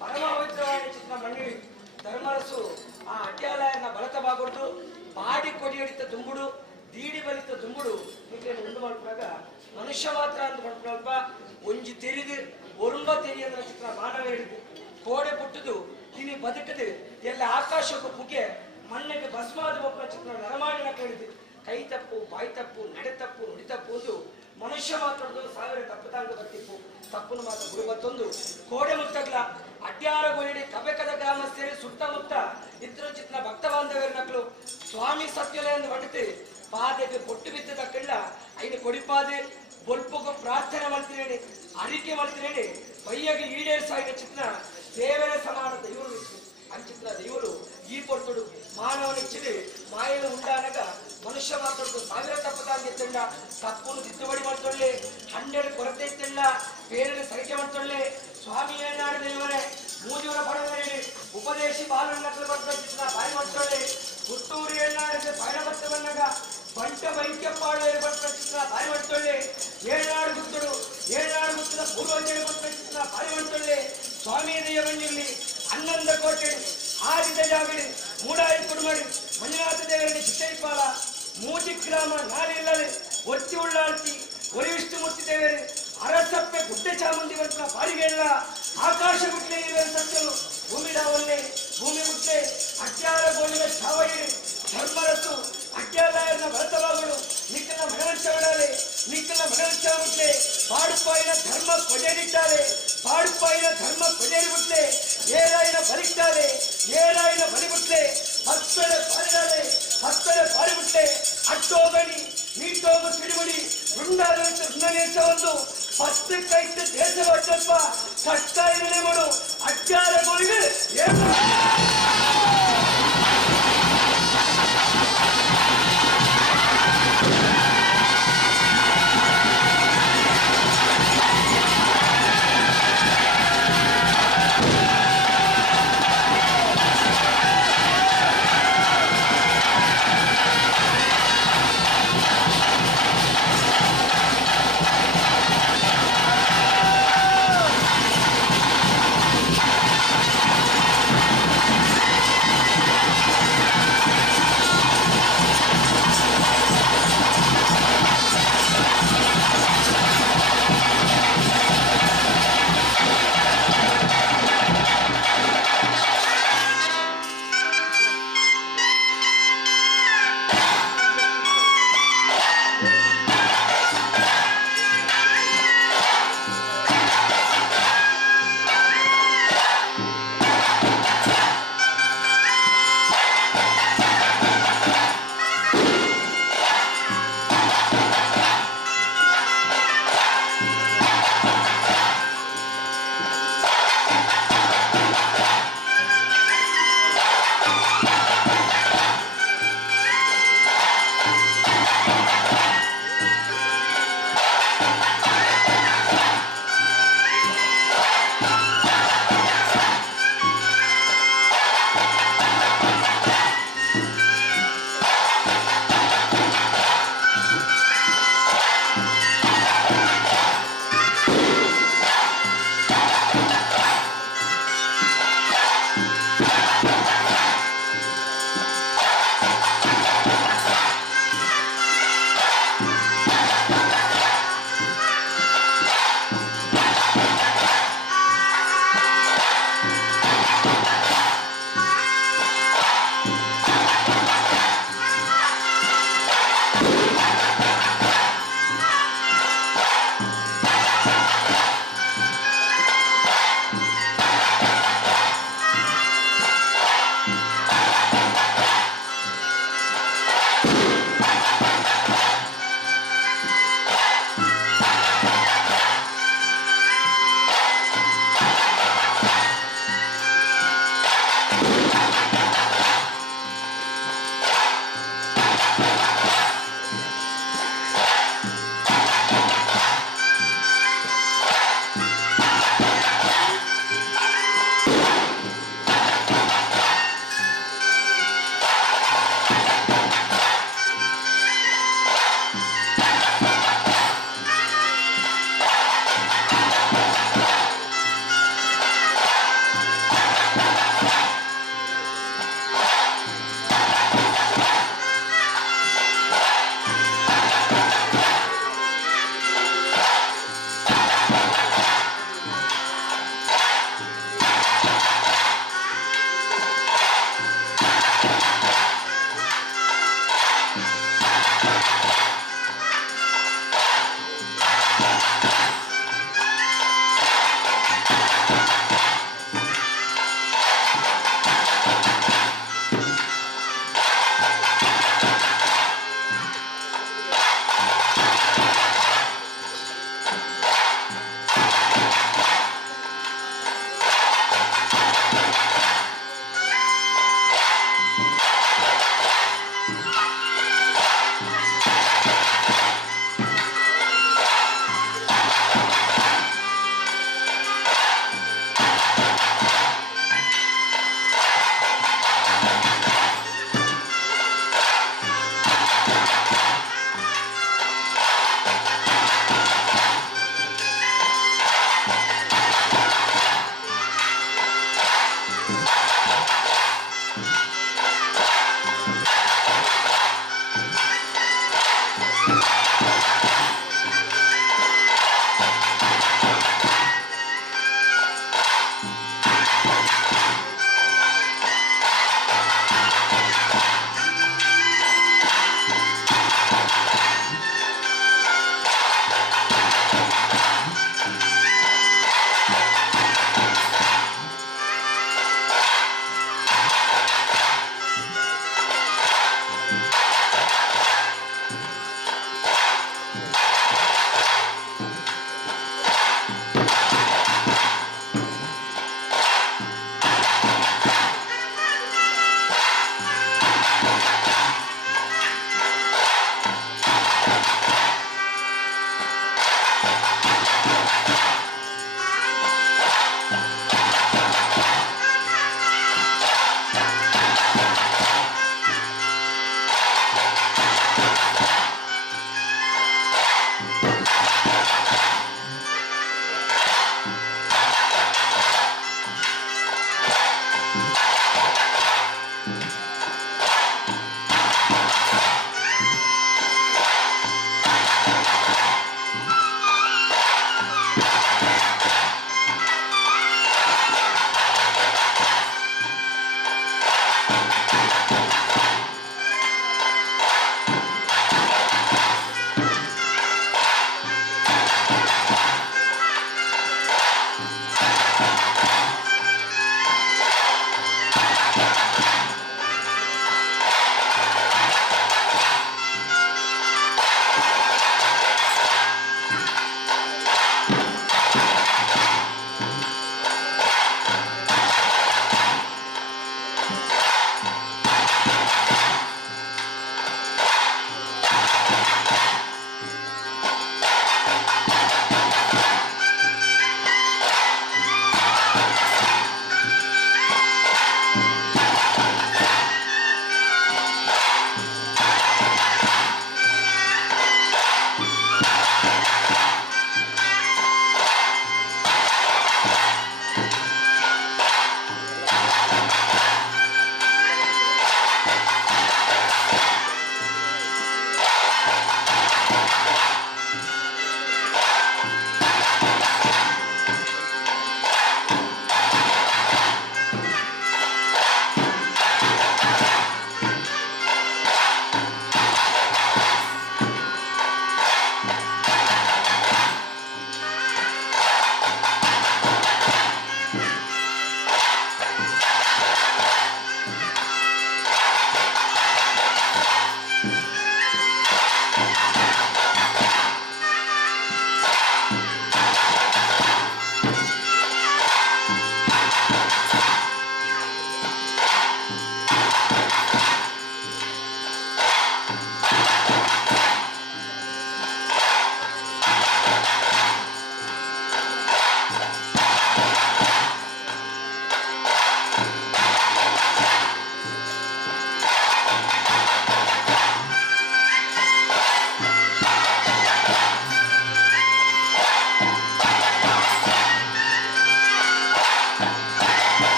ಪರಮಪವಿತ್ರವಾದ ಚಿತ್ರ ಮಣ್ಣಿಡಿ ಧರ್ಮರಸು ಆ ಅಡ್ಯಾಲಯನ ಬಲತ ಬಾಗೊಡ್ದು ಬಾಡಿ ಕೊಡಿಯಡಿತ ದುಂಬುಡು ದೀಡಿ ಬಲಿತ ದುಂಬುಡು ನಿಗ್ಲೇನು ಉಂಡು ಮಾಡ್ಕೊಂಡಾಗ ಮನುಷ್ಯ ಮಾತ್ರ ಅಂತ ಮಾಡ್ಕೊಂಡಲ್ಪ ಒಂಜಿ ತೆರಿದು ಒರುಂಬ ತೆರಿ ಅಂದ್ರೆ ಚಿತ್ರ ಮಾನವ ಹಿಡಿದು ಕೋಡೆ ಪುಟ್ಟದು ತಿನಿ ಬದುಕದು ಎಲ್ಲ ಆಕಾಶಕ್ಕೂ ಪುಗೆ ಮಣ್ಣಿಗೆ ಭಸ್ಮಾದ ಒಬ್ಬನ ಚಿತ್ರ ನರಮಾಡಿನ ಕೇಳಿದು ಕೈ ತಪ್ಪು ಬಾಯಿ ತಪ್ಪು ನಡೆ ತಪ್ಪು ನುಡಿ ತಪ್ಪು ಒಂದು ಮನುಷ್ಯ ಮಾತಾಡೋದು 1000 ತಪ್ಪುದಾಂಗ ಬರ್ತಿಪ್ಪು ತಪ್ಪನ್ನು ಮಾತ್ರ ಗುರುವತ್ತೊಂದು ಕೋಡೆ ಮುತ್ತಗ್ಲ ಅಡ್ಯಾರಗೊಳಿಡಿ ಕಬೆಕದ ಗ್ರಾಮಸ್ಥರು ಸುತ್ತಮುತ್ತ ಇತರ ಚಿತ್ರ ಭಕ್ತ ಬಾಂಧವರ ನಕಲು ಸ್ವಾಮಿ ಸತ್ಯಲಯ ಎಂದು ಹೊಡೆದು ಪಾದೆಗೆ ಬೊಟ್ಟು ಬಿದ್ದದ ಕೆಳ್ಳ ಐದು ಕೊಡಿಪಾದೆ ಬೊಲ್ಪಗೂ ಪ್ರಾರ್ಥನೆ ಮಾಡ್ತೀನಿ ಅರಿಕೆ ಮಾಡ್ತೀನಿ ಬೈಯಗೆ ಈಡೇರಿಸಾಗಿನ ಚಿತ್ರ ದೇವರ ಸಮಾನ ದೈವರು ಅಂಚಿತ್ರ ದೈವರು ಈ ಪೊರ್ತುಡು ಮಾನವನಿಚ್ಚಿದೆ ಮಾಯಲು ಉಂಡಾನಾಗ ಮನುಷ್ಯ ಮಾತಾಡೋದು 1000 ತಪ್ಪದಾಗಿ ತಂಡ ತಪ್ಪನ್ನು ತಿದ್ದುಪಡಿ ಮಾಡ್ಕೊಳ್ಳಿ 100 ಕೊರತೆ ಇತ್ತಿಲ್ಲ ಬೇರೆ ಸರಿಕೆ ಮಾಡ್ಕೊಳ್ಳಿ ಸ್ವಾಮಿ ಏನಾಡಿದ ಇವರೇ ಮೂಜೂರ ಬಡವರಿಗೆ ಉಪದೇಶಿ ಬಾಲನಕ್ಕಲು ಬರ್ತಿಲ್ಲ ಬಾಯಿ ಮಾಡ್ಕೊಳ್ಳಿ ಹುಟ್ಟೂರು ಏನಾಡಿದ ಪಯಣ ಬತ್ತ ಬಂದಾಗ ಬಂಟ ಬೈಕ್ಯಪ್ಪಾಡು ಬರ್ತಿಲ್ಲ ಬಾಯಿ ಮಾಡ್ಕೊಳ್ಳಿ ಏನಾಡು ಗುತ್ತಡು ಏನಾಡು ಗುತ್ತದ ಪೂರ್ವಜರು ಬರ್ತಿಲ್ಲ ಬಾಯಿ ಮಾಡ್ಕೊಳ್ಳಿ ಸ್ವಾಮಿ ದಯ ಬಂದಿರಲಿ 11 ಕೋಟೆ ಆದಿತ ಜಾಬಿಡಿ ಮೂಡಾಯಿ ಕುಡುಮಡಿ ಮಂಜುನಾಥ ದೇವರಿಗೆ ಚಿತ್ತೈಪಾಲ ಮೂಜಿ ಗ್ರಾಮ ನಾಡಿಲ್ಲದೆ ಒತ್ತಿ ಉಳ್ಳಾಡ್ತಿ ಒರಿ ವಿಷ್ಣುಮೂರ್ತಿ ದೇವರೇ ಅರಸಪ್ಪೆ ಗುಡ್ಡೆ ಚಾಮುಂಡಿ ಬರ್ತ ಬಾಡಿಗೆಲ್ಲ ಆಕಾಶ ಗುಡ್ಡೆ ಇವೆ ಸತ್ಯನು ಭೂಮಿಡಾವನ್ನೇ ಭೂಮಿ ಗುಡ್ಡೆ ಅಡ್ಯಾರ ಗೋಲಿನ ಛಾವಡಿ ಧರ್ಮರಸು ಅಡ್ಯಾಲಯನ ಭರತವಾಗಳು ನಿಕ್ಕಲ ಮನರಂಚವಡಲೆ ನಿಕ್ಕಲ ಮನರಂಚವಟ್ಟೆ ಪಾಡುಪಾಯಿನ ಧರ್ಮ ಕೊಜೇರಿಟ್ಟಾರೆ ಪಾಡುಪಾಯಿನ ಧರ್ಮ ಕೊಜೇರಿಬಿಟ್ಲೆ ಏರಾಯಿನ ಬಲಿಟ್ಟಾರೆ ಏರಾಯಿನ ಬಲಿಬಿಟ್ಲೆ ಹತ್ತಳೆ ಪಾರಿಡಾರೆ ಹತ್ತಳೆ ಪಾರಿಬಿಟ್ಲೆ ಅಟ್ಟೋಗಣಿ ನೀಟೋಗ ಸಿಡಿಬಿಡಿ ರುಂಡಾರವಿಟ್ಟು ರುಂಡನೇಶ ಒಂದು 10 ಕೈತೆ ದೇಶವ ಸ್ವಲ್ಪ ಕಷ್ಟ ಇರಲೇಮಡು ಅಡ್ಯಾರಗಳಿಗೆ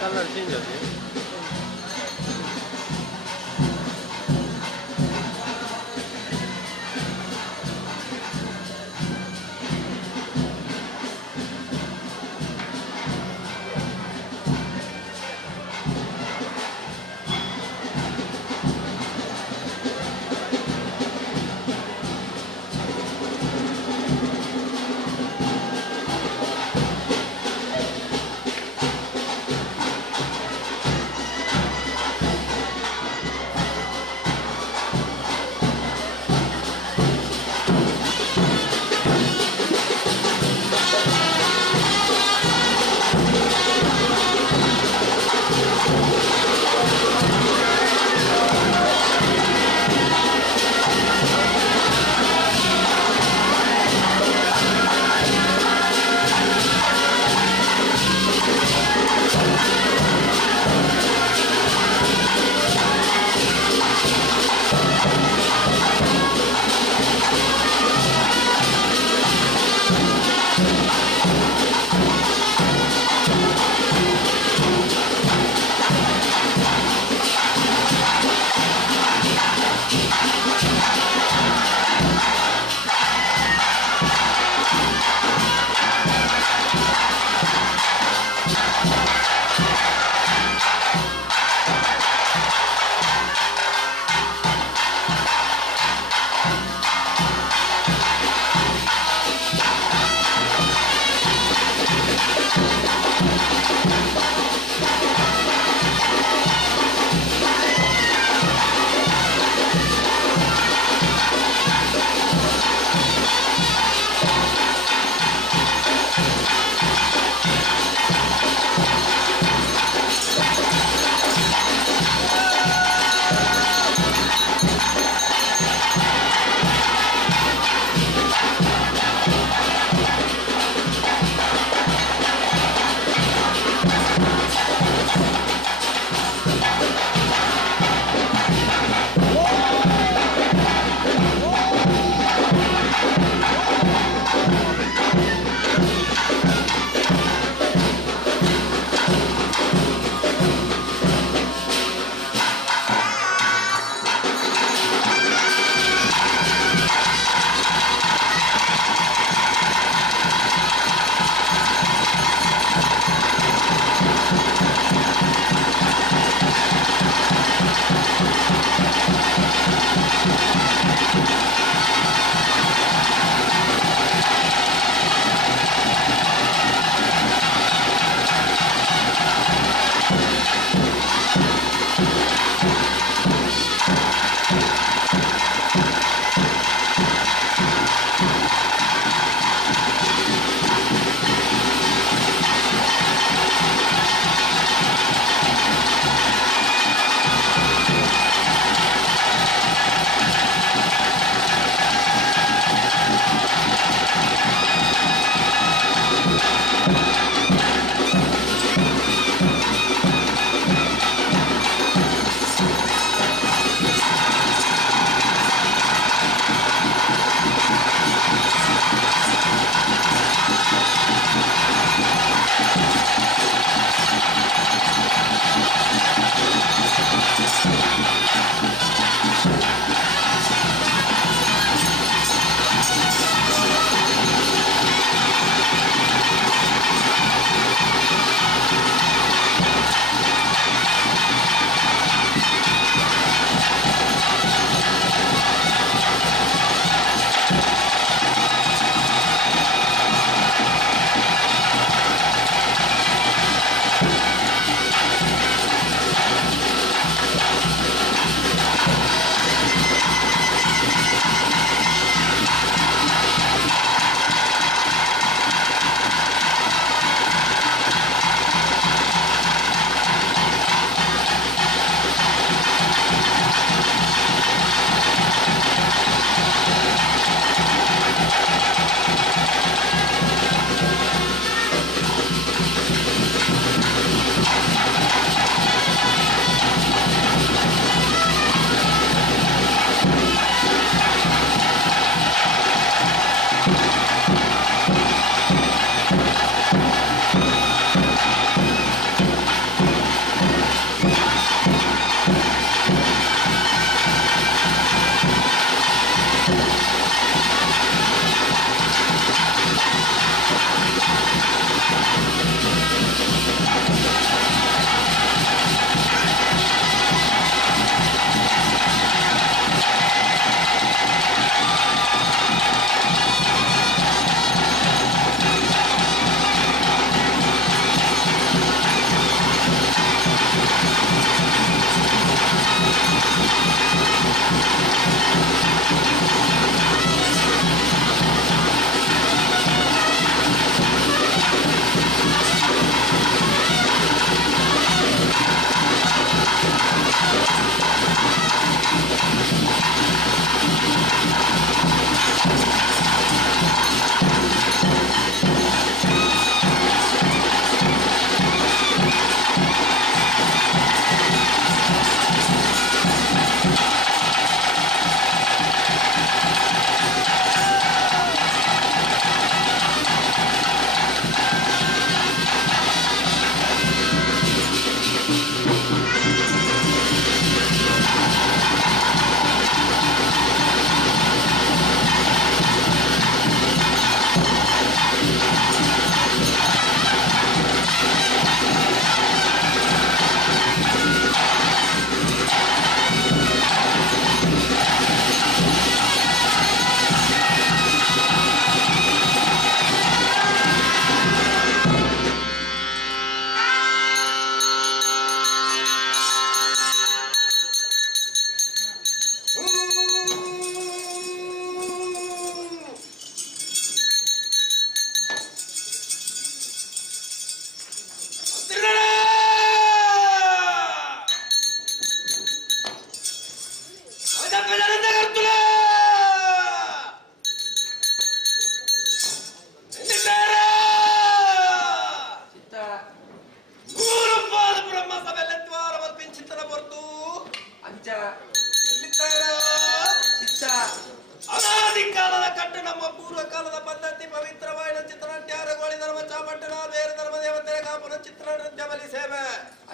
कलर चेंज होते हैं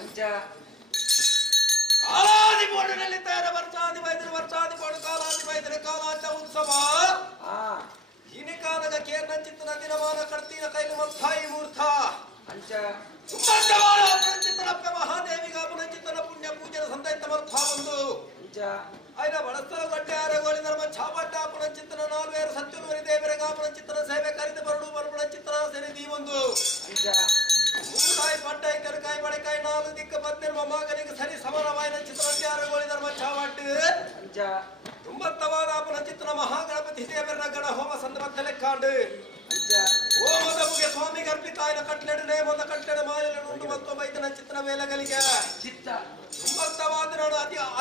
ಅಂಚ ಕಾಲಾದಿ ಬೋರ್ಡಿನಲ್ಲಿ ತಯಾರ ವರ್ಷಾದಿ ಬೋರ್ಡು ಕಾಲಾದಿ ವೈದ್ಯರ ಕಾಲಾಚ ಉತ್ಸವ ಇನಿ ಕಾಲಗ ಕೇರ್ನ ಚಿತ್ತನ ದಿನಮಾನ ಕರ್ತಿನ ಕೈಲು ಮತ್ತಾಯಿ ಮೂರ್ತ ಅಂಚ ಸುಮ್ಮಂತವಾದ ಅಪನಚಿತ್ತನಪ್ಪ ಮಹಾದೇವಿಗ ಅಪನಚಿತ್ತನ ಪುಣ್ಯ ಪೂಜನ ಸಂದೈತ ಮರ್ಥ ಒಂದು ಅಂಚ ఆయన వడస్తల గొడ్డారు గోలి ధర్మ చాపట్ట అపనచిత్తన నాలువేరు సత్యునూరి దేవరగా అపనచిత్తన సేవ కరిత బరుడు మరుపనచిత్తన సరిది ಒಂದು ಮೂಡಾಯಿ ಪಟ್ಟಾಯಿ ಕರಕಾಯಿ ಬಡಕಾಯಿ ನಾಲು ದಿಕ್ಕ ಬದ್ದೆ ಮೊಮ್ಮಗನಿಗೆ ಸರಿ ಸಮಾನವಾದ ಚಿತ್ರಜ್ಞಾರ ಗೋಲಿ ಧರ್ಮ ಚಾವಟ್ಟು ತುಂಬತ್ತವಾದ ಅಪನಚಿತ್ತನ ಮಹಾಗಣಪತಿ ದೇವರನ ಗಣ ಹೋಮ ಸಂದರ್ಭ ಲೆಕ್ಕಾಂಡು ಓಮದ ಮುಗೆ ಸ್ವಾಮಿಗೆ ಅರ್ಪಿತಾಯಿನ ಕಟ್ಲೆಡನೆ ಮೊದ ಕಟ್ಲೆಡ ಮಾಯలను ಉಂಟು ಮತ್ತು ವೈದ್ಯನ ಚಿತ್ರ ವೇಲಗಳಿಗೆ ಚಿತ್ತ ತುಂಬತ್ತವಾದ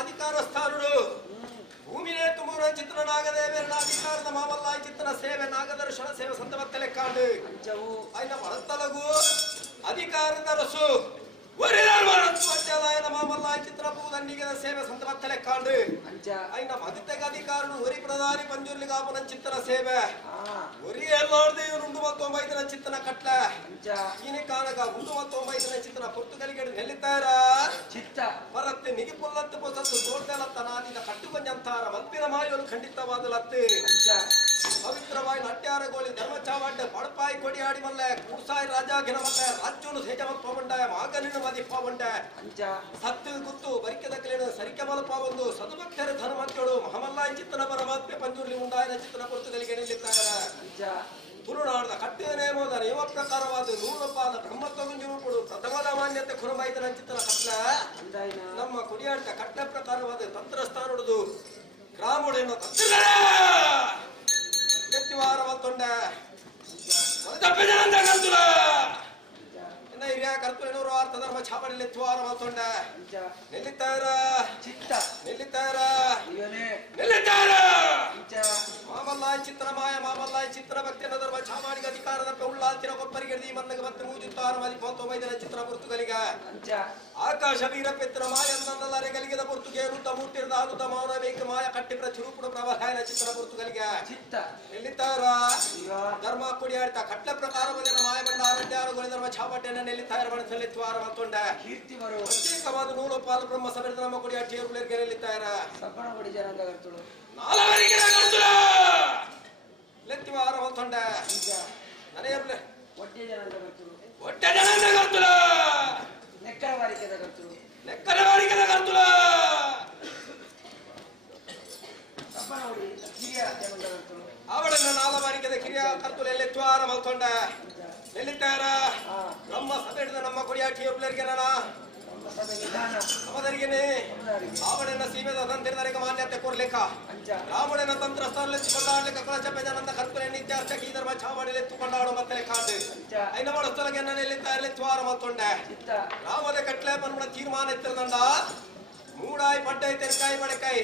ಅಧಿಕಾರ ಸ್ಥಾನುಡು ಭೂಮಿನೇ ತುಂಬುವ ಚಿತ್ರ ನಾಗದೇವರನ ಅಧಿಕಾರದ ಮಾಮಲ್ಲಾಯಿ ಚಿತ್ರ ಸೇವೆ ನಾಗದರ್ಶನ ಸೇವೆ ಸಂದರ್ಭ ಲೆಕ್ಕಾಂಡು ఆయన వడతలగు అధికాರದ రసు ಒರಿದಾರ್ಮನ ಮಾಮಲ್ಲಾಯಿ ಚಿತ್ರ ಭೂದನ್ನಿಗೆ ಸೇವೆ ಸಂದರ್ಭ ಲೆಕ್ಕಾಂಡು ఆయన ಮಗತೆಗ ಅಧಿಕಾರನು ಒರಿ ಪ್ರಧಾನಿ ಪಂಜುರ್ಲಿಗಾಪನ ಚಿತ್ರ ಸೇವೆ ಒರಿ ಎಲ್ಲೋರ್ದೆ 195 ಚಿತ್ತನ ಕಟ್ಲ ಇನಿ ಕಾನಗ 195 ಚಿತ್ತನ ಪುರ್ತುಗಲಿಗೆ ನೆಲ್ಲಿತಾರ ಚಿತ್ತ ಪರತ್ತೆ ನಿಗಿ ಪುಲ್ಲತ್ತು ಪೊಸತ್ತು ಜೋಡ್ದಲತ್ತ ನಾದಿನ ಕಟ್ಟುಕೊಂಜಂತಾರ ಮಲ್ಪಿನ ಮಾಯೋನು ಖಂಡಿತವಾದ ಲತ್ತೆ ಪವಿತ್ರವಾಯಿ ನಟ್ಯಾರ ಗೋಳಿ ಧರ್ಮ ಚಾವಾಡ್ಡ ಪಡಪಾಯಿ ಕೊಡಿಯಾಡಿ ಮಲ್ಲೆ ಕೂಸಾಯಿ ರಾಜಾಗಿನ ಮಲ್ಲೆ ರಾಜ್ಯನು ಸೇಜಮತ್ ಪವಂಡ ಮಾಗನಿನ ಮದಿ ಪವಂಡ ಸತ್ತು ಗುತ್ತು ಬರಿಕೆದ ಕಲೆನು ಸರಿಕೆ ಮಲಪ ಒಂದು ಸದುಭಕ್ತರ ಧರ್ಮಕ್ಕಳು ಮಹಮಲ್ಲಾಯಿ ಚಿತ್ತನ ಪರಮಾತ್ಮೆ ಪಂಜುರ್ಲಿ ಉಂಡಾಯಿನ ಚಿತ್ತನ ಪುರ್ತುಗಲಿಗೆ ನಿಲ್ಲಿದ್ದಾರೆ ತುಳುನಾಡದ ಕಟ್ಟಿದ ನೇಮದ ನಿಯಮ ಪ್ರಕಾರವಾದ ನೂರಪಾದ ಬ್ರಹ್ಮತ್ವ ಗುಂಜುರುಪುಡು ಪ್ರಥಮದ ಮಾನ್ಯತೆ ಕುರುಮೈದನ ಚಿತ್ತನ ಕಟ್ಲ ನಮ್ಮ ಕುಡಿಯಾಟ ಕಟ್ಟ ಪ್ರಕಾರವಾದ ತಂತ್ರಸ್ಥಾನಡುದು ಗ್ರಾಮುಡೆಯನ್ನು ತತ್ತಿದ್ದಾರೆ ಎತ್ತಿವಾರ ಮತ್ತೊಂಡ ಹಿರಿಯ ಕರ್ತವ್ಯ 100 ಅರ್ಥ ಧರ್ಮ ಛಾಪಡಿ ಎತ್ತಿವಾರ ಮತ್ತೊಂಡ ನಿಲ್ಲಿತಾರ ಚಿತ್ತ ನಿಲ್ಲಿತಾರ ನಿಲ್ಲಿತಾರ ಮಾಮಲ್ಲಾಯಿ ಚಿತ್ರ ಮಾಮಲ್ಲಾಯಿ ಚಿತ್ರ ಭಕ್ತಿಯ ಧರ್ಮ ಛಾಮಾಡಿಗೆ ಅಧಿಕಾರದ ಉಳ್ಳಾಲ್ತಿನ ಕೊಪ್ಪರಿಗೆ ಮನ್ನಗೆ ಮತ್ತೆ ಮೂಜುತ್ತಾರ ಮದಿ 95 ಚಿತ್ರ ಪುರ್ತುಗಲಿಗೆ ಆಕಾಶ ವೀರ ಪೆತ್ರ ಮಾಯನ್ನಲ್ಲರೆ ಗಲಿಗೆದ ಪುರ್ತುಗೆ ರುದ್ಧ ಮೂರ್ತಿರದ ಆರುದ್ಧ ಮೌನ ವೇಕ ಮಾಯ ಕಟ್ಟಿ ಪ್ರಚುರುಪುಡ ಪ್ರಭಾಯನ ಚಿತ್ರ ಪುರ್ತುಗಲಿಗೆ ಚಿತ್ತ ನಿಲ್ಲಿತಾರ ಧರ್ಮ ಕುಡಿಯಾಡ್ತಾ ಕಟ್ಲ ಪ್ರಕಾರವಾದ ಮಾಯ ಬಂಡ ಆರಡ್ಯಾರುಗಳ ಧರ್ಮ ಛಾಪಟ್ಟೆನ ನೆಲ್ಲಿತಾರ ಬಣಸಲ್ಲಿತ್ವಾರ ಮತ್ತೊಂಡ ಕೀರ್ತಿ ಬರು ಪ್ರತ್ಯೇಕವಾದ ನೂರು ಪಾಲು ಬ್ರಹ್ಮ ಸಭೆದ ನಮ್ಮ ಕುಡಿಯಾಟ ಟೇಬುಲರ್ಗೆ ನೆಲ್ಲಿತಾರ ಸಪ್ಪಣ ಬಡಿ ಜನಾಂಗ ಕರ್ತಳು ನಾಲವರಿಗೆ ಕರ್ತಳು ಲೆತ್ತಿವಾರ ಮತ್ತೊಂಡ ನನಯರ್ಲೆ ಒಟ್ಟೆ ಜನಾಂಗ ಕರ್ತಳು ಒಟ್ಟೆ ಜನಾಂಗ ಕರ್ತಳು ನೆಕ್ಕರ ವಾರಿಕೆದ ಕರ್ತಳು ನೆಕ್ಕರ ವಾರಿಕೆದ ಕರ್ತಳು ಸಪ್ಪಣ ಬಡಿ ಕಿರಿಯ ಜನಾಂಗ ಕರ್ತಳು ಅವಳನ್ನ ನಾಲವಾರಿಕೆದ ಕಿರಿಯ ಕರ್ತಳು ಎಲ್ಲಿತ್ವಾರ ಮತ್ತೊಂಡ ಎಲ್ಲಿತ್ತಾರ ನಮ್ಮ ಸಭೆ ಹಿಡಿದ ನಮ್ಮ ಕುಡಿಯಾಟ ಟೇಬುಲರ್ಗೆ ನಾನ ಸಮದರಿಗೆನೆ ರಾವಣನ ಸೀಮೆದ ತಂತ್ರದರಿಗೆ ಮಾನ್ಯತೆ ಕೊರ್ಲಿಕ್ಕ ರಾವಣನ ತಂತ್ರ ಸ್ಥಳಲೆತ್ತಿಕೊಂಡಾಡ್ಲಿಕ್ಕ ಕಳಚಪೆಜನಂದ ಕರ್ತನೆ ನಿತ್ಯಾರ್ಚಕ ಈ ಧರ್ಮ ಛಾವಡಿಲೆತ್ತುಕೊಂಡಾಡು ಮತ್ತೆ ಕಾಂಡು ಐನ ಬಳಸ್ತೊಳಗೆ ನೆಲ್ಲಿತ್ತಾರಲೆ ತ್ವಾರ ಮತ್ತೊಂಡೆ ರಾಮದ ಕಟ್ಲೆ ಪನ್ಮಣ ತೀರ್ಮಾನ ಎತ್ತಿರದಂಡ ಮೂಡಾಯಿ ಪಡ್ಡಾಯಿ ತೆರಕಾಯಿ ಬಡಕಾಯಿ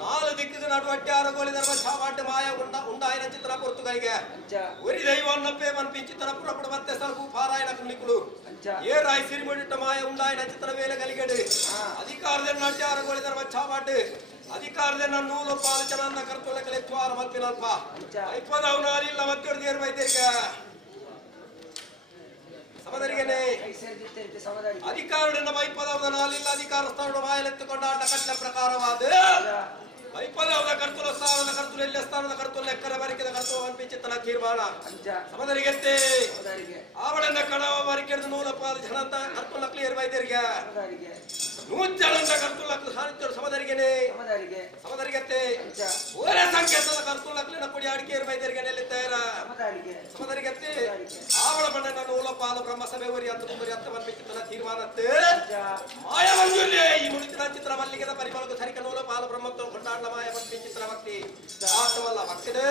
4 ದಿಕ್ಕಿದ ನಡುವಟ್ಟಾರ ಗೋಲಿ ಧರ್ಮ ಛಾವಾಡ್ಡ ಮಾಯ ಉಂಡಾಯಿನ ಚಿತ್ರ ಪುರ್ತುಗಳಿಗೆ ಒರಿ ದೈವನ್ನಪ್ಪೆ ಮನ್ಪಿಂಚಿತ್ತನ ಪುರಪುಡ ಮತ್ತೆ ಸ್ವಲ್ಪ ಪಾರಾಯಣ ಕುಣಿಕುಳು ಏ ರಾಯ್ ಸಿರಿಮಡಿಟ್ಟ ಮಾಯ ಉಂಡಾಯಿನ ಚಿತ್ರ ವೇಲೆ ಗಲಿಗಡೆ ಅಧಿಕಾರದ ನಟ್ಟಾರ ಗೋಲಿ ಧರ್ಮ ಛಾವಾಡ್ಡ ಅಧಿಕಾರದ ನೂಲು ಪಾಲಚನ ಕರ್ತೊಳಕಲೆ ತ್ವಾರ ಮಲ್ಪಿನಲ್ಪ ಐಪದವನಾರಿಲ್ಲ ಮತ್ತೊಡ್ದು ಏರ್ ವೈದ್ಯರಿಗೆ ಸಮದರಿಗೆನೆ ಅಧಿಕಾರದಿಂದ ವೈಪದವದ ನಾಲಿಲ್ಲ ಅಧಿಕಾರ ಸ್ಥಾನದ ಮಾಯಲೆತ್ತುಕೊಂಡಾಟ ಕಟ್ಟ ಪ್ರಕಾರವಾದ ವೈಪದವದ ಕರ್ತುಲ ಸ್ಥಾನದ ಕರ್ತುಲ ಎಲ್ಲ ಸ್ಥಾನದ ಕರ್ತುಲ ಲೆಕ್ಕರ ಬರಿಕೆದ ಕರ್ತುಲ ಅನ್ಪಿಚಿತ್ತನ ತೀರ್ಮಾನ ಸಮದರಿಗೆತ್ತೆ ಆವಳನ್ನ ಕಣವ ಬರಿಕೆದ ನೂಲ ಪಾಲು ಜನಂತ ಕರ್ತುಲ ಕ್ಲಿಯರ್ ವೈದ್ಯರಿಗೆ ನೂಜನಂತ ಕರ್ತುಲ ಸಾನಿಧ್ಯ ಸಮದರಿಗೆನೆ ಸಮದರಿಗೆತ್ತೆ ಓರೆ ಸಂಕೇತದ ಕರ್ತುಲ ಕ್ಲಿನ ಕುಡಿ ಅಡಿಕೆ ವೈದ್ಯರಿಗೆ ನೆಲ್ಲಿದ್ದಾರ ಸಮದರಿಗೆತ್ತೆ ಆವಳ ಬಣ್ಣ ನೂಲ ಪಾಲು ಬ್ರಹ್ಮ ಸಭೆ ವರಿ ಅಂತ ಕುಂಬರಿ ಅಂತ ಅನ್ಪಿಚಿತ್ತನ ತೀರ್ಮಾನತ್ತೆ ಮಾಯ ಮಂಜುಲ್ಯ ಈ ಮುಡಿತಿನ ಚಿತ್ರ ಮಲ್ಲಿಗೆದ ಪರಿಮಳದ ಸರಿಕ ನೂಲ ಪಾಲು ಬ್ರಹ್ಮತ್ವ ಕೊಂಡಾಡ್ಲ ಮಾಯ ಭಕ್ತಿ ಚಿತ್ರ ಭಕ್ತಿ ಆತ್ಮವಲ್ಲ ಭಕ್ತದೆ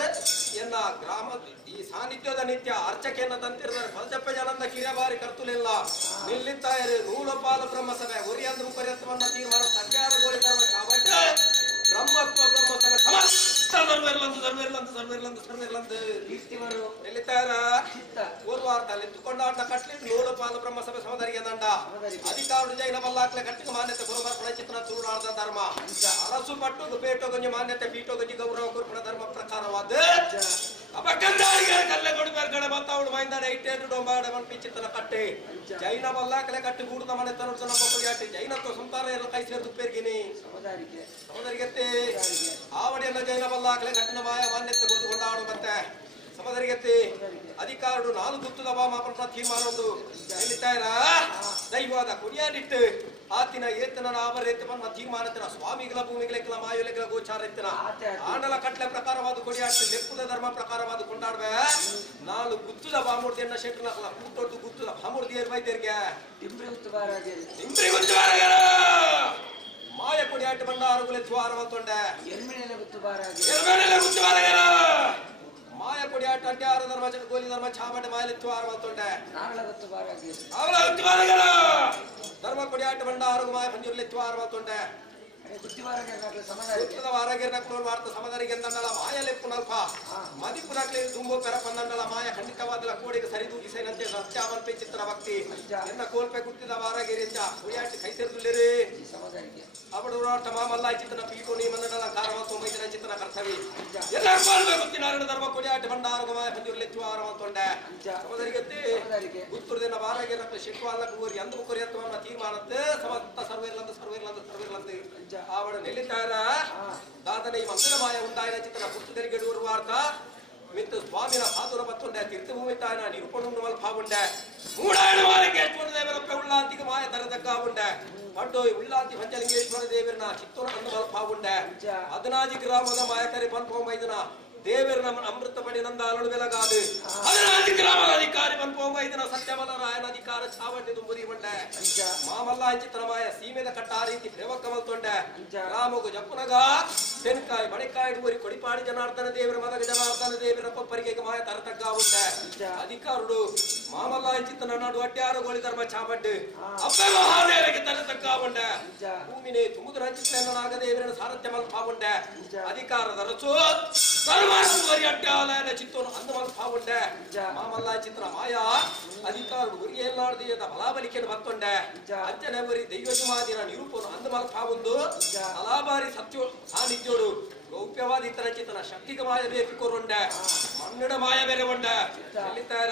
ಎನ್ನ ಗ್ರಾಮ ಈ ಸಾನ್ನಿಧ್ಯದ ನಿತ್ಯ ಅರ್ಚಕೆಯನ್ನ ತಂತಿರ್ತಾರೆ ಫಲಜಪ್ಪ ಜನಂದ ಕಿರಿಯಬಾರಿ ಕರ್ತುಲಿಲ್ಲ ನಿಲ್ಲಿದ್ದಾರೆ ನೂಲ ಪಾಲು ಬ್ರಹ್ಮ ಸಭೆ ವರಿ ಅಂದ್ರು ಪರ್ಯಂತವನ್ನ ತೀರ್ಮಾನ ಸಂಖ್ಯಾರ ಗೋಳಿ ಧರ್ಮ ಕಾಬಟ್ಟ ಬ್ರಹ್ಮತ್ವ ಬ್ರಹ್ಮತ್ವ ಸಮಸ್ತ ಸರ್ವೇರ್ಲಂದು ಕೀರ್ತಿವರು ನಿಲ್ಲಿತಾರ ಪೂರ್ವಾರ್ಧ ಎತ್ತುಕೊಂಡಾಟ ಕಟ್ಲಿಟ್ಟು ನೂಲ ಪಾಲು ಬ್ರಹ್ಮ ಸಭೆ ಸಮದರಿಗೆ ದಂಡ ಅಧಿಕಾರ ಜೈನ ಬಲ್ಲಾಕ್ಲೆ ಕಟ್ಟಿಗೆ ಮಾನ್ಯತೆ ಗುರುಮರ್ಪಣ ಚಿತ್ರ ತುಳುನಾಡದ ಧರ್ಮ ಅರಸು ಪಟ್ಟು ಪೇಟೋ ಗಂಜಿ ಮಾನ್ಯತೆ ಪೀಟೋ ಗಂಜಿ ಗೌರವ ಕುರುಪಣ ಧರ್ಮ ಪ್ರಕಾರವಾದ ಕಲ್ಲೆ ಕೊಡ್ಬೇರ್ ಕಡೆ ಮಾತಾಡು ಮೈಂದಾಡೆ ಇಟ್ಟೇನು ಡೊಂಬಾಡೆ ಮನ್ಪಿಚ್ಚಿತ್ತನ ಕಟ್ಟೆ ಜೈನ ಬಲ್ಲಾಕಲೆ ಕಟ್ಟಿ ಗೂಡದ ಮನೆ ತನೋದು ನಮ್ಮ ಕೊಡಿಯಾಟಿ ಜೈನತ್ವ ಸಂತಾರ ಎಲ್ಲ ಕೈ ಸೇರ್ದು ಪೇರ್ಗಿನಿ ಸಮದರಿಗೆತ್ತೆ ಆವಡಿಯನ್ನ ಜೈನ ಬಲ್ಲಾಕಲೆ ಕಟ್ಟಿನ ಮಾಯ ಮಾನ್ಯತೆ ಕೊಟ್ಟು ಕೊಂಡಾಡು ಮತ್ತೆ ಸಮದರಿಗೆತ್ತೆ ಅಧಿಕಾರಡು ನಾಲು ಗುತ್ತದ ಮಾಪನ ತೀರ್ಮಾನ ಉಂಟು ಎಲ್ಲಿತ್ತಾರ ದೈವದ ಕೊಡಿಯಾಡಿಟ್ಟು ಆತಿನ ಏತನ ಆವರೇತ ನಮ್ಮ ತೀರ್ಮಾನತನ ಸ್ವಾಮಿಗಳ ಭೂಮಿಗಳ ಮಾಯುಲೆಗಳ ಗೋಚಾರ ಎತ್ತನ ಆಂಡಲ ಕಟ್ಲೆ ಪ್ರಕಾರವಾದ ಕೊಡಿಯಾಡ್ತಿ ಲೆಕ್ಕದ ಧರ್ಮ ಪ್ರಕಾರವಾದ ಕೊಂಡಾಡ್ವೆ ನಾಲು ಗುತ್ತದ ಬಾಮೂರ್ತಿಯನ್ನ ಶೆಟ್ಟನ ಕೂಟೊಟ್ಟು ಗುತ್ತದ ಬಾಮೂರ್ತಿಯರ್ ವೈದ್ಯರಿಗೆ ಇಂಬ್ರಿ ಗುತ್ತುವಾರಗರ ಮಾಯ ಕೊಡಿಯಾಟ ಬಂಡಾರುಗುಲೆ ದ್ವಾರವಂತೊಂಡೆ ಎರ್ಮೆನೆಲೆ ಗುತ್ತುವಾರಗರ ಮಾಯ ಕೊಡಿಯಾಟ ಅಡ್ಯಾರ ಧರ್ಮ ಗೋಲಿ ಧರ್ಮ ಚಾಮಂಡೆ ಮಾಯಲೆತ್ತು ಆರವತ್ತೊಂಡೆ ಅವಳ ಗುತ್ತುವಾರಗರ ಧರ್ಮ ಕೊಡಿಯಾಟ ಬಂಡಾರು ಮಾಯ ಪಂಜುರ್ಲೆತ್ತು ಆರವತ್ತೊಂಡೆ ಗುತ್ತದ ವಾರಗಿರ್ನಕ್ನೋರು ವಾರ್ತ ಸಮದರಿಗೆ ಎಂದಂಡಲ ಮಾಯ ಲೆಪ್ಪುನಲ್ಪ ಮದಿಪುನಕ್ಲೆ ತುಂಬೋ ಪೆರ ಪಂದಂಡಲ ಮಾಯ ಖಂಡಿತವಾದಲ ಕೋಡಿಗೆ ಸರಿದೂಗಿಸೇನಂತೆ ಸತ್ಯಾವಲ್ಪೆ ಚಿತ್ರ ಭಕ್ತಿ ಎನ್ನ ಕೋಲ್ಪೆ ಗುತ್ತಿದ ವಾರಗಿರಿಂದ ಕೊಡಿಯಾಟಿ ಕೈ ಸೇರ್ದುಲ್ಲೇರಿ ಅವಡೂರಾಟ ಮಾಮಲ್ಲ ಚಿತ್ತನ ಪೀಟೋನಿ ಮಂದಡಲ ಕಾರವಂತ ಮೈದನ ಚಿತ್ತನ ಕರ್ತವಿ ಎಲ್ಲ ಕೋಲ್ಪೆ ಗುತ್ತಿನಾರಣ ಧರ್ಮ ಕೊಡಿಯಾಟ ಬಂಡಾರು ಮಾಯ ಪಂಜುರ್ಲೆತ್ತು ಆರವತ್ತೊಂಡೆ ಸಮದರಿಗೆತ್ತಿ ಗುತ್ತುರ್ದಿನ ವಾರಗಿರ್ನಕ್ಲೆ ಶಿಕ್ವಾಲ ಕೂರಿ ಅಂದು ಕೊರಿಯತ್ವನ್ನ ತೀರ್ಮಾನತ್ತೆ ಸಮತ್ತ ಸರ್ವೇರ್ಲಂದು ಆವಡ ನೆಲ್ಲಿದ್ದಾರ ದಾದನ ಈ ಮಂಗಲ ಮಾಯ ಉಂಟಾಯಿನ ಚಿತ್ರ ಪುಸ್ತಕರಿಗೆ ವಾರ್ತ ಮಿತ್ತು ಸ್ವಾಮಿನ ಪಾದುರ ಪತ್ತೊಂಡೆ ತೀರ್ಥಭೂಮಿತಾಯನ ನಿರೂಪಣೆ ಮಲ್ಪಾವುಂಡೆ ಮೂಡಾಯನ ಮಾಲಿಗೆ ದೇವರ ಉಳ್ಳಾಂತಿಗೆ ಮಾಯ ತರದಕ್ಕ ಉಂಡೆ ಪಡ್ಡು ಉಳ್ಳಾಂತಿ ಪಂಚಲಿಂಗೇಶ್ವರ ದೇವರನ ಚಿತ್ತೂರ ಅಂದು ಮಲ್ಪಾವುಂಡೆ 16 ಗ್ರಾಮದ ಮಾಯಕರಿ ಪನ್ಪೊಂಬೈದನ ದೇವರನ ಅಮೃತ ಪಡಿ ನಂದಾಲುಡು ಬೆಲಗಾದು 16 ಗ್ರಾಮದ ಅಧಿಕಾರಿ ಪನ್ಪೊಂಬೈದನ ಸತ್ಯವಲರಾಯನ ಅಧಿಕಾರ ಚಾವಂಡಿ ತುಂಬುರಿ ಬಂಡೆ ಮಾಮಲ್ಲ ಚಿತ್ರಮಾಯ ಸೀಮೆದ ಕಟ್ಟ ರೀತಿ ಪ್ರೇಮಕಮಲ್ ತೊಂಡೆ ರಾಮಗು ಜಪ್ಪನಗ ತೆನ್ಕಾಯಿ ಬಣಿಕಾಯಿ ಊರಿ ಕೊಡಿಪಾಡಿ ಜನಾರ್ದನ ದೇವರ ಮದಗ ಜನಾರ್ದನ ದೇವರ ಕೊಪ್ಪರಿಗೆ ಮಾಯ ತರತಗ್ಗ ಉಂಡೆ ಅಧಿಕಾರುಡು ಮಾಮಲ್ಲ ಚಿತ್ರ ನಾಡು ಅಡ್ಯಾರು ಗೋಳಿ ಧರ್ಮ ಚಾವಂಡಿ ಅಬ್ಬೆ ಮಹಾದೇವರಿಗೆ ತರತಗ್ಗ ಉಂಡೆ ಭೂಮಿನೇ ತುಮುದ್ರ ಚಿತ್ರ ನಾಗದೇವರನ ಸಾರಥ್ಯ ಮಲ್ಪಾವುಂಡೆ ಅಧಿಕಾರದ ರಸು ಅಡ್ಡಾಲಯನ ಚಿತ್ತೋನು ಅಂದು ಮಲ್ಪಾವುಂಡೆ ಮಾಮಲ್ಲ ಚಿತ್ರ ಮಾಯಾ ಅಧಿಕಾರುಡು ಉರಿಯಲ್ಲಾಡ್ದಿಯದ ಬಲಾಬಲಿಕೆಯನ್ನು ಬತ್ತೊಂಡೆ ಅಂಜನೆ ಬರಿ ದೈವಜುಮಾದಿನ ನಿರೂಪನು ಅಂದು ಮಲ್ಪಾವುಂದು ಬಲಾಬಾರಿ ಸತ್ಯ ಸಾನ್ನಿಧ್ಯೋಡು ಗೌಪ್ಯವಾದ ಇತರ ಚಿತ್ತನ ಶಕ್ತಿಗೆ ಮಾಯ ಬೇಕಿಕೊರುಂಡೆ ಮನ್ನಡ ಮಾಯ ಬೇರೆ ಉಂಡೆ ಎಲ್ಲಿತ್ತಾರ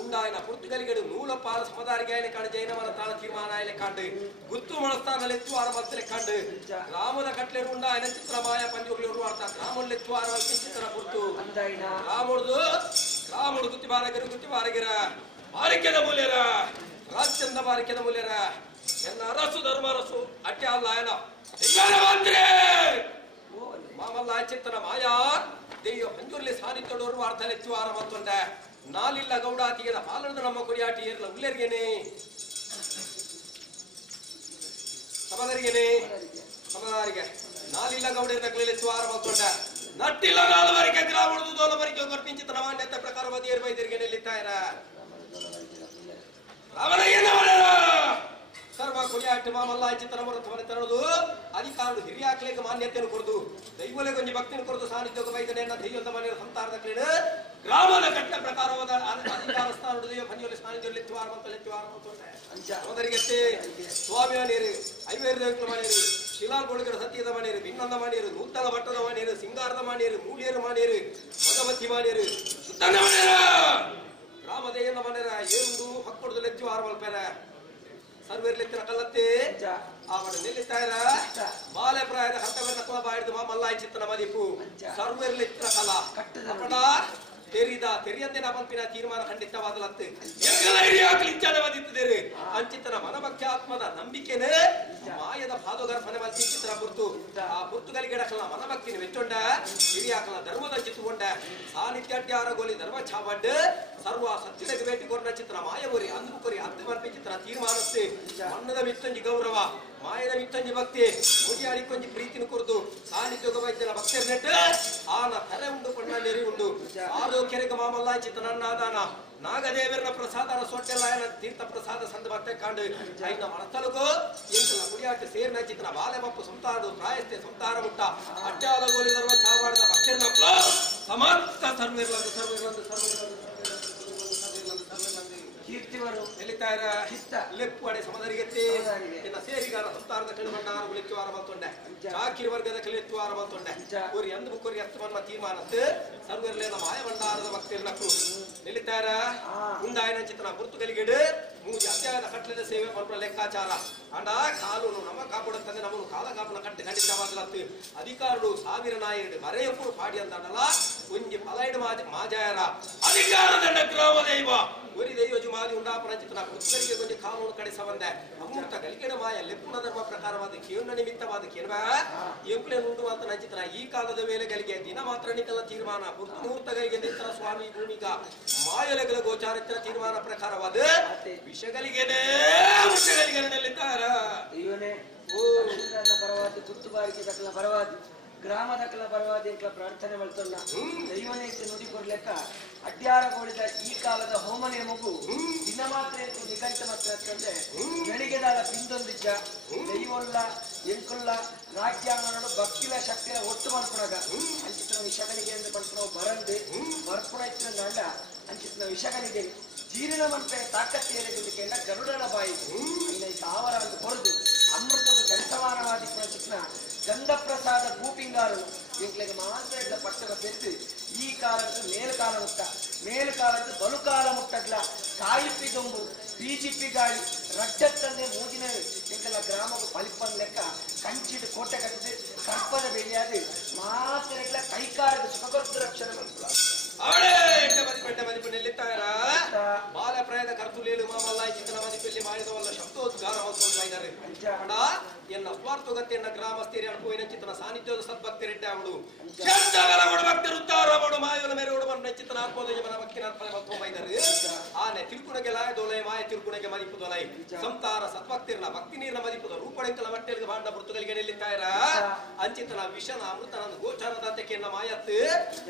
ಉಂಡಾಯನ ಪುರ್ತುಗಲಿಗಡು ನೂಲ ಪಾಲ ಸಮದಾರಿಗೆ ಆಯ್ಲೆ ಕಾಂಡು ಜೈನವನ ತಾಳ ತೀರ್ಮಾನ ಆಯ್ಲೆ ಕಾಂಡು ಗುತ್ತು ಮನಸ್ಥಾನಲೆತ್ತು ಆರಬತ್ತಲೆ ಕಾಂಡು ರಾಮನ ಕಟ್ಲೆ ಉಂಡಾಯನ ಚಿತ್ರ ಮಾಯ ಪಂಜುಗಳು ಅರ್ಥ ರಾಮಲ್ಲೆತ್ತು ಆರಬತ್ತೆ ಚಿತ್ರ ಪುರ್ತು ರಾಮುಡು ಗುತ್ತಿ ಬಾರಗಿರ ಬಾರಿಕೆದ ಮೂಲ್ಯರ ರಾಜ್ಯದ ಬಾರಿಕೆದ ಮೂಲ್ಯರ ಎನ್ನ ಅರಸು ಧರ್ಮರಸು ಅಡ್ಡ ಅಲ್ಲ ಆಯನ ಮಾಮಲ್ಲ ಚಿತ್ತನ ಮಾಯಾ ದೆಯ್ಯ ಪಂಜುರ್ಲಿ ಸಾನಿತ್ತೋಡು ಅರ್ಥಲೆತ್ತು ಆರಬತ್ತೊಂಡೆ ನಾಲಿಲ್ಲ ಗೌಡಾತಿಗೆದ ಪಾಲನದ ನಮ್ಮ ಕೊಡಿಯಾಟಿ ಏರ್ಲ ಉಲ್ಲೆರ್ಗೇನೆ ಸಮದಾರಿಗೆ ನಾಲಿಲ್ಲ ಗೌಡರ ನಕಲೆತ್ತು ಆರಬತ್ತೊಂಡೆ ನಟ್ಟಿಲ್ಲ ನಾಲ್ವರಿಗೆ ಗ್ರಾಮದ ದೋಲವರಿಗೆ ಗರ್ಪಿಂಚಿತ ಮಾನ್ಯತೆ ಪ್ರಕಾರವಾದ ಏರ್ವೈದ್ಯರಿಗೆ ನೆಲ್ಲಿತ್ತಾರ ಸರ್ವ ಕೊಡಿಯಾಟ ಮಾಮಲ್ಲ ಚಿತ್ರ ಮನೆ ತರದು ಅಧಿಕಾರಗಳು ಹಿರಿಯಾಕ್ಲೆಗೆ ಮಾನ್ಯತೆಯನ್ನು ಕೊರದು ದೈವಲೆ ಕೊಂಚ ಭಕ್ತಿಯನ್ನು ಕೊರದು ಸಾನ್ನಿಧ್ಯೋಗ ವೈದ್ಯನೆಯನ್ನ ದೈವದ ಮನೆಯ ಸಂತಾರದ ಕ್ರೀಡೆ ಗ್ರಾಮದ ಕಟ್ಟ ಪ್ರಕಾರವಾದ ಅಧಿಕಾರ ಸ್ಥಾನ ದೈವ ಪಂಜೋಲಿ ಸಾನ್ನಿಧ್ಯ ಸೋದರಿಗಷ್ಟೇ ಸ್ವಾಮಿಯ ನೀರು ಐವೇರು ದೇವಗಳ ಮನೆಯರು ಶಿಲಾಗೋಳಿಗರ ಸತ್ಯದ ಮನೆಯರು ಭಿನ್ನದ ಮನೆಯರು ನೂತನ ಭಟ್ಟದ ಮನೆಯರು ಸಿಂಗಾರದ ಮನೆಯರು ಮೂಡಿಯರ ಮನೆಯರು ಭಗವತಿ ಮನೆಯರು ಸುತ್ತನ ಮನೆಯರ ರಾಮದೇಯನ ಮನೆಯರ ಏರುದು ಹಕ್ಕೊಡ್ದು ಲೆಚ್ಚು ಆರವಲ್ಪೆರ ಸರ್ವೇರ್ಲೆತ್ತಿನ ಕಲ್ಲತ್ತೆ ಆವಡ ನೆಲ್ಲಿತ್ತಾರ ಬಾಲೆ ಪ್ರಾಯದ ಹರ್ತವೆನ್ನ ಕುಲ ಬಾಡಿದ ಮಾಮಲ್ಲ ಚಿತ್ತನ ಮದಿಪು ಸರ್ವೇರ್ಲೆತ್ತಿನ ಕಲ ಅಪಡ ತೆರಿಯಂತೆ ಪಂಪಿನ ತೀರ್ಮಾನ ಖಂಡಿತವಾದಲತ್ತೆ ಇಚ್ಛಾನವಾದಿದ್ದೇನೆ ಅಂಚಿತನ ಮನಭಕ್ತ್ಯಾತ್ಮದ ನಂಬಿಕೆನೇ ಮಾಯದ ಪಾದೋಗರ್ಭನೆ ಮಲ್ತಿ ಚಿತ್ರ ಪುರ್ತು ಆ ಪುರ್ತುಗಲಿಗೆಡಕಲ ಮನಭಕ್ತಿನ ವೆಚ್ಚೊಂಡ ಹಿರಿಯಾಕಲ ಧರ್ಮದ ಚಿತ್ತುಕೊಂಡ ಸಾನಿಧ್ಯ ಅಡ್ಯಾರಗೋಲಿ ಧರ್ಮ ಚಾವಡ್ಡ ಸರ್ವ ಸತ್ಯದ ಭೇಟಿ ಕೊರನ ಚಿತ್ರ ಮಾಯವರಿ ಅಂದು ಕೊರಿ ಹತ್ತು ಮರ್ಪಿ ಚಿತ್ರ ತೀರ್ಮಾನಸ್ತೆ ಮನ್ನದ ಮಿತ್ತಂಜಿ ಗೌರವ ಮಾಯದ ಮಿತ್ತಂಜಿ ಭಕ್ತಿ ಮುಡಿಯಾಡಿ ಕೊಂಜಿ ಪ್ರೀತಿನ ಕುರಿದು ಸಾನಿಧ್ಯೋಗ ವೈದ್ಯನ ಭಕ್ತರ ನೆಟ್ಟು ಆನ ತಲೆ ಉಂಡು ಕೊಂಡ ನೆರಿ ಉಂಡು ಆದೋ ಕೆರೆಗ ಮಾಮಲ್ಲ ಚಿತ್ತ ನನ್ನಾದಾನ ನಾಗದೇವರನ ಪ್ರಸಾದ ಸೊಟ್ಟೆಲ್ಲ ತೀರ್ಥ ಪ್ರಸಾದ ಸಂದ ಭಕ್ತ ಕಾಂಡು ಐನ ಮನತಲಗೋ ಎಂಕಲ ಕುಡಿಯಾಟ ಸೇರ್ನ ಚಿತ್ರ ಬಾಲೆ ಬಪ್ಪು ಸಂತಾರದು ಪ್ರಾಯಸ್ಥೆ ಸಂತಾರ ಮುಟ್ಟ ಅಡ್ಡಾಲ ಗೋಲಿ ಧರ್ಮ ಚಾವಾಡದ ಭಕ್ತರ ಮಕ್ಕಳು ಸಮರ್ಥ ಸರ್ವೇರ್ಲಂದು ಕೀರ್ತಿವರು ಎಲ್ಲಿದ್ದಾರೆ ಲೆಪ್ಪು ಅಡೆ ಸಮದರಿಗೆತ್ತಿ ಇನ್ನ ಸೇರಿಗಾರ ಹತ್ತಾರದ ಕಣಿಬಂಡಾರ ಉಳಿತುವಾರ ಬಂತೊಂಡೆ ಚಾಕಿರಿ ವರ್ಗದ ಕಲಿಯುವಾರ ಬಂತೊಂಡೆ ಕೊರಿ ಎಂದ ಕೊರಿ ಎತ್ತಮನ್ನ ತೀರ್ಮಾನತ್ತು ಸರ್ವರ್ಲೇನ ಮಾಯಭಂಡಾರದ ಭಕ್ತಿರ್ನಕ್ರು ನಿಲ್ಲಿತಾರ ಮುಂದಾಯನ ಚಿತ್ರ ಗುರುತುಗಳಿಗಿಡು ಮೂಜಿ ಅಧ್ಯಾಯದ ಕಟ್ಟಲೆದ ಸೇವೆ ಪಂಪ ಲೆಕ್ಕಾಚಾರ ಅಂಡ ಕಾನೂನು ನಮ್ಮ ಕಾಪಾಡುತ್ತದೆ ನಮ್ಮನ್ನು ಕಾಲಗಾಪನ ಕಟ್ಟಿ ಖಂಡಿತವಾಗಲತ್ತು ಅಧಿಕಾರಗಳು ಸಾವಿರ ನಾಯರು ಮರೆಯಪ್ಪರು ಪಾಡಿ ಅಂತಲ್ಲ ಒಂಜಿ ಪಲೈಡು ಮಾಜಾಯರ ಅಧಿಕಾರದಂಡ ಗ್ರಾಮ ದೈವ ಒರಿ ದೈವ ಜುಮಾದಿ ಉಂಡಾಪನ ಚಿತ್ರ ಗುರುತುಗಳಿಗೆ ಕೊಂಚ ಕಾನೂನು ಕಡಿಸವಂದೆ ಅಮೃತ ಗಲಿಕೆಡ ಮಾಯ ಲೆಪ್ಪುನ ಧರ್ಮ ಪ್ರಕಾರವಾದ ಕೇವಲ ನಿಮಿತ್ತವಾದ ಕೇಳುವ ಎಂಕುಲೆ ನುಂಡು ಅಂತ ನಚಿತ್ರ ಈ ಕಾಲದ ವೇಳೆಗಳಿಗೆ ದಿನ ಮಾತ್ರ ನಿಕಲ ತೀರ್ಮಾನ ಗುರುತು ಮುಹೂರ್ತಗಳಿಗೆ ನಿಂತರ ಸ್ವಾಮಿ ಭೂಮಿಕ ಮಾಯಲೆಗಳ ಗೋಚಾರಿತ್ರ ತೀರ್ಮಾನ ಪ್ರಕಾರವಾದ ವಿಷಯಗಳಿಗೆನೇ ನಿಲ್ಲಿದ್ದಾರ ಇವನೇ ಓ ಪರವಾದಿ ಗುರುತುಗಾರಿಕೆ ದಕ್ಕಲ ಪರವಾದಿ ಗ್ರಾಮದಕ್ಕಲ ಪರವಾದಿ ಅಂತ ಪ್ರಾರ್ಥನೆ ಮಾಡ್ತೊಂಡ ದೈವನೇ ನುಡಿ ಕೊಡ್ಲೆಕ್ಕ ಅಡ್ಯಾರಗೋಳಿದ ಈ ಕಾಲದ ಹೋಮನೆ ಮಗು ದಿನ ಮಾತ್ರ ನಿಗಂಟ ಮಾತ್ರ ಅಂತಂದ್ರೆ ಬೆಳಿಗ್ಗೆದಾದ ಪಿಂದೊಂದಿದ್ದ ದೈವಲ್ಲ ಎಂಕುಲ್ಲ ರಾಜ್ಯಾಂಗನೋಡು ಭಕ್ತಿಲ ಶಕ್ತಿಯ ಒಟ್ಟು ಮಲ್ಪುಣಗ ಅಂಚಿತ್ರ ವಿಷಗಳಿಗೆ ಎಂದು ಪಡ್ಕೊಂಡು ಬರಂದು ಬರ್ಪುಣ ಇತ್ತಿನ ಅಂಡ ಅಂಚಿತ್ರ ವಿಷಗಳಿಗೆ ಜೀರ್ಣ ಮಂತ್ರ ತಾಕತ್ತೇರಿಕೆ ಗರುಡನ ಬಾಯಿ ಇನ್ನ ಸಾವರ ಅಂತ ಕೊರದು ಅಮೃತದ ಗಂಟವಾನವಾದಿ ಚಿತ್ರ ಗಂಧಪ್ರಸಾದ ಭೂಪಿಂಗಾರನು ಇಂಕ್ಲೆಗೆ ಮಾತ್ರ ಪಟ್ಟದ ಬೆತ್ತು ಈ ಕಾಲದ್ದು ಮೇಲ್ಕಾಲ ಮುಟ್ಟ ಮೇಲ್ಕಾಲದ್ದು ಬಲುಕಾಲ ಮುಟ್ಟಗ್ಲ ಕಾಯಿಪಿ ದೊಂಬು ಬಿಜೆಪಿ ಗಾಳಿ ರಡ್ಡತ್ತಂದೆ ಮೂಗಿನ ಇಂಕೆಲ್ಲ ಗ್ರಾಮಕ್ಕೆ ಪಲಿಪ್ಪನ್ ಲೆಕ್ಕ ಕಂಚಿಡು ಕೋಟೆ ಕಟ್ಟಿದ್ದು ಸರ್ಪದ ಬೆಳೆಯಾದ ಮಾತ್ರ ಕೈಕಾರದ ಸುಖಕರ್ತು ರಕ್ಷಣೆ ಮಾಡ್ಕೊಳ್ಳ ಅವಳೇ ಮದಿಪು ನಿಲ್ಲಿತ್ತಾರ ಬಾಲ ಪ್ರಾಯದ ಕರ್ತುಲೇಲು ಮಾಮಲ್ಲಾಯಿ ಚಿತ್ರ ಮದಿಪಲ್ಲಿ ಮಾಡಿದವಲ್ಲ ಶಬ್ದೋದ್ಗಾರ ಇದ್ದಾರೆ ಅಣ್ಣ ಎನ್ನ ಸ್ವಾರ್ಥಗತ್ತೆ ಎನ್ನ ಗ್ರಾಮಸ್ಥೇರಿ ಅನುಭವಿನ ಚಿತ್ರ ಸಾನ್ನಿಧ್ಯದ ಸದ್ಭಕ್ತಿರೆಡ್ಡೆ ಅವಳು ಭಕ್ತರುತ್ತಾರ ಮಾಯೋಲ ಮೇರೆ ಮನ ಚಿತ್ರ ಆತ್ಮೋದಯ ಮನ ಭಕ್ತಿನ ಅರ್ಪಣೆ ಇದ್ದಾರೆ ಆನೆ ತಿರುಕುಣಗೆ ಲಾಯ ದೋಲಯ ಮಾಯ ತಿರುಕುಣಗೆ ಮದಿಪು ದೊಲೈ ಸಂತಾರ ಸದ್ಭಕ್ತಿರ್ನ ಭಕ್ತಿ ನೀರಿನ ಮದಿಪುದ ರೂಪಡೆಂಕಲ ಮಟ್ಟೆಲ್ಗೆ ಬಾಂಡ ಮೃತುಗಳಿಗೆ ನಿಲ್ಲಿತ್ತಾರ ಅಂಚಿತನ ವಿಷನ ಅಮೃತನ ಗೋಚಾರದಾತಕೆಯನ್ನ ಮಾಯತ್ತು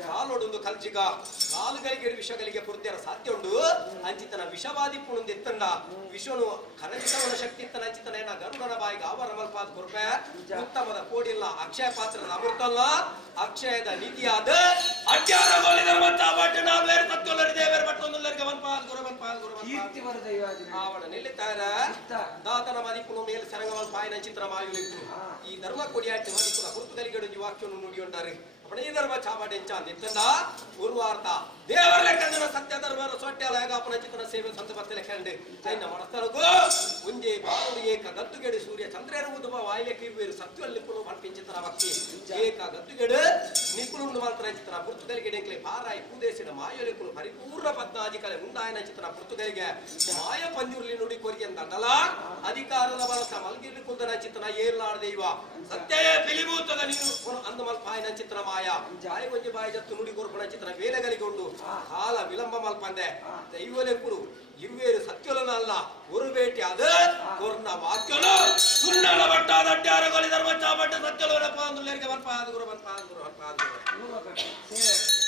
ಕಾಲೊಡೊಂದು ಕಲ್ಜಿಗ ಕಾಲುಗಳಿಗೆ ವಿಷಗಳಿಗೆ ಪುರುತ್ಯರ ಸಾಧ್ಯ ಉಂಡು ಅಂಚಿತನ ವಿಷವಾದಿ ಪುಣಂದು ಎತ್ತಂಡ ವಿಷನು ಕರಗಿತವನ ಶಕ್ತಿ ಇತ್ತನ ಅಂಚಿತನ ಏನ ಗರುಡನ ಬಾಯಿಗೆ ಅವರ ಮಲ್ಪಾದ ಕೊರಪೆ ಉತ್ತಮದ ಕೋಡಿಲ್ಲ ಅಕ್ಷಯ ಪಾತ್ರದ ಅಮೃತಲ್ಲ ಅಕ್ಷಯದ ನೀತಿಯಾದ ಅಜ್ಞಾನಗೊಳಿದ ಮತ್ತಾಬಟ್ಟು ನಾವು ಬೇರೆ ತತ್ವಲರಿ ದೇವರ ಮತ್ತೊಂದುಲ್ಲರಿಗೆ ಮನ್ಪಾದ ಗುರು ಕೀರ್ತಿ ವರ ದೈವಾದಿ ಆವಡ ನಿಲ್ಲಿತಾರ ದಾತನ ಮದಿಪುನು ಮೇಲೆ ಸರಂಗವಲ್ ಪಾಯಿನ ಚಿತ್ರ ಮಾಯುಲಿತ್ತು ಈ ಧರ್ಮ ಕೊಡಿಯಾಟಿ ಮದಿಪುನ ಗುರುತುಗಳಿಗೆ ವಾಕ್ಯವನ್ನು ನುಡಿಯುಂಡಾರೆ ಈ ಧರ್ಮ ಚಾಬಾಡೆಂಚ ನಿತ್ತಂದ ಪೂರ್ವಾರ್ಥ ದೇವರ ಲೆಕ್ಕಂದನ ಸತ್ಯ ಧರ್ಮರ ಸೊಟ್ಟೆಲಾಗಪನ ಚಿತ್ರ ಸೇವೆ ಸಂತಪತ್ತ ಲೆಕ್ಕಂಡೆ ಐನ ಮನಸ್ತರಗೋ ಮುಂಜೆ ಬಾಳು ಏಕ ಗದ್ದುಗೆಡು ಸೂರ್ಯ ಚಂದ್ರನ ಉದುಮ ವಾಯಿಲೆ ಕಿರುವೇರು ಸತ್ಯವಲ್ಲಿ ಪುನು ಮಲ್ಪಿಂಚಿತರ ಭಕ್ತಿ ಏಕ ಗದ್ದುಗೆಡು ನಿಕುಳುಂಡು ಮಾತ್ರ ಚಿತ್ರ ಪುರ್ತುಗಳಿಗೆ ಡೆಂಕ್ಲೆ ಪಾರಾಯಿ ಪೂದೇಸಿದ ಮಾಯಲೆಕುಲು ಪರಿಪೂರ್ಣ ಪದ್ಮಾಧಿಕಲೆ ಉಂಡಾಯನ ಚಿತ್ರ ಪುರ್ತುಗಳಿಗೆ ಮಾಯ ಪಂಜುರ್ಲಿ ನುಡಿ ಕೊರಿಯಂದಲ್ಲ ಅಧಿಕಾರದ ಬಲಸ ಮಲ್ಗಿರ್ಲಿ ಕುಂದನ ಚಿತ್ರ ಏರ್ಲಾಡ ದೈವ ಸತ್ಯಯೇ ಪಿಲಿಭೂತದ ನೀನು ಅಂದು ಮಲ್ಪಾಯನ ಚಿತ್ರ ಮಾಯ ಜಾಯ ಗೊಂಜಿ ಬಾಯಿ ಜತ್ತು ನುಡಿ ಕೊರ್ಪಣ ಚಿತ್ರ ವೇಲೆಗಳಿಗೆ ಉಂಡು ಕಾಲ ವಿಳಂಬ ಮಲ್ಪಂದೆ ದೈವಲೆಕ್ಕುರು ಇರುವೇರು ಸತ್ಯಲನಲ್ಲ ஒரு ಬೇಟಿ ಅದ ಕೊರ್ನ ವಾಕ್ಯಲು ಸುಣ್ಣನ ಬಟ್ಟಾದ ಅಡ್ಡಾರಗೊಳಿ ಧರ್ಮ ಚಾಬಟ್ಟ ಸತ್ಯಲನ ಪಾಂದುಲೇರಿಗೆ ಮಲ್ಪಾದ ಗುರು ಮಲ್ಪಾದ ಗುರು ಮಲ್ಪಾದ ಗುರು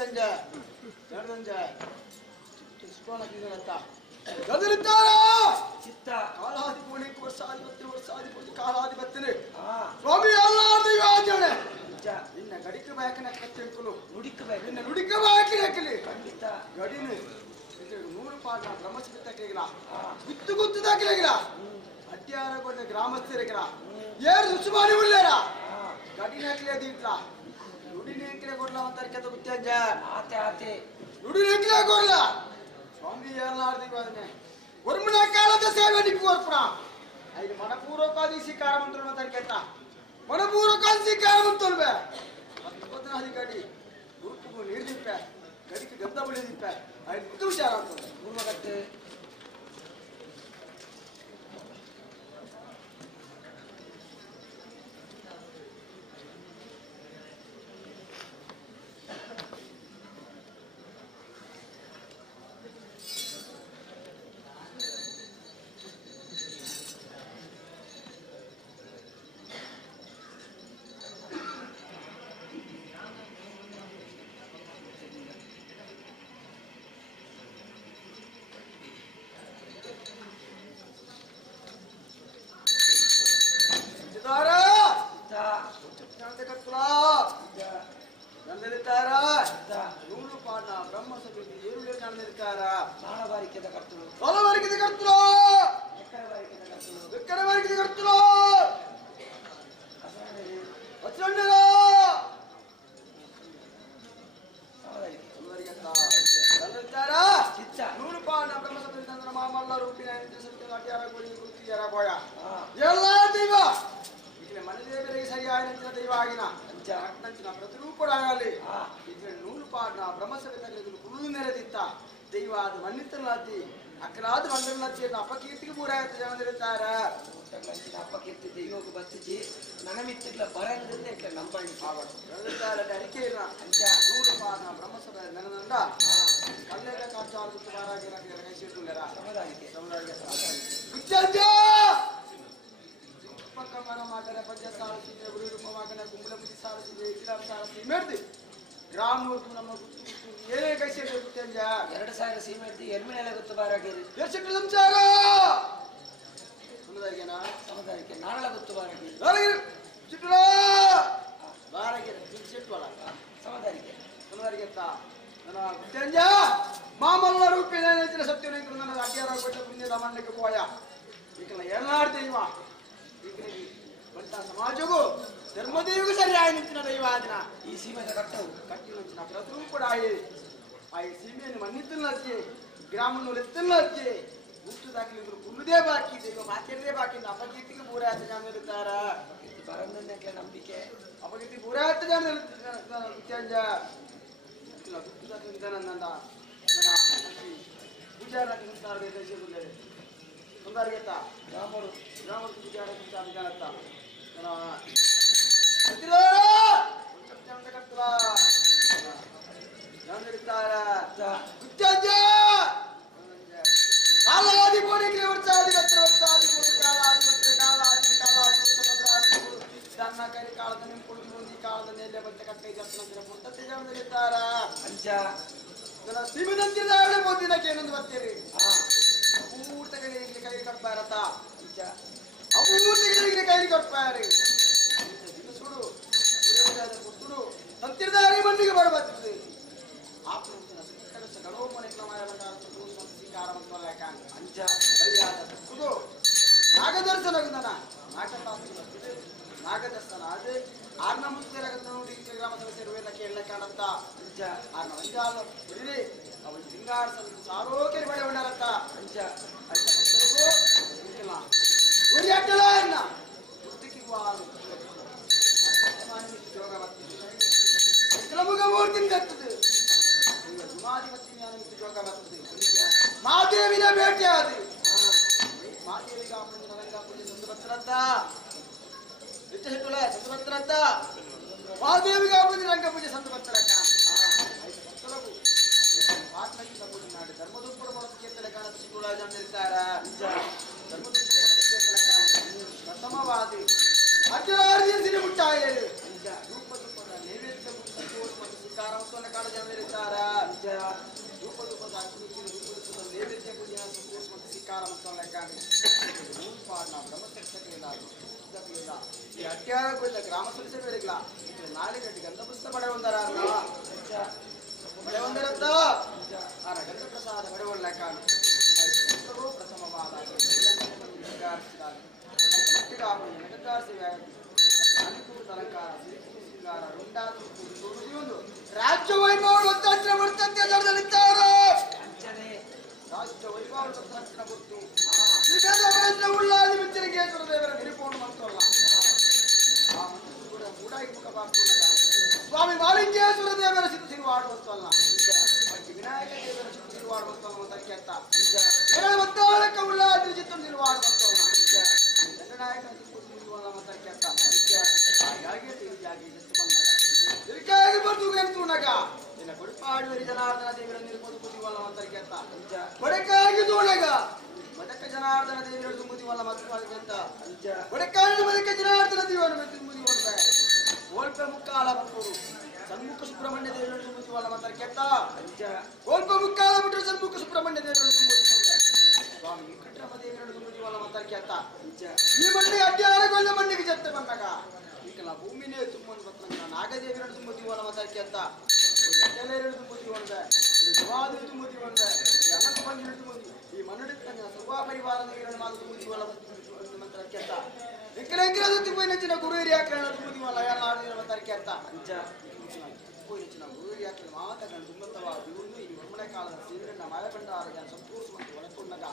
ಗುತ್ತಂಜ ನಡೆದಂಜ ಇಸ್ಕೋಣಕ್ಕಿಂತ ಗದರಿದ್ದಾರಾ ಚಿತ್ತ ಕಾಲಾದಿ ಕೋಣಿಗೆ ವರ್ಷಾಧಿಪತಿ ಕಾಲಾಧಿಪತಿನೇ ಸ್ವಾಮಿ ಎಲ್ಲ ಆಚರಣೆ ನಿನ್ನ ಗಡಿಕ ಬಾಯಕಿನ ಕತ್ತಿಂಕಲು ನುಡಿಕಬೇಕು ನಿನ್ನ ನುಡಿಕ ಬಾಯಕಿನ ಖಂಡಿತ ಗಡಿನು 100 ಪಾಠ ಬ್ರಹ್ಮಸಿದ್ಧ ತಕ್ಕಿಲ್ಲ ಗುತ್ತು ತಕ್ಕಿಲ್ಲ ಅಡ್ಯಾರ ಕೊಂಡ ಗ್ರಾಮಸ್ಥರಿಗಿರ ಏರು ರುಚುಮಾರಿ ಉಳ್ಳೇರ ಗಡಿನಕ್ಲೆ ದೀಟ್ಲ ನುಡಿನೇಕ್ಲೆ ಕೊಡ್ಲ ಅಂತ ಕೆತ್ತ ಗುತ್ತಂಜ ಆತೆ ನುಡಿನೇಕ್ಲೆ ಕೊಡ್ಲ ಸ್ವಾಮಿ ಎಲ್ಲಾರ್ದಿವಾದನೆ ಒರ್ಮನ ಕಾಲದ ಸೇವೆ ನಿಕ್ಕೋರ್ಪಣ ಐದು ಮನಪೂರ್ವಕವಾದಿ ಶಿಕಾರ ಮಂತ್ರ ಮಾತಾಡ್ಕೆತ್ತ ಮನಪೂರ್ವಕವಾದಿ ಶಿಕಾರ ಮಂತಲ್ವೇ ಅದ್ಭುತನಾದಿ ಗಡಿ ಗುರುಪು ನೀರ್ದಿಪ್ಪೆ ಗಡಿಗೆ ಗದ್ದ ಬಳಿದಿಪ್ಪೆ ಐದು ಹುಷಾರ ಅಂತ ಪೂರ್ವಗಟ್ಟೆ ಅಕ್ರಾದ ಮಂಡಲಕ್ಕೆ ಅಪಕೀರ್ತಿಗೆ ಪೂರಾಯ್ತು ಜನರಿರ್ತಾರ ಅಪಕೀರ್ತಿ ದೈವೋಗ ಬತ್ತಿಜಿ ನನಮಿತ್ತಿಲ್ಲ ಬರಂಗಿಲ್ಲ ಇಟ್ಲ ನಂಬಳಿ ಅಡಿಕೆ ಇಲ್ಲ 100 ಪಾದ ಬ್ರಹ್ಮಸಭೆ ನೆನದಂಡ ಕಲ್ಲೆಗ ಕಾಚಾರು ಮಾರಾಗಿರ ಕೈಸಿಟ್ಟುಂಗರ ಪಕ್ಕಮ್ಮನ ಮಾತನ ಪಂಚ ಸಾರಸಿದೆ ಗುರು ರೂಪವಾಗನ ಕುಂಬಳ ಪುಜಿ ಸಾರಸಿದೆ ಇಸ್ಲಾಂ ಸಾರಸಿ ಮೇಡ್ತಿ ಗ್ರಾಮೂರ್ತು ನಮ್ಮ ಏನೇ ಕೈಸಿಟ್ಟು ಗುತ್ತಂಜ 2000 ಸೀಮೆಡ್ತಿ ಎರ್ಮಿನೆಲೆ ಗುತ್ತು ಬಾರಾಗಿರಿ ಎಷ್ಟು ಸಂಸಾರ ಸಮುದಾಯಕ್ಕೆ ನಾರಳ ಗುತ್ತು ಬಾರಾಗಿರಿ ಚಿಟ್ಲ ಬಾರಾಗಿರಿ ಚಿಟ್ವಲ ಸಮುದಾಯಕ್ಕೆ ನನ್ನ ಗುತ್ತಂಜ ಮಾಮಲ್ಲ ರೂಪಿನ ಸತ್ಯನ ನನ್ನ ಅಡ್ಯಾರ ಕೊಟ್ಟ ಪುಣ್ಯದ ಮಣ್ಣಕ್ಕೆ ಪೋಯ ಈಗಲ್ಲ ಏನಾಡ್ತೇ ಇವ ಈಗನಿಗೆ ಬಂತ ಸಮಾಜಗೂ ಧರ್ಮದೇವಿಗೂ ಸರಿಯಾಗಿ ನಿಂತಿನ ದೈವ ಅದನ್ನ ಈ ಸೀಮೆದ ಕಟ್ಟವು ಕಟ್ಟಿ ನಿಂತಿನ ಪ್ರತಿಯೂ ಕೂಡ ಆ ಸೀಮೆಯನ್ನು ಮಣ್ಣಿತ್ತಲ್ಲ ಅಜ್ಜಿ ಗ್ರಾಮವನ್ನು ಎತ್ತಲ್ಲ ಅಜ್ಜಿ ಗುಟ್ಟು ದಾಖಲಿದ್ರು ಕುಲ್ಲುದೇ ಬಾಕಿ ಈಗ ಮಾತಾಡದೇ ಬಾಕಿ ಅಪಕೀರ್ತಿಗೆ ಪೂರಾಯ್ತು ಜನ ಇರ್ತಾರ ಬರಂದಕ್ಕೆ ನಂಬಿಕೆ ಅಪಕೀರ್ತಿ ಪೂರಾಯ್ತು ಜನ ಗುತ್ತಂಜ ಗುಟ್ಟು ದಾಖಲಿದ್ದ ನನ್ನ ಪೂಜಾರ ಸುಂದರಿಗೆತ್ತ ಗ್ರಾಮರು ಪೂಜಾರ ವಿಧಾನತ್ತ ಕಾಲಾದಿ ಕೋಣಿಗೆ ವರ್ಷಾದಿ ವರ್ಷಾದಿ ತನ್ನ ಕೈ ಕಾಲದ ನಿಂಪುಡು ಮುಂದಿ ಕಾಲದ ನೆಲೆ ಬಂತ ಕಟ್ಟೆ ಜಪ್ಪನ ಮುಟ್ಟತ್ತೆ ಜನರಿದ್ದಾರ ಅಂಚ ಸೀಮಿದಂತಿದ ಮೊದಲಿನಕ್ಕೆ ಏನೊಂದು ಬರ್ತೀರಿ ಅಮೂರ್ತಗಳಿಗೆ ಕೈ ಕಟ್ಪಾರತ್ತ ಅಮೂರ್ತಗಳಿಗೆ ಕೈ ಕಟ್ಪಾರಿ ಸುಡು ಸುಡು ಸಂತಿರ್ದಾರಿ ಮಣ್ಣಿಗೆ ಬರಬಾರ್ದು ಗಣೋ ಮನೆ ಅಂಚ ಸುಡು ನಾಗದರ್ಶನ ನಾಗದರ್ಶನ ಅದೇ ಆರ್ನ ಮುಖ್ಯರ ನೋಡಿ ಗ್ರಾಮ ಸದಸ್ಯ ಇರುವುದಕ್ಕೆ ಎಲ್ಲ ಕಾಣಂತ ಅಂಚ ಆರ್ನ ಅಂಜಾಲ ಬಿಡಿ ಅವಳು ಸಿಂಗಾರ ಸಾರೋಕೆ ಬಳೆ ಉಂಡಾರಂತ ಅಂಚ ಉರಿ ಅಡ್ಡಲ ಅನ್ನ ವೃತ್ತಿಗೆ ಯೋಗ ಬರ್ತದೆ ಮೂರ್ತಿ ಬರ್ತದೆ ಸುಮಾಧಿಪತಿ ಜ್ಞಾನ ಯೋಗ ಬರ್ತದೆ ಮಾದೇವಿನ ಭೇಟಿ ಆದ ಮಾದೇವಿಗೆ ಸಂತಭಕ್ತರಂತ ಸಂತಭಕ್ತರಂತ ಮಾದೇವಿಗೆ ರಂಗ ಪೂಜೆ ಸಂತಭಕ್ತರಕ್ಕ ಧರ್ಮದೂಪುರ ಕೀರ್ತನೆ ಕಾಣಿಸಿಕೊಳ್ಳ ಜನಿರ್ತಾರ ಪ್ರಥಮವಾದಿ ಅರ್ಜುನ ಮುಟ್ಟಾಯ ರೂಪದ ನೈವೇದ್ಯ ಮತ್ತು ಶಿಕಾರವನ್ನು ಸಂಸಾರ ಮತ್ತು ಲೆಕ್ಕ ಈ ಅಟ್ಯಾರ ಗ್ರಾಮ ಸುಲಿಸೆ ಬೇಡಿಲ್ಲ ನಾಳೆ ಗಂಟೆಗೆ ಅಂತ ಪುಸ್ತಕ ಪಡೆ ಒಂದರ ಪಡೆ ಒಂದರಂತ ಗಂಧ ಪ್ರಸಾದ ಪಡೆ ಒಂದು ಲೆಕ್ಕ ಪ್ರಥಮವಾದ ರಾಜ್ಯ ವೈಭವ ಒತ್ತಂತ್ರ ಬರ್ತಂತೆ ನಡೆದಿದ್ದಾರೆ ರಾಜ್ಯ ವೈಭವ ಒತ್ತಂತ್ರ ಗೊತ್ತು ಉಳ್ಳಾದಿ ಮಿಂಚನಿಗೇಶ್ವರ ದೇವರ ನಿರೂಪಣೆ ಮಾಡ್ತಲ್ಲ ಆ ಮಂತ್ರ ಕೂಡ ಮೂಡಾಗಿ ಮುಖ ಬಾರ್ಕೊಂಡಾಗ ಸ್ವಾಮಿ ಮಾಲಿಂಗೇಶ್ವರ ದೇವರ ಸಿದ್ದು ಸಿರುವಾಡುವಂತಲ್ಲ ವಿನಾಯಕ ದೇವರ ಸಿದ್ದು ಸಿರುವಾಡುವಂತಲ್ಲ ಮೊದಲಕ್ಕೆ ಅಂತ ಒತ್ತಾಳಕ ಉಳ್ಳಾದಿ ಚಿತ್ತು ನಿರುವಾಡುವಂತಲ್ಲ ರಂಗನಾಯಕ ಸಿದ್ದು ಸಿರುವಲ್ಲ ಮೊದಲಕ್ಕೆ ಅಂತ ಹಾಗಾಗಿ ತಿಳಿಯಾಗಿ ಎತ್ತು ಬಂದಾಗ ತಿರುಗಾಗಿ ಬಂದು ಎತ್ತುನಗ ನಿನ್ನ ಕೊಡಪಾಡುವರಿ ಜನಾರ್ದನ ದೇವರ ನಿರುಪದು ಬುದ್ಧಿವಲ್ಲ ಮೊದಲಕ್ಕೆ ಅಂತ ಕೊಡಕಾಗಿ ತೋಣಗ ಬಡಕ ಜನಾರ್ದನ ದೇವರ ತುಂಬುದಿವಲ್ಲ ಮಕ್ಕಳಿಗೆ ಅಂತ ಬಡಕಾಗಿ ಬಡಕ ಜನಾರ್ದನ ದೇವರ ತುಂಬುದಿವಲ್ಲ ಓಲ್ಪೆ ಮುಕ್ಕಾಲ ಬಂದರು ಸನ್ಮುಖ ಸುಬ್ರಹ್ಮಣ್ಯ ದೇವರ ತುಂಬುದಿವಲ್ಲ ಮತ್ತಕ್ಕೆ ಅಂತ ಓಲ್ಪೆ ಮುಕ್ಕಾಲ ಬಿಟ್ಟರೆ ಸನ್ಮುಖ ಸುಬ್ರಹ್ಮಣ್ಯ ದೇವರ ತುಂಬುದಿವಲ್ಲ ಸ್ವಾಮಿ ವೆಂಕಟರಮ ದೇವರ ತುಂಬುದಿವಲ್ಲ ಮತ್ತಕ್ಕೆ ಅಂತ ಈ ಮಣ್ಣಿಗೆ ಅಡ್ಡಾರಗೊಳ್ಳ ಮಣ್ಣಿಗೆ ಜತ್ತೆ ಬಂದಾಗ ಈಗಲ್ಲ ಭೂಮಿನೇ ತುಂಬಂದು ಬರ್ತಂಗ ನಾಗದೇವರ ತುಂಬುದಿವಲ್ಲ ಮತ್ತಕ್ಕೆ ಅಂತ ಎಲ್ಲರೂ ತುಂಬುದಿವಲ್ಲ ಜವಾದೇವಿ ತುಂಬುದಿವಲ್ಲ ಅನಂತ ಬಂದಿರು ತುಂಬುದಿ ಈ ಮನ್ನಡಿತ ಸರ್ವ ಪರಿವಾರ ಮಾತು ತುಂಬುದಿವಲ್ಲ ಮಂತ್ರಕ್ಕೆ ಅಂತ ವಿಕಲಂಗಿರದ ತುಂಬ ನೆಚ್ಚಿನ ಗುರು ಹಿರಿಯಾಕರಣ ತುಂಬುದಿವಲ್ಲ ಎಲ್ಲ ಮಂತ್ರಕ್ಕೆ ಅಂತ ಹೆಚ್ಚಿನ ಗುರು ಹಿರಿಯಾಕರ ಮಾತಗಳನ್ನು ತುಂಬಂತವಾದ ಇವರು ಈ ಮರ್ಮಳೆ ಕಾಲದ ಸೇವರನ್ನ ಮಳೆಬಂಡಾರ ಸಂತೋಷವಂತ ಒಳಕೊಂಡಾಗ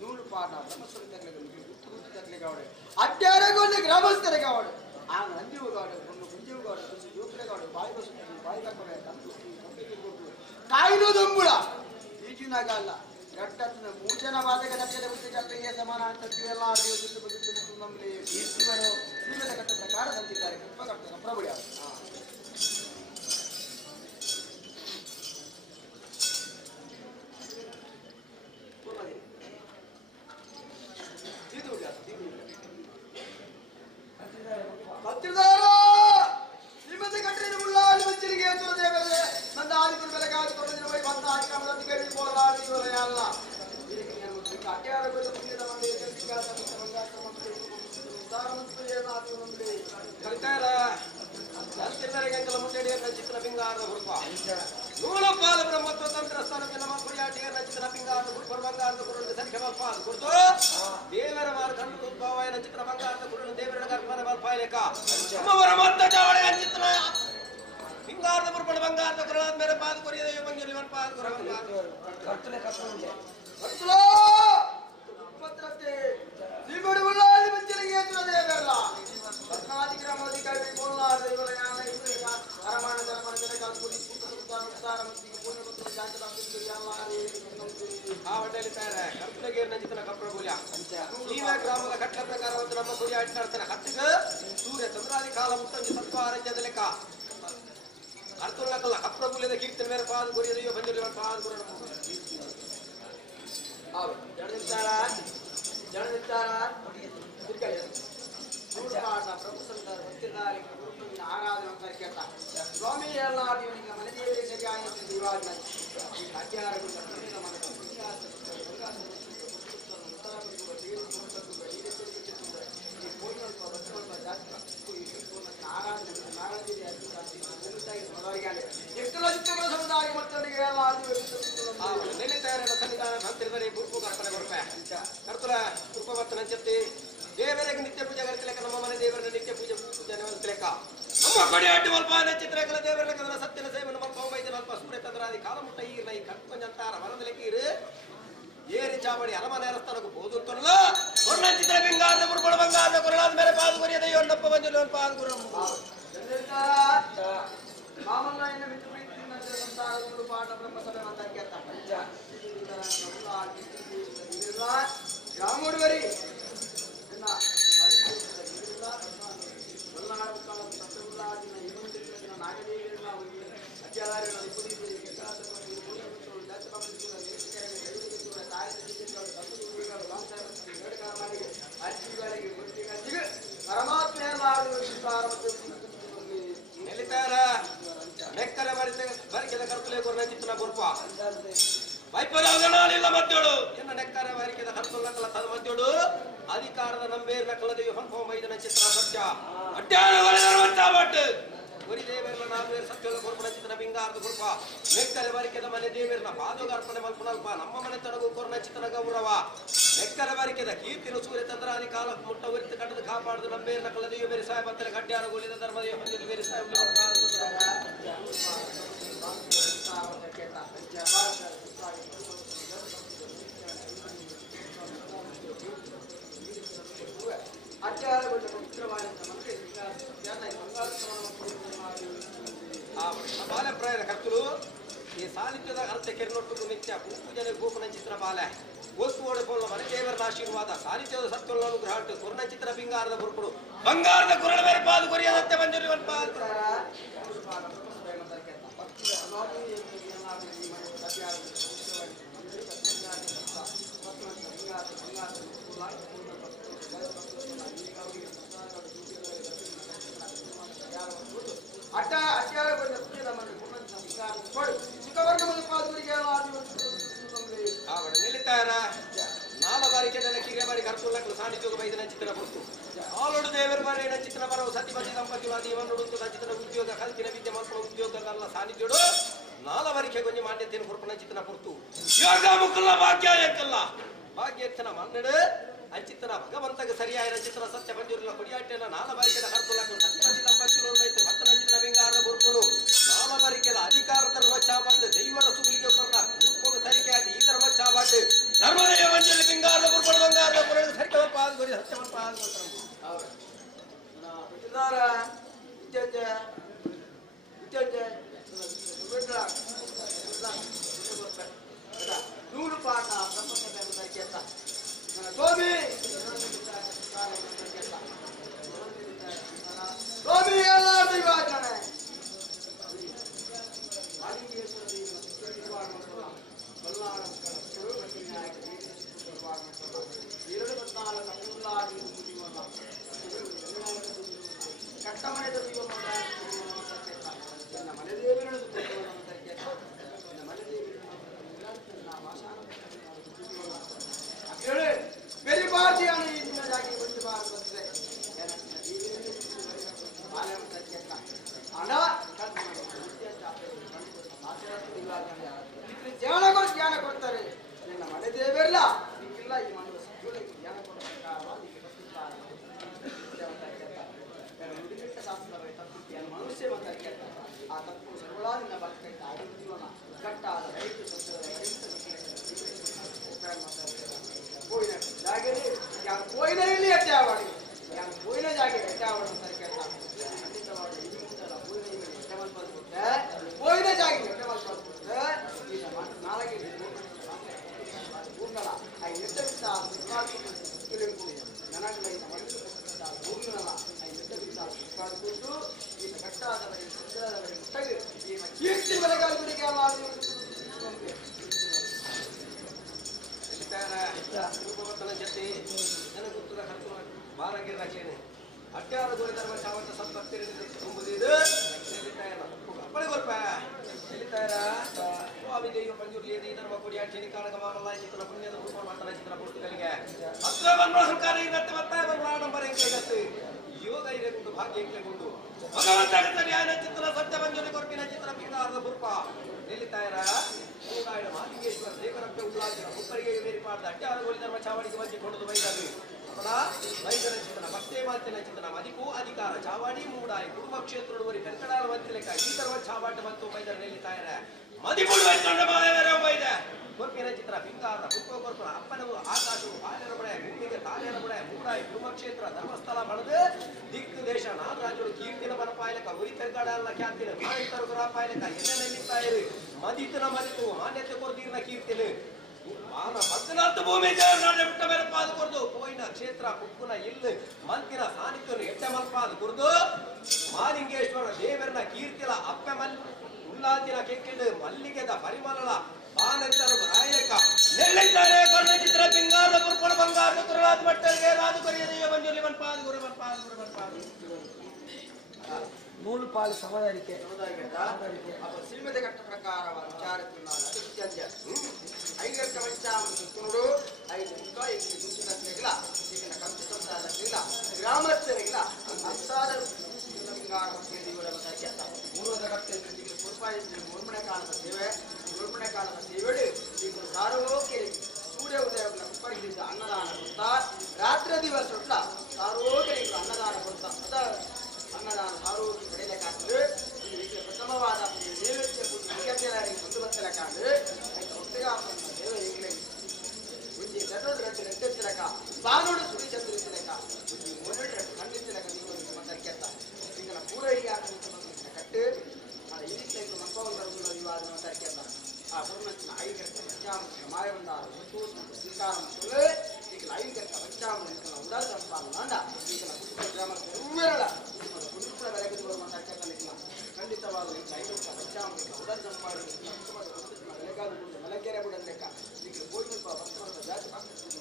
ನೂರು ಪಾಠ ಬ್ರಹ್ಮಸ್ವರ ತಗಲಿಗೆ ಗುತ್ತು ಗುತ್ತು ತಗಲಿಗೆ ಅವಡೆ ಅಡ್ಡಾರಗೊಂಡು ಗ್ರಾಮಸ್ಥರಿಗೆ ಅವಡೆ ಆ ನಂದಿವು ಗಾಡು ಒಂದು ಗುಂಜಿವು ಗಾಡು ಕುಸಿ ಜೋಕರೆ ಗಾಡು ಬಾಯಿ ಬಸ್ ಬಾಯಿ ತಕ್ಕಡೆ ಕಾಯಿಲು ದೊಂಬುಳ ಈಜಿನಾಗ ಅಲ್ಲ ಗಟ್ಟನ ಮೂಜನ ವಾದಕ ನಕ್ಷದ ಬುದ್ಧಿ ಕಟ್ಟೆಗೆ ಸಮಾನ ಅಂತ ಎಲ್ಲ ನಮ್ಮಲ್ಲಿ ಕೀರ್ತಿಗಳು ಜೀವನ ಕಟ್ಟ ಪ್ರಕಾರ ತಂದಿದ್ದಾರೆ ಕೃಪ ಕಟ್ಟ ಪ್ರಭುಯ ಹತ್ತಿರದಾರ ಶ್ರೀಮತಿ ಕಟ್ಟೆಯ ಮುಳ್ಳಾಡಿ ಮಂಚಿರಿಗೆ ದೇವರೇ ನನ್ನ ಆದಿಪುರ ಬೆಳಗಾವಿ ಕೊಡದಿನ ವೈ ಬಂದ ಆಕ್ರಮಣದ ಕೇಳಿ ಹೋರಾಡಿ ಅಲ್ಲ ಅಟ್ಯಾರ ಚಿತ್ರ ಪಿಂಗಾರದ ಹುಡುಕ ನೂಲ ಪಾಲ ಬ್ರಹ್ಮತ್ವ ತಂತ್ರ ಸ್ಥಾನಕ್ಕೆ ನಮ್ಮ ಕುರಿಯಾಟಿಗೆ ಚಿತ್ರ ಪಿಂಗಾರದ ಹುಡುಕರು ಬಂಗಾರದ ಕುರುಳು ಸಂಖ್ಯೆ ಪಾದ ಕುರಿತು ದೇವರ ಮಾರ ಕಂಡು ಉದ್ಭವನ ಚಿತ್ರ ಬಂಗಾರದ ಕುರುಳು ದೇವರ ಗರ್ಭನ ಪಾಯಲೇಕ ನಮ್ಮವರ ಮತ್ತ ಚಾವಳೆ ಚಿತ್ರ ಪಿಂಗಾರದ ಮುರುಪಣ ಬಂಗಾರದ ಕುರುಳಾದ ಮೇಲೆ ಪಾದ ಕೊರಿಯದ ಯೋಗಂಗಿರಿ ಪಾದ ಕರ್ತಲೆ ಕರ್ತಲೆ ಪತ್ರಕ್ಕೆ ನಿಮ್ಮಡು ಉಳ್ಳಾಡಿ ಮಂಚಲಿಗೆ ದೇವರಲ್ಲ ಪದ್ಮಾದಿ ಗ್ರಾಮಾಧಿಕಾರಿ ಬೋಲಾದ ಇವರ ಜ್ಞಾನ ಇವರ ಅರಮಾನ ಧರ್ಮನ ಜನಕಾಲ್ಪುರಿ ಸುತ್ತಾರ ಮಂತ್ರಿಗೆ ಪೂರ್ಣ ಮತ್ತು ಜಾತಕ ಆ ಹೊಟ್ಟೆಲಿದ್ದಾರೆ ಕರ್ತಗೇರ್ನ ಚಿತ್ರ ಕಪ್ರಭೂಲ್ಯ ನೀವೇ ಗ್ರಾಮದ ಘಟ್ಟ ಪ್ರಕಾರವಂತ ನಮ್ಮ ಗುರಿ ಆಡ್ತಾಡ್ತಾರೆ ಹತ್ತಿಗೆ ಸೂರ್ಯ ಚಂದ್ರಾದಿ ಕಾಲ ಮುತ್ತಂಜಿ ಸತ್ವ ಆರೋಗ್ಯದ ಲೆಕ್ಕ ಅರ್ಥುಲ್ಲಕಲ್ಲ ಕಪ್ರಭೂಲ್ಯದ ಕೀರ್ತನೆ ಮೇಲೆ ಪಾದ ಗುರಿಯದೆಯೋ ಬಂದಿರುವ ಪಾದ ಗುರು ಸ್ವಾಮಿ ಎಲ್ಲ ಮನೆದೇವರಿಗೆ ಸರಿಯಾಗಿ ದೇವರಿಗೆ ನಿತ್ಯ ಪೂಜೆ ಲೆಕ್ಕ ನಮ್ಮ ಮನೆ ದೇವರ ನಿತ್ಯ ಪೂಜೆ ಲೆಕ್ಕ ನಮ್ಮ ಕಡೆ ಅಡ್ಡಿ ಮಲ್ಪ ಚಿತ್ರಗಳ ದೇವರ ಲೆಕ್ಕದ ಸತ್ಯನ ಸೇವನ ಮಲ್ಪ ವೈದ್ಯ ಮಲ್ಪ ಸೂರ್ಯ ಚಂದ್ರಾದಿ ಕಾಲ ಮುಟ್ಟ ಈ ನೈ ಕಟ್ಕೊಂಜಂತಾರ ಮರದ ಲೆಕ್ಕ ಇರು ಏರಿ ಚಾವಡಿ ಅಲಮನೆ ರಸ್ತನకు పోదుతున్న కొన్న చిత్ర పింగార్ద మురుపడ బంగార్ద కొరలాద మేరే పాదు కొరియద యొన్నప్ప వంజలు పాదు గురం మామన్న మిత్ర ప్రీతి నజర సంతారములు పాట బ్రహ్మ సభ అంతర్గత పంచ రాముడు వరి ఎన్న వల్లాడు కాలం సత్యములాదిన ఏమంటిన నాగదేవిన అత్యాదారిన విపుడి వికాసమైన పూర్ణములు దాచపంతుల ಪರಮಾತ್ಮ ಲೆಕ್ಕರ ಬರಿಕೆದ ಕರ್ತಲೆ ಕೊರ ಚಿತ್ರ ಗುರುಪ ವೈಪದಾಲಿಲ್ಲ ಮದ್ದಳು ಎನ್ನ ನೆಕ್ಕರ ಬರಿಕೆದ ಕರ್ತುಲ್ಲಕಲ ಗುರಿ ದೇವರ ನಾಲ್ವೇರು ಸತ್ಯಗಳ ಕೊರ್ಪಣ ಚಿತ್ರ ಬಿಂಗಾರದ ಗುರುಪ ಲೆಕ್ಕಲೆ ಬರಿಕೆದ ಮನೆ ದೇವರನ್ನ ಪಾದೋಗಾರ್ಪಣೆ ಮಲ್ಪನಲ್ಪ ನಮ್ಮ ಮನೆ ತನಗೂ ಕೊರ್ಣ ಚಿತ್ರನ ಗೌರವ ಲೆಕ್ಕಲೆ ಬರಿಕೆದ ಕೀರ್ತಿನ ಸೂರ್ಯ ಚಂದ್ರಾದಿ ಕಾಲ ಮುಟ್ಟ ಉರಿತು ಕಟ್ಟದ ಕಾಪಾಡುದು ನಂಬೇರಿನ ಕಲದೆಯು ಬೇರೆ ಸಾಯ ಬತ್ತಲೆ ಗಡ್ಡ್ಯಾರ ಗೋಲಿದ ಧರ್ಮದೇವ ಹೊಂದಿದ್ದು ಬೇರೆ ಸಾಯ ಬಾಲ್ಯಪ್ರಾಯದ ಕರ್ತರು ಈ ಸಾಹಿತ್ಯದ ಅರ್ಥ ಕೆರೆನೊಟ್ಟು ನಿತ್ಯ ಪೂಜನೆ ಗೋಪನ ಚಿತ್ರ ಬಾಲ್ಯ ಓಸ್ತು ಓಡಿಕೊಳ್ಳುವ ಮನೆ ದೇವರ ಆಶೀರ್ವಾದ ಸಾಹಿತ್ಯದ ಸತ್ವಗಳ ಅನುಗ್ರಹ ಕೊರ್ಣ ಚಿತ್ರ ಬಿಂಗಾರದ ಬುರುಕುಡು ಬಂಗಾರದ ಕುರಳ ಬೇರೆ ಪಾಲು ಕೊರಿಯದಂತೆ ಮಂಜೂರಿ ಚಿತ್ರ ಬರುತ್ತು ಆಲೋಡು ದೇವರ ಬರೆಯ ಚಿತ್ರ ಬರವು ಸತಿ ಬದಿ ದಂಪತಿವಾದಿ ಇವನ್ನುಡುತ್ತು ಚಿತ್ರ ಉದ್ಯೋಗ ಕಲ್ತಿನ ವಿದ್ಯೆ ಮಕ್ಕಳು ಉದ್ಯೋಗಗಳ ಸಾನ್ನಿಧ್ಯುಡು ನಾಲ್ವರಿಗೆ ಕೊಂಚ ಮಾನ್ಯತೆಯನ್ನು ಕೊರ್ಪಣ ಚಿತ್ರ ಪುರ್ತು ಯೋಗ ಮುಕ್ಕಲ್ಲ ಭಾಗ್ಯ ಏಕಲ್ಲ ಭಾಗ್ಯನ ಮನ್ನಡು ಅಂಚಿತನ ಭಗವಂತಗೆ ಸರಿಯಾದ ಚಿತ್ರ ಸತ್ಯ ಬಂದಿರಲಿಲ್ಲ ಕೊಡಿಯಾಟೆನ ನಾಲ್ವರಿಕೆದ ಕರ್ಪುಲಕ್ಕೆ ಸತಿ ಬದಿ ದಂಪತಿಗಳು ಮೈತೆ ಹತ್ತನಂಚಿನ ಬಿಂಗಾರದ ಬುರ್ಪುಡು ನಾಲ್ವರಿಕೆದ ಅಧಿಕಾರ ಧರ್ಮ ಚಾಬಾರ್ದು ದೈವರ ಸುಗುಲಿಗೆ ಕೊರ್ಣ ಬುರ್ಪುಡು ಸರಿಕೆ ಆದ ಈ ಧರ್ಮ ಚಾಬಾರ್ದು ಧರ್ಮದೇವ ಮಂಜಲಿ ಬಿಂಗಾರದ ಬುರ್ಪುಡು ಬಂಗಾರದ ಬುರ್ಪುಡು ಸರಿಕೆ ಪಾಲ್ಗೊರಿ ಸತ್ಯ ಪಾಲ್ಗೊಳ್ತಾರೆ ನೂರು ಪಾಠ ಸ್ವಾಮಿ ಸ್ವಾಮಿ ಎಲ್ಲ ದೈವಾಚನೆ ಕಟ್ಟಮನೆದ ಮನೆ ದೇವರ मेरी बात ही आनी इतना जाके बच्चे बाहर बच्चे आना ಜ್ಞಾನ ಕೊಡ್ತಾರೆ ನಿನ್ನ ಮನೆ ದೇವರಲ್ಲ ಇಲ್ಲ ಈ ಮನೆ ಜ್ಞಾನ ಮನುಷ್ಯ ಆ ತಪ್ಪು ಸರ್ವಳಾ ನಿನ್ನ ಬರ್ತೈತೆ ಆಗಿನ ಜೀವನ ಕಟ್ಟಾದ ರೈತ जागे yang poin ini ada awal yang poin जागे ada awal सरकार ini मुद्दा poin ini teman poin जागे teman ini zaman नालगे बुंगला आई नेट बिता सरकार किलंगु ನನಗೆ ನಮ್ಮ बुंगला आई नेट बिता सरकार ಕೊಟ್ಟು ಈ ಕಟ್ಟಾದವರಿಗೆ ಸುಂದರದವರಿಗೆ ಮುಟ್ಟಗೆ ಈ ಕೀರ್ತಿ ಬೆಳಗಾಗುವುದಕ್ಕೆ ಮಾಡಿ ಜೊತೆ ಜನಗುತ್ತದ ಹತ್ತು ಬಾರಾಗಿರಲಾಗೇನೆ ಅಡ್ಡಾರ ಗೋರಿ ಧರ್ಮ ಚಾವಟ ಸಂಪತ್ತಿ ತುಂಬುದಿದು ಅಪ್ಪಳೆ ಗೊಲ್ಪ ಎಲ್ಲಿತಾರ ಸ್ವಾಮಿ ದೇವ ಪಂಜುರ್ಲಿಯದಿ ಧರ್ಮ ಕೊಡಿ ಆಚೆನಿ ಕಾಳಗ ಮಾಮಲ್ಲ ಚಿತ್ರ ಪುಣ್ಯದ ರೂಪ ಮಾತನ ಚಿತ್ರ ಪುಸ್ತಕಗಳಿಗೆ ಅಸ್ತ್ರವನ್ನು ಹಂಕಾರ ಇರತ್ತೆ ಮತ್ತೆ ಬರಲಾಡಂಬರ ಎಂಕೈಗತ್ತೆ ಯೋಗ ಇರಗುಂಡು ಭಾಗ್ಯ ಎಂಕೈಗುಂಡು ಭಗವಂತ ಜ್ಞಾನ ಚಿತ್ರ ಸತ್ಯ ಮಂಜುರಿ ಕೊರ್ಪಿನ ಚಿತ್ರ ಪಿಂಗಾರದ ಬುರ್ಪ ಎಲ್ಲಿತಾರ ಮೂಡಾಯಿಡ ಮಾಲಿಂಗೇಶ್ವರ ದೇವರಕ್ಕೆ ಉಲ್ಲಾಸಿನ ಮುಪ್ಪರಿಗೆ ಮೇರಿಪಾಡ್ದ ಅಡ್ಡಾರ ಗೋರಿ ಧರ್ಮ ಚಾವಡಿಗೆ ಬಂದು ಕೊಡದು ಬೈದಾಗಿ ವೈದ್ಯರ ಚಿತ್ರನ ಭಕ್ತೇ ಮಾತಿನ ಚಿತ್ರನ ಮದಿಗೂ ಅಧಿಕಾರ ಚಾವಾಡಿ ಮೂಡಾಯಿ ಕುಟುಂಬ ಕ್ಷೇತ್ರದವರಿ ಬೆಂಕಡಾಲ ವಂತಿಲೆಕ್ಕ ಈ ಧರ್ಮ ಚಾವಾಟ ಮತ್ತು ವೈದ್ಯರ ನೆಲ್ಲಿತಾಯರ ಮದಿಗಳು ವೈದ್ಯ ಕೊರ್ಪಿನ ಚಿತ್ರ ಪಿಂಗಾರ ಕುಪ್ಪ ಕೊರ್ಪನ ಅಪ್ಪನವು ಆಕಾಶವು ಬಾಲ್ಯರ ಬಡೆ ಭೂಮಿಗೆ ತಾಲ್ಯರ ಬಡೆ ಮೂಡಾಯಿ ಕುಟುಂಬ ಕ್ಷೇತ್ರ ಧರ್ಮಸ್ಥಳ ಬಣದು ದಿಕ್ಕು ದೇಶ ನಾಲ್ಕು ರಾಜ್ಯಗಳು ಕೀರ್ತಿನ ಬನಪಾಯಲಕ ಉರಿ ತೆಗ್ಗಾಡಲ್ಲ ಖ್ಯಾತಿನ ಮಾಹಿತರು ಗುರಾಪಾಯಲಕ ಎಲ್ಲೆಲ್ಲಿತ್ತಾಯಿರು ಮದಿತನ ಮದಿತು ಮಾನ್ಯತೆ ಕೊರ್ದಿರ್ನ ಕೀರ್ತಿನ ಪದ್ನಾಲ್ಕು ಭೂಮಿ ನಾಡ ಬಿಟ್ಟ ಮೇಲೆ ಪಾದ ಕೊರ್ದು ಕೋಯಿನ ಕ್ಷೇತ್ರ ಕುಕ್ಕುನ ಇಲ್ಲಿ ಮಂತಿನ ಸಾನ್ನಿಧ್ಯ ಎಟ್ಟೆ ಮಲ್ಪಾದ ಕುರ್ದು ಮಾಲಿಂಗೇಶ್ವರ ದೇವರನ ಕೀರ್ತಿಲ ಅಪ್ಪೆ ಮಲ್ ಉಲ್ಲಾದಿನ ಕೆಕ್ಕಿದ ಮಲ್ಲಿಗೆದ ಪರಿಮಳ ಬಾನೆತ್ತರ ರಾಯಕ ನೆಲ್ಲಿದ್ದಾರೆ ಕೊರ್ಣ ಚಿತ್ರ ಪಿಂಗಾರದ ಪುರ್ಪಣ ಬಂಗಾರದ ತುರಳಾದ ಮಟ್ಟರಿಗೆ ರಾಜು ಕರಿಯದೆಯ ಮಂಜುಲಿ ಮನ್ಪಾದ ಗುರು ಮನ್ಪಾದ ಗುರು ಮನ್ಪಾದ ನೂಲು ಪಾಲು ಸಮದಾರಿಕೆ ಸೀಮಿತ ಘಟ್ಟ ಪ್ರಕಾರ ವಿಚಾರಕ್ಕೆ ಐಗರ್ಕ ವಂಚಾಮುಡು ಐದು ಮುಖ ಈಗ ದೂಷಣಕ್ಕಿಲ್ಲ ಈಗಿನ ಕಂಪಿಸಂತಾರಕ್ಕಿಲ್ಲ ಗ್ರಾಮಸ್ಥರಿಗಿಲ್ಲ ಅಂತಾದ ಒಮ್ಮೆ ಕಾಲದ ಸೇವೆ ಒಮ್ಮೆ ಕಾಲದ ಸೇವೆಗಳು ಈಗ ಸಾರೋಕೆ ಸೂರ್ಯ ಉದಯಗಳ ಉಪಯೋಗಿಸಿದ ಅನ್ನದಾನ ಕೊಡ್ತಾ ರಾತ್ರಿ ದಿವಸ ಉಟ್ಲ ಸಾರೋಕೆ ಅನ್ನದಾನ ಕೊಡ್ತಾ ಅದ ಅನ್ನದಾನ ಸಾರೋಗಿ ಪಡೆಯಬೇಕಾದ್ರೆ ಪ್ರಥಮವಾದ ನೈವೇದ್ಯ ಮುಂದೆ ಬರ್ತಲಕ್ಕಾದ್ರೆ ಒಟ್ಟಿಗೆ ಸೇವೆ ಈಗಲೇ ಒಂಜಿ ಜನರು ರೆಡ್ಡೆತ್ತಿಲಕ ಬಾನೋಡು ಸುಡಿ ಚಂದ್ರಿಸಿಲಕ ಒಂಜಿ ಮೊನ್ನಡು ಖಂಡಿಸಿಲಕ ನೀವು ಮಂದರ್ಕೆತ್ತ ಈಗಲ ಪೂರೈಕೆ ಹಾಕುವಂತ ಕಟ್ಟು ಆ ಇದಕ್ಕೆ ಮಂಪವರ ವಿವಾದ ಮಂದರ್ಕೆತ್ತ ಆ ಪೂರ್ಣಚಿನ ಐಗರ್ಕ ಪಂಚಾಮೃತ ಮಾಯವಂದಾರ ವಸ್ತು ಸ್ವೀಕಾರ ಮತ್ತು ಈಗಲ ಐಗರ್ಕ ಪಂಚಾಮೃತ ಉಡಾಲ ಸಂಪಾದನ ಈಗಲ ಕುಟುಂಬ ಗ್ರಾಮ ಎಲ್ಲರಲ್ಲ ಕುಟುಂಬ ಬೆಳಗ್ಗೆ ಮಂದರ್ಕೆತ್ತ ಖಂಡಿತವಾಗಲಿ ಐಗರ್ಕ ಪಂಚಾಮೃತ ಉಡಾಲ ಸಂಪಾದನೆ ಮಲಕೆರೆ ಬಿಡಲೆಕ್ಕ ಈಗ ಗೋಲ್ಡ್ ವಸ್ತ್ರವನ್ನು ಜಾತಿ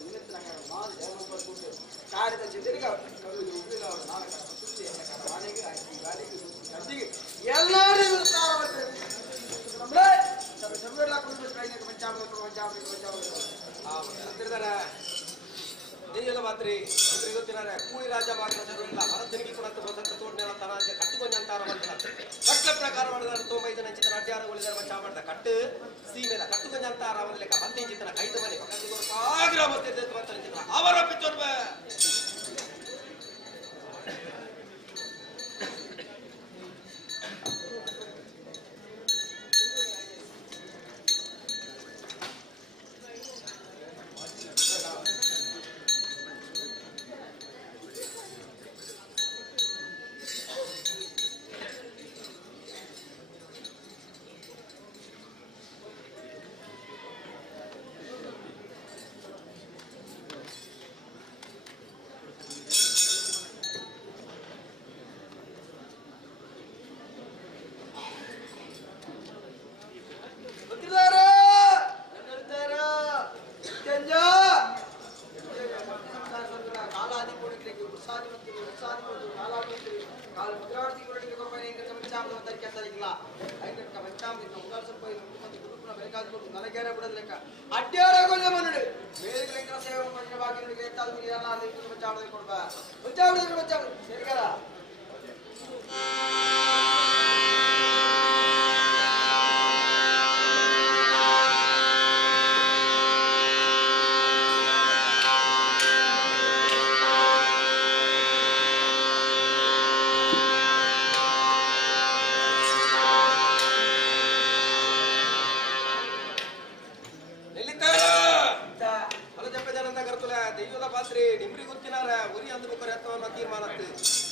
ನಿಮಿತ್ತ ಮಾರು ಜಯಮಂಪಟ್ಟು ಕಾರ್ಯದ ಚಿಂತನೆಗೆ ಉಪ್ಪಿನ ನಾಲ್ಕ ಸುದ್ದಿ ಮನೆಗೆ ಅಕ್ಕಿ ಗಾಡಿಗೆ ಗದ್ದಿಗೆ ಎಲ್ಲರಿಗೂ ಸರ್ವೆಲ್ಲ ಕುಟುಂಬ ದೆಯ್ಯದ ಮಾತ್ರಿ ಗೊತ್ತಿನಾರೆ ಕೂಳಿ ರಾಜ ಭಾಗದ ಸರ್ವೆಲ್ಲ ಭರತನಿಗೆ ಕೊಡಂತ ಬಸಂತ ತೋಡ್ನೆಲ್ಲ ತನ ಕಟ್ಟುಕೊಂಡ ಅಂತಾರ ಕಟ್ಟ ಪ್ರಕಾರ ಮಾಡಿದ 95 ಚಿತ್ರ ಅಡ್ಯಾರಗೊಳಿದ ಬಚ್ಚಾ ಮಾಡಿದ ಕಟ್ಟು ಸೀಮೆದ ಕಟ್ಟುಕೊಂಡ ಅಂತಾರ ಅವನ ಲೆಕ್ಕ ಬಂದಿ ಚಿತ್ರ ಕೈದ ಮನೆ ಪಕ್ಕದ ಗ್ರಾಮಸ್ಥೆ ಚಿತ್ರ ಅವರ ಪಿಚ್ಚೋರ್ಬ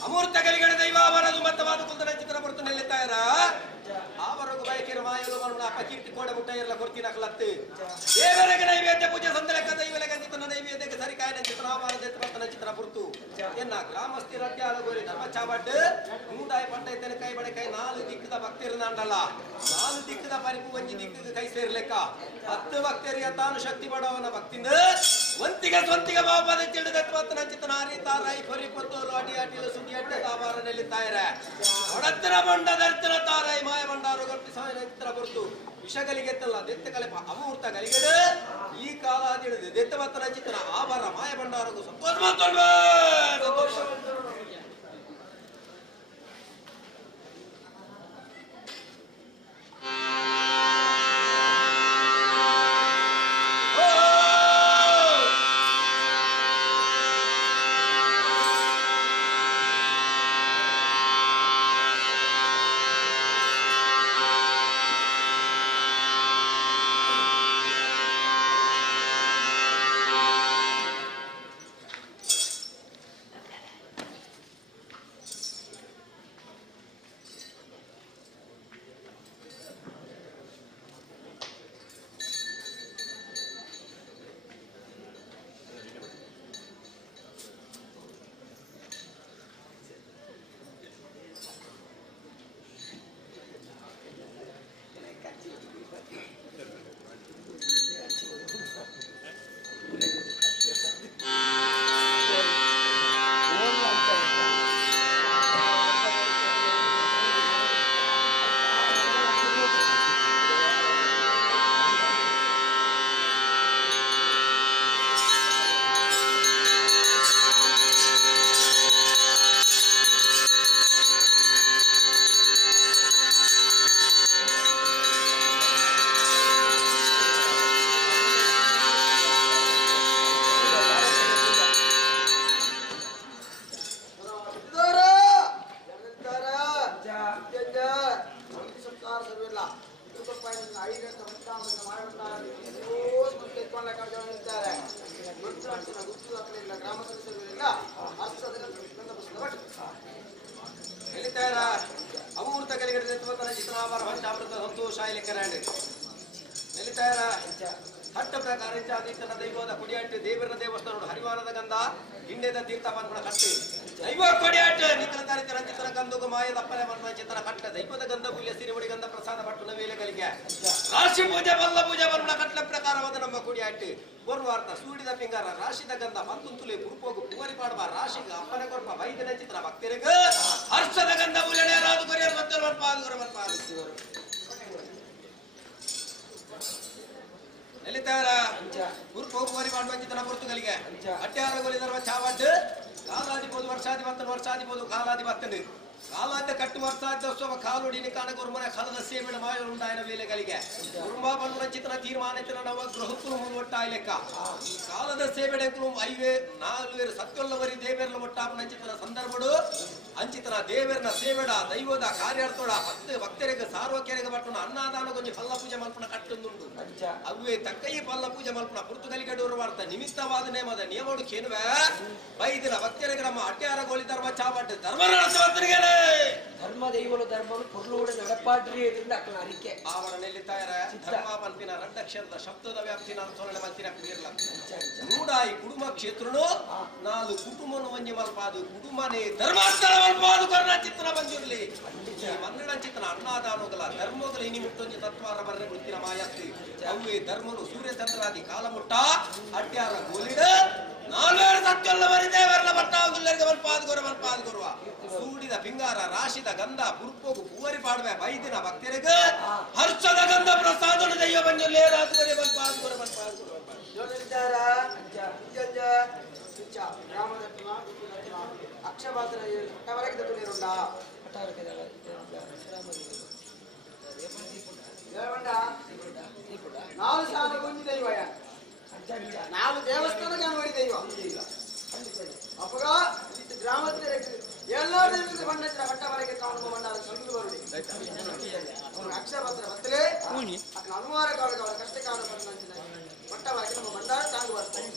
ಅಮೂರ್ತ ಗಲಿಗಳ ದೈವಾವರದು ಮತ್ತವಾದ ಕುಂದನ ಚಿತ್ರ ಬರ್ತು ನೆಲ್ಲಿತ್ತಾರ ಆವರೆಗೂ ಬಯಕೆರ ಮಾಯಲು ಮರುಣ ಅಪಕೀರ್ತಿ ಕೋಡ ಮುಟ್ಟ ಎಲ್ಲ ಕೊರ್ತಿನ ಕಲತ್ತು ದೇವರಿಗೆ ನೈವೇದ್ಯ ಪೂಜೆ ಸಂದಲಕ ದೈವಲೆಗ ಚಿತ್ರನ ನೈವೇದ್ಯಕ್ಕೆ ಸರಿಕಾಯನ ಚಿತ್ರ ಆವಾರ ದೈವತನ ಚಿತ್ರ ಬರ್ತು ಎನ್ನ ಗ್ರಾಮಸ್ಥರ ಅಡ್ಯಾಲ ಗೋರಿ ಧರ್ಮ ಚಾಬಡ್ಡು ಮೂಡಾಯ ಪಂಡೈತನ ಕೈ ಬಡೆ ಕೈ 4 ದಿಕ್ಕದ ಭಕ್ತರಿರಂದಲ್ಲ 4 ದಿಕ್ಕದ ಪರಿಪು ಒಂಜಿ ದಿಕ್ಕಿಗೆ ಕೈ ಸೇರ್ಲೆಕ್ಕ 10 ಭಕ್ತರಿಗೆ ತಾನು ಶಕ್ತಿ ಪಡವನ ಭಕ್ತಿಂದ ಒಂತಿಗೆ ಸ್ವಂತಿಗೆ ಬಾಬಾದ ತಿಳಿದತ್ವತ್ತನ ಚಿತ್ತನಾರಿ ತಾರಾಯಿ ಪರಿಪತ್ತೋಲು ಅಡಿ ಅಡಿಲು ಸುಡಿ ಅಡ್ಡ ತಾವಾರ ನೆಲ್ಲಿತ್ತಾಯರೆ ಒಡತ್ತಿನ ಬಂಡ ದರ್ತಿನ ತಾರಾಯಿ ಮಾಯ ಬಂಡಾರು ಗಟ್ಟಿ ಸಾವಿರ ಚಿತ್ರ ಬರ್ತು ವಿಷಗಲಿಗೆತ್ತಲ್ಲ ದೆತ್ತ ಕಲೆಪ ಅಮೂರ್ತ ಗಲಿಗೆಡು ಈ ಕಾಲ ತಿಳಿದು ದೆತ್ತವತ್ತನ ಚಿತ್ತನ ಆಭರ ಮಾಯ ಬಂಡಾರಗೂ ಸಂತೋಷ ಸಂತೋಷ ಚಿತ್ರಾಭಾರ ಪಂಚಾಮೃತ ಸಂತೋಷ ಲೆಕ್ಕರಾಂಡ್ ನೆಲಿತಾಯರ ಹಟ್ಟ ಪ್ರಕಾರ ಇಚ್ಛಾದಿತ್ತನ ದೈವದ ಕುಡಿಯಾಟ್ಟು ದೇವರ ದೇವಸ್ಥಾನ ಹರಿವಾರದ ಗಂಧ ಹಿಂಡೆದ ತೀರ್ಥ ಬಂದ್ಬಿಡ ಕಟ್ಟೆ ದೈವ ಕೊಡಿಯಾಟ್ಟು ನಿಖಲ ತಾರಿತ ರಂಜಿತನ ಗಂಧುಗ ಮಾಯದ ಅಪ್ಪನೆ ಬಂದ ಚಿತ್ರ ಕಟ್ಟ ದೈವದ ಗಂಧ ಪುಲ್ಯ ಸಿರಿಮಡಿ ಗಂಧ ಪ್ರಸಾದ ಪಟ್ಟುನ ವೇಲೆಗಳಿಗೆ ರಾಶಿ ಪೂಜೆ ಬಲ್ಲ ಪೂಜೆ ಬಂದ್ಬಿಡ ಕಟ್ಲ ಪ್ರಕಾರವಾದ ನಮ್ಮ ಕುಡಿಯಾಟ್ಟು ಪೂರ್ವಾರ್ಥ ಸೂಡಿದ ಪಿಂಗಾರ ರಾಶಿದ ಗಂಧ ಪಂತುಂತುಲಿ ಪುರುಪೋಗು ಪೂವರಿ ಪಾಡುವ ರಾಶಿಗೆ ಅಪ್ಪನೆ ಕೊಡ್ಪ ವೈದ್ಯನ ಚಿತ್ರ ಭಕ್ತರಿಗೆ ಹರ್ಷದ ಗಂಧ ಪುಲ್ಯನೇ ರಾದು ಕೊರಿಯರ್ ಮತ್ತೊರು ಪಾಲ್ಗೊರ ನೆಲಿತಾರ ಪುರುಪೋಗುವರಿ ಮಾಡುವ ಚಿತ್ರ ಪುರ್ತುಗಳಿಗೆ ಅಟ್ಯಾರಗೋಲಿ ಧರ್ಮ ಚಾವಟ್ಟು ಕಾಲಾಧಿಪೋದು ವರ್ಷಾಧಿಪತ್ತು ಕಾಲಾಧಿ ಬತ್ತಂಡು ಕಾಲಾದ್ಯ ಕಟ್ಟು ವರ್ಷಾಧ್ಯೋತ್ಸವ ಕಾಲುಡಿನಿ ಕಾಣಗುರುಮನ ಕಲದ ಸೇವೆನ ಮಾಯ ಉಂಟಾಯಿನ ವೇಳೆಗಳಿಗೆ ಕುರುಂಬ ಬಣ್ಣದ ಚಿತ್ರ ತೀರ್ಮಾನಿಸಿದ ನವ ಗೃಹಕ್ಕೂ ಒಟ್ಟಾಯಿ ಲೆಕ್ಕ ಕಾಲದ ಸೇವೆಡೆಗಳು 5-4 ಸತ್ಯೊಲ್ಲವರಿ ದೇವೇರ್ಲ ಒಟ್ಟಾಪನ ಚಿತ್ರ ಸಂದರ್ಭಡು ಅಂಚಿತನ ದೇವೇರ್ನ ಸೇವೆಡ ದೈವದ ಕಾರ್ಯಾರ್ಥೋಡ ಭಕ್ತರಿಗೆ ಸಾರ್ವಕೆರೆಗೆ ಬಟ್ಟಣ ಅನ್ನದಾನ ಕೊಂಚ ಪಲ್ಲ ಪೂಜೆ ಮಲ್ಪನ ಕಟ್ಟೊಂದುಂಟು ಅವೇ ತಕ್ಕೈ ಪಲ್ಲ ಪೂಜೆ ಮಲ್ಪನ ಪುರ್ತುಗಲಿಗೆ ವಾರ್ತ ನಿಮಿತ್ತವಾದ ನೇಮದ ನಿಯಮಡು ಕೇನುವೆ ಬೈದಿನ ಭಕ್ತರಿಗೆ ನಮ್ಮ ಅಟ್ಯಾರಗೋಲಿ ಧರ್ಮ ಚಾವಟ್ಟು ಧರ್ಮ ನಡೆಸುವಂತರಿಗೆ ಧರ್ಮ ದೈವಲು ಧರ್ಮಗಳು ಪೊರ್ಲೋಡ ನಡಪಾಡ್ರಿ ಇದರಿಂದ ಅಕ್ಕನ ಅರಿಕೆ ಆವರ ನೆಲ್ಲಿತಾಯರ ಧರ್ಮ ಪಂಪಿನ ರಂಡಕ್ಷರದ ಶಬ್ದದ ವ್ಯಾಪ್ತಿನ ಸೊರಳೆ ಮಂತಿನ ಕ್ರಿಯರ್ಲ ಮೂಡಾಯಿ ಕುಟುಂಬ ಕ್ಷೇತ್ರನು 4 ಕುಟುಂಬನು ವಂಜಿ ಮಲ್ಪಾದು ಕುಟುಂಬನೇ ಧರ್ಮಾಸ್ಥಳ ಮಲ್ಪಾದು ಕರ್ಣ ಚಿತ್ರ ಬಂದಿರಲಿ ಮನ್ನಡ ಚಿತ್ರ ಅನ್ನದಾನೋಗಲ ಧರ್ಮೋಗಲ ಇನಿ ಮುಟ್ಟೊಂಜಿ ತತ್ವಾರ ಬರ್ರೆ ಗುತ್ತಿನ ಮಾಯತ್ತಿ ಅವೇ ಧರ್ಮನು ಸೂರ್ಯಚಂದ್ರಾದಿ ಕಾಲಮುಟ್ಟ ಅಟ್ಯಾರ ಗೋಲಿಡ 4 ಸತ್ಯೊಲ್ಲವರಿ ದೇವರನ ಬಟ್ಟಾಗುಲ್ಲರಿಗೆ ಮಲ್ಪಾದುಗೊರುವ ಸೂಡಿದ ಪಿಂಗಾರ ರಾಶಿದ ಗಂಧ ಪುರುಪೋಗು ಪೂವರಿ ಪಾಡುವೆ ವೈದ್ಯನ ಭಕ್ತರಿಗೆ ಹರ್ಷದ ಗಂಧ ಪ್ರಸಾದ ದೈವ ಬಂಜುಲ್ಲೇ ರಾತ್ರಿ ಮಲ್ಪಾದುಗೊರ ಅಕ್ಷಪಾತ್ರ ಹೊಟ್ಟವರೆಗೆ ದತ್ತು ನೀರುಂಡ ನಾವು ಸಾಲ ಕೊಂಚ ದೈವ ನಾವು ದೇವಸ್ಥಾನಕ್ಕೆ ನೋಡಿ ದೈವ ಅಪ್ಪಗ ಇದು ಗ್ರಾಮದ ಎಲ್ಲರೂ ಬಂದಿದ್ದ ಹೊಟ್ಟವರೆಗೆ ಕಾಣುವ ಬಣ್ಣ ಸ್ವಲ್ಪ ಬರುಡಿ ಅಕ್ಷಪಾತ್ರ ಬತ್ತಲೇ ಅಕ್ಕ ಅನುಮಾನ ಕಾಲಕ್ಕೆ ಅವರ ಕಷ್ಟ ಕಾಲ ಬಂದ ಹೊಟ್ಟವರೆಗೆ ನಮ್ಮ ಭಂಡಾರ ತಾಂಡು ಬರ್ತಾರೆ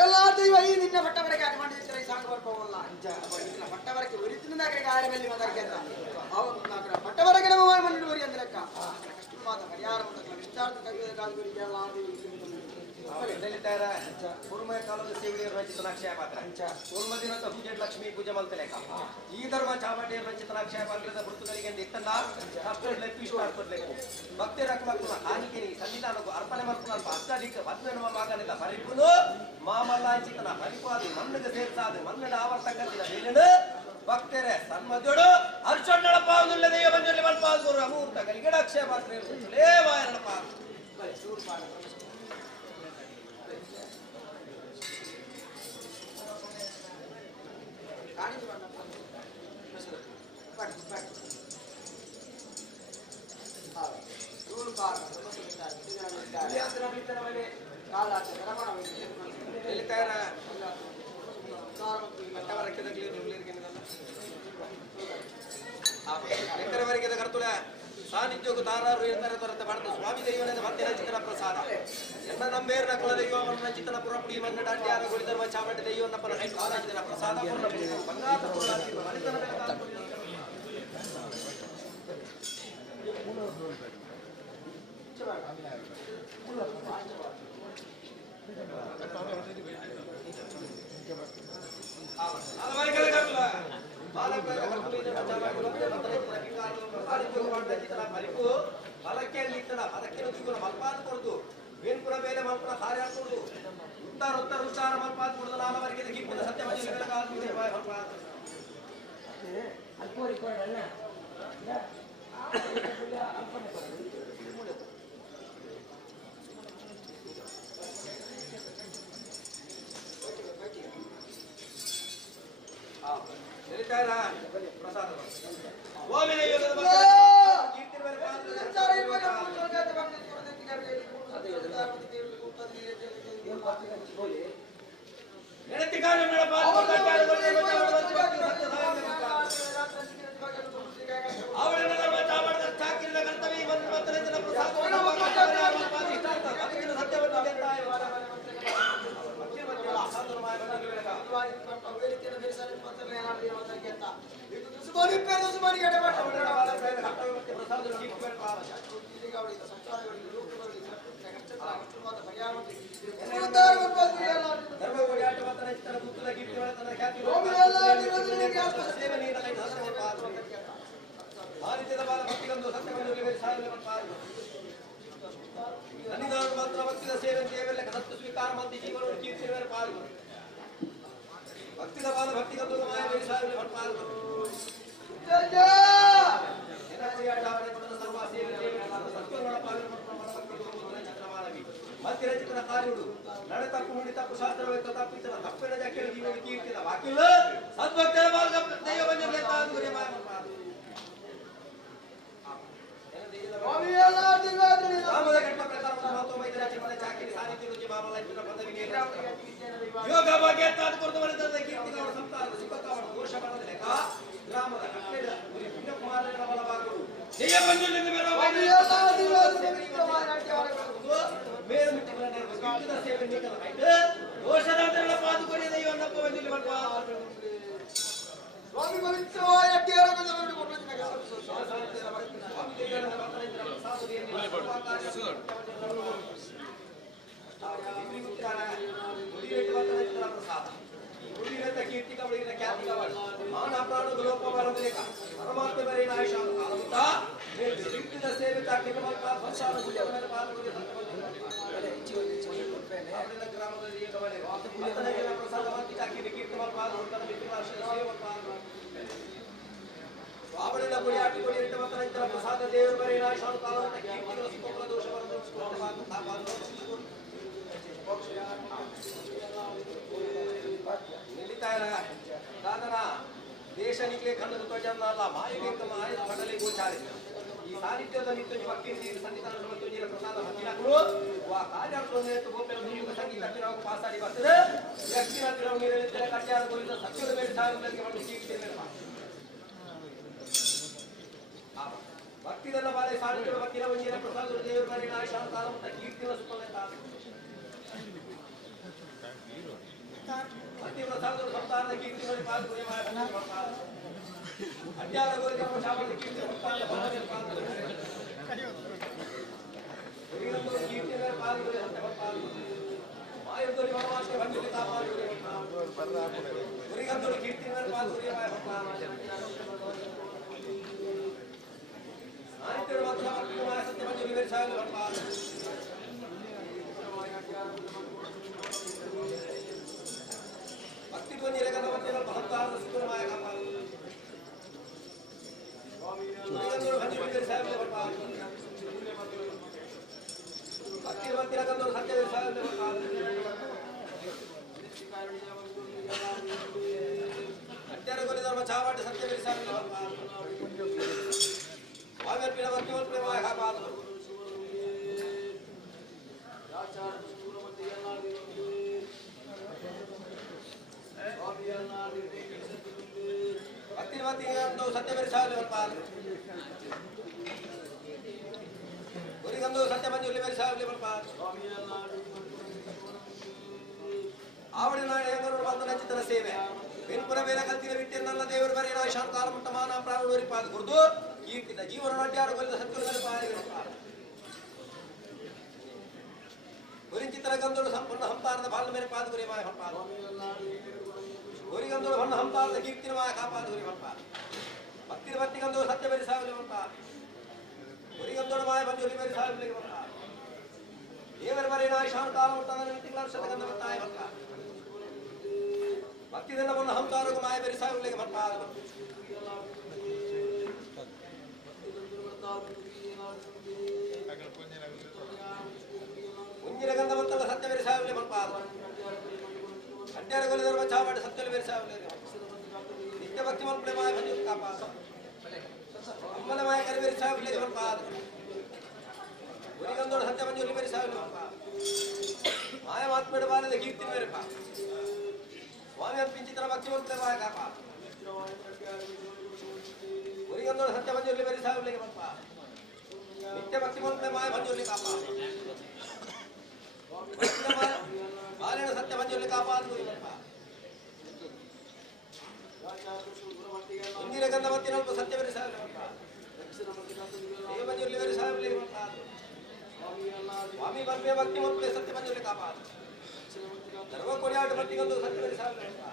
ಎಲ್ಲ ದೈವ ಈ ನಿನ್ನ ಹೊಟ್ಟವರೆಗೆ ಅದು ಮಾಡಿದ್ರೆ ಈ ಸಾಂಗ್ ಬರ್ಕೋವಲ್ಲ ಹೊಟ್ಟವರೆಗೆ ಒರಿತಿನದಾಗೆ ಗಾಡಿ ಮೇಲೆ ಮಾತಾಡ್ಕೊಂತ ಹೊಟ್ಟವರೆಗೆ ನಮ್ಮ ಮನೆಯಲ್ಲಿ ಅಂದ್ರಕ್ಕ ಕಷ್ಟ ಮಾತ ಪರಿಹಾರ ವಿಸ್ತಾರ ಕವಿದ ಕಾಲದಲ್ಲಿ ಎಲ್ಲ ಪೂರ್ವ ಕಾಲದ ಸೇವೆ ರಚಿತ ಅಕ್ಷಯ ಪಾತ್ರ ಪೂರ್ವ ದಿನದ ಪೂಜೆ ಲಕ್ಷ್ಮೀ ಪೂಜೆ ಮಲ್ತಲೇಕ ಈ ಧರ್ಮ ಚಾಮಟಿ ರಚಿತ ಅಕ್ಷಯ ಪಾತ್ರದ ಗುರುತುಗಳಿಗೆ ಇತ್ತಂದ ಭಕ್ತಿ ರಕ್ಮಕ್ಕನ ಹಾನಿಕೆನಿ ಸನ್ನಿಧಾನಕ್ಕೂ ಅರ್ಪಣೆ ಮಾಡ್ಕೊಂಡು ಅಷ್ಟಾಧಿಕ ಬದ್ಧನುವ ಮಗನಿಂದ ಪರಿಪುನು ಮಾಮಲ್ಲಾಂಚಿತನ ಪರಿಪಾದಿ ಮಣ್ಣಗೆ ಸೇರ್ಸಾದ ಮಣ್ಣನ ಆವರ್ತಕಂತಿನ ಮೇಲಿನ ಭಕ್ತರೇ ಸನ್ಮದ್ಯೋಡು ಹರ್ಷಣ್ಣಳ ಪಾವನುಲ್ಲ ದೈವ ಬಂಜಲ್ಲಿ ಮಲ್ಪಾದುಗುರು ಅಮೂರ್ತ ಕಲಿಗಡ ಅಕ್ಷಯ ಪಾತ್ರ ಲೇವಾಯನ ಪಾದ ಸೂರ್ ಪಾದ ಸಾನ್ನಿಧ್ಯೋಗ ತಾರಾರು ಎಂದರೆ ದೊರೆತ ಮಾಡಿದ ಸ್ವಾಮಿ ದೈವನದ ಮತ್ತೆ ಚಿತ್ರ ಪ್ರಸಾದ ಎನ್ನ ನಂಬೇರ್ನ ಕುಲ ದೈವವನ್ನ ಚಿತ್ತನ ಪುರಪುಡಿ ಮನ್ನ ಡಾಡ್ಯಾರ ಗುಳಿಧರ್ಮ ಚಾಮಟಿ ದೈವನಪ್ಪನ ಹೈಕಾರಾಜಿನ ಪ್ರಸಾದ ಬಂಗಾರ ಅದಕ್ಕೆ ಮಲ್ಪಾದ ಕೊಡುದು ವೇನ್ಪುರ ಮೇಲೆ ಮಲ್ಪುರ ಹಾರಿ ಹಾಕೊಡುದು ಉತ್ತಾರ ಮಲ್ಪಾದ ಕೊಡದಲ್ಲ ಅವರಿಗೆ ಕೀರ್ತಿನ ಸತ್ಯ ಮಂಜುಲಿ ಬೆಳಕಾಗುವುದೇ ಮಲ್ಪಾದ ಅಲ್ಪೋರಿ ಕೊಡಲ್ಲ ಪ್ರಸಾದ ಮತ್ತಿರಚಿತನ ಕಾರ್ಯುಡು ನಡೆ ತಪ್ಪು ನುಡಿ ತಪ್ಪು ಶಾಸ್ತ್ರವೇ ತಪ್ಪಿತನ ತಪ್ಪಿನ ಜಾಕಿನ ಜೀವನ ಕೀರ್ತಿನ ವಾಕ್ಯಲ್ಲ ಸದ್ಭಕ್ತರ ಮಾರ್ಗ ದೈವ ಬಂಜಲೆ ತಾನು ಗುರಿ ರಾಮದ ಘಟ್ಟ ಪ್ರಕಾರ ಮಹತ್ವ ಮೈತ್ರಿ ಚಿಮ್ಮನ ಚಾಕಿರಿ ಸಾನಿಧ್ಯ ರುಚಿ ಮಾಮಲ ಇಪ್ಪನ ಪದವಿಗೆ ಯೋಗ ಭಾಗ್ಯ ತಾನು ಕೊರತು ಬರೆದ ಕೀರ್ತಿಗಳ ಸಂತಾನದ ಸುಖಕವನ ದೋಷ ಬರದ ಲೆಕ್ಕ ಗ್ರಾಮದ ಕಟ್ಟಡ ಗುರಿ ಪುಣ್ಯಕುಮಾರನ ಬಲವಾಗುವುದು ಜಯ ಬಂಜುಲಿಂದ ಮೇರು ಮಿಟ್ಟಿಗಳನ್ನು ಕೀರ್ತಿನ ಸೇವೆ ನೀಡಲು ಆಯ್ತು ದೋಷದಾಂತರಗಳ ಪಾದುಕೊಡಿ ದೈವನ್ನಪ್ಪ ಬಂಜುಲಿ ಬಲ್ವಾ ಸ್ವಾಮಿ ಭವಿಷ್ಯವಾಯ ಕೇರಳದ ಕೀರ್ತಿ ಕವಳಿನ ಖ್ಯಾತಿ ಕವಳ ಮಾನ ಪ್ರಾಣದ ಲೋಪ ಬರದಲೇಕ ಪರಮಾತ್ಮ ಬರೇನ ಆಯುಷ ಕಾಲುತ್ತಾ ಕೀರ್ತಿನ ಸೇವೆ ತಾಕಿನ ಸಂಸಾರ ಗುಜವನ ಪಾಲ್ಗೊಳ್ಳಿ ಗ್ರಾಮದಲ್ಲಿ ಪ್ರಸಾದವಾಗಿ ತಾಕಿನ ಕೀರ್ತಿ ಪಾಲ್ಗೊಳ್ತಾರೆ ಸ್ವಾಮಿನ ಗುಡಿಯಾಟಿ ಗುಡಿ ಎಂಟು ಮಕ್ಕಳ ಪ್ರಸಾದ ದೇವರು ಬರೇನ ಆಯುಷ ಕಾಲವಂತ ಕೀರ್ತಿಗಳ ಸುಖಗಳ ದೋಷ ಸಾಧನ ದೇಶ ನಿಖಲೆ ಖಂಡದ ಧ್ವಜವನ್ನಲ್ಲ ಮಾಯಿಗೆ ಮಾಯ ಕಡಲೆ ಗೋಚಾರ ಈ ಸಾಹಿತ್ಯದ ನಿತ್ಯ ಭಕ್ತಿ ಸಂಗೀತ ಪ್ರಸಾದ ಹತ್ತಿರಗಳು ಆ ಕಾರ್ಯಕ್ರಮ ಗೋಪೆಲ ಮುನಿಯುಗ ಸಂಗೀತ ನಾವು ಪಾಸಾಡಿ ಬರ್ತದೆ ವ್ಯಕ್ತಿನ ತಿರವು ನೀರಲ್ಲಿ ಕಟ್ಟಾರಗೊಳಿಸಿದ ಸತ್ಯದ ಮೇಲೆ ಸಾಧನೆಗೆ ಒಂದು ಕೀರ್ತಿ ಭಕ್ತಿದನ್ನ ಬಾಳೆ ಸಾಹಿತ್ಯದ ಭಕ್ತಿನ ಮುಂಜಿನ ಪ್ರಸಾದ ದೇವರ ಮೇಲೆ ನಾಶ ಕಾಲ ಮತ್ತು ಕೀರ್ತಿನ ಸುಖ ಅತಿ ಪ್ರಸಾದ ಸಂತಾನದ ಕೀರ್ತಿಗಳಿಗೆ ಪಾಲ್ಗೊಳ್ಳಿ ಅಡ್ಯಾದ ಗೋರಿಗೆ ಶಾಪದ ಕೀರ್ತಿ ಸಂತಾನದ ಭಕ್ತಿಗೆ ಪಾಲ್ಗೊಳ್ಳಿ ಕೀರ್ತಿಗಳಿಗೆ ಪಾಲ್ಗೊಳ್ಳಿ ಮಾಯುದ್ಧರಿ ಭಗವಾನ್ ಬಂದಿಗೆ ಪಾಲ್ಗೊಳ್ಳಿ ಗುರಿಗಂತರು ಕೀರ್ತಿಗಳಿಗೆ ಪಾಲ್ಗೊಳ್ಳಿ ಆನಿತ್ಯರು ಮಾತ್ರ ಭಕ್ತಿಮಾಯ ಸತ್ಯ ಮಂಜುಲಿ ವೇಷಾಗ ಭಕ್ತಿ ಧ್ವನಿ ರೇಖದ ಮಧ್ಯೆ ಮಹತ್ತಾದ ಸುಂದರമായ ಕಾಪಾಡು ಭಕ್ತಿ ಮಧ್ಯ ಕಂದರು ಸತ್ಯ ಅಡ್ಡರಗೊಲಿ ಧರ್ಮ ಚಾವಾಟ ಸತ್ಯ ಸ್ವಾಮಿಯರ್ಪಿನ ಭಕ್ತಿವನ್ ಪ್ರೇಮಾಯ ಕಾಪಾಡು ಸತ್ಯ ಬೆರೆಸಾಗಲಿ ಗುರಿಗಂದು ಸತ್ಯ ಮಂಜುಲಿ ಬೆರೆಸಾಗಲಿ ಆವಡಿ ನಾಡು ಬಂದ ನಚಿತರ ಸೇವೆ ಬೆನ್ಪುರ ಬೇರೆ ಕಲ್ತಿನ ಬಿಟ್ಟೆಲ್ಲ ದೇವರು ಬರೀ ನಾವು ಶಾಂತಾಲ ಮುಟ್ಟ ಮಾನ ಪ್ರಾಣ ಪಾದ ಕುರಿತು ಕೀರ್ತಿದ ಜೀವನ ಅಡ್ಡಾರು ಕೊಲಿದ ಸತ್ಯ ಗುರಿಂಚಿತರ ಗಂಧೋಡು ಸಂಪೂರ್ಣ ಹಂಪಾರದ ಬಾಲ ಮೇಲೆ ಪಾದ ಗುರಿ ಮಾಯ ಹಂಪಾದ ಗುರಿಗಂಧೋಡು ಹೊನ್ನ ಹಂಪಾದ ಕೀರ್ತಿನ ಮಾಯ ಕಾಪಾದ ಗುರಿ ಹಂಪಾದ ಭಕ್ತಿರ ಭಕ್ತಿಗಂಧೋಡು ಸತ್ಯ ಬೆರಿ ಸಾಗಲಿ ಹಂಪಾದ ಗುರಿಗಂಧೋಡು ಮಾಯ ಬಂಜುಲಿ ಬೆರಿ ಸಾಗಲಿ ಹಂಪಾದ ದೇವರ ಬರೇನ ಆಯುಷಾನ ಕಾಲ ಮುಟ್ಟಾದ ತಿಂಗಳ ಶತಗಂಧ ಬರ್ತಾಯ ಬರ್ತಾ ಭಕ್ತಿದನ್ನ ಬಂದ ಹಂಸಾರೋಗ ಮಾಯ ಬೇರೆ ಸಾಯುಗಳಿಗೆ ಬರ್ತಾ ಮುಂಜಿನ ಗಂಧ ಬಂತಲ್ಲ ಸತ್ಯ ಬೇರೆ ಸಾಯುಗಳಿಗೆ ಬರ್ತಾ ಅಡ್ಡರ ಗೊಲಿದರ ಚಾವಾಡ ಸತ್ಯ ಬೇರೆ ಸಾಯುಗಳಿಗೆ ನಿತ್ಯ ಭಕ್ತಿ ಮಲ್ಪಡೆ ಮಾಯ ಬಂದು ಕಾಪಾಸ ಅಮ್ಮನ ಮಾಯ ಕರೆ ಬೇರೆ ಸಾಯುಗಳಿಗೆ ಬರ್ತಾ ಉರಿಗಂದೋಡ ಸತ್ಯ ಬಂಜುಲಿ ಬೇರೆ ಸಾಯುಗಳಿಗೆ ಬರ್ತಾ ಮಾಯ ಮಾತ್ಮೇಡ ಬಾಲದ ಕೀರ್ತಿ ಬೇರೆಪ್ಪ ಸ್ವಾಮಿ ಅರ್ಪಿಂಚಿತರ ಭಕ್ತಿ ಮಲ್ಪಡೆ ಮಾಯ ಕಾಪ ಉರಿಗಂದೋಡ ಸತ್ಯ ಬಂಜುಲಿ ಬೇರೆ ಸಾಯುಗಳಿಗೆ ಬರ್ತಾ ನಿತ್ಯ ಭಕ್ತಿ ಮಲ್ಪಡೆ ಮಾಯ ಬಂಜುಲಿ ಕಾಪ ಬಾಲನ ಸತ್ಯ ಬಂಜುಲಿ ಕಾಪಾದ ಗುರಿ ಬರ್ತಾ ಇಂದಿರ ಗಂಧ ಮತ್ತಿನಲ್ಪ ಸತ್ಯ ಬೇರೆ ಸಾಯುಗಳಿಗೆ ಬರ್ತಾ ದೇವ ಬಂಜುಲಿ ಬೇರೆ ಸಾಯುಗಳಿಗೆ ಬರ್ತಾ ಸ್ವಾಮಿ ಬಂದೆ ಭಕ್ತಿ ಮಲ್ಪಡೆ ಸತ್ಯ ಬಂಜುಲಿ ಕಾಪಾದ ಸರ್ವ ಕೊಡಿಯಾಟ ಭಕ್ತಿಗೊಂದು ಸತ್ಯ ಬೇರೆ ಸಾಯುಗಳಿಗೆ ಬರ್ತಾ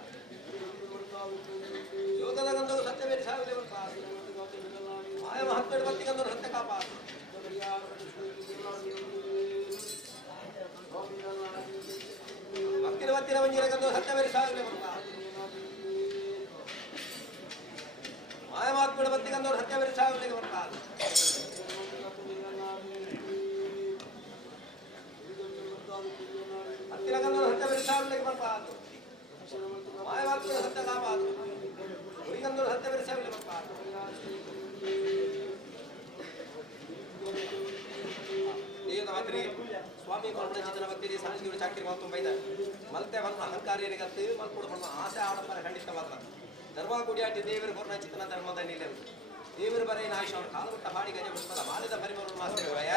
ಯೋಗದ ಗಂಧವು ಸತ್ಯ ಬೇರೆ ಸಾಯುಗಳಿಗೆ ಬರ್ತಾ ಮಾಯ ಮಹತ್ವದ ಭಕ್ತಿಗೊಂದು ಸತ್ಯ ಕಾಪಾದ ಭಕ್ತಿನ ಭಕ್ತಿನ ಮಂಜಿರ ಗಂಧವು ಸತ್ಯ ಬೇರೆ ಸಾಯುಗಳಿಗೆ ಬರ್ತಾ ಮಾಯ ಮಹತ್ವದ ಭಕ್ತಿಗೊಂದು ಸತ್ಯ ಬೇರೆ ಸಾಯುಗಳಿಗೆ ಬರ್ತಾ ಹತ್ತಿರ ಗಂಧದ ಸತ್ಯ ಬೇರೆ ಸಾಯುಗಳಿಗೆ ಬರ್ತಾ ಮಾಯ ಮಹತ್ವದ ಸತ್ಯ ಕಾಪಾದ ಉರಿಗಂಧದ ಸತ್ಯ ಬೇರೆ ಸಾಯುಗಳಿಗೆ ಬರ್ತಾ ದೇವರಾತ್ರಿ ಸ್ವಾಮಿ ಚಿತ್ರ ಭಕ್ತಿ ಸಾಂಸ್ಕೃತಿಕ ಚಾಕ್ರಿ ಮಾತು ಬೈದ ಮಲ್ತೆ ಬಂದ ಅಹಂಕಾರಿಯರಿಗತ್ತು ಮಲ್ಕೊಡು ಬಂದ ಆಸೆ ಆಡಂಬರ ಖಂಡಿತವಾದ ಧರ್ಮ ಗುಡಿಯಾಟಿ ದೇವರ ಪೂರ್ಣ ಚಿತ್ತನ ಧರ್ಮದ ನಿಲೆ ದೇವರ ಬರೆಯ ಆಯುಷ ಅವರ ಕಾಲಮುಟ್ಟ ಹಾಡಿ ಗಜ ಪುಷ್ಪದ ಮಾಲಿದ ಪರಿಮಳ ಮಾಸ್ತಿರುವಯ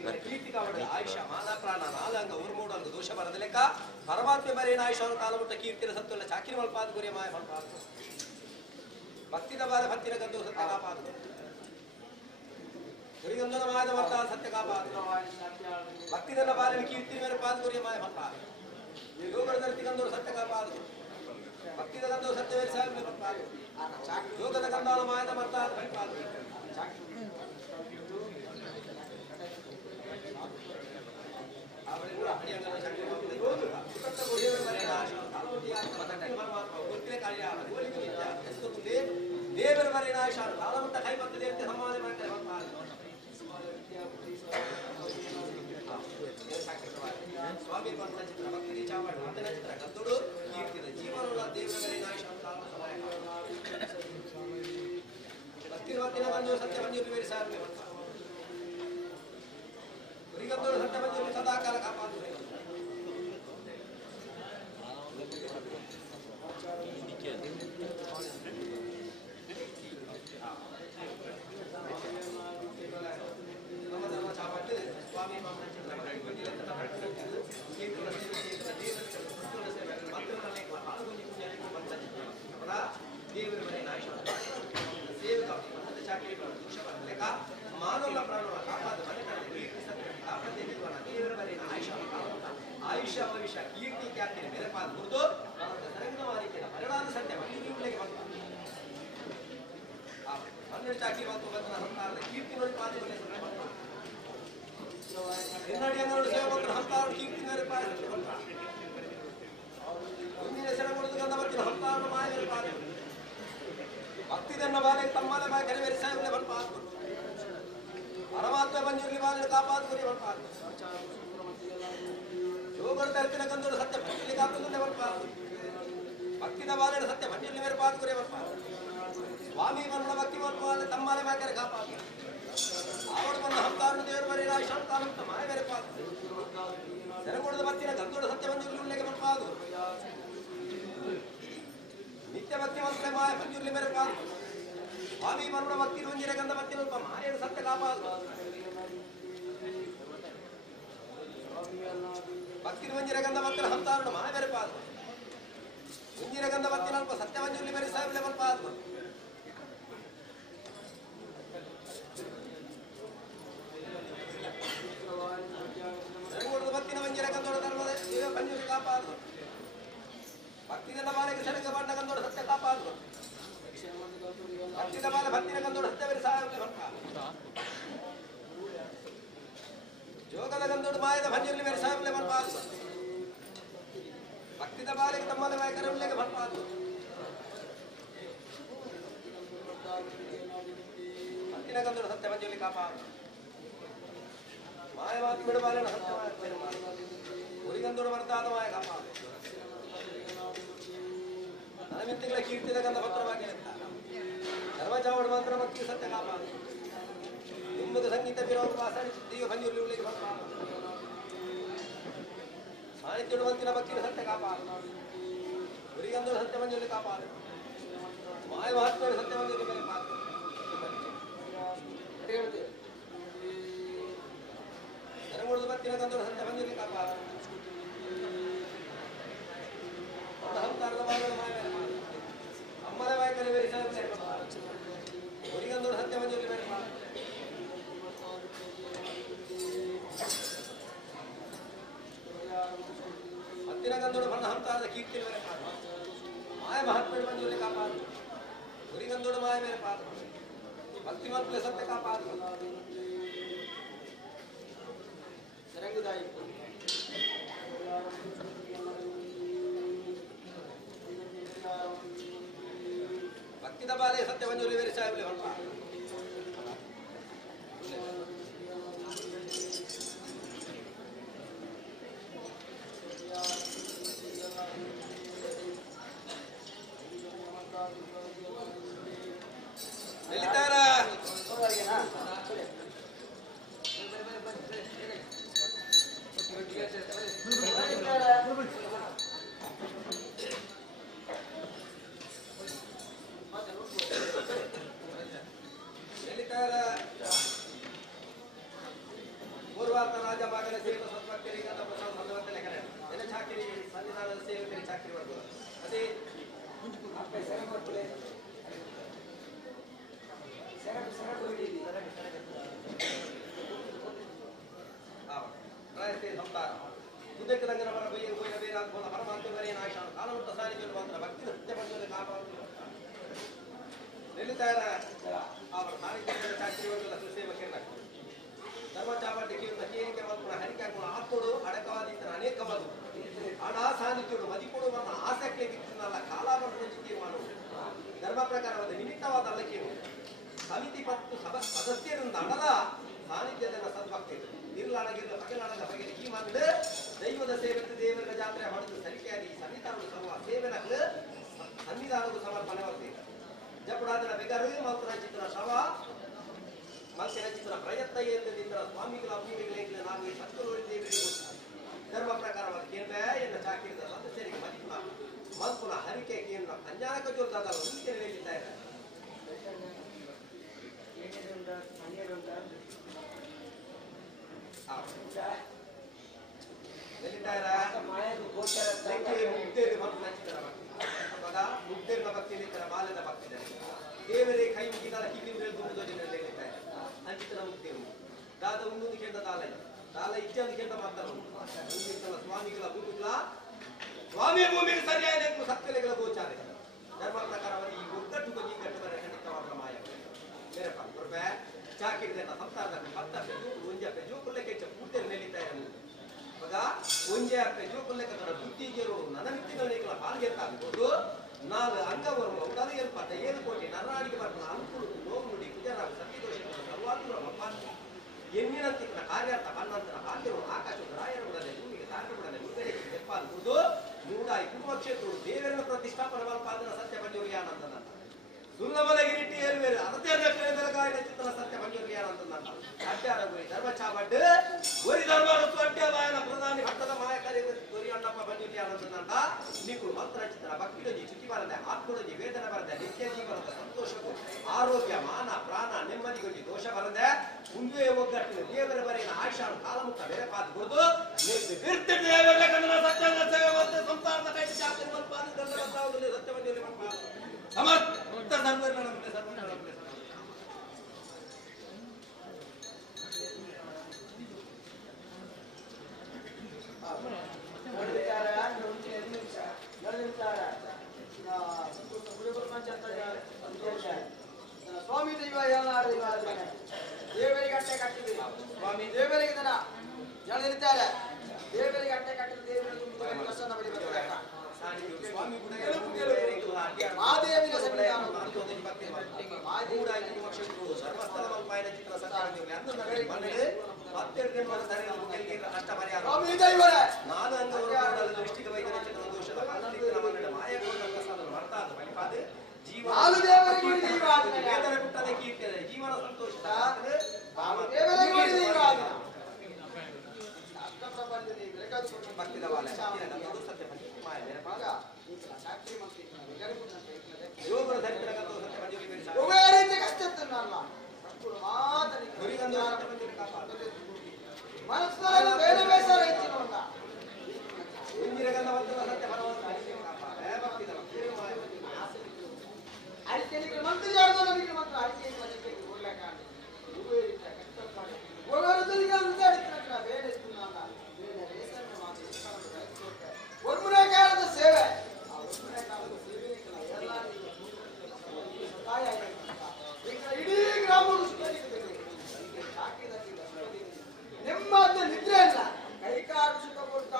ಇವರ ಕೀರ್ತಿಕ ಅವರ ಆಯುಷ ಮಾನ ಪ್ರಾಣ ನಾಲಂಗ ಊರ್ಮೂಡಂಗ ದೋಷ ಬರದ ಲೆಕ್ಕ ಪರಮಾತ್ಮ ಬರೆಯ ಆಯುಷ ಅವರ ಕಾಲಮುಟ್ಟ ಕೀರ್ತಿನ ಸತ್ತುಲ್ಲ ಚಾಕಿರಿ ಮಲ್ಪಾದ ಗುರಿಯ ಮಾಯ ಮಲ್ಪಾದ ಭಕ್ತಿದ ಬಾರ ಭಕ್ತಿನ ಗಂಧು ಸತ್ಯ ಕಾಪಾದ ಗುರಿಗಂಧನ ಮಾಯದ ಮರ್ತ ಸತ್ಯ ಕಾಪಾದ ಭಕ್ತಿದನ್ನ ಬಾಲಿನ ಕೀರ್ತಿ ಮೇರೆ ಪಾದ ಗುರಿಯ ಮಾಯ ಮಲ್ಪಾದ ಯೋಗದ ಧರ್ತಿ ಗಂಧರು ಸತ್ಯ ಕಾಪಾದ ಭಕ್ತಿದ ಗಂಧವು ಸತ್ಯ ಬೇರೆ ಸಾಯುಗಳಿಗೆ ಬರ್ತಾ ಯೋಗದ ಗಂಧಾಳ ಮಾಯದ ಮರ್ತ ಪರಿಪಾದ ದೇವರ ಬರೆಯ ಆಯುಷಾನ ಕಾಲಮುಟ್ಟ ಕೈ ಬರ್ತದೆ ಅಂತ ಸಮಾಧಾನ ಮಾಡ್ತಾರೆ ಸ್ವಾಮಿ ಪಂಥ ಚಿತ್ರ ಭಕ್ತಿ ಚಾವಾಡ ಮಂದನ ಚಿತ್ರ ಗದ್ದೋಡು ಕೀರ್ತಿದ ಜೀವನದ ದೇವರ ಬರೆಯ ಆಯುಷಾನ ಭಕ್ತಿ ಭಕ್ತಿನ ಬಂದು ಸತ್ಯ ಬಂಜುಲಿ ಬೇರೆ ಸಾಯುಗಳಿಗೆ ಬರ್ತಾ ಗುರಿಗಂಧೋಡು ಸತ್ಯ ಬಂಜುಲಿ ಸದಾಕಾಲ ಕಾಪಾದ ಸ್ವಾಮಿ ದೇವರ ಬರೆಯ ಸೇವಕ ಚಾಕರಿ ಲೆಕ್ಕ ಮಾನವ ಪ್ರಾಣ ಕಾಪಾದ ದೇವರ ಬರೆಯ ಆಯುಷ ಭವಿಷ್ಯ ಕೀರ್ತಿ ಖ್ಯಾತಿಯ ಮೆರಪಾದ ಮುರಿದು ತರಂಗವಾರಿಕೆಯ ಮರಣಾದ ಸತ್ಯ ಮನೆಗೆ ಬಂದ 12 ಚಾಕಿ ಮತ್ತು ಬಂಧನ ಸಂತಾನದ ಕೀರ್ತಿ ನೋಡಿ ಪಾದಗಳಿಗೆ ಎನ್ನಡಿಯನ್ನೋಡು ಸೇವಕರು ಹಂತಾರು ಕೀರ್ತಿ ಮೇಲೆ ಪಾದಗಳಿಗೆ ಬಂದ ಮುಂದಿನ ಸೆರಗೊಳಿದು ಗಂಧ ಬರ್ತಿನ ಹಂತಾರು ಮಾಯ ಮೇಲೆ ಪಾದ ಭಕ್ತಿದನ್ನ ಬಾಲೆ ತಮ್ಮಲೆ ಬಾಯ ಕರೆವೇರಿ ಸಾಯುಗಳಿಗೆ ಬಂದ ಪಾದ ಪರಮಾತ್ಮ ಬಂದಿರಲಿ ಬಾಲೆ ಕಾಪಾದ ಗುರಿ ಬಂದ ಪಾದ ಯೋಗದ ತರ್ತಿನ ಗಂಧೋಡು ಸತ್ಯ ಭಕ್ತಿಲಿ ಕಾಪಾದುಂಡೆ ಬಂದ ಪಾದ ಭಕ್ತಿದ ಬಾಲೆ ಸತ್ಯ ಭಂಡಿಯಲ್ಲಿ ಮೇಲೆ ಪಾದ ಗುರಿ ಬಂದ ಪಾದ ಸ್ವಾಮಿ ಮರಣ ಭಕ್ತಿ ಮಲ್ಪಾದ ತಮ್ಮಲೆ ಬಾಯ ಕರೆ ಕಾಪಾದ ಆವಡ ಬಂದ ಹಂತಾರು ದೇವರ ಬರೆಯ ಆಯುಷ ಕಾಲಂತ ಮಾಯ ಬೇರೆ ಪಾದ ಸೆರಗೊಡದ ಭಕ್ತಿನ ಗಂಧೋಡು ಸತ್ಯ ಬಂದಿರಲಿ ಉಳ್ಳೆಗೆ ಬಂದ ಪಾದ ನಿತ್ಯ ಭಕ್ತಿ ಮಂತ್ರ ಮಾಯ ಬಂಜುರ್ಲಿ ಮೇರೆ ಪಾದ ಸ್ವಾಮಿ ಮರಣ ಭಕ್ತಿ ರುಂಜಿರ ಗಂಧ ಭಕ್ತಿ ರೂಪ ಮಾಯದ ಸತ್ಯ ಕಾಪಾದ ಭಕ್ತಿ ರುಂಜಿರ ಗಂಧ ಭಕ್ತರ ಹಂತಾರು ಮಾಯ ಬೇರೆ ಪಾದ ರುಂಜಿರ ಗಂಧ ಭಕ್ತಿ ನಲ್ಪ ಸತ್ಯ ಬಂಜುರ್ಲಿ ಮೇರೆ ಸಾಯುಗಳಿಗೆ ಬಂದ ಪಾದ ಭಕ್ತಿನ ಮಂಜಿರ ಗಂಧೋಡ ಧರ್ಮದ ದೇವ ಬಂಜುರ್ಲಿ ಕಾಪಾದ ಭಕ್ತಿಗಂಧ ಬಾಲೆಗೆ ಸೆರಗ ಬಂಡ ಗಂಧೋಡ ಸತ್ಯ ಕಾಪಾದ ಭಕ್ತಿದ ಬಾಲೆ ಭಕ್ತಿನ ಗಂಧೋಡ ಸತ್ಯ ಬೇರೆ ಸಾಯುಗಳಿಗೆ ಬಂದ ಜೋಗದ ಗಂಧೋಡು ಮಾಯದ ಭಂಜಲ್ಲಿ ಬೇರೆ ಸಾಯಬಲೆ ಬರ್ಬಾರ್ದು ಭಕ್ತಿದ ಬಾಲಿಗೆ ತಮ್ಮದ ಕರವಲೆಗೆ ಬರ್ಬಾರ್ದು ಭಕ್ತಿನ ಗಂಧೋಡು ಸತ್ಯ ಭಂಜಲ್ಲಿ ಕಾಪಾಡು ಮಾಯ ಮಾತು ಬಿಡಬಾರಣ ಸತ್ಯ ಉರಿಗಂಧೋಡು ಬರ್ತಾದ ಮಾಯ ಕಾಪಾಡು ನನಮಿತ್ತಿಗಳ ಕೀರ್ತಿದ ಗಂಧ ಭದ್ರವಾಗಿ ಧರ್ಮಚಾವಡ ಮಾತ್ರ ಭಕ್ತಿ ಸತ್ಯ ಕಾಪಾಡು ನಿಮ್ಮದು ಸಂಗೀತ ಬಿರೋರು ಪಾಸಾಡಿಸಿದ್ದೀಗ ಭಂಜಲ್ಲಿ ಉಳಿಗೆ ಬರ್ಬಾರ್ದು ಸಾಹಿತ್ಯಡು ಬಂತಿನ ಭಕ್ತಿನ ಸತ್ಯ ಕಾಪಾಡು ಉರಿಗಂಧೋಡು ಸತ್ಯ ಭಂಜಲ್ಲಿ ಕಾಪಾಡು ಮಾಯ ಮಹಾತ್ಮರು ಸತ್ಯ ಭಂಜಲ್ಲಿ ಮೇಲೆ ಪಾತ್ರ ಜನಗುಳದ ಭಕ್ತಿನ ಗಂಧೋಡು ಸತ್ಯ ಭಂಜಲ್ಲಿ ಕಾಪಾಡು ಅಹಂಕಾರದ ಮಾಯದ ಮಾಯ ಅಮ್ಮನ ಮಾಯಕಲೆ ಬೇರೆ ಉರಿಗಂಧೋಡು ಸತ್ಯ ಭಂಜಲ್ಲಿ ಮೇಲೆ ಹತ್ತಿನ ಗಂಧೋಡು ಬಣ್ಣ ಹಂತಾರದ ಕೀರ್ತಿ ಮೇಲೆ ಮಾಯ ಮಹಾತ್ಮರು ಮಂಜೂರಿ ಕಾಪಾಡು ಉರಿಗಂಧೋಡು ಮಾಯ ಮೇಲೆ ಪಾತ್ರ ಭಕ್ತಿ ಮಾತ್ರ ಸತ್ಯ ಕಾಪಾಡು ಸರಂಗದಾಯಿ ಭಕ್ತಿದ ಬಾಲೆ ಸತ್ಯ ಮಂಜೂರಿ ಬೇರೆ ಸಾಹೇಬಲೆ ಹೊರಟ ಪೂರ್ವಾರ್ಥ ರಾಜ ಮಗನ ಸೇವೆ ಸತ್ವಕ್ಕರಿಗೆ ಪ್ರಸಾದ ಸಂದರ್ಭದಲ್ಲಿ ನೆನೆ ಚಾಕಿರಿ ಸನ್ನಿಧಾನದ ಸೇವಕರಿಗೆ ಚಾಕಿರಿ ಬರ್ತದೆ ಅದೇ ಉದಕ್ಕೆ ರಂಗನ ಬರ ಬೈಯ ಗೋಯ ಬೇರೆ ಆಗ್ಬೋದ ಪರಮಾತ್ಮವರೇ ನಾಶ ಕಾಲಮುಟ್ಟ ಸಾರಿಗೆಯಲ್ಲಿ ಮಾತ್ರ ಭಕ್ತಿ ಸತ್ಯ ಬಂದರೆ ಕಾಪಾಡು ನೆಲ್ಲಿತಾರ ಅವರ ಸಾರಿಗೆಯಲ್ಲಿ ಚಾಕಿರಿ ಬರಲಿಲ್ಲ ಸುಸೇವಕರನ್ನ ಧರ್ಮಚಾವಟಿಕೆ ಕೇರಿಕೆ ಮಾತ್ರ ಹರಿಕೆ ಆತ್ಮಡು ಅಡಕವಾದಿದ್ದರ ಅನೇಕ ಮದು ಹಣ ಸಾನ್ನಿಧ್ಯಡು ಮದಿಕೊಡುವನ್ನ ಆಸಕ್ತಿ ಬಿಟ್ಟಿನಲ್ಲ ಕಾಲಾವರ್ಣ ತೀರ್ಮಾನವು ಧರ್ಮ ಪ್ರಕಾರವಾದ ನಿಮಿತ್ತವಾದ ಅಲ್ಲಕೇನು ಸಮಿತಿ ಮತ್ತು ಸದಸ್ಯರಿಂದ ಹಣದ ಸಾನ್ನಿಧ್ಯದ ಸದ್ಭಕ್ತಿ ನಿರ್ಲಾಡಗಿರುವ ಬಗೆಲಾಡದ ಬಗೆಗೆ ಈ ಮಾತು ದೈವದ ಸೇವೆ ದೇವರ ಜಾತ್ರೆ ಮಾಡಿದ್ದು ಸರಿಕೆಯಾಗಿ ಸನ್ನಿಧಾನದ ಸಮ ಸೇವೆನಗಳು ಸನ್ನಿಧಾನದ ಸಮರ್ಪಣೆ ಆಗ್ತದೆ ಜಪುಡಾದರ ಬೆಗರು ಮಾತ್ರ ಚಿತ್ರ ಶವ ಮಲ್ಸಿನ ಚಿತ್ರ ಪ್ರಯತ್ನ ಎಂದಿದ್ದ ಸ್ವಾಮಿಗಳ ಅಭಿಮಿಗಳಿಗೆ ನಾವು ಈ ಸತ್ಕಲೋರಿ ದೇವರಿಗೆ ಧರ್ಮ ಪ್ರಕಾರವಾದ ಕೇಂದ್ರ ಎನ್ನ ಚಾಕಿರಿದ ಸದಸ್ಯರಿಗೆ ಮದಿಮ ಮಲ್ಪುನ ಹರಿಕೆ ಕೇಂದ್ರ ಅಜ್ಞಾನಕ ಜೋರ್ದಾದ ಉಳಿಕೆ ಹೇಳಿದ್ದಾರೆ ಮುಗ್ಧೇರಿನ ಭಕ್ತಿ ಬಾಲ್ಯದ ಭಕ್ತಿ ದೇವರೇ ಕೈ ಮುಗಿದ ಕಿವಿ ಹೇಳಿದ್ದಾರೆ ಅಂಚಿತನ ಮುಕ್ತೇವು ದಾದ ಉಂದು ಕೇಂದ್ರ ದಾಲ ಇಚ್ಛೆ ಕೇಂದ್ರ ಮಾತಾಡೋದು ಸ್ವಾಮಿಗಳ ಭೂಮಿಗಳ ಸ್ವಾಮಿ ಭೂಮಿಗೆ ಸರಿಯಾದ ಸತ್ಯಲೆಗಳ ಗೋಚಾರ ಧರ್ಮ ಪ್ರಕಾರವಾದ ಈ ಒಗ್ಗಟ್ಟು ಬಗ್ಗೆ ಕಟ್ಟುವರೆ ಖಂಡಿತವಾದ ಮಾಯ ಬೇರೆ ರೂಪಾಯಿ ಚಾಕಿರಿದ ಸಂತಾನದ 10 ಒಂಜೆ ಜೋಕುಲ್ಲಕ್ಕೆ ಪೂರ್ತಿ ನೆಲ್ಲಿದ್ದಾರೆ ಮಗ ಒಂಜೆ ಜೋಕುಲ್ಲಕ್ಕೆ ಬುದ್ಧಿಗೆರು ನನ್ನ ಮಿತ್ತಿಗಳ ಪಾಲ್ಗೆಂತ ಆಗ್ಬೋದು ನಾಲ್ ಅಂಗವರು ಉಡಲು ಏರ್ಪಾಟ 7 ಕೋಟಿ ನರನಾಡಿಗೆ ಬರ್ತಾನ ಅನುಕೂಲ ನೋವು ನುಡಿ ಕುಜರಾಗ ಸತ್ಯದೋಷ ಸರ್ವಾತ್ಮ ಎನ್ನಿನಂತಿನ ಕಾರ್ಯಾರ್ಥ ಬನ್ನಂತರ ಭಾಗ್ಯರು ಆಕಾಶದ ರಾಯರುಡನೆ ಭೂಮಿಗೆ ತಾಕುಡನೆ ಮುದ್ದೆಗೆ ತೆಪ್ಪಾಲ್ಬುದು ಮೂಡಾಯಿ ಕುಟುಂಬ ಕ್ಷೇತ್ರಗಳು ದೇವರನ್ನು ಪ್ರತಿಷ್ಠಾಪನೆ ಮಲ್ಪಾದನ ಸತ್ಯ ಬಂಜೋರಿ ಆನಂದನ ದುರ್ಲಭಲಗಿರಿಟ್ಟಿ ಏಲ್ವೇರು ಅರ್ಧೇರ್ಧಕ್ಷಣೆ ಬೆಳಗಾಯಿನ ಚಿತ್ರ ಸತ್ಯ ಬಂಜೋರಿ ಆನಂದನ ಅಡ್ಡಾರಗುರಿ ಧರ್ಮಚಾಬಡ್ಡು ಒರಿ ಧರ್ಮರತ್ತು ಅಡ್ಡಾಲಯನ ಪ್ರಧಾನಿ ಭಟ್ಟದ ಮಾಯಕಾರಿ ಗೊರಿ ಅಣ್ಣಪ್ಪ ಬಂಜೋರಿ ಆನಂದನ ನೀವು ಮಂತ್ರ ಚಿತ್ರ ಭಕ್ತಿಡೊಂಜಿ ಚುತಿ ಬರದೆ ಆತ್ಮಡೊಂಜಿ ವೇದನೆ ಬರದೆ ನಿತ್ಯ ಜೀವನದ ಸಂತೋಷಕ್ಕೂ ಆರೋಗ್ಯ ಮಾನ ಪ್ರಾಣ ನೆಮ್ಮದಿಗೊಂಜಿ ದೋಷ ಬರದೆ ಮುಂದೆ ಒಗ್ಗಟ್ಟಿನ ದೇವರ ಬರೆಯಿನ ಆಶಾನು ಕಾಲಮುಖ ಬೆರೆ ಪಾತ್ ಗುರುದು ದೇವರ ಕನ್ನಡ ಸತ್ಯದ ಸೇವೆ ಮತ್ತು ಸಂಸಾರದ ಕೈ ಚಾಕರಿ ಮಲ್ಪಾದ ಗಂಧವತ್ತಾವುದಲ್ಲಿ ಸತ್ಯವಂತಿಯಲ್ಲಿ ಮಲ್ಪಾದ ಸಮರ್ಥ ಸರ್ವರ್ಣ ಸ್ವಾಮಿ ದೈವ ದೇವರಿಗೆ ಅಟ್ಟೆ ಕಟ್ಟಿದೆ ಸ್ವಾಮಿ ದೇವರಿಗೆ ಹೇಳಿದ್ದಾರೆ ದೇವರಿಗೆ ಅಟ್ಟೆ ಕಟ್ಟಲು ದೇವರಿಗೆ ತುಂಬುವುದು ಕಸನ ಬಳಿ ಬರ್ತದೆ ಸ್ವಾಮಿ ಕೂಡ ಮಾದೇವಿನ ಸನ್ನಿಧಾನ ಸರ್ವಸ್ಥಳ ಮಲ್ಪಾಯನ ಚಿತ್ರ ಸಂಚಾರ ಅಷ್ಟ ಪರಿಹಾರ ನಾನು ಅಂಗವರು ದೃಷ್ಟಿಗೆ ವೈದ್ಯರ ಚಿತ್ರ ದೋಷದ ಮರ್ತಾದ ಬಲಿಪಾದ ವೇದನೆ ಪುಟ್ಟದ ಕೀರ್ತಿಯದೆ ಜೀವನ ಸಂತೋಷದ ಭಕ್ತಿದ ವಾಲ ಸತ್ಯ ಯೋಗರ ಧರಿಸಿದ ಮನಸ್ಸಿನಲ್ಲಿ ಬೇರೆ ಬೇಸರ ಹೆಚ್ಚಿನ ಅಡಿಕೆ ಮಂತ್ರಿ ಜಾಡೋದು ಮಾತ್ರ ಅಡಿಕೆ ಒಮ್ಮೆ ಕಾಲದ ಸೇವೆ ಇಡೀ ಗ್ರಾಮವು ನೆಮ್ಮದಿ ನಿದ್ರೆ ಇಲ್ಲ ಕೈಕಾಲು ಸುಖ ಕೊಟ್ಟು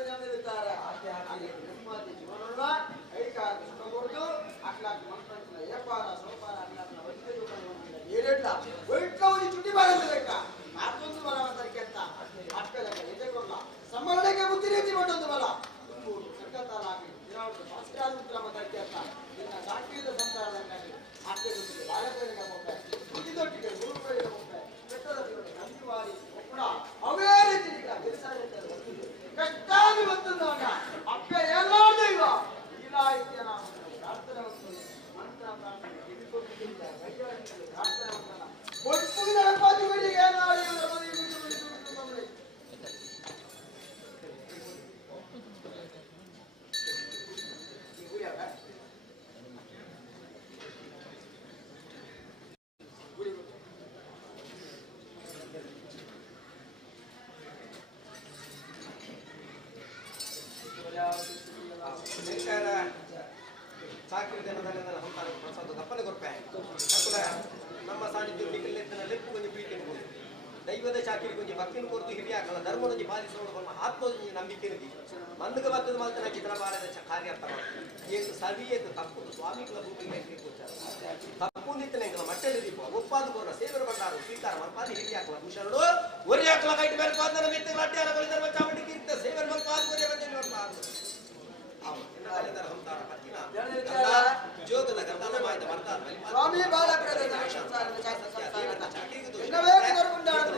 ಬಂದು ಇರ್ತಾರೆ ನೆಮ್ಮದಿ ಜೀವನ ಕೈಕಾಲು ಸುಖ ಕೊಟ್ಟು ಅಕ್ಲಾಕ್ ಮಂತ್ರ ವ್ಯಾಪಾರ ಸೋಪಾರ ಏನಿಲ್ಲ ಒಟ್ಟು ಚುಟ್ಟಿ ಬಾರಬೇಕಾ ಮತ್ತೊಂದು ಬಲ ಅಂತ ಅಕ್ಕಲ ಎದೆಗೊಲ್ಲ ಸಂಬಳಕ್ಕೆ ಬುದ್ಧಿ ರೀತಿ ಮಾಡೊಂದು ಬಲ ಸಂಕತಾಲಾಗಿ ಸಂಸ್ಕಾರ ಇನ್ನ ಸಾಕಿದ ಸಂಸಾರದಲ್ಲಿ ಅಕ್ಕೆ ಬಾಲಕರಿಗೆ ಹೋಗ್ತಾರೆ ಇದೊಟ್ಟಿಗೆ ಗುರುಗಳಿಗೆ ಹೋಗ್ತಾರೆ ಬೆಟ್ಟದ ನಂದಿವಾರಿ ಕೂಡ ಅವೇ ರೀತಿ ಕಷ್ಟಾಗಿ ಬಂತಂದಾಗ ಅಕ್ಕ ಎಲ್ಲಾರ್ದು ಈಗ ಇಲ್ಲ ಇತ್ಯ ನಾವು ಪ್ರಾರ್ಥನೆ ಮಂತ್ರ ಪ್ರಾರ್ಥನೆ ಪ್ರಾರ್ಥನೆ ಒಟ್ಟು ಗಣಪತಿಗಳಿಗೆ ಗಪ್ಪನೆ ಕೊರ್ಪೆ ನಮ್ಮ ಸಾನ್ನಿಧ್ಯ ಲೆಪ್ಪು ಕೊಂಚ ಪ್ರೀತಿ ದೈವದ ಚಾಕಿರಿ ಕೊಂಚ ಭಕ್ತಿನ ಕೊರತು ಹಿರಿಯ ಆಗಲ್ಲ ಧರ್ಮದೊಂದು ಪಾಲಿಸೋಣ ಆತ್ಮದ ನಂಬಿಕೆ ಮಂದಗ ಬತ್ತದ ಮಾತ್ರ ಚಿತ್ರ ಬಾರದ ಕಾರ್ಯ ಅರ್ಥ ಏತು ಸರಿ ಏತು ತಪ್ಪು ಸ್ವಾಮಿಗಳ ಭೂಮಿಗೆ ತಪ್ಪು ನಿಂತನೆ ಮಟ್ಟೆ ದೀಪ ಒಪ್ಪಾದು ಕೊರ ಸೇವರ ಬಂಡಾರು ಸ್ವೀಕಾರ ಮಲ್ಪಾದಿ ಹಿರಿಯ ಹಾಕುವ ಮುಷರಡು ಒರಿ ಹಾಕಲ ಕೈಟ್ ಮೇಲೆ ಪಾದನ ಮಿತ್ರ ಅಡ್ಯಾರ ಬಲಿ ಧರ್ಮ ಚಾಮಂಡಿ ಕೀರ್ತ ಸೇವರ ಮಲ್ಪಾದು ಒರಿ ಬಂದೆ ಮಲ್ಪಾದು ಸ್ವಾಮಿ ಬಾಲಕರ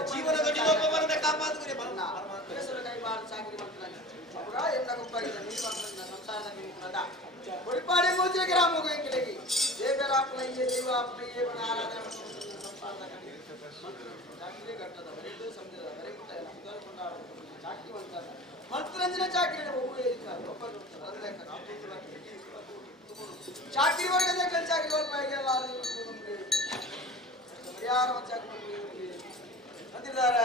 ಜೀವನ ಕಾಪಾಡುತ್ತಾರೆ ಒಡಿಪಾಡಿ ಮೂಜೆ ಗ್ರಾಮ ದೇವರಾಪ್ಲೈಗೆ ದೇವ ಪ್ರಿಯ ಆರಾಧನೆ ಘಟ್ಟದ ಬರೆದು ಸಮುದ್ರದ ಬರೆ ಪುಟ್ಟ ಚಾಕಿವಂತ ಮಂತ್ರಂಜನ ಚಾಕಿರಿ ಚಾಕಿರಿ ವರ್ಗದ ಚಾಕಿರಿ ವರ್ಗ ಪರಿಹಾರ ಮಂದಿದ್ದಾರೆ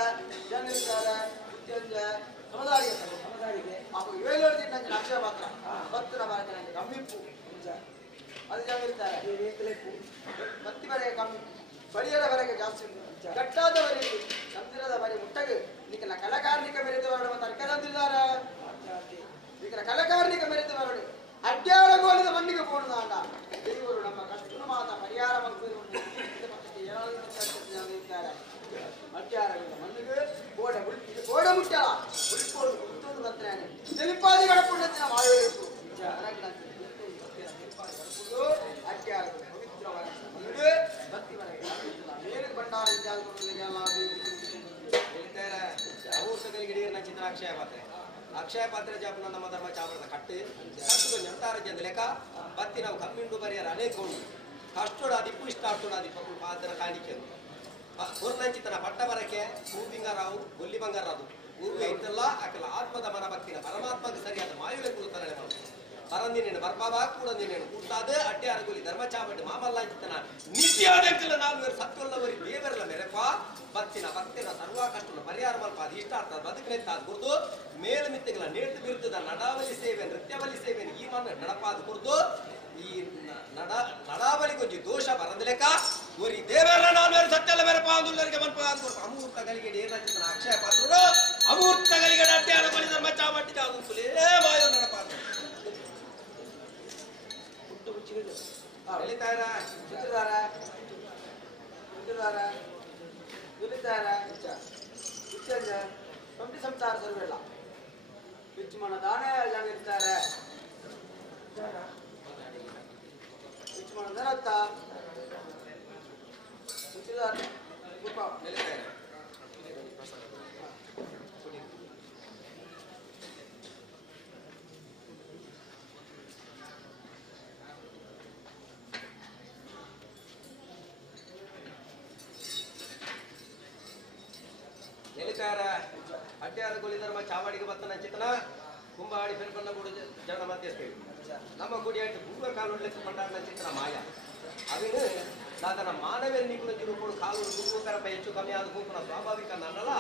ಜನರಿದ್ದಾರೆ ಉದ್ಯೋಗ ಸಮುದಾಯ ಅವು 7 ದಿನ ಅಕ್ಷಯ ಮಾತ್ರ ಭಕ್ತರ ಬಾರಿಗೆ ನನಗೆ ಕಮ್ಮಿಪ್ಪು ಅದು ಜನರಿದ್ದಾರೆ ಭಕ್ತಿ ಬರೆಗೆ ಕಮ್ಮಿ ಬಳಿಯರವರೆಗೆ ಜಾಸ್ತಿ ಉಂಟು ಗಟ್ಟಾದವರೆಗೆ ಮಂದಿರದವರೆಗೆ ಮುಟ್ಟಗೆ ಈಗಿನ ಕಲಾಕಾರ್ಮಿಕ ಮೆರೆದವರು ಮತ್ತು ಅರ್ಕದಂತಿದ್ದಾರೆ ಈಗಿನ ಕಲಾಕಾರ್ಮಿಕ ಮೆರೆದವರು ಅಡ್ಡಾರ ಗೋಲಿದ ಮಣ್ಣಿಗೆ ಪೋಣದಾಂಡ ದೇವರು ನಮ್ಮ ಕಷ್ಟ ಮಾತ ಪರಿಹಾರ ಇದ್ದಾರೆ ಅಡ್ಡಾರಗಳ ಮಣ್ಣಿಗೆ ಗೋಡೆ ಮುಟ್ಟಲ ಉಳಿಸ್ಕೊಂಡು ಮುಟ್ಟೋದು ಬರ್ತಾನೆ ನೆಲಿಪಾದಿಗಳ ಪುಣ್ಯತಿನ ಮಾಡಬೇಕು ಅಡ್ಡಾರಗಳು ಪವಿತ್ರವಾದ ಭಕ್ತಿ ಮೇಲೆ ಭಂಡಾರ ಚಿತ್ರ ಅಕ್ಷಯ ಪಾತ್ರೆ ಜಾಪನ ನಮ್ಮ ಧರ್ಮ ಚಾಮರದ ಕಟ್ಟೆ ನೆಂಟಾರಜ್ಜಂದ ಲೆಕ್ಕ ಬತ್ತಿ ನಾವು ಕಮ್ಮಿಂಡು ಬರೆಯರ ಅನೇಕ ಉಂಟು ಕಷ್ಟೋಡಾದಿ ಇಷ್ಟಾಡ್ತೋಡಾದಿ ಪಾತ್ರ ಕಾಣಿಕೆ ಪೂರ್ಣಂಚಿತನ ಪಟ್ಟ ಬರಕ್ಕೆ ಹೂಬಿಂಗಾರಾವು ಗೊಲ್ಲಿ ಬಂಗಾರದು ಊರಿಗೆ ಇದ್ದಲ್ಲ ಅಕಲ ಆತ್ಮದ ಮನ ಭಕ್ತಿನ ಪರಮಾತ್ಮಗೆ ಸರಿಯಾದ ಮಾಯುಲೆ ಕುಳಿತನೆ ಪರಂದಿನೇನು ಬರ್ಬಾಬಾ ಕೂಡ ನೀನೇನು ಕೂತಾದ ಅಡ್ಡೆ ಅರಗುಲಿ ಧರ್ಮ ಚಾಮಂಡಿ ಮಾಮಲ್ಲಾಂಚಿತನ ನಿತ್ಯಾದಂಕಲ ನಾಲ್ವರು ಸತ್ತುಳ್ಳವರಿ ದೇವರಲ್ಲ ಮೆರಪ ಭಕ್ತಿನ ಸರ್ವ ಕಷ್ಟನ ಪರಿಹಾರ ಮಲ್ಪ ಅದು ಇಷ್ಟ ಆಗ್ತದೆ ಬದುಕನೆಂತಾದ ಕುರಿತು ಮೇಲುಮಿತ್ತಿಗಳ ನೇತು ಬಿರುತ್ತದ ನಡಾವಲಿ ಸೇವೆ ನೃತ್ಯವಲಿ ಸೇವೆ ಈ ಮನ ನಡಪಾದ ಕುರಿತು ಈ ನಡಾವಲಿಗೊಂಜಿ ದೋಷ ಬರದಲೆಕ್ಕ ಊರಿ ದೇವರ ನಾಲ್ವರು ಸತ್ಯಲ್ಲ ಬೇರೆ ಪಾಂದುಲ್ಲರಿಗೆ ಮನ್ಪ ಅಮೂರ್ತ ಗಳಿಗೆ ಏನಾಗ್ತದೆ ಅಕ್ಷಯ ಪಾತ್ರರು ಅಮೂರ್ತ ಗಳಿಗೆ ಅಡ್ಡಾಡ ಬಳಿ ಧರ್ಮ ಚಾಮಟ್ಟಿಗೆ ಆಗುತ್ತಲೇ ಮಾಯ ನಡಪಾತ್ರ ಎಲ್ಲಿತಾರ ಚಿತ್ರದಾರ ದುಲಿತಾರ ಇತ್ಯಂಜ ಪಂಪಿ ಸಂಸಾರ ಸರ್ವೆಲ್ಲ ಬಿಚ್ಚು ಮನ ದಾನ ಜನ ಇರ್ತಾರೆ ಬಿಚ್ಚು ಮನ ದರತ್ತ ಚಿತ್ರದಾರ ಗುಪ್ಪ ಎಲ್ಲಿತಾರ ಎಲ್ಲಿತಾರ ಅಡ್ಡಾರ ಗೊಲಿ ಧರ್ಮ ಚಾವಾಡಿಗೆ ಬತ್ತನ ಚಿತ್ತನ ಕುಂಬಾಡಿ ಬೆರ್ಪನ್ನ ಕೂಡ ಜನ ಮಧ್ಯಸ್ಥೇವೆ ನಮ್ಮ ಗುಡಿಯಾಟಿ ಪೂರ್ವ ಕಾಲುಳ್ಳೆತ್ತು ಪಂಡಾರನ ಚಿತ್ರನ ಮಾಯ ಅವಿನು ಸಾಧನ ಮಾನವರ ನಿಗುಣ ತಿರುಪುಡು ಕಾಲು ಗುಂಪುಕರ ಹೆಚ್ಚು ಕಮ್ಮಿ ಆದ ಗುಂಪುನ ಸ್ವಾಭಾವಿಕ ನನ್ನಲ್ಲ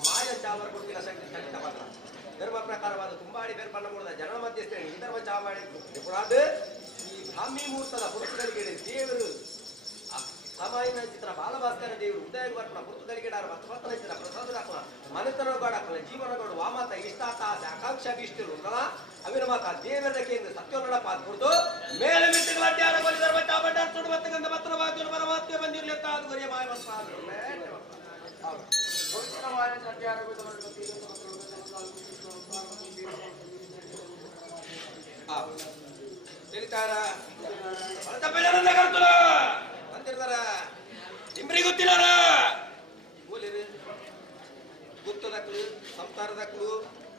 ಮಾಯ ಚಾವರ ಕೊಡ್ತಿಲ್ಲ ಶಕ್ತಿ ಖಂಡಿತ ಮಾತ್ರ ಧರ್ಮ ಪ್ರಕಾರವಾದ ಕುಂಬಾಡಿ ಬೆರ್ಪನ್ನ ಮೂಡದ ಜನ ಮಧ್ಯಸ್ಥೇವೆ ಈ ಧರ್ಮ ಚಾವಾಡಿ ಪುರಾದ ಈ ಬ್ರಾಹ್ಮಿ ಮುಹೂರ್ತದ ಪುರುಷಗಳಿಗೆ ದೇವರು ಸಮಾಯಿನ ಚಿತ್ರ ಬಾಲಭಾಸ್ಕರ ದೇವರು ಉದಯ ಬರ್ಪಣ ಪುರ್ತಗಳಿಗೆ ಭಕ್ತಭಕ್ತನ ಚಿತ್ರ ಪ್ರಸಾದರಾಪಣ ಮನೆತನಗೋಡಾಕಲ ಜೀವನಗೋಡ ವಾಮಾತ ಇಷ್ಟಾತ ಆಸೆ ಆಕಾಂಕ್ಷ ಇಷ್ಟರು ಅವಿನ ಮಾತ ದೇವರ ಕೇಂದ್ರ ಸತ್ಯೋನ್ನಡ ಪಾತ್ಕೊಡ್ತು ಮೇಲೆ ಮಿಟ್ಟಿಗಳ ಅಡ್ಡಾರ ಬಲಿ ಧರ್ಮ ಚಾಬಡ್ಡ ಸುಡು ಮತ್ತೆ ಗಂಧ ಪತ್ರ ವಾಕ್ಯ ಪರಮಾತ್ಮ ಬಂದಿರಲಿ ಅಂತ ಅದು ಗೊರಿಯ ಮಾಯ ಬಸ್ ತಿಳಿತಾರ ಅಂತಿರ್ತಾರ ನಿಮ್ರಿ ಗೊತ್ತಿಲ್ಲಾರ ಮೂಲಿರಿ ಗುತ್ತದಕ್ಕಳು ಸಂಸಾರದಕ್ಕಳು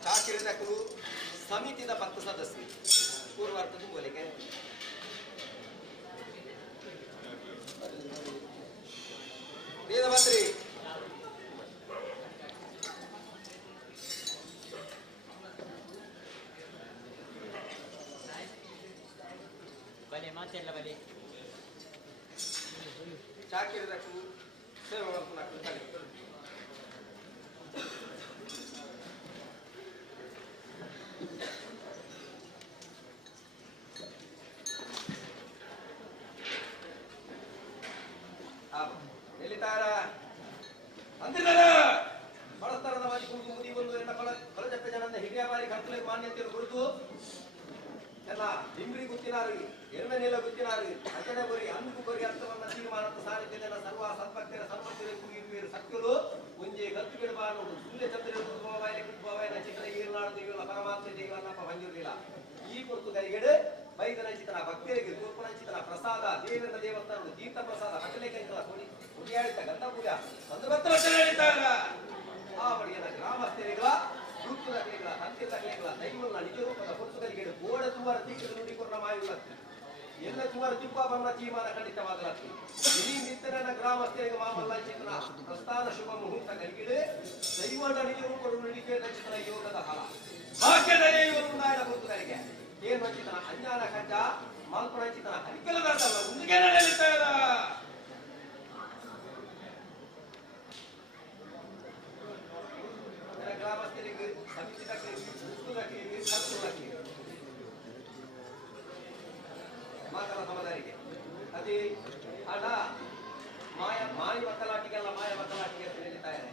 ಚಾಕಿರದಕ್ಕಳು ಸಮಿತಿದ 10 ಸದಸ್ಯರು ಪೂರ್ವಾರ್ಥದ ಮೂಲಿಕೆ ವೇದಮಂತ್ರಿ ಬಲೆ ಮಾತೆಲ್ಲ ಬಲೆ ಚಾಕಿರದಕ್ಕೂ ಸೇವೆ ಮಾಡ್ಕೊಂಡು ಎಲ್ಲಿತಾರ ಅಂದಿದ್ದಾರ ಬಳಸ್ತರದ ಮಾಜಿ ಕುಂದು ಮುದಿ ಒಂದು ಎನ್ನ ಕಳಜಪ್ಪ ಜನಂದ ಹಿರಿಯ ಬಾರಿ ಕರ್ತಲೆ ಮಾನ್ಯತೆಯನ್ನು ಕುರಿತು ಎಲ್ಲ ಡಿಂಬ್ರಿ ಗುತ್ತಿನಾರು ಎಣ್ಣೆ ನೀಲ ಗುತ್ತಿನಾರು ಅಜನ ಬರಿ ಅಂದು ಬರಿ ಅರ್ಥವನ್ನ ತೀರ್ಮಾನದ ಸಾರಿದ್ದ ಸರ್ವ ಸತ್ಭಕ್ತರ ಸನ್ಮಂದಿರ ಕುಗಿರುವರು ಸತ್ಯರು ಮುಂಜೆ ಗತ್ತು ಬಿಡಬಾರದು ಸೂರ್ಯ ಚಂದ್ರ ಬಾಯಿನ ಚಿತ್ರ ಈರ್ನಾಡು ದೇವಿಗಳ ಪರಮಾತ್ಮ ದೇವನಪ್ಪ ಬಂದಿರಲಿಲ್ಲ ಈ ಕುರಿತು ಗರಿಗೆಡೆ ಬೈದನ ಚಿತ್ರ ಭಕ್ತರಿಗೆ ತೋರ್ಪಣ ಚಿತ್ರ ಪ್ರಸಾದ ದೇವರ ದೇವಸ್ಥಾನ ತೀರ್ಥ ಪ್ರಸಾದ ಹಕ್ಕಲೆ ಕೈಗಳ ಕುಡಿಯಾಡಿತ ಗಂಧಪುರ ಒಂದು ಭಕ್ತರ ಹೇಳಿದಾಗ ಆ ಬಡಿಯನ ಗ್ರಾಮಸ್ಥರಿಗಳ ಗುರುತುದ ಕಲೆಗಳ ಹತ್ತಿರದ ಕಲೆಗಳ ದೈವಗಳ ನಿಜ ರೂಪದ ಹೊರತುಗಳಿಗೆ ಗೋಡ ತುವರ ದೀಕ್ಷದ ನುಡಿಕೊರ್ಣ ಮಾಯುಲತ್ತು ಎಲ್ಲ ತುವರ ತಿಪ್ಪ ಬಣ್ಣ ತೀರ್ಮಾನ ಖಂಡಿತವಾಗಲತ್ತು ಇಡೀ ನಿತ್ಯನ ಗ್ರಾಮಸ್ಥರಿಗೆ ಮಾಮಲ್ಲ ಚಿತ್ರ ಪ್ರಸ್ಥಾನ ಶುಭ ಮುಹೂರ್ತ ಕಲಿಗಿಡೆ ದೈವದ ನಿಜ ರೂಪದ ನುಡಿಕೆ ಚಿತ್ರ ಯೋಗದ ಫಲ ಭಾಗ್ಯದ ಇವರುಂದಾಯನ ಗುರುತುಗಳಿಗೆ ಏನು ಚಿತ್ರ ಅಜ್ಞಾನ ಖಂಡ ಮಾಲ್ಪಣ ಚಿತ್ರ ಹರಿಕೆಲದಾಟಲ್ಲ ಮುಂದಿಗೆ ನಡೆಯುತ್ತಾ ಇಲ್ಲ ಗ್ರಾಮಸ್ಥರಿಗೆ ಸಮಿತಿದಕ್ಕೆ ಗುರುತುದಕ್ಕೆ ಖರ್ಚುದಕ್ಕೆ ಮಾತಲ ಸಮದಾರಿಗೆ ಅದೇ ಅಣ್ಣ ಮಾಯ ಮಕ್ಕಳಾಟಿಗೆಲ್ಲ ಮಾಯ ಮಕ್ಕಳಾಟಿಗೆ ಅಂತ ಹೇಳ್ತಾ ಇದೆ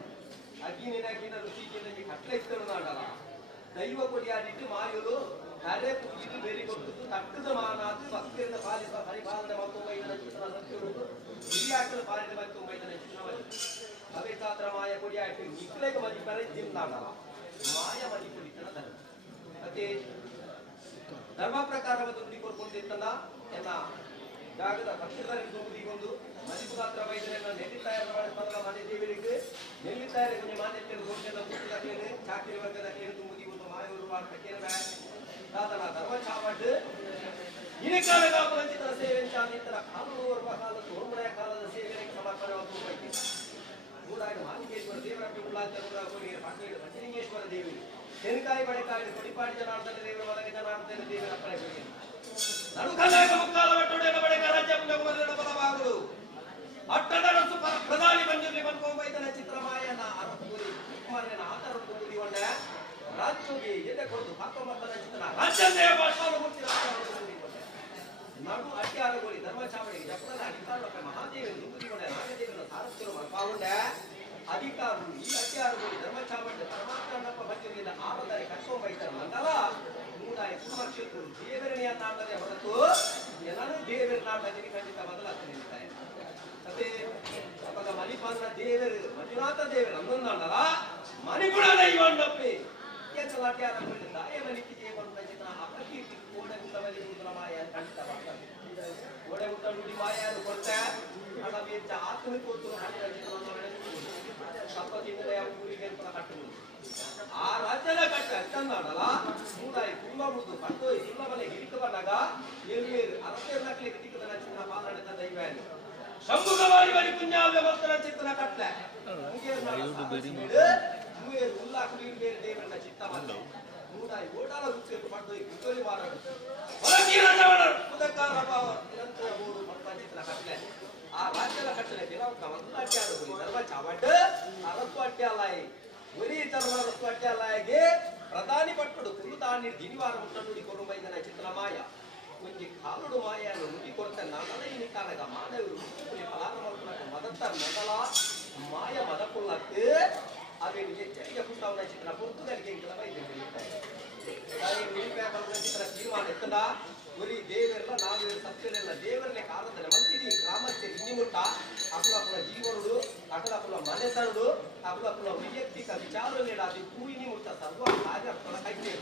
ಅಗ್ಗಿನ ರುಚಿಗೆ ಕಟ್ಲೆ ಇತ್ತರು ನಾಡಲ್ಲ ದೈವ ಕೊಡಿಯಾಡಿಟ್ಟು ಮಾಯಲು ಕರೆ ಪೂಜಿದು ಬೇರೆ ಕೊಟ್ಟು ತಕ್ಕದ ಮಾನಾತು ಭಕ್ತಿಯಿಂದ ಪಾಲಿಸುವ ಪರಿಪಾಲನೆ ಮತ್ತು ಮೈದನ ಚಿತ್ರ ಸತ್ಯರುವುದು ಹಿರಿಯಾಕಲು ಪಾಲನೆ ಮತ್ತು ಮೈದನ ಚಿತ್ರವನ್ನು ಅವೇಕಾತ್ರ ಮಾಯ ಕೊಡಿಯಾಟಿ ನಿಕ್ಲೆಗೆ ಮಜಿಪರೆ ಜಿಂದಾಡಲ್ಲ ಮಾಯ ಮಜಿ ಕುಡಿತನ ಧರ್ಮ ಮತ್ತೆ ಧರ್ಮ ಪ್ರಕಾರವನ್ನು ನುಡಿಕೊಡ್ಕೊಂಡಿರ್ತಲ್ಲ ಎನ್ನ ಜಾಗದ ಪಕ್ಷದಲ್ಲಿ ನುಡಿಗೊಂಡು ಮಜಿಪುಗಾತ್ರ ವೈದ್ಯರನ್ನ ನೆಲ್ಲಿತಾಯರ ಮನೆ ದೇವರಿಗೆ ನೆಲ್ಲಿತಾಯರ ಕೊಂಚ ಮಾನ್ಯತೆಯನ್ನು ಗೋಚರ ಮುಟ್ಟಿದ ಚಾಕಿರಿ ವರ್ಗದ ಕೇಳಿ ತುಂಬುದಿ ಒಂದು ಮಾಯೂರು ಮಾಡ್ತಕ್ಕೇನ ದಾತನ ಧರ್ಮ ಚಾವಡ್ ಈ ಕಾಲದ ಅಪರಂಚಿತರ ಸೇವೆ ಚಾನಿತರ ಕಾಲೂರು ಕಾಲದ ತೋರ್ಮಳೆಯ ಕಾಲದ ಸೇವೆಗೆ ಸಮರ್ಪಣೆ ಬೈತಿ ಮೂಡಾಗ ಮಾಲಿಕೇಶ್ವರ ದೇವರ ಉಳ್ಳಾಚರ ಪಾಟೀಲ್ ಪಂಚಲಿಂಗೇಶ್ವರ ದೇವಿ ತೆನಕಾಯಿ ಬಳೆಕಾಯಿ ಕೊಡಿಪಾಡಿ ಜನಾರ್ದನ ದೇವರ ಒಳಗೆ ಜನಾರ್ದನ ದೇವರ ಅಪ್ಪಣೆ ಕೊಡಿ ನಡುಕಲಾಗ ಮುಕ್ಕಾಲ ಒಟ್ಟೊಡೆಯ ಬಳಿಕ ರಾಜ್ಯ ಮುಂದಗುವರೆರಡು ಬಲವಾಗುವುದು ಅಟ್ಟದ ರಸು ಪ್ರಧಾನಿ ಬಂದಿರಲಿ ಬಂದ್ಕೊಂಬೈತನ ಚಿತ್ರಮಾಯನ ಅರಪುರಿ ಕುಮಾರನ ಆತರದ್ದು ಮುದಿಗೊಂಡ ರಾಜ್ಯೋಗಿ ಎದೆ ಕೊಡದು 19ರ ಚಿತ್ರ ರಾಜ್ಯ ಭಾಷಾನುಮೂರ್ತಿ ನಡು ಅಡ್ಯಾರಗೋಳಿ ಧರ್ಮ ಚಾವಡಿಗೆ ಜಪದ ಅಧಿಕಾರಕ್ಕೆ ಮಹಾದೇವನ ದುಂಗುದಿಗೊಂಡ ನಾಗದೇವನ ಸಾರಸ್ಯರು ಮಲ್ಪಾವುಂಡೆ ಅಧಿಕಾರರು ಈ ಅಡ್ಯಾರಗೋಳಿ ಧರ್ಮ ಚಾವಡಿ ಪರಮಾತ್ಮನಪ್ಪ ಬಚ್ಚಿರಲಿಲ್ಲ ಆಮದಾರಿ ಕರ್ಕೊಂಬೈತಾರೆ ಮಂಡಲ ಮೂಡಾಯ ಕುಮಾಕ್ಷೇತ್ರರು ದೇವರನೆಯ ನಾಟದೆ ಹೊರತು ಎಲ್ಲರೂ ದೇವರ ನಾಟದಲ್ಲಿ ಖಂಡಿತ ಬದಲಾಗ್ತದೆ ನಿಲ್ತಾರೆ ಅದೇ ಅವಾಗ ಮಣಿಪಾಲನ ದೇವರು ಮಂಜುನಾಥ ದೇವರು ಅನ್ನೊಂದಲ್ಲ ಮಣಿಪುರ ದೈವಣ್ಣಪ್ಪಿ ಎಂತೆಲ್ಲ ಅಡ್ಯಾರ ಮಾಡಿಲ್ಲ ಏಮನಿಕ್ಕೆ ಬಂದ ಚಿತ್ರ ಅಪಕೀರ್ತಿ ಓಡೆ ಗುಡ್ಡವಲ್ಲಿ ಗುಡ್ಡಲ ಮಾಯ ಖಂಡಿತ ಬರ್ತದೆ ಓಡೆ ಗುಡ್ಡ ನುಡಿ ಮಾಯ ಕೊಡ್ತೆ ಅಲ್ಲ ವೆಚ್ಚ ಆತ್ಮಿಕ ಕೊಟ್ಟು ಮಾಡಿದ ಸಪ್ಪತ್ತಿಂದ ಊರಿಗೆ ಕಟ್ಟುವುದು ಆ ರಾಜ್ಯದ ಕಟ್ಟ ಚಂದಲ್ಲ ಮೂಡಾಯಿ ತುಂಬ ಮುದ್ದು ಕಟ್ಟು ಇಲ್ಲ ಮನೆ ಹಿಡಿದು ಬಂದಾಗ ಎಲ್ಲಿ ಅರಸೇರ್ನಕ್ಲಿ ಹಿಡಿದ ಚಿನ್ನ ಪಾಲನೆ ದೈವ ಶಂಭುಗವಾರಿ ಬರಿ ಕುಂಜಾವ್ಯ ಭಕ್ತರ ಚಿತ್ರ ಕಟ್ಲೆ ಮೂಯರು ಉಲ್ಲಾಖ ಬೇರೆ ದೇವರನ್ನ ಚಿತ್ತ ಬಂದು ಮೂಡಾಯಿ ಓಟಾಲ ಹುಚ್ಚೇರು ಪಡೆದು ಕುತ್ತೋಲಿ ಮಾರಾಡು ಉದಕಾರ ಭಾವ ನಿರಂತರ ಮೂರು ಭಕ್ತರ ಚಿತ್ರ ಕಟ್ಲೆ ಆ ರಾಜ್ಯದ ಕಟ್ಟಲೆ ಕೆಲವು ಒಂದು ಅಡ್ಯಾಡು ಧರ್ಮ ಚಾವಡ್ ಅರಸು ಅಡ್ಯಾಲಾಯಿ ಒರಿ ಧರ್ಮ ಅರಸು ಅಡ್ಯಾಲಾಯಿಗೆ ಪ್ರಧಾನಿ ಪಟ್ಟುಡು ಕುರುತಾನಿ ದಿನಿವಾರ ಮುಟ್ಟನುಡಿ ಕೊರುಂಬೈದನ ಚಿತ್ರಮಾಯ ಒಂಜಿ ಕಾಲುಡು ಮಾಯನ್ನು ನುಡಿ ಕೊಡ್ತೆ ನಗಲ ಇನಿ ಕಾಲಗ ಮಾನವರು ಫಲಾನ ಮಲ್ಪನಕ್ಕೆ ಮದತ್ತ ನಗಲ ಮಾಯ ಮದಕುಳ್ಳಕ್ಕೆ ಅವೇನು ಎಚ್ಚರಿಕೆ ಪುಟ್ಟವನ ಚಿತ್ರ ಪುರ್ತುಗಲಿಗೆ ಕೆಲ ಬೈದಿರ್ತಾರೆ ಚಿತ್ರ ತೀರ್ಮಾನ ಎತ್ತದ ಒರಿ ದೇವರೆಲ್ಲ ನಾವೇರು ಸತ್ಯರೆಲ್ಲ ದೇವರಲ್ಲೇ ಕಾಲದಲ್ಲಿ ಮಂತಿಡಿ ಗ್ರಾಮಸ್ಥೆ ಇನ್ನಿಮುಟ್ಟ ಅಕುಲಕುಲ ಜೀವನುಡು ಅಕಲಕುಲ ಮನೆತನಡು ಅಕಲಕುಲ ವೈಯಕ್ತಿಕ ವಿಚಾರಲೇಡ ಅದು ಕೂಯಿನಿ ಮುಟ್ಟ ಸರ್ವ ಕಾರ್ಯ ಕೈಗೆ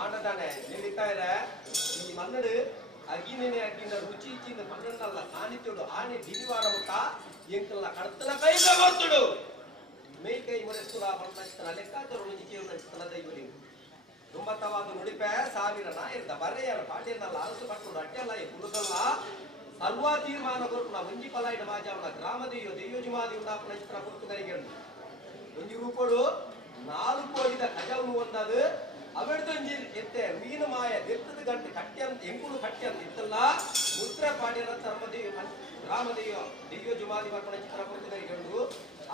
ಆಡದಾನೆ ನಿಲ್ಲಿತಾಯಿರ ಈ ಮನ್ನಡು ಅಗಿನೇ ಅಗ್ಗಿನ ರುಚಿ ಇಚ್ಚಿಂದ ಮಣ್ಣಲ್ಲ ಸಾನಿತ್ಯಡು ಆನೆ ದಿನಿವಾರ ಮುಟ್ಟ ಎಂಕಲ್ಲ ಕಡತನ ಕೈಗ ಗೊತ್ತುಡು ಮೈ ಕೈ ಮರೆಸ್ತುಲ ಬಂದ ಲೆಕ್ಕಾಚಾರ ಕೇಳಿದ ದೈವಲಿ ದುಂಬತ್ತವಾದ ನುಡಿಪೆ ಸಾವಿರ ನಾಯಿರ್ದ ಬರೆಯರ ಪಾಟ್ಯನಲ್ಲ ಅರಸು ಪಟ್ಟು ಅಡ್ಡೆಲ್ಲ ಕುರುದಲ್ಲ ಸರ್ವ ತೀರ್ಮಾನ ಕೊರಪುನ ಒಂಜಿ ಪಲಾಯಿಡ ಮಾಜಾವನ ಗ್ರಾಮದೆಯೋ ದೆಯ್ಯೋಜಿಮಾದಿ ಉಂಟಾಪನ ಚಿತ್ರ ಪುರ್ತುಗರಿಗೆ ಒಂಜಿ ರೂಪಡು 4 ಕೋಟಿದ ಖಜಾವನು ಒಂದದು ಅವೆಡ್ದೊಂಜಿ ಎತ್ತೆ ಮೀನು ಮಾಯ ದೆತ್ತದ ಗಂಟೆ ಕಟ್ಟ್ಯಂತ ಎಂಕುಳು ಕಟ್ಟ್ಯಂತ ಇತ್ತಲ್ಲ ಮುದ್ರ ಪಾಡ್ಯರ ಧರ್ಮದೆಯೋ ಗ್ರಾಮದೆಯೋ ದೆಯ್ಯೋಜಿಮಾದಿ ಪನ ಚಿತ್ರ ಪುರ್ತುಗರಿಗೆ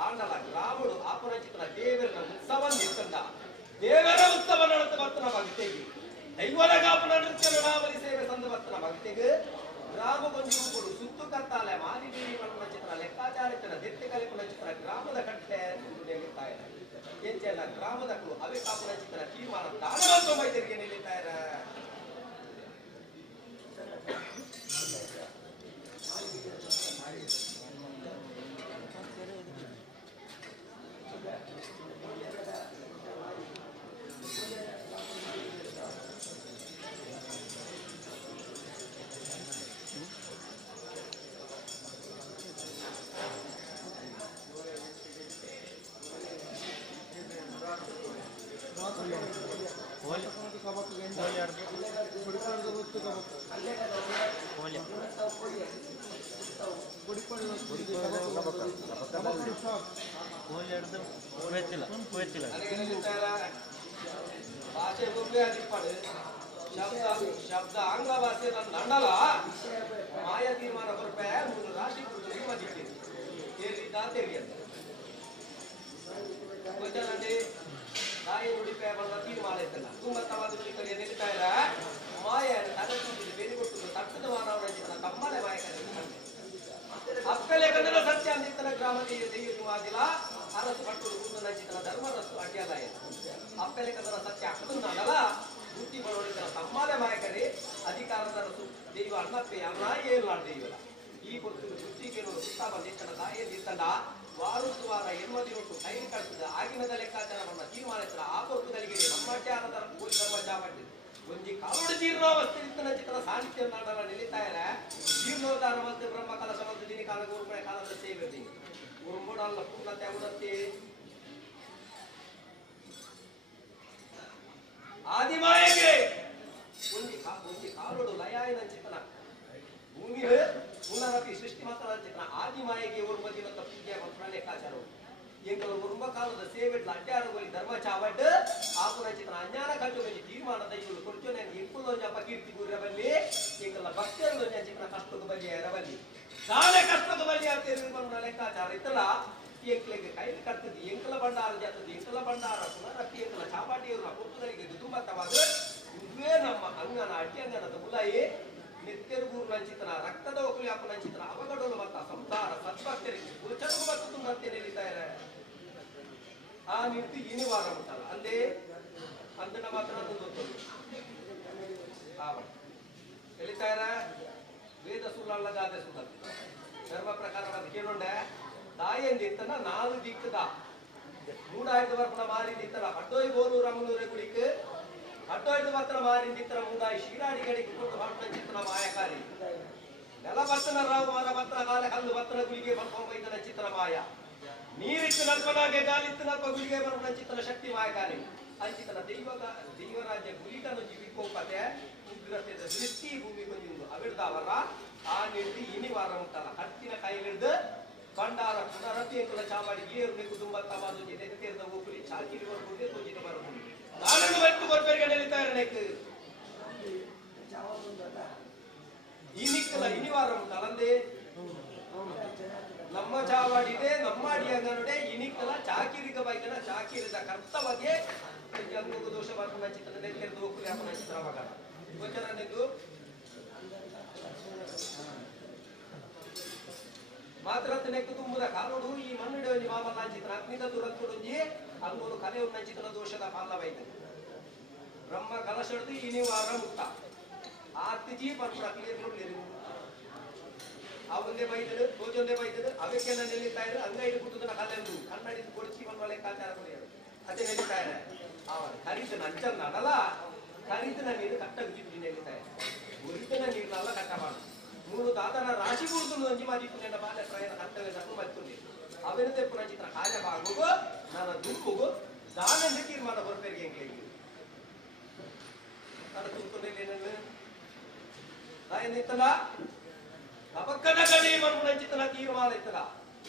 ಆಂಡಲ ಗ್ರಾಮಡು ಆಪನ ಚಿತ್ರ ದೇವರ ಉತ್ಸವ ನಿತ್ತಂಡ ದೇವರ ಉತ್ಸವ ನಡೆದ ಭಕ್ತನ ಭಕ್ತಿಗೆ ದೈವರ ಗಾಪನ ನೃತ್ಯ ನಾಮಲಿ ಸೇವೆ ಸಂದ ಭಕ್ತನ ಭಕ್ತಿಗೆ ಗ್ರಾಮ ಗೊಂಜೂರು ಸುತ್ತು ಕತ್ತಾಲೆ ಮಾಲಿದೇವಿ ಮಣ್ಣನ ಚಿತ್ರ ಲೆಕ್ಕಾಚಾರಿತನ ದೆತ್ತೆ ಕಲಿಪನ ಚಿತ್ರ ಗ್ರಾಮದ ಕಟ್ಟೆ ನಿಲ್ಲುತ್ತಾ ಇದೆ ಎಂಚೆಲ್ಲ ಗ್ರಾಮದಕ್ಕೂ ಅವೇ ಕಾಪನ ಚಿತ್ರ ತೀರ್ಮಾನ ತಾಣವಂತ ವೈದ್ಯರಿಗೆ ನಿಲ್ಲುತ್ತಾ ಇದೆ ಶಬ್ದ ಆಂಗ್ಲ ಭಾಷೆ ನಂಡಲ ಮಾಯ ತೀರ್ಮಾನ ಹೊರಪೆ ಮೂರು ರಾಶಿ ಗೊತ್ತಂడి ತಾಯಿ ನುಡಿಪೆ ಬಂದ ತೀರ್ಮಾನ ಇತ್ತಲ್ಲ ತುಂಬತ್ತವಾದ ನುಡಿಕಲಿಯ ನಿಲ್ತಾ ಇಲ್ಲ ಮಾಯ ತನಕ ಬೇರೆ ಕೊಟ್ಟು ತಟ್ಟದ ಮಾನವನ ತಮ್ಮನೆ ಮಾಯ ಅಕ್ಕಲೆ ಕನ್ನಡ ಸತ್ಯ ಅಂದಿತ್ತನ ಗ್ರಾಮದಲ್ಲಿ ದೈವದಿಲ್ಲ ಅರಸು ಪಟ್ಟು ಕೂದಲ ಚಿತ್ರ ಧರ್ಮರಸ್ತು ಅಡ್ಯಾಲಯ ಅಕ್ಕಲೆ ಕನ್ನಡ ಸತ್ಯ ಅಕ್ಕದಲ್ಲ ಬುದ್ಧಿ ಬರೋಡಿತರ ತಮ್ಮನೆ ಮಾಯಕರಿ ಅಧಿಕಾರದ ರಸು ದೈವ ಅಣ್ಣಪ್ಪೆ ಅನ್ನ ಏನು ಮಾಡ್ದೈವಲ್ಲ ಈ ಕೊಟ್ಟು ಬುದ್ಧಿಗೆರು ಸುತ್ತ ಬಂದಿತ್ತನ ತಾಯಿಯಲ್ಲಿ ಇತ್ತಲ್ಲ ವಾರುವಾರ ಎನ್ಮದಿನೊಟ್ಟು ಕೈಲಿ ಕಳಿಸಿದ ಆಗಿನದ ಲೆಕ್ಕಾಚಾರವನ್ನ ತೀರ್ಮಾನಿಸಿದ ಆ ಕೊಟ್ಟುಗಳಿಗೆ ನಮ್ಮಡ್ಯಾರದ ಕೂಲಿ ಧರ್ಮ ಜಾಪಟ್ಟಿದೆ ಒಂಜಿ ಕಾಲುಡು ಜೀರ್ಣಾವಸ್ಥೆ ಇತ್ತನ ಚಿತ್ರ ಸಾಹಿತ್ಯ ನಾಡಲ ನಿಲ್ಲಿತಾ ಇಲ್ಲ ಜೀರ್ಣೋದ್ಧಾರವಂತೆ ಬ್ರಹ್ಮ ಕಲಸವಂತ ದಿನ ಕಾಲ ಗೋರ್ಪಣೆ ಕಾಲದ ಸೇವೆ ಮೂಡಲ್ಲ ಪೂರ್ಣತೆ ಉಡತ್ತೆ ಆದಿಮಾಯಗೆ ಒಂಜಿ ಕಾಲುಡು ಲಯಾಯನ ಚಿತ್ರನ ಭೂಮಿ ಪುನರಪಿ ಸೃಷ್ಟಿ ಮಾತ್ರ ಚಿತ್ರ ಆದಿಮಾಯಗೆ ಒರ್ಬದಿನ ಪೂಜೆ ಮಂತ್ರ ಲೆಕ್ಕಾಚಾರವು ಎಂಕಲು ಕುರುಂಬ ಕಾಲದ ಸೇವೆ ಅಡ್ಡಾರಗೋಲಿ ಧರ್ಮ ಚಾವಡ್ ಆಪುನ ಚಿತ್ರ ಅಜ್ಞಾನ ಕಟ್ಟುಗಳಿಗೆ ತೀರ್ಮಾನದ ಇವರು ಕೊಡ್ಚೊನೆ ಎಂಕುಲೊಂಜ ಕೀರ್ತಿ ಗುರಬಲ್ಲಿ ಎಂಕಲ ಭಕ್ತರೊಂಜ ಚಿತ್ರ ಕಷ್ಟದ ಬಗ್ಗೆ ಎರಬಲ್ಲಿ ನಾಳೆ ಕಷ್ಟದ ಬಗ್ಗೆ ಅಂತ ಲೆಕ್ಕಾಚಾರ ಇತ್ತಲ್ಲ ಎಂಕ್ಲೆಗೆ ಕೈಲಿ ಕಟ್ತದೆ ಎಂಕಲ ಭಂಡಾರ ಜಾತದ ಎಂಕಲ ಭಂಡಾರ ಪುನರಪಿ ಎಂಕಲ ಚಾಪಾಟಿಯವರ ಪುತ್ತಗಳಿಗೆ ತುಂಬತ್ತವಾದ ಇವೇ ನಮ್ಮ ಅಂಗನ ಅಡ್ಡಿ ಅಂಗನದ ಮುಲಾಯಿ ನೆತ್ತೆರುಗೂರು ನಂಚಿತನ ರಕ್ತದ ಒಕ್ಕಲಿ ಅಪ್ಪ ನಂಚಿತನ ಅವಗಡೋಲು ಮತ್ತ ಸಂಸಾರ ಸದ್ಭಕ್ತರಿಗೆ ಗುರುಚರಗು ಬರ್ತದ್ದು ಮತ್ತೆ ನೆಲಿತಾರೆ ಆ ನಿಂತು ಇನಿವಾರ ಉಂಟಲ್ಲ ಅಂದೇ ಅಂದನ ಮಾತ್ರ ಗೊತ್ತುಂಟು ಎಳಿತಾರ ವೇದ ಸುಳ್ಳಲ್ಲ ಗಾದೆ ಸುಳ್ಳ ಧರ್ಮ ಪ್ರಕಾರವಾದ ಕೇಳೊಂಡೆ ದಾಯಂದಿತ್ತನ 4 ದಿಕ್ಕದ 3 ವರ್ಷ ಮಾರಿಂದಿತ್ತನ ಅಡ್ಡೋಯ್ ಗೋಲೂರು ಅಮ್ಮನೂರೆ ಗುಡಿಕ್ ಅಡ್ಡೋಯ್ದು ಮಾತ್ರ ಮಾರಿಂದಿತ್ತನ ಮೂಡಾಯಿ ಶೀರಾಡಿ ಗಡಿಗೆ ಕೊಟ್ಟು ಹೊರಟ ಚಿತ್ರನ ಮಾಯಕಾರಿ ನೆಲ ಬತ್ತನ ರಾವು ಮರ ಬತ್ತನ ಕಾಲ ಕಲ್ಲು ಬತ್ತನ ಗುಳಿಗೆ ಬರ್ಕೊಂಬೈತನ ಚಿತ್ರ ಮಾಯ ನೀರಿತ್ತು ನಲ್ಪನಾಗೆ ಗಾಲಿತ್ತು ನಲ್ಪ ಗುಳಿಗೆ ಬರೋಣ ಚಿತ್ರನ ಶಕ್ತಿ ಮಾಯಕಾರಿ ಅಂಚಿತನ ದೈವರಾಜ್ಯ ಗುಲಿಟನ್ನು ಜೀವಿಕೋಪತೆ ಉಗ್ರತೆದ ಸೃಷ್ಟಿ ಭೂಮಿ ಕೊಂದು ಅವಿಡ್ದವರ ಆ ನಿಂತು ಇನಿವಾರ ಉಂಟಲ್ಲ ಹತ್ತಿನ ಕೈಲಿಡ್ದು ಬಂಡಾರ ಪುನರತಿಯಂಕುಲ ಚಾಮಾಡಿ ಏರು ಕುಟುಂಬ ತಮಾದು ನೆತ್ತೆರದ ಒಬ್ಬರಿ ಚಾಕಿರಿ ಬರ್ಬೋದು ತೋಜಿನ ಬರಬಹುದು ನಾನನ್ನು ಬಟ್ಟು ಬರ್ಬೇರಿಗೆ ನೆಲಿತಾರೆ ನೆಕ್ ಈ ನಿಕ್ಕಲ ಇನಿವಾರ ಉಂಟಲ್ಲಂದೇ ನಮ್ಮ ಚಾವಾಡಿದೆ ನಮ್ಮ ಅಡಿಯಂಗನುಡೆ ಇನಿಕ್ಕಲ ಚಾಕಿರಿಗ ಬೈಕನ ಚಾಕಿರಿದ ಕರ್ತವ್ಯಗೆ ಅಂಗು ದೋಷ ಬರ್ಕೊಂಡ ಚಿತ್ರ ನೆತ್ತೆರದ ಒಬ್ಬರಿ ಅಪ್ಪನ ಚಿತ್ರ ಮಗ ಗೋಚರನೆಂದು ಮಾತ್ರ ನೆಕ್ಕು ತುಂಬುದ ಕಾಲೋಡು ಈ ಮಣ್ಣಿಡ ಮಾಮಲ್ಲ ಚಿತ್ರ ಅಗ್ನಿದ ದುರಂತುಡುಂಜಿ ಅಂಗೋಡು ಕಲೆ ಉನ್ನ ಚಿತ್ರ ದೋಷದ ಪಾಲವೈತೆ ಬ್ರಹ್ಮ ಕಲಶಡ್ದು ಇನಿವಾರ ಮುಕ್ತ ಆರ್ತಿಜಿ ಪರ್ಪುರ ಕ್ಲಿಯರ್ ನೋಡ್ಲಿರು ಅವೊಂದೇ ಬೈದರು ತೋಜೊಂದೇ ಬೈದರು ಅವಕ್ಕೆ ನೆಲ್ಲಿತಾ ಇದ್ರು ಅಂಗೈದು ಕುಟ್ಟುದನ್ನ ಕಲ್ಲೆಂದು ಕನ್ನಡಿದು ಕೊಡಿಸಿ ಒಂದು ಲೆಕ್ಕಾಚಾರ ಕೊಡಿಯೋದು ಅದೇ ನೆಲ್ಲಿತಾ ಇದ್ದಾರೆ ಅವನು ಕರಿತನ ಅಂಚನ್ನ ಅದಲ್ಲ ಕರಿತನ ನೀರು ಕಟ್ಟಕ್ಕೆ ಜಿಪ್ಪಿ ನೆಲ್ಲಿತಾ ಇದ್ದಾರೆ ಉರಿತನ ನೀರ್ನಲ್ಲ ಕಟ್ಟಬಾರ್ದು 3 ದಾದನ ರಾಶಿ ಗುರುತು ಒಂಜಿ ಮಾದಿ ಪುಣ್ಯನ ಬಾಲ್ಯ ಪ್ರಯಾಣ ಕರ್ತವ್ಯದನ್ನು ಬರ್ತದೆ ಅವನದೇ ಪುನಃ ಚಿತ್ರ ಕಾರ್ಯವಾಗುಗು ನನ್ನ ದುಂಪುಗು ದಾನಂದ ತೀರ್ಮಾನ ಹೊರಪೇರಿಗೆ ಹೆಂಗೆ ಅದು ತುರ್ಕೊಂಡೇನೇನು ಏನಿತ್ತಲ್ಲ ಅಪಕ್ಕನ ಕಡೆ ಮನುನ ಚಿತ್ರ ತೀರ್ಮಾನ ಇತ್ತಲ್ಲ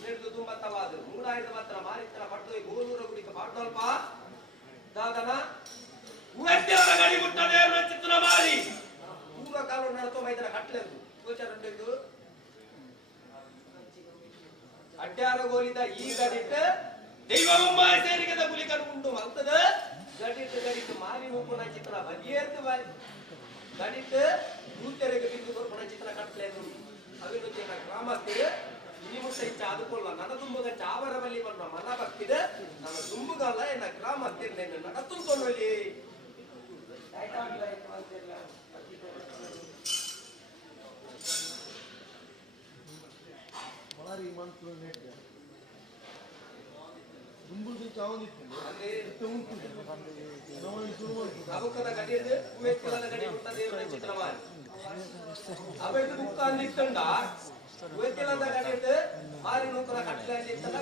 ನಡೆದು ತುಂಬತ್ತವಾದ 3 ಮಾತ್ರ ಮಾರಿತ್ತನ ಪಡ್ದು ಗೋಲೂರ ಗುಡಿಕ ಪಾಡ್ದಲ್ಪ ದಾದನ ಉವೆತ್ತೆವರ ಗಡಿ ಮುಟ್ಟದೆ ಚಿತ್ರ ಮಾರಿ ಪೂರ್ವ ಕಾಲ ನಡತೋ ಮೈದನ ಕಟ್ಲೆಂದು ಗೋಚರಂದು ಅಡ್ಡಾರ ಗೋಲಿದ ಈ ಗಡಿಟ್ಟು ದೈವಮ್ಮ ಸೇರಿಗದ ಗುಲಿಕರು ಉಂಟು ಮಲ್ತದ ಗಡಿಟ್ಟು ಮಾರಿ ಮುಪ್ಪುನ ಚಿತ್ರ ಬದಿಯೇರ್ತು ಗಡಿಟ್ಟು ನೂತೆರೆಗೆ ಬಿಂದು ಕೊರ್ಪುನ ಚಿತ್ರ ಕಟ್ಲೆಂದು ಅವಿನು ಚಿತ್ರ ಗ್ರಾಮಸ್ಥರು ಇನಿ ಮುಟ್ಟ ಇಚ್ಛ ಆದುಕೊಳ್ಳ ನನ್ನ ತುಂಬುಗ ಚಾವರ ಬಲ್ಲಿ ಬರುವ ಮನ ಬರ್ತಿದೆ ನನ್ನ ತುಂಬುಗಲ್ಲ ಎನ್ನ ಗ್ರಾಮಸ್ಥರು ನಡತುಂಕೊಳ್ಳಿ ಮಾರಿ ಮಂತ್ರ ನೆಟ್ ದುಂಬುದು ಚಾವಂದಿತ್ತು ಅಲ್ಲಿ ಉಂಟು ನಾವು ಶುರು ಅಬಕದ ಗಡಿಯದೆ ಉವೆಕ್ಕಲದ ಗಡಿ ಮುಟ್ಟ ದೇವರ ಚಿತ್ರ ಮಾರಿ ಅಬೆದು ಮುಕ್ಕ ಅಂದಿತ್ತಂಡ ಉವೆಕ್ಕಲದ ಗಡಿಯದೆ ಮಾರಿ ನುಂಕರ ಕಟ್ಲೆ ಅಂದಿತ್ತಲ್ಲ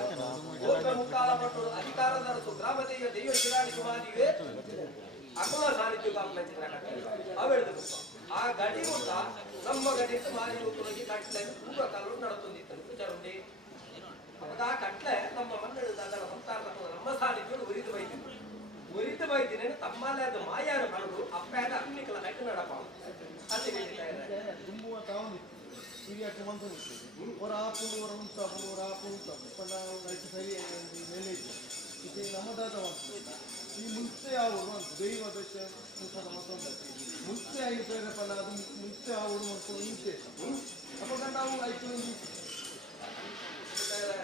ಓಟ ಮುಕ್ಕಾಲ ಪಟ್ಟು ಅಧಿಕಾರದ ಗ್ರಾಮದೇಯ ದೈವ ಶಿರಾಡಿ ಕುಮಾರಿಗೆ ಅಕುಲ ಸಾನಿಧ್ಯ ಕಾಪನ ಚಿತ್ರ ಕಟ್ಲೆ ಅವೆದು ಮುಕ್ಕ ಆ ಗಡಿ ಮುಟ್ಟ ನಮ್ಮ ಗಡಿಯದೆ ಮಾರಿ ನುಂಕರಗಿ ಕಟ್ಲೆ ಪೂರ್ವ ಕಾಲ ನಡತುಂದಿತ್ತು ವಿಚಾರುಂಡಿ ಆ ಕಟ್ಲೆ ನಮ್ಮ ಮನ್ನಡ ಅದರ ಸಂತಾನ ನಮ್ಮ ಸಾನಿಧ್ಯ ಉರಿದು ಬೈದಿನ ತಮ್ಮಲ್ಲೇ ಅದು ಮಾಯಾರ ಬರುದು ಅಪ್ಪಾಗ ಅಗ್ನಿಕಲ ಕಟ್ಟು ನಡಪ ಅದೇ ತುಂಬುವ ತಾವಂದಿತ್ತು ಹಿರಿಯಕ್ಕೆ ಮಂತ್ರ ಅವರ ಆಪುಡು ಅವರ ಉಂಟಾಪು ಅವರ ಆಪು ಉಂಟಾಪು ನಾವು ರೈತ ಸರಿ ನೆಲೆ ಇದ್ದು ಇದು ನಮ್ಮದಾದ ಈ ಮುಂಚೆ ಅವರು ಅಂತ ದೈವ ಬೆಚ್ಚ ಮತ್ತೊಂದು ಮುಂಚೆ ಆಗಿರ್ತಾರೆ ಫಲ ಅದು ಮುಂಚೆ ಅವರು ಮತ್ತು ಮುಂಚೆ ಅಪ್ಪ ನಾವು ಆಯ್ತು ಒಂದು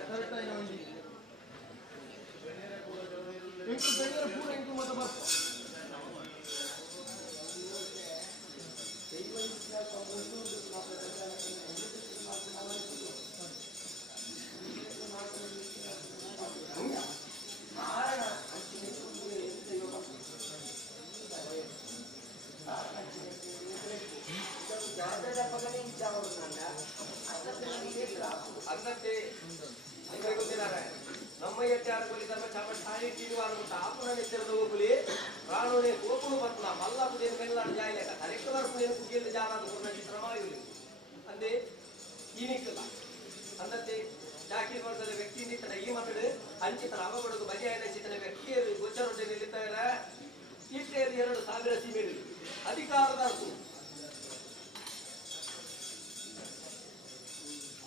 ಕರೆಕ್ಟಾಗಿ ಒಂದು ಎಂಟು ಬೆಂಗಳೂರು ಪೂರ 8 ಮತ ಬರ್ತ ನಮ್ಮ ಎಟ್ಟಾರಗೊಲಿ ಧರ್ಮ ಚಾಮಠಾಣಿ ತೀರ್ಮಾನ ಆಪುನ ನೆಚ್ಚರದ ಹೋಗುಲಿ ಪ್ರಾಣೋನೆ ಗೋಪುಳು ಬರ್ತನ ಮಲ್ಲಾಪುದೇನು ಬೆಂಗಳಾಡು ಜಾಯಿಲೆಕ ಕರೆಕ್ಟವರ್ಪುದೇನು ಕುಗಿಯಲ್ಲಿ ಜಾಲಾದ ಪೂರ್ಣ ಚಿತ್ರ ಮಾಡಿರಲಿ ಅಂದೆ ಈ ನಿಕ್ಕಲ್ಲ ಅಂದತ್ತೆ ಜಾಕಿ ವರ್ಗದ ವ್ಯಕ್ತಿ ನಿಂತನ ಈ ಮಕ್ಕಳು ಹಂಚಿತನ ಅವಬಡದು ಬಗೆಯಾದ ಚಿತನ ವ್ಯಕ್ತಿಯರು ಗೋಚರೊಡ್ಡೆ ನಿಲ್ಲಿದ್ದಾರೆ ಇಟ್ಟೇರಿ 2000 ಸೀಮೆಗಳು ಅಧಿಕಾರದ ಅರ್ಥ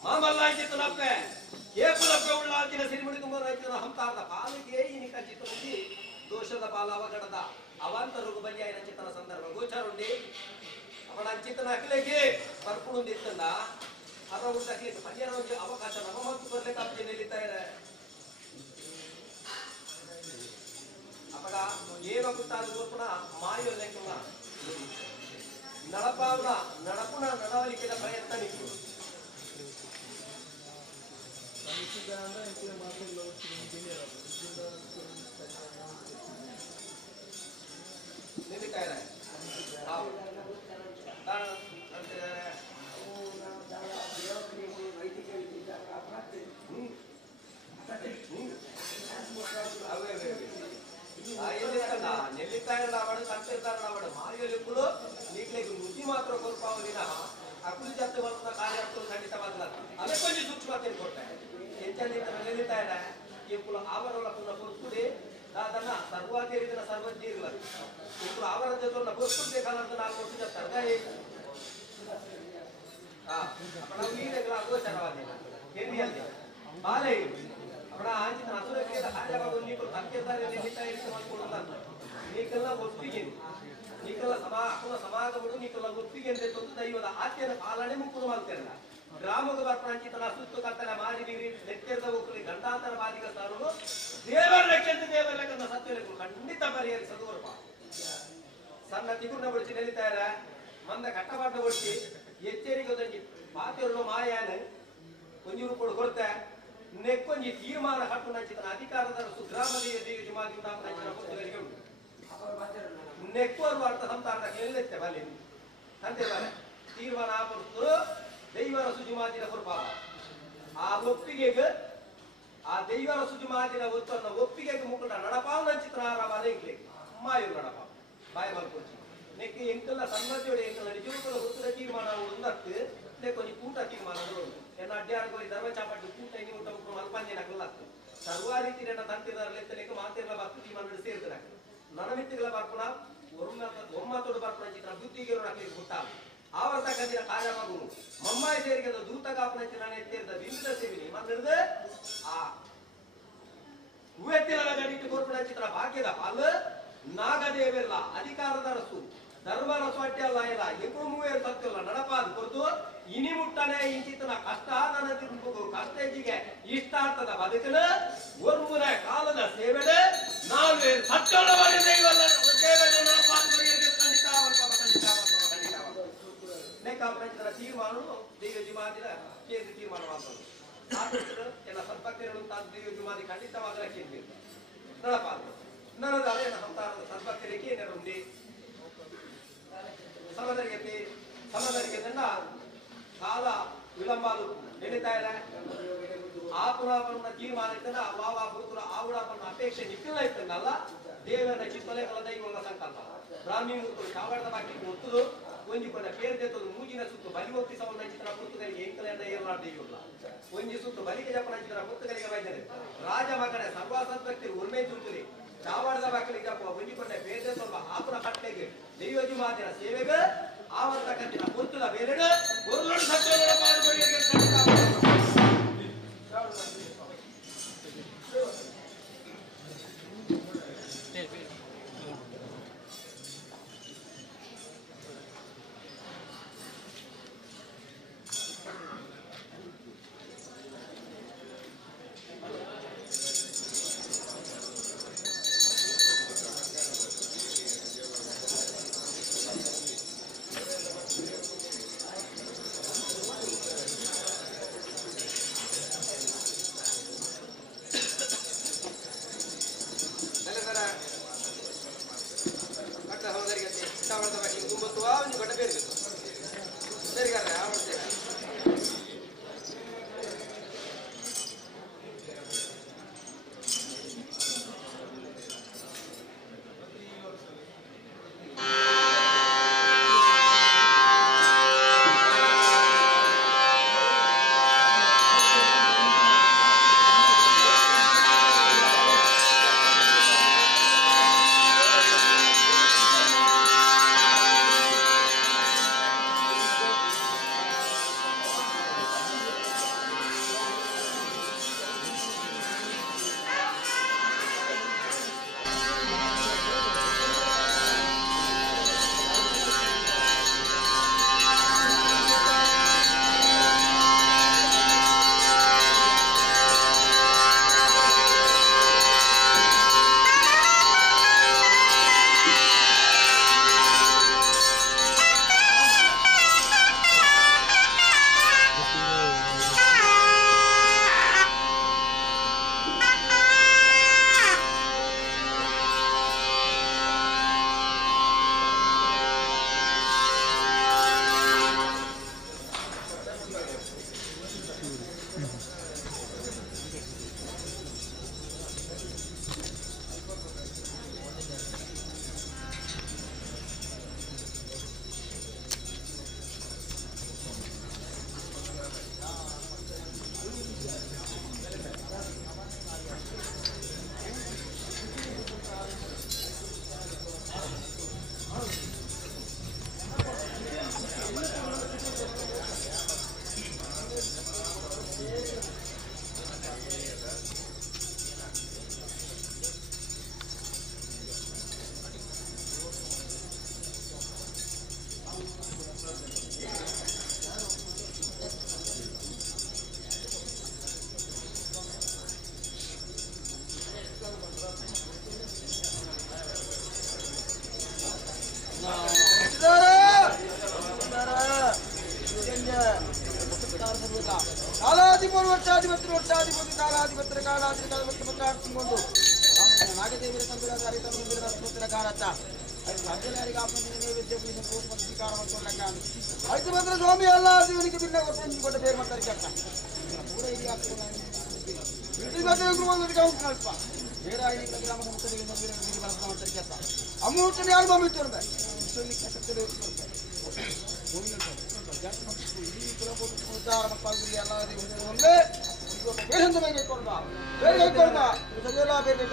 ಮಾಮಲ್ಲಾಂಚಿತನಪ್ಪೆ ಏಕುಲಪ್ಪೆ ಉಳ್ಳಾಂಚಿನ ಸಿರಿಮುಡಿ ತುಂಬ ರೈತರ ಹಂತಾದ ಪಾಲಿಗೆ ಈ ಕಂಚಿತುಂಡಿ ದೋಷದ ಪಾಲ ಅವಘಡದ ಅವಾಂತರಗೂ ಬಲಿಯಾಯಿನ ಚಿತ್ತನ ಸಂದರ್ಭ ಗೋಚರುಂಡಿ ಅವನ ಅಂಚಿತನ ಅಖಿಲೆಗೆ ಮಲ್ಕೊಂಡು ಇತ್ತಲ್ಲ ಅದ ಊಟಕ್ಕೆ ಮಧ್ಯಾಹ್ನ ಒಂದು ಅವಕಾಶ ನಮ್ಮ ಮತ್ತು ಬರ್ಲಿಕ್ಕೆ ನಿಲ್ಲಿದ್ದಾರೆ ಅಪಗ ಏವ ಕುಟ್ಟಾದ ಗೋಪುಣ ಮಾಯೋ ಲೆಕ್ಕನ ನಡಪಾವನ ನಡಪುಣ ನಡವಲಿಕೆದ ಪ್ರಯತ್ನ ನಿಂತು ನಿಲ್ಲಿತಾ ಇದೆ నెల్లికాయలు సంతేతారు మాయలు నీకు వృద్ధి మాత్రం కోరుకోవాలిన అప్పుడు చెప్తే వస్తున్న కార్యాలయాలు ఖండితవాద అదే కొంచెం సూక్ష్మత కొట్టాయి ఎంచండి నెల్లికాయన ఇప్పుడు ఆవరణకున్న పొత్తుడే దాదన్న సర్వాధీరిన సర్వజీవులు ఇప్పుడు ఆవరణ చేతున్న పొత్తుడే కాలంతో నాకు వచ్చి చెప్తారు అప్పుడు ఈ దగ్గర అగోచరవాది ఏంటి అది బాలే ಅಪಡ ಆಂಚಿನ ಹಸುರಕ್ಕೆ ಹಾಜಾಗೋ ನೀವು ತಂಕೆದಾರೆ ನಿಲ್ಲಿತಾ ಇಟ್ಟು ಮಾಡ್ಕೊಳ್ಳಲ್ಲ ನೀಕೆಲ್ಲ ಒಪ್ಪಿಗೆ ನೀಕೆಲ್ಲ ಸಮಾಗಮಡು ನೀಕೆಲ್ಲ ಒಪ್ಪಿಗೆ ಅಂತ ತಂದು ದೈವದ ಆತ್ಯನ ಪಾಲನೆ ಮುಕ್ಕುದು ಮಾಡ್ತೇನೆ ಗ್ರಾಮದ ಬರ್ಪಣಾಂಚಿತನ ಸುತ್ತು ಕತ್ತಲೆ ಮಾಡಿ ನೀರಿ ನೆತ್ತೆದ ಹೋಗ್ಲಿ ಗಂಡಾಂತರ ಬಾಧಿಕ ಸಾರು ದೇವರ ಲೆಕ್ಕಂತ ಸತ್ಯಗಳು ಖಂಡಿತ ಪರಿಹರಿಸೋದು ಹೊರಪ ಸಣ್ಣ ತಿಗುರ್ನ ಬಡಿಸಿ ನೆಲಿತಾರೆ ಮಂದ ಕಟ್ಟಬಾಟ ಬಡಿಸಿ ಎಚ್ಚರಿಕೆ ಒದಗಿ ಪಾತಿಯರು ಮಾಯಾನ ಕೊಂಜೂರು ಕೊಡು ಕೊಡ್ತೆ ನೆಕ್ಕೊಂಜಿ ತೀರ್ಮಾನ ಹಟ್ಟು ನಂಚಿತನ ಅಧಿಕಾರದ ಸುಗ್ರಾಮದೀಯ ದೇವಜಮಾದಿ ನಂಚಿನ ಪುಸ್ತಕರಿಗೆ ಉಂಟು ನೆಕ್ಕೋರು ಅರ್ಥ ಸಂತಾನ ಎಲ್ಲೆತ್ತೆ ಬಲಿ ಅಂತೆ ಬಲೆ ತೀರ್ಮಾನ ಆಪಡಿಸಿದ್ರು ದೈವರ ಸುಜುಮಾದಿನ ಕುರ್ಪಾಲ ಆ ಒಪ್ಪಿಗೆಗೆ ಆ ದೈವರ ಸುಜುಮಾದಿನ ಒತ್ತನ್ನ ಒಪ್ಪಿಗೆಗೆ ಮುಖಂಡ ನಡಪಾವ ನಂಚಿತನ ಆರಾಮ ಎಂಕ್ಲೆ ಮಾಯು ನಡಪ ಬಾಯ ಮಲ್ಕೊಚ್ಚಿ ನೆಕ್ಕೆ ಎಂಕಲ್ಲ ಸನ್ನತಿಯೋಡೆ ಎಂಕಲ್ಲ ನಿಜಕ್ಕೂ ಹುತ್ತದ ತೀರ್ಮಾನ ಉಂದತ್ತು ಕೊಂಚ ಕೂಟ ತೀರ್ಮಾನ ಎನ್ನ ಅಡ್ಡಾಡ್ಕೊಳ್ಳಿ ಧರ್ಮ ಚಾಪಟ್ಟು ಕೂಟ ಇನ್ನು ಊಟ ಮುಕ್ಕು ಮಲ್ಪಂಜನ ಕಲ್ಲತ್ತು ಸರ್ವ ರೀತಿ ನನ್ನ ತಂತಿದಾರ ಲೆತ್ತಲೆಕ್ಕ ಮಾತಿರಲ ಬರ್ತು ತೀರ್ಮಾನ ಸೇರ್ತಾರೆ ನನ್ನ ಮಿತ್ತಿಗಳ ಬರ್ಪುಣ ಒಮ್ಮತ್ತೋಡು ಬರ್ಪುಣ ಚಿತ್ರ ಬುದ್ಧಿಗೆ ಹಾಕಿ ಹುಟ್ಟ ಆವರ್ತ ಕಂದಿನ ಕಾರ್ಯವಾಗುವು ಮಮ್ಮಾಯಿ ಸೇರಿಗೆ ದೂತ ಕಾಪನ ಚಿತ್ರ ಎತ್ತಿರದ ಬಿಂಬಿದ ಸೇವಿನಿ ಮನ್ನಿಡ್ದು ಆ ಹೂವೆತ್ತಿನ ಗಡಿಟ್ಟು ಕೋರ್ಪುಣ ಚಿತ್ರ ಭಾಗ್ಯದ ಪಾಲ್ ನಾಗದೇವೆಲ್ಲ ಅಧಿಕಾರದ ರಸು ಧರ್ಮ ರಸು ಅಲ್ಲ ಇಲ್ಲ ಎప్పుడు ಮೂವೇರು ಸತ್ಯಲ್ಲ ನಡಪಾದ ಕೊಡ್ತು ಇನಿ ಮುಟ್ಟನೆ ಇಂಚಿತನ ಕಷ್ಟ ನನ್ನ ತಿರುಪು ಕಷ್ಟಜಿಗೆ ಇಷ್ಟಾರ್ಥದ ಬದುಕಲು ಒಂಬುನ ಕಾಲದ ಸೇವೆಡೆ ನಾವೇ ಸತ್ಯದ ತೀರ್ಮಾನ ದೈವ ಜಿಮಾದಿನ ಕೇಂದ್ರ ತೀರ್ಮಾನವಾಗುವುದು ಎಲ್ಲ ಸದ್ಭಕ್ತರು ದೇವಜುಮಾದಿ ಖಂಡಿತವಾದ ಕೇಂದ್ರ ನಡಪಾದ ನನ್ನದ ಅದೇ ಸಂತಾನದ ಸದ್ಭಕ್ತರಿಗೆ ನೆರವುಂಡಿ ಸಮದರಿಗೆ ದಂಡ ಕಾಲ ವಿಳಂಬಾಲು ನಡೀತಾ ಇದೆ ಆಪುರಾಪನ ತೀರ್ಮಾನ ಇತ್ತಂದ ವಾವ ಗುರುತುರ ಆವುಡಾಪನ ಅಪೇಕ್ಷೆ ನಿಕ್ಕಿಲ್ಲ ಇತ್ತಂದಲ್ಲ ದೇವರ ಚಿತ್ತಲೆಗಳ ದೈವಗಳ ಸಂಕಲ್ಪ ಬ್ರಾಹ್ಮಿ ಮುರುತುರು ಕಾವಡದ ಬಾಕಿ ಒತ್ತುದು ಒಂಜಿ ಕೊಡ ಪೇರು ತೆತ್ತದು ಮೂಜಿನ ಸುತ್ತು ಬಲಿ ಒತ್ತಿ ಸವನ್ನ ಚಿತ್ರ ಪುರ್ತುಗಳಿಗೆ ಎಂಕಲೆಂದ ಏರ್ಲಾಡ ದೈವಲ್ಲ ಒಂಜಿ ಸುತ್ತು ಬಲಿಗೆ ಜಪನ ಚಿತ್ರ ಪುರ್ತುಗಳಿಗೆ ವೈದ್ಯರು ರಾಜ ಮಗನ ಸರ್ವ ಸದ್ಭಕ್ತಿ ಉರ್ಮೆ ಚುಂತುಲಿ ಚಾವಾಡದ ಬಾಕಲಿಗೆ ಒಂಜಿ ಕೊಡ ಪೇರು ತೆತ್ತೊಬ್ಬ ಆಪುರ ಕಟ್ಟೆಗೆ ದೈವಜುಮಾದಿನ ಸೇವೆಗೆ ಆವರ್ತ ಕಂತಿನ ಪುರ್ತುಲ ಬೇರೆಡು ಒಂದು ಸತ್ಯಗಳ ಪಾಲ್ಗೊಳ್ಳಿಗೆ ರಾತ್ರಿ ವರ್ಷಾಧಿಪತಿ ಕಾಲಾಧಿಪತ್ಯ ಕಾಲಾಧಿಪತಿ ಪತ್ರಾರ್ಥಿಕೊಂಡು ನಾಗದೇವಿಯ ತಂದಿರಾದ ಹರಿತ ಮಂದಿರದ ಅಸ್ಪತ್ರೆ ಕಾರತ್ತ ಅಜ್ಜಲಾರಿಗೆ ಆಪಂದಿನ ನೈವೇದ್ಯ ಪೂಜೆ ಪೂರ್ವ ಸ್ವೀಕಾರ ಮಾಡ್ಕೊಳ್ಳಕ್ಕ ಆಯ್ತು ಬಂದ್ರೆ ಸ್ವಾಮಿ ಎಲ್ಲ ದೇವರಿಗೆ ಬಿನ್ನ ಕೊಟ್ಟು ಬೇರೆ ಮಾಡ್ತಾರೆ ಕೆಟ್ಟ ಪೂರ ಇಲ್ಲಿ ಆಗ್ತದೆ ಸ್ವಲ್ಪ ಬೇರೆ ಐದು ಗ್ರಾಮದ ಮುಖ್ಯದಲ್ಲಿ ಮಂದಿರ ಬಳಸ ಮಾಡ್ತಾರೆ ಕೆಟ್ಟ ಅಮ್ಮೂಟಲ್ಲಿ ಯಾರು ಮಾಮಿತ್ತು ಉದ್ದಾರ ಮಕ್ಕಳು ಎಲ್ಲ ಒಂದೇ ಬೇರೆ ಬೇರೆ ಕೊಡ್ಬಾ ಬೇರೆ ಕೊಡ್ಬಾ ಬೇರೆ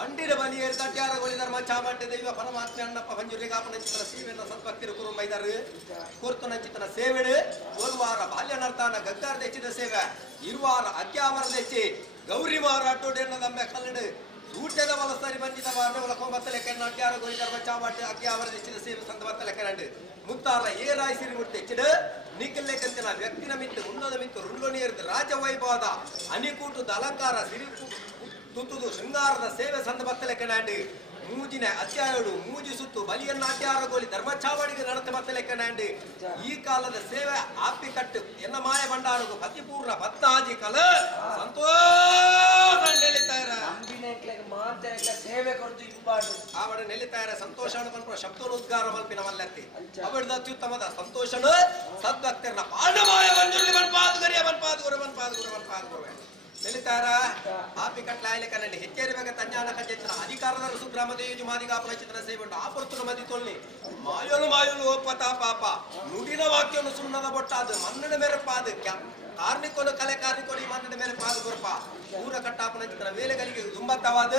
ಅಂಡಿನ ಬಲಿಯೇರು ತಟ್ಯಾರ ಗೋಲಿದಾರ ಚಾಮಂಡೆ ದೈವ ಪರಮಾತ್ಮ ಅಣ್ಣಪ್ಪ ಪಂಜುರಿ ಕಾಪನ ಚಿತ್ರ ಸೀವೆನ್ನ ಸದ್ಭಕ್ತಿರು ಕುರು ಮೈದಾರು ಕೋರ್ತನ ಚಿತ್ರ ಸೇವೆಡು ಒಂದು ವಾರ ಬಾಲ್ಯ ನರ್ತಾನ ಗಗ್ಗಾರ ದೆಚ್ಚಿದ ಸೇವೆ ಇರುವಾರ ಅಕ್ಯಾವರ ದೆಚ್ಚಿ ಗೌರಿ ಮಾರಾಟೋಡೆನ್ನ ದಮ್ಮೆ ಕಲ್ಲಡು ಊಟದ ವಲಸರಿ ಬಂದಿದ ವಾರ ಕೊಂಬತ್ತಲೆ ಕೆಣ್ಣ ಅಟ್ಯಾರ ಗೋಲಿದಾರ ಚಾಮಂಡೆ ಅಕ್ಯಾವರ ದೆಚ್ಚಿದ ಸೇವೆ ಸಂದಬತ್ತಲೆ ಕೆರಂಡು ಮುತ್ತಾರ ಏರಾಯಿ ಸಿರಿ ಮುಟ್ಟು ಹೆಚ್ಚಿಡು ನಿಕ್ಕಲ್ಲೆ ಕಂತಿನ ವ್ಯಕ್ತಿನ ಮಿತ್ತು ಉನ್ನದ ಮಿತ್ತು ರುಂಡೋಣಿಯರ್ದು ರಾಜವೈಭವದ ಅನಿಕೂಟದ ಅಲಂಕಾರ ಸಿರಿ ತುತ್ತುದು ಶೃಂಗಾರದ ಸೇವೆ ಸಂದಬತ್ತಲೆ ಕೆನಾಂಡು ಮೂಜಿನ ಅತ್ಯಾಯಡು ಮೂಜಿ ಸುತ್ತು ಬಲಿಯನ್ನ ಅತ್ಯಾರಗೋಲಿ ಧರ್ಮಚಾವಡಿಗೆ ನಡತೆ ಬತ್ತಲೆ ಕೆನಾಂಡು ಈ ಕಾಲದ ಸೇವೆ ಆಪಿ ಕಟ್ಟು ಎನ್ನ ಮಾಯ ಭಂಡಾರಗು ಪತಿಪೂರ್ಣ ಭತ್ತಾಜಿ ಕಲ ಸಂತೋಷ ನೆಲಿತಾರ ಸೇವೆ ಕೊಡ್ತು ಇಂಪಾರ್ಟೆಂಟ್ ಆವಡ ನೆಲಿತಾರ ಸಂತೋಷ ಅನ್ಕೊಂಡ್ರೆ ಶಬ್ದೋನು ಉದ್ಗಾರ ಮಲ್ಪಿನ ಮಲ್ಲತ್ತಿ ಅವಳದ ಅತ್ಯುತ್ತಮದ ಸಂತೋಷನ ಸದ್ಭಕ್ತರನ್ನ ಪಾಂಡಮಾಯ ಮಂಜುಲಿ ಮನ್ಪಾದುಗರಿಯ ಮನ್ಪಾದುಗುರ ಮನ್ಪಾದುಗುರ ಮನ್ಪಾದುಗುರವೆ ನೆಲಿತಾರ ಆಪಿ ಕಟ್ಲಾಯಲೆ ಕನ್ನಡಿ ಹೆಚ್ಚೇರಿ ಬೇಗ ತಂಜಾನ ಕಜ್ಜೆತ್ತಿನ ಅಧಿಕಾರದ ಸುಗ್ರಾಮದೇವಿ ಮಾದಿಗಾಪುರ ಚಿತ್ರ ಸೇವೆಂಡು ಆಪರ್ತುನ ಮದಿ ತೊಳ್ಳಿ ಮಾಯೋನು ಒಪ್ಪತ ಪಾಪ ನುಡಿನ ವಾಕ್ಯನು ಸುಣ್ಣದ ಬೊಟ್ಟಾದು ಮನ್ನಡ ಮೆರಪಾದು ಕಾರ್ಮಿಕನು ಕಲೆ ಕಾರ್ಮಿಕನು ಮನ್ನಡ ಮೆರಪಾದು ಗುರುಪ ಊರ ಕಟ್ಟಾಪನ ಚಿತ್ರ ವೇಲೆಗಳಿಗೆ ದುಂಬತ್ತವಾದ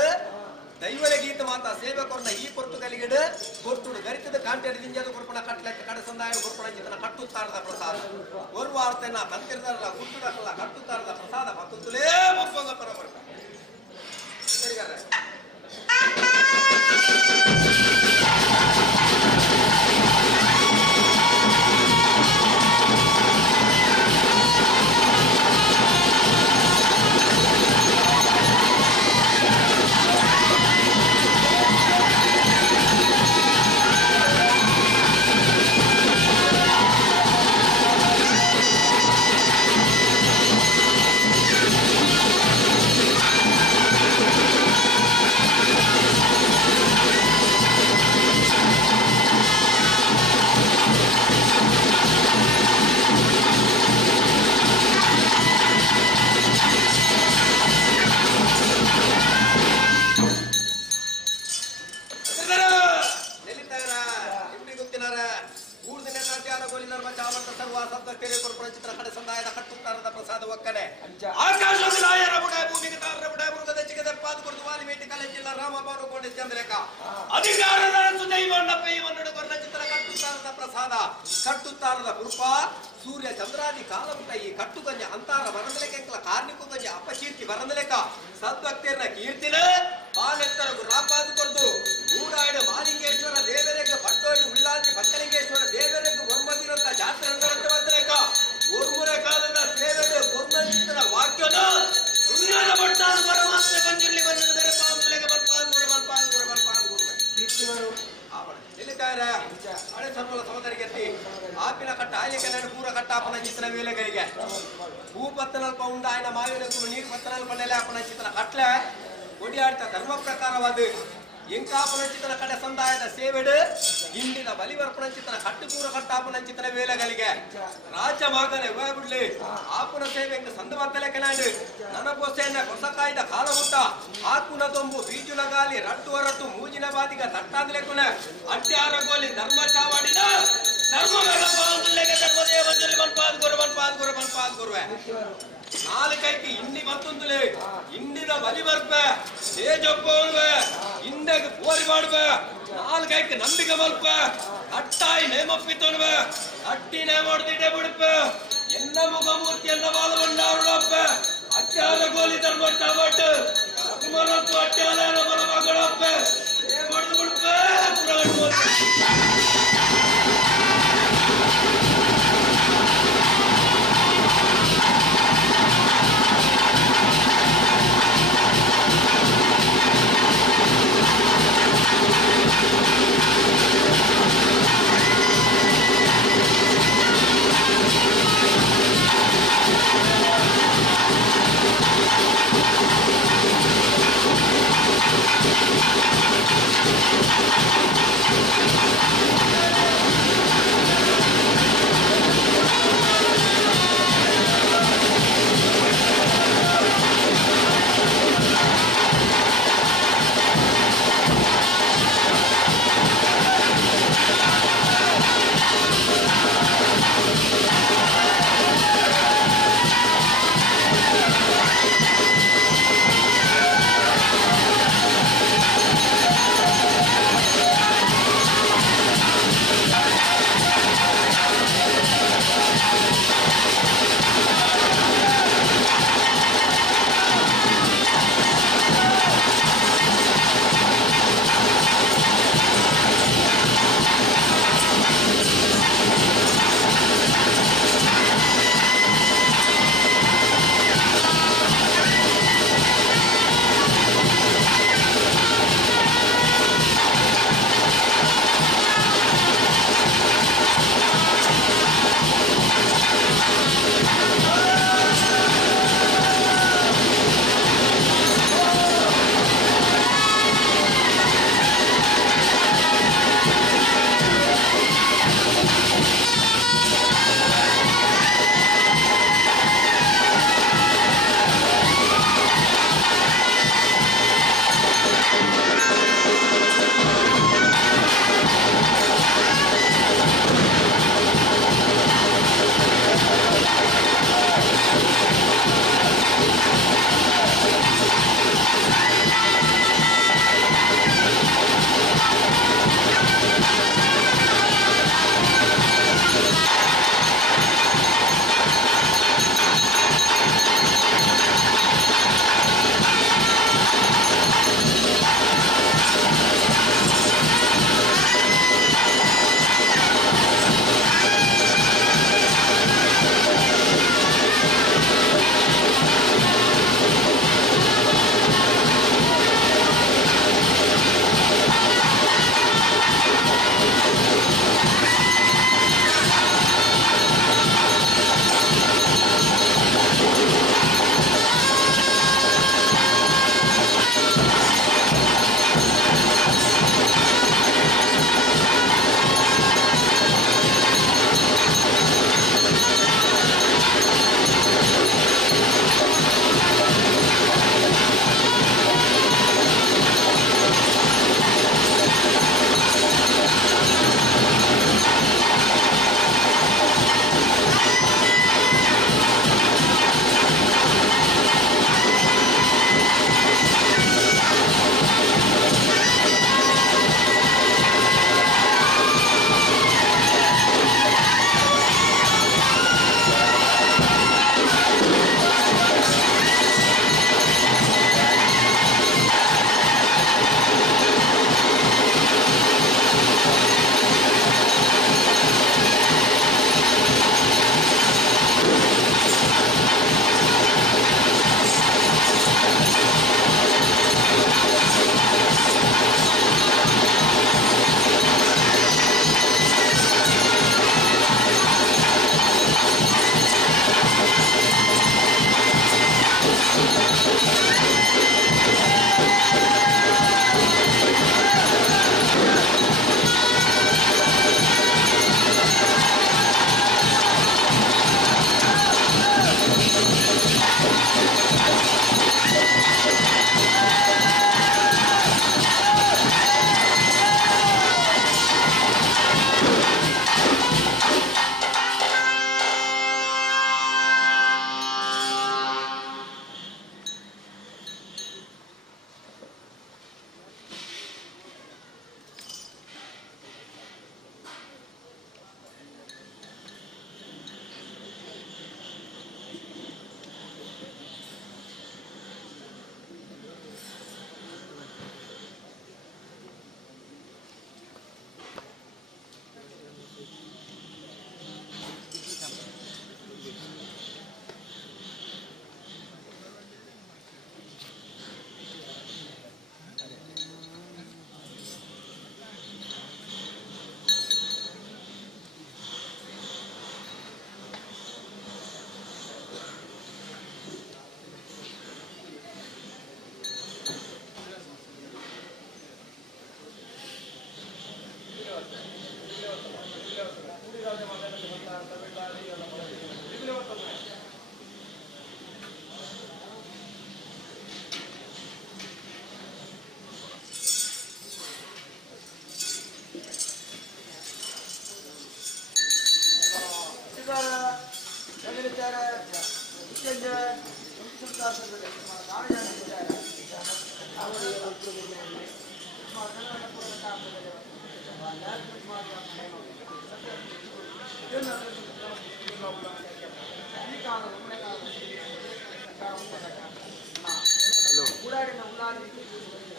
ದೈವಲೆ ಗೀತ ಮಾತ ಸೇವೆ ಕೊರನ ಈ ಪೊರ್ತುಗಲಿಗಿಡ ಕೊರ್ತುಡು ಗರಿತದ ಕಾಂಟೆಡ್ ದಿಂಜದ ಕೊರ್ಪಣ ಕಟ್ಲೆತ್ತ ಕಡಸಂದಾಯ ಕೊರ್ಪಣ ಚಿತ್ರ ಕಟ್ಟುತ್ತಾರದ ಪ್ರಸಾದ ಒಂದು ವಾರ್ತೆನ ತಂತಿರದಲ್ಲ ಗುಟ್ಟುದಲ್ಲ ಕಟ್ಟುತ್ತಾರದ ಪ್ರಸಾದ ಮತ್ತೊಂದುಲೇ ಮುಪ್ಪಂಗ ಪರಬರ್ತ ಸರಿಗಾರ ಒಕ್ಕಡೆ ಆಕಾಶದ ಲಾಯರ ಬುಡ ಭೂಮಿಗೆ ತಾರ ಬುಡ ಮೃಗದ ಚಿಕ್ಕದ ಪಾದ ಕೊಟ್ಟು ವಾಲಿಮೇಟಿ ಕಲೆಜಿಲ್ಲ ರಾಮಭಾನು ಕೊಂಡ ಚಂದ್ರಕ ಅಧಿಕಾರದ ಸುದೈವಣ್ಣ ಪೈವನ್ನಡು ಕೊರ್ನ ಚಿತ್ರ ಕಟ್ಟುತ್ತಾರದ ಪ್ರಸಾದ ಕಟ್ಟುತ್ತಾರದ ಕೃಪ ಸೂರ್ಯ ಚಂದ್ರಾದಿ ಕಾಲವುಟ ಈ ಕಟ್ಟುಗಂಜ ಅಂತಾರ ಬರಂದಲೆಕೆಂಕಲ ಕಾರ್ಮಿಕ ಗಂಜ ಅಪಕೀರ್ತಿ ಬರಂದಲೆಕ ಸದ್ಭಕ್ತಿಯನ್ನ ಕೀರ್ತಿನ ಪಾಲೆತ್ತರಗು ರಾಪಾದು ಕೊಡ್ದು ಮೂಡಾಯ್ಡ ಮಾಲಿಂಗೇಶ್ವರ ದೇವರೆಗೆ ಪಟ್ಟೋಯ್ಡು ಉಳ್ಳಾಂತಿ ಪಟ್ಟಲಿಂಗೇಶ್ವರ ದೇವರೆಗೆ ಗೊರ್ಮದಿರಂತ ಜಾತ್ರೆ ಅಂದರಂತ ಬಂದಲೆಕ ಊರ್ಮುರೆ ಕಾಲದ ಸೇವೆಡು ಗೊರ್ಮಂಚಿತರ ವಾಕ್ಯದ ಸುಳ್ಯದ ಬಟ್ಟಾದ ಪರಮಾತ್ಮ ಬಂದಿರಲಿ ಬಂದಿದ್ದಾರೆ ಪಾಂಬುಲೆಗೆ ಬಲ್ಪಾದುಗುರು ಬಲ್ಪಾದುಗುರು ಬಲ್ಪಾದುಗುರು ಕೀರ್ತಿವರು ಎಲ್ಲಿದ್ದಾರೆ ಹಳೆ ಸರ್ವಲ ಸಹೋದರಿಗೆ ಆಪಿನ ಕಟ್ಟ ಆಯ್ಕೆ ಪೂರ ಕಟ್ಟಾಪನ ಚಿತ್ರ ವೇಲೆಗಳಿಗೆ ಹೂ ಪತ್ತನಲ್ಪ ಉಂಡ ಆಯ್ನ ಮಾವಿನ ನೀರು ಪತ್ತನಲ್ಪನೆಲೆ ಅಪ್ಪನ ಚಿತ್ರ ಕಟ್ಲೆ ಒಡಿಯಾಡ್ತ ಧರ್ಮ ಪ್ರಕಾರವಾದ ಎಂಕಾಪನ ಚಿತ್ರ ಕಡೆ ಸಂದಾಯದ ಸೇವೆಡು ಇಂದಿನ ಬಲಿವರ್ಪಣ ಚಿತ್ರ ಕಟ್ಟುಪೂರ ಕಟ್ಟಾಪನ ಚಿತ್ರ ವೇಲೆಗಳಿಗೆ ರಾಜ್ಯ ಮಗನೆ ಹೋಗ್ಬಿಡ್ಲಿ ಆಪುನ ಸೇವೆ ಸಂದವಂತಲೆ ಕೆನಾಡು ನನಗೋಸೆಯನ್ನ ಹೊಸ ಕಾಯ್ದ ಕಾಲ ಊಟ ಆಕುನ ತೊಂಬು ಬೀಜುನ ಗಾಲಿ ರಟ್ಟು ಹೊರಟು ಮೂಜಿನ ಬಾದಿಗ ತಟ್ಟಾಂದ್ಲೆಕುನ ಅಡ್ಯಾರ ಗೋಲಿ ಧರ್ಮ ಚಾವಾಡಿನ ಧರ್ಮಗಳ ಬಾಂಧುಲೆಗೆ ಧರ್ಮದೇವ ಬಂಜಲಿ ಬಲ್ಪಾದ್ಗುರು ಬಲ್ಪಾದ್ಗುರು ಬಲ್ಪಾದ್ಗುರುವೆ ನಾಲ್ಕೈకి ఇన్ని మత్తుంతులే ఇండిన బలివర్పే తేజొప్పొల్వే ఇందకు పోరిబాడువే నాలుకైకి ನಂಬಿಕೆ ಮಲ್ಪೆ ಅಟ್ಟಾಯಿ ನೇಮಪ್ಪಿತೊನ್ವೆ ಅಟ್ಟಿ ನೇಮೊಡ್ದಿಡೆ ಬಿಡ್ಪೆ ಎನ್ನ ಮುಖಮೂರ್ತಿ ಎನ್ನ ಬಾಲಗೊಂಡಾರುಳಪ್ಪೆ ಅಟ್ಟಾದ ಗೋಲಿ ಧರ್ಮ ಚಾವಟ್ಟು ಅಭಿಮನತ್ತು ಅಟ್ಟಾದ ಬಲ ಮಗಳಪ್ಪೆ ನೇಮೊಡ್ದು ಬಿಡ್ಪೆ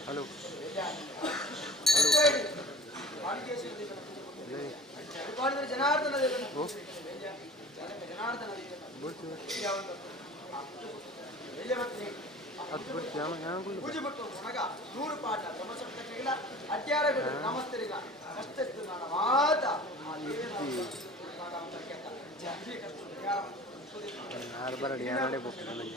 ಹಲೋ ಜನಾರ್ದನ ಪೂಜೆ ಬಿಟ್ಟು ನನಗ 100 ಪಾಠ ಬ್ರಹ್ಮಸಪ್ತಕ್ರಿಗಳ ಅಡ್ಯಾರಗಳು ನಮಸ್ತರಿಗ ಅಷ್ಟೆತ್ತು ನಾನು ಮಾತ ಬರಡಿ ಯಾರಡೆ ಹೋಗ್ತೀನಿ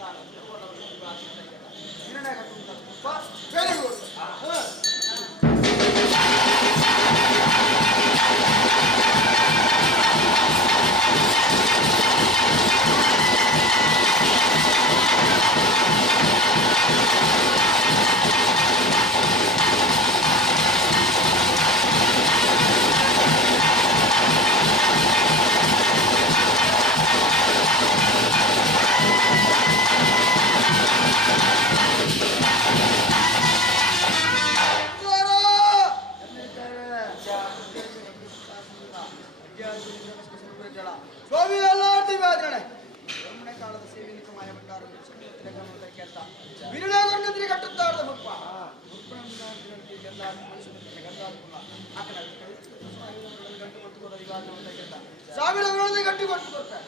ಸ್ವಾಮಿ ಎಲ್ಲಾರ್ತಿ ವ್ಯಾಧರಣೆ ಬ್ರಹ್ಮಣ ಕಾಲದ ಸೇವೆ ಮಾಯ ಭಂಡಾರ ವಿರುಳಾಗರ್ಗದ್ರಿ ಕಟ್ಟುತ್ತಾರದ ಮುಪ್ಪ ಸಾವಿರ ವಿರೋಧಿ ಗಟ್ಟಿ ಕೊಟ್ಟು ಕೊಡ್ತಾರೆ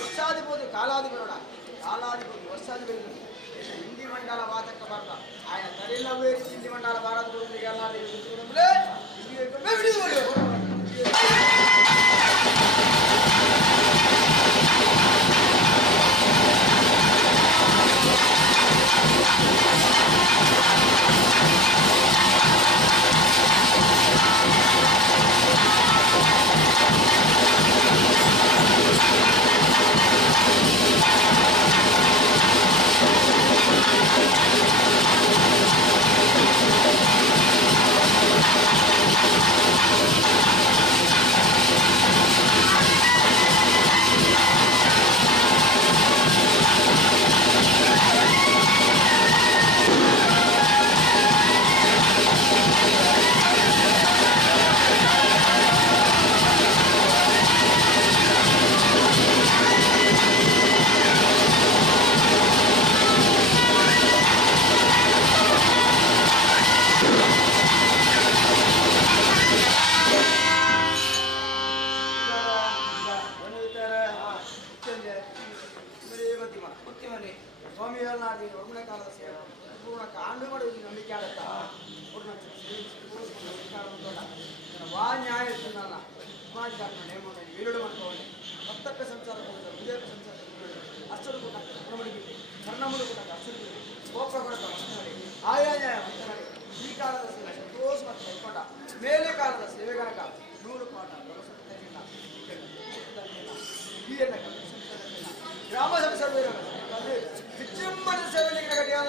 ವರ್ಷಾಧಿಪತಿ ಕಾಲಾಧಿಪರೋಡ ಕಾಲಾಧಿಪತಿ ವರ್ಷಾಧಿಪತಿ ಹಿಂದಿ ಮಂಡಲ ವಾಚಕ ಭಾರತ ఆయన తల్లిలో వేరి హిందీ మండల భారత గురించి వెళ్ళాలి ಸ್ವಾಮಿ ಹೇಳಲಾಡಿ ಒಮ್ಮೆ ಕಾಲದ ಸೇವೆ ಪೂರ್ಣ ಕಾಂಡು ಮಾಡುವುದು ನಂಬಿಕೆ ಆಗುತ್ತಾ ವಾ ನ್ಯಾಯ ಇರ್ತದಲ್ಲ ಸಮಾಜಕಾರಣ ನೇಮ ವೀರುಡು ಮಾಡ್ಕೊಳ್ಳಿ ಮತ್ತಕ್ಕ ಸಂಸಾರ ವಿಜಯ ಸಂಸಾರ ಅಷ್ಟರು ಕೂಡ ಕರ್ಣಮಡಿಗೆ ಕರ್ಣಮುಡು ಕೂಡ ಅಷ್ಟರು ಕೋಪ ಕೊಡತ ಮತ್ತನಾಡಿ ಆಯಾ ನ್ಯಾಯ ಮತ್ತನಾಡಿ ಈ ಕಾಲದ ಸೇವೆ ಸಂತೋಷ ಮತ್ತು ಕೈಕೊಂಡ ಮೇಲೆ ಕಾಲದ ಸೇವೆಗಾಗ 100 ಪಾಠ ಗ್ರಾಮ ಸಂಸಾರ ವಿಜೃಂಭಣೆ ಸೇವೆ ಗಟ್ಟಿಯಾದ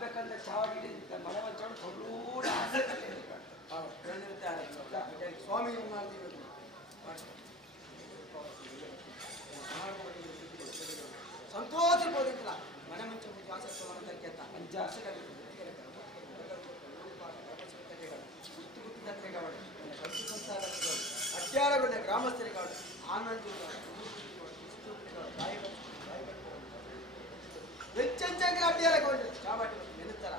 ಆಗ್ಬೇಕಂತ ಚಾವಾಗಿ ಮನೆ ಮಂಚೋಡು ಕೊಲ್ಲೂಡ ಸ್ವಾಮಿ ಸಂತೋಷ ಹೋದಿಲ್ಲ ಮನೆ ಮಂಚ ವಾಸಕ್ಕೆ ಅಂಜ ಅಡ್ಡಾರಗಳ ಗ್ರಾಮಸ್ಥರಿಗೆ ಆನಂದ ಹೆಚ್ಚೆಂಚಾಗಿ ಅಡ್ಡಾರಗೊಂಡು ಚಾವಾಟಿ ನಿಲ್ಲುತ್ತಾರ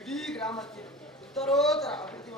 ಇಡೀ ಗ್ರಾಮಕ್ಕೆ ಉತ್ತರೋತ್ತರ ಅಭಿವೃದ್ಧಿ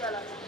Gracias.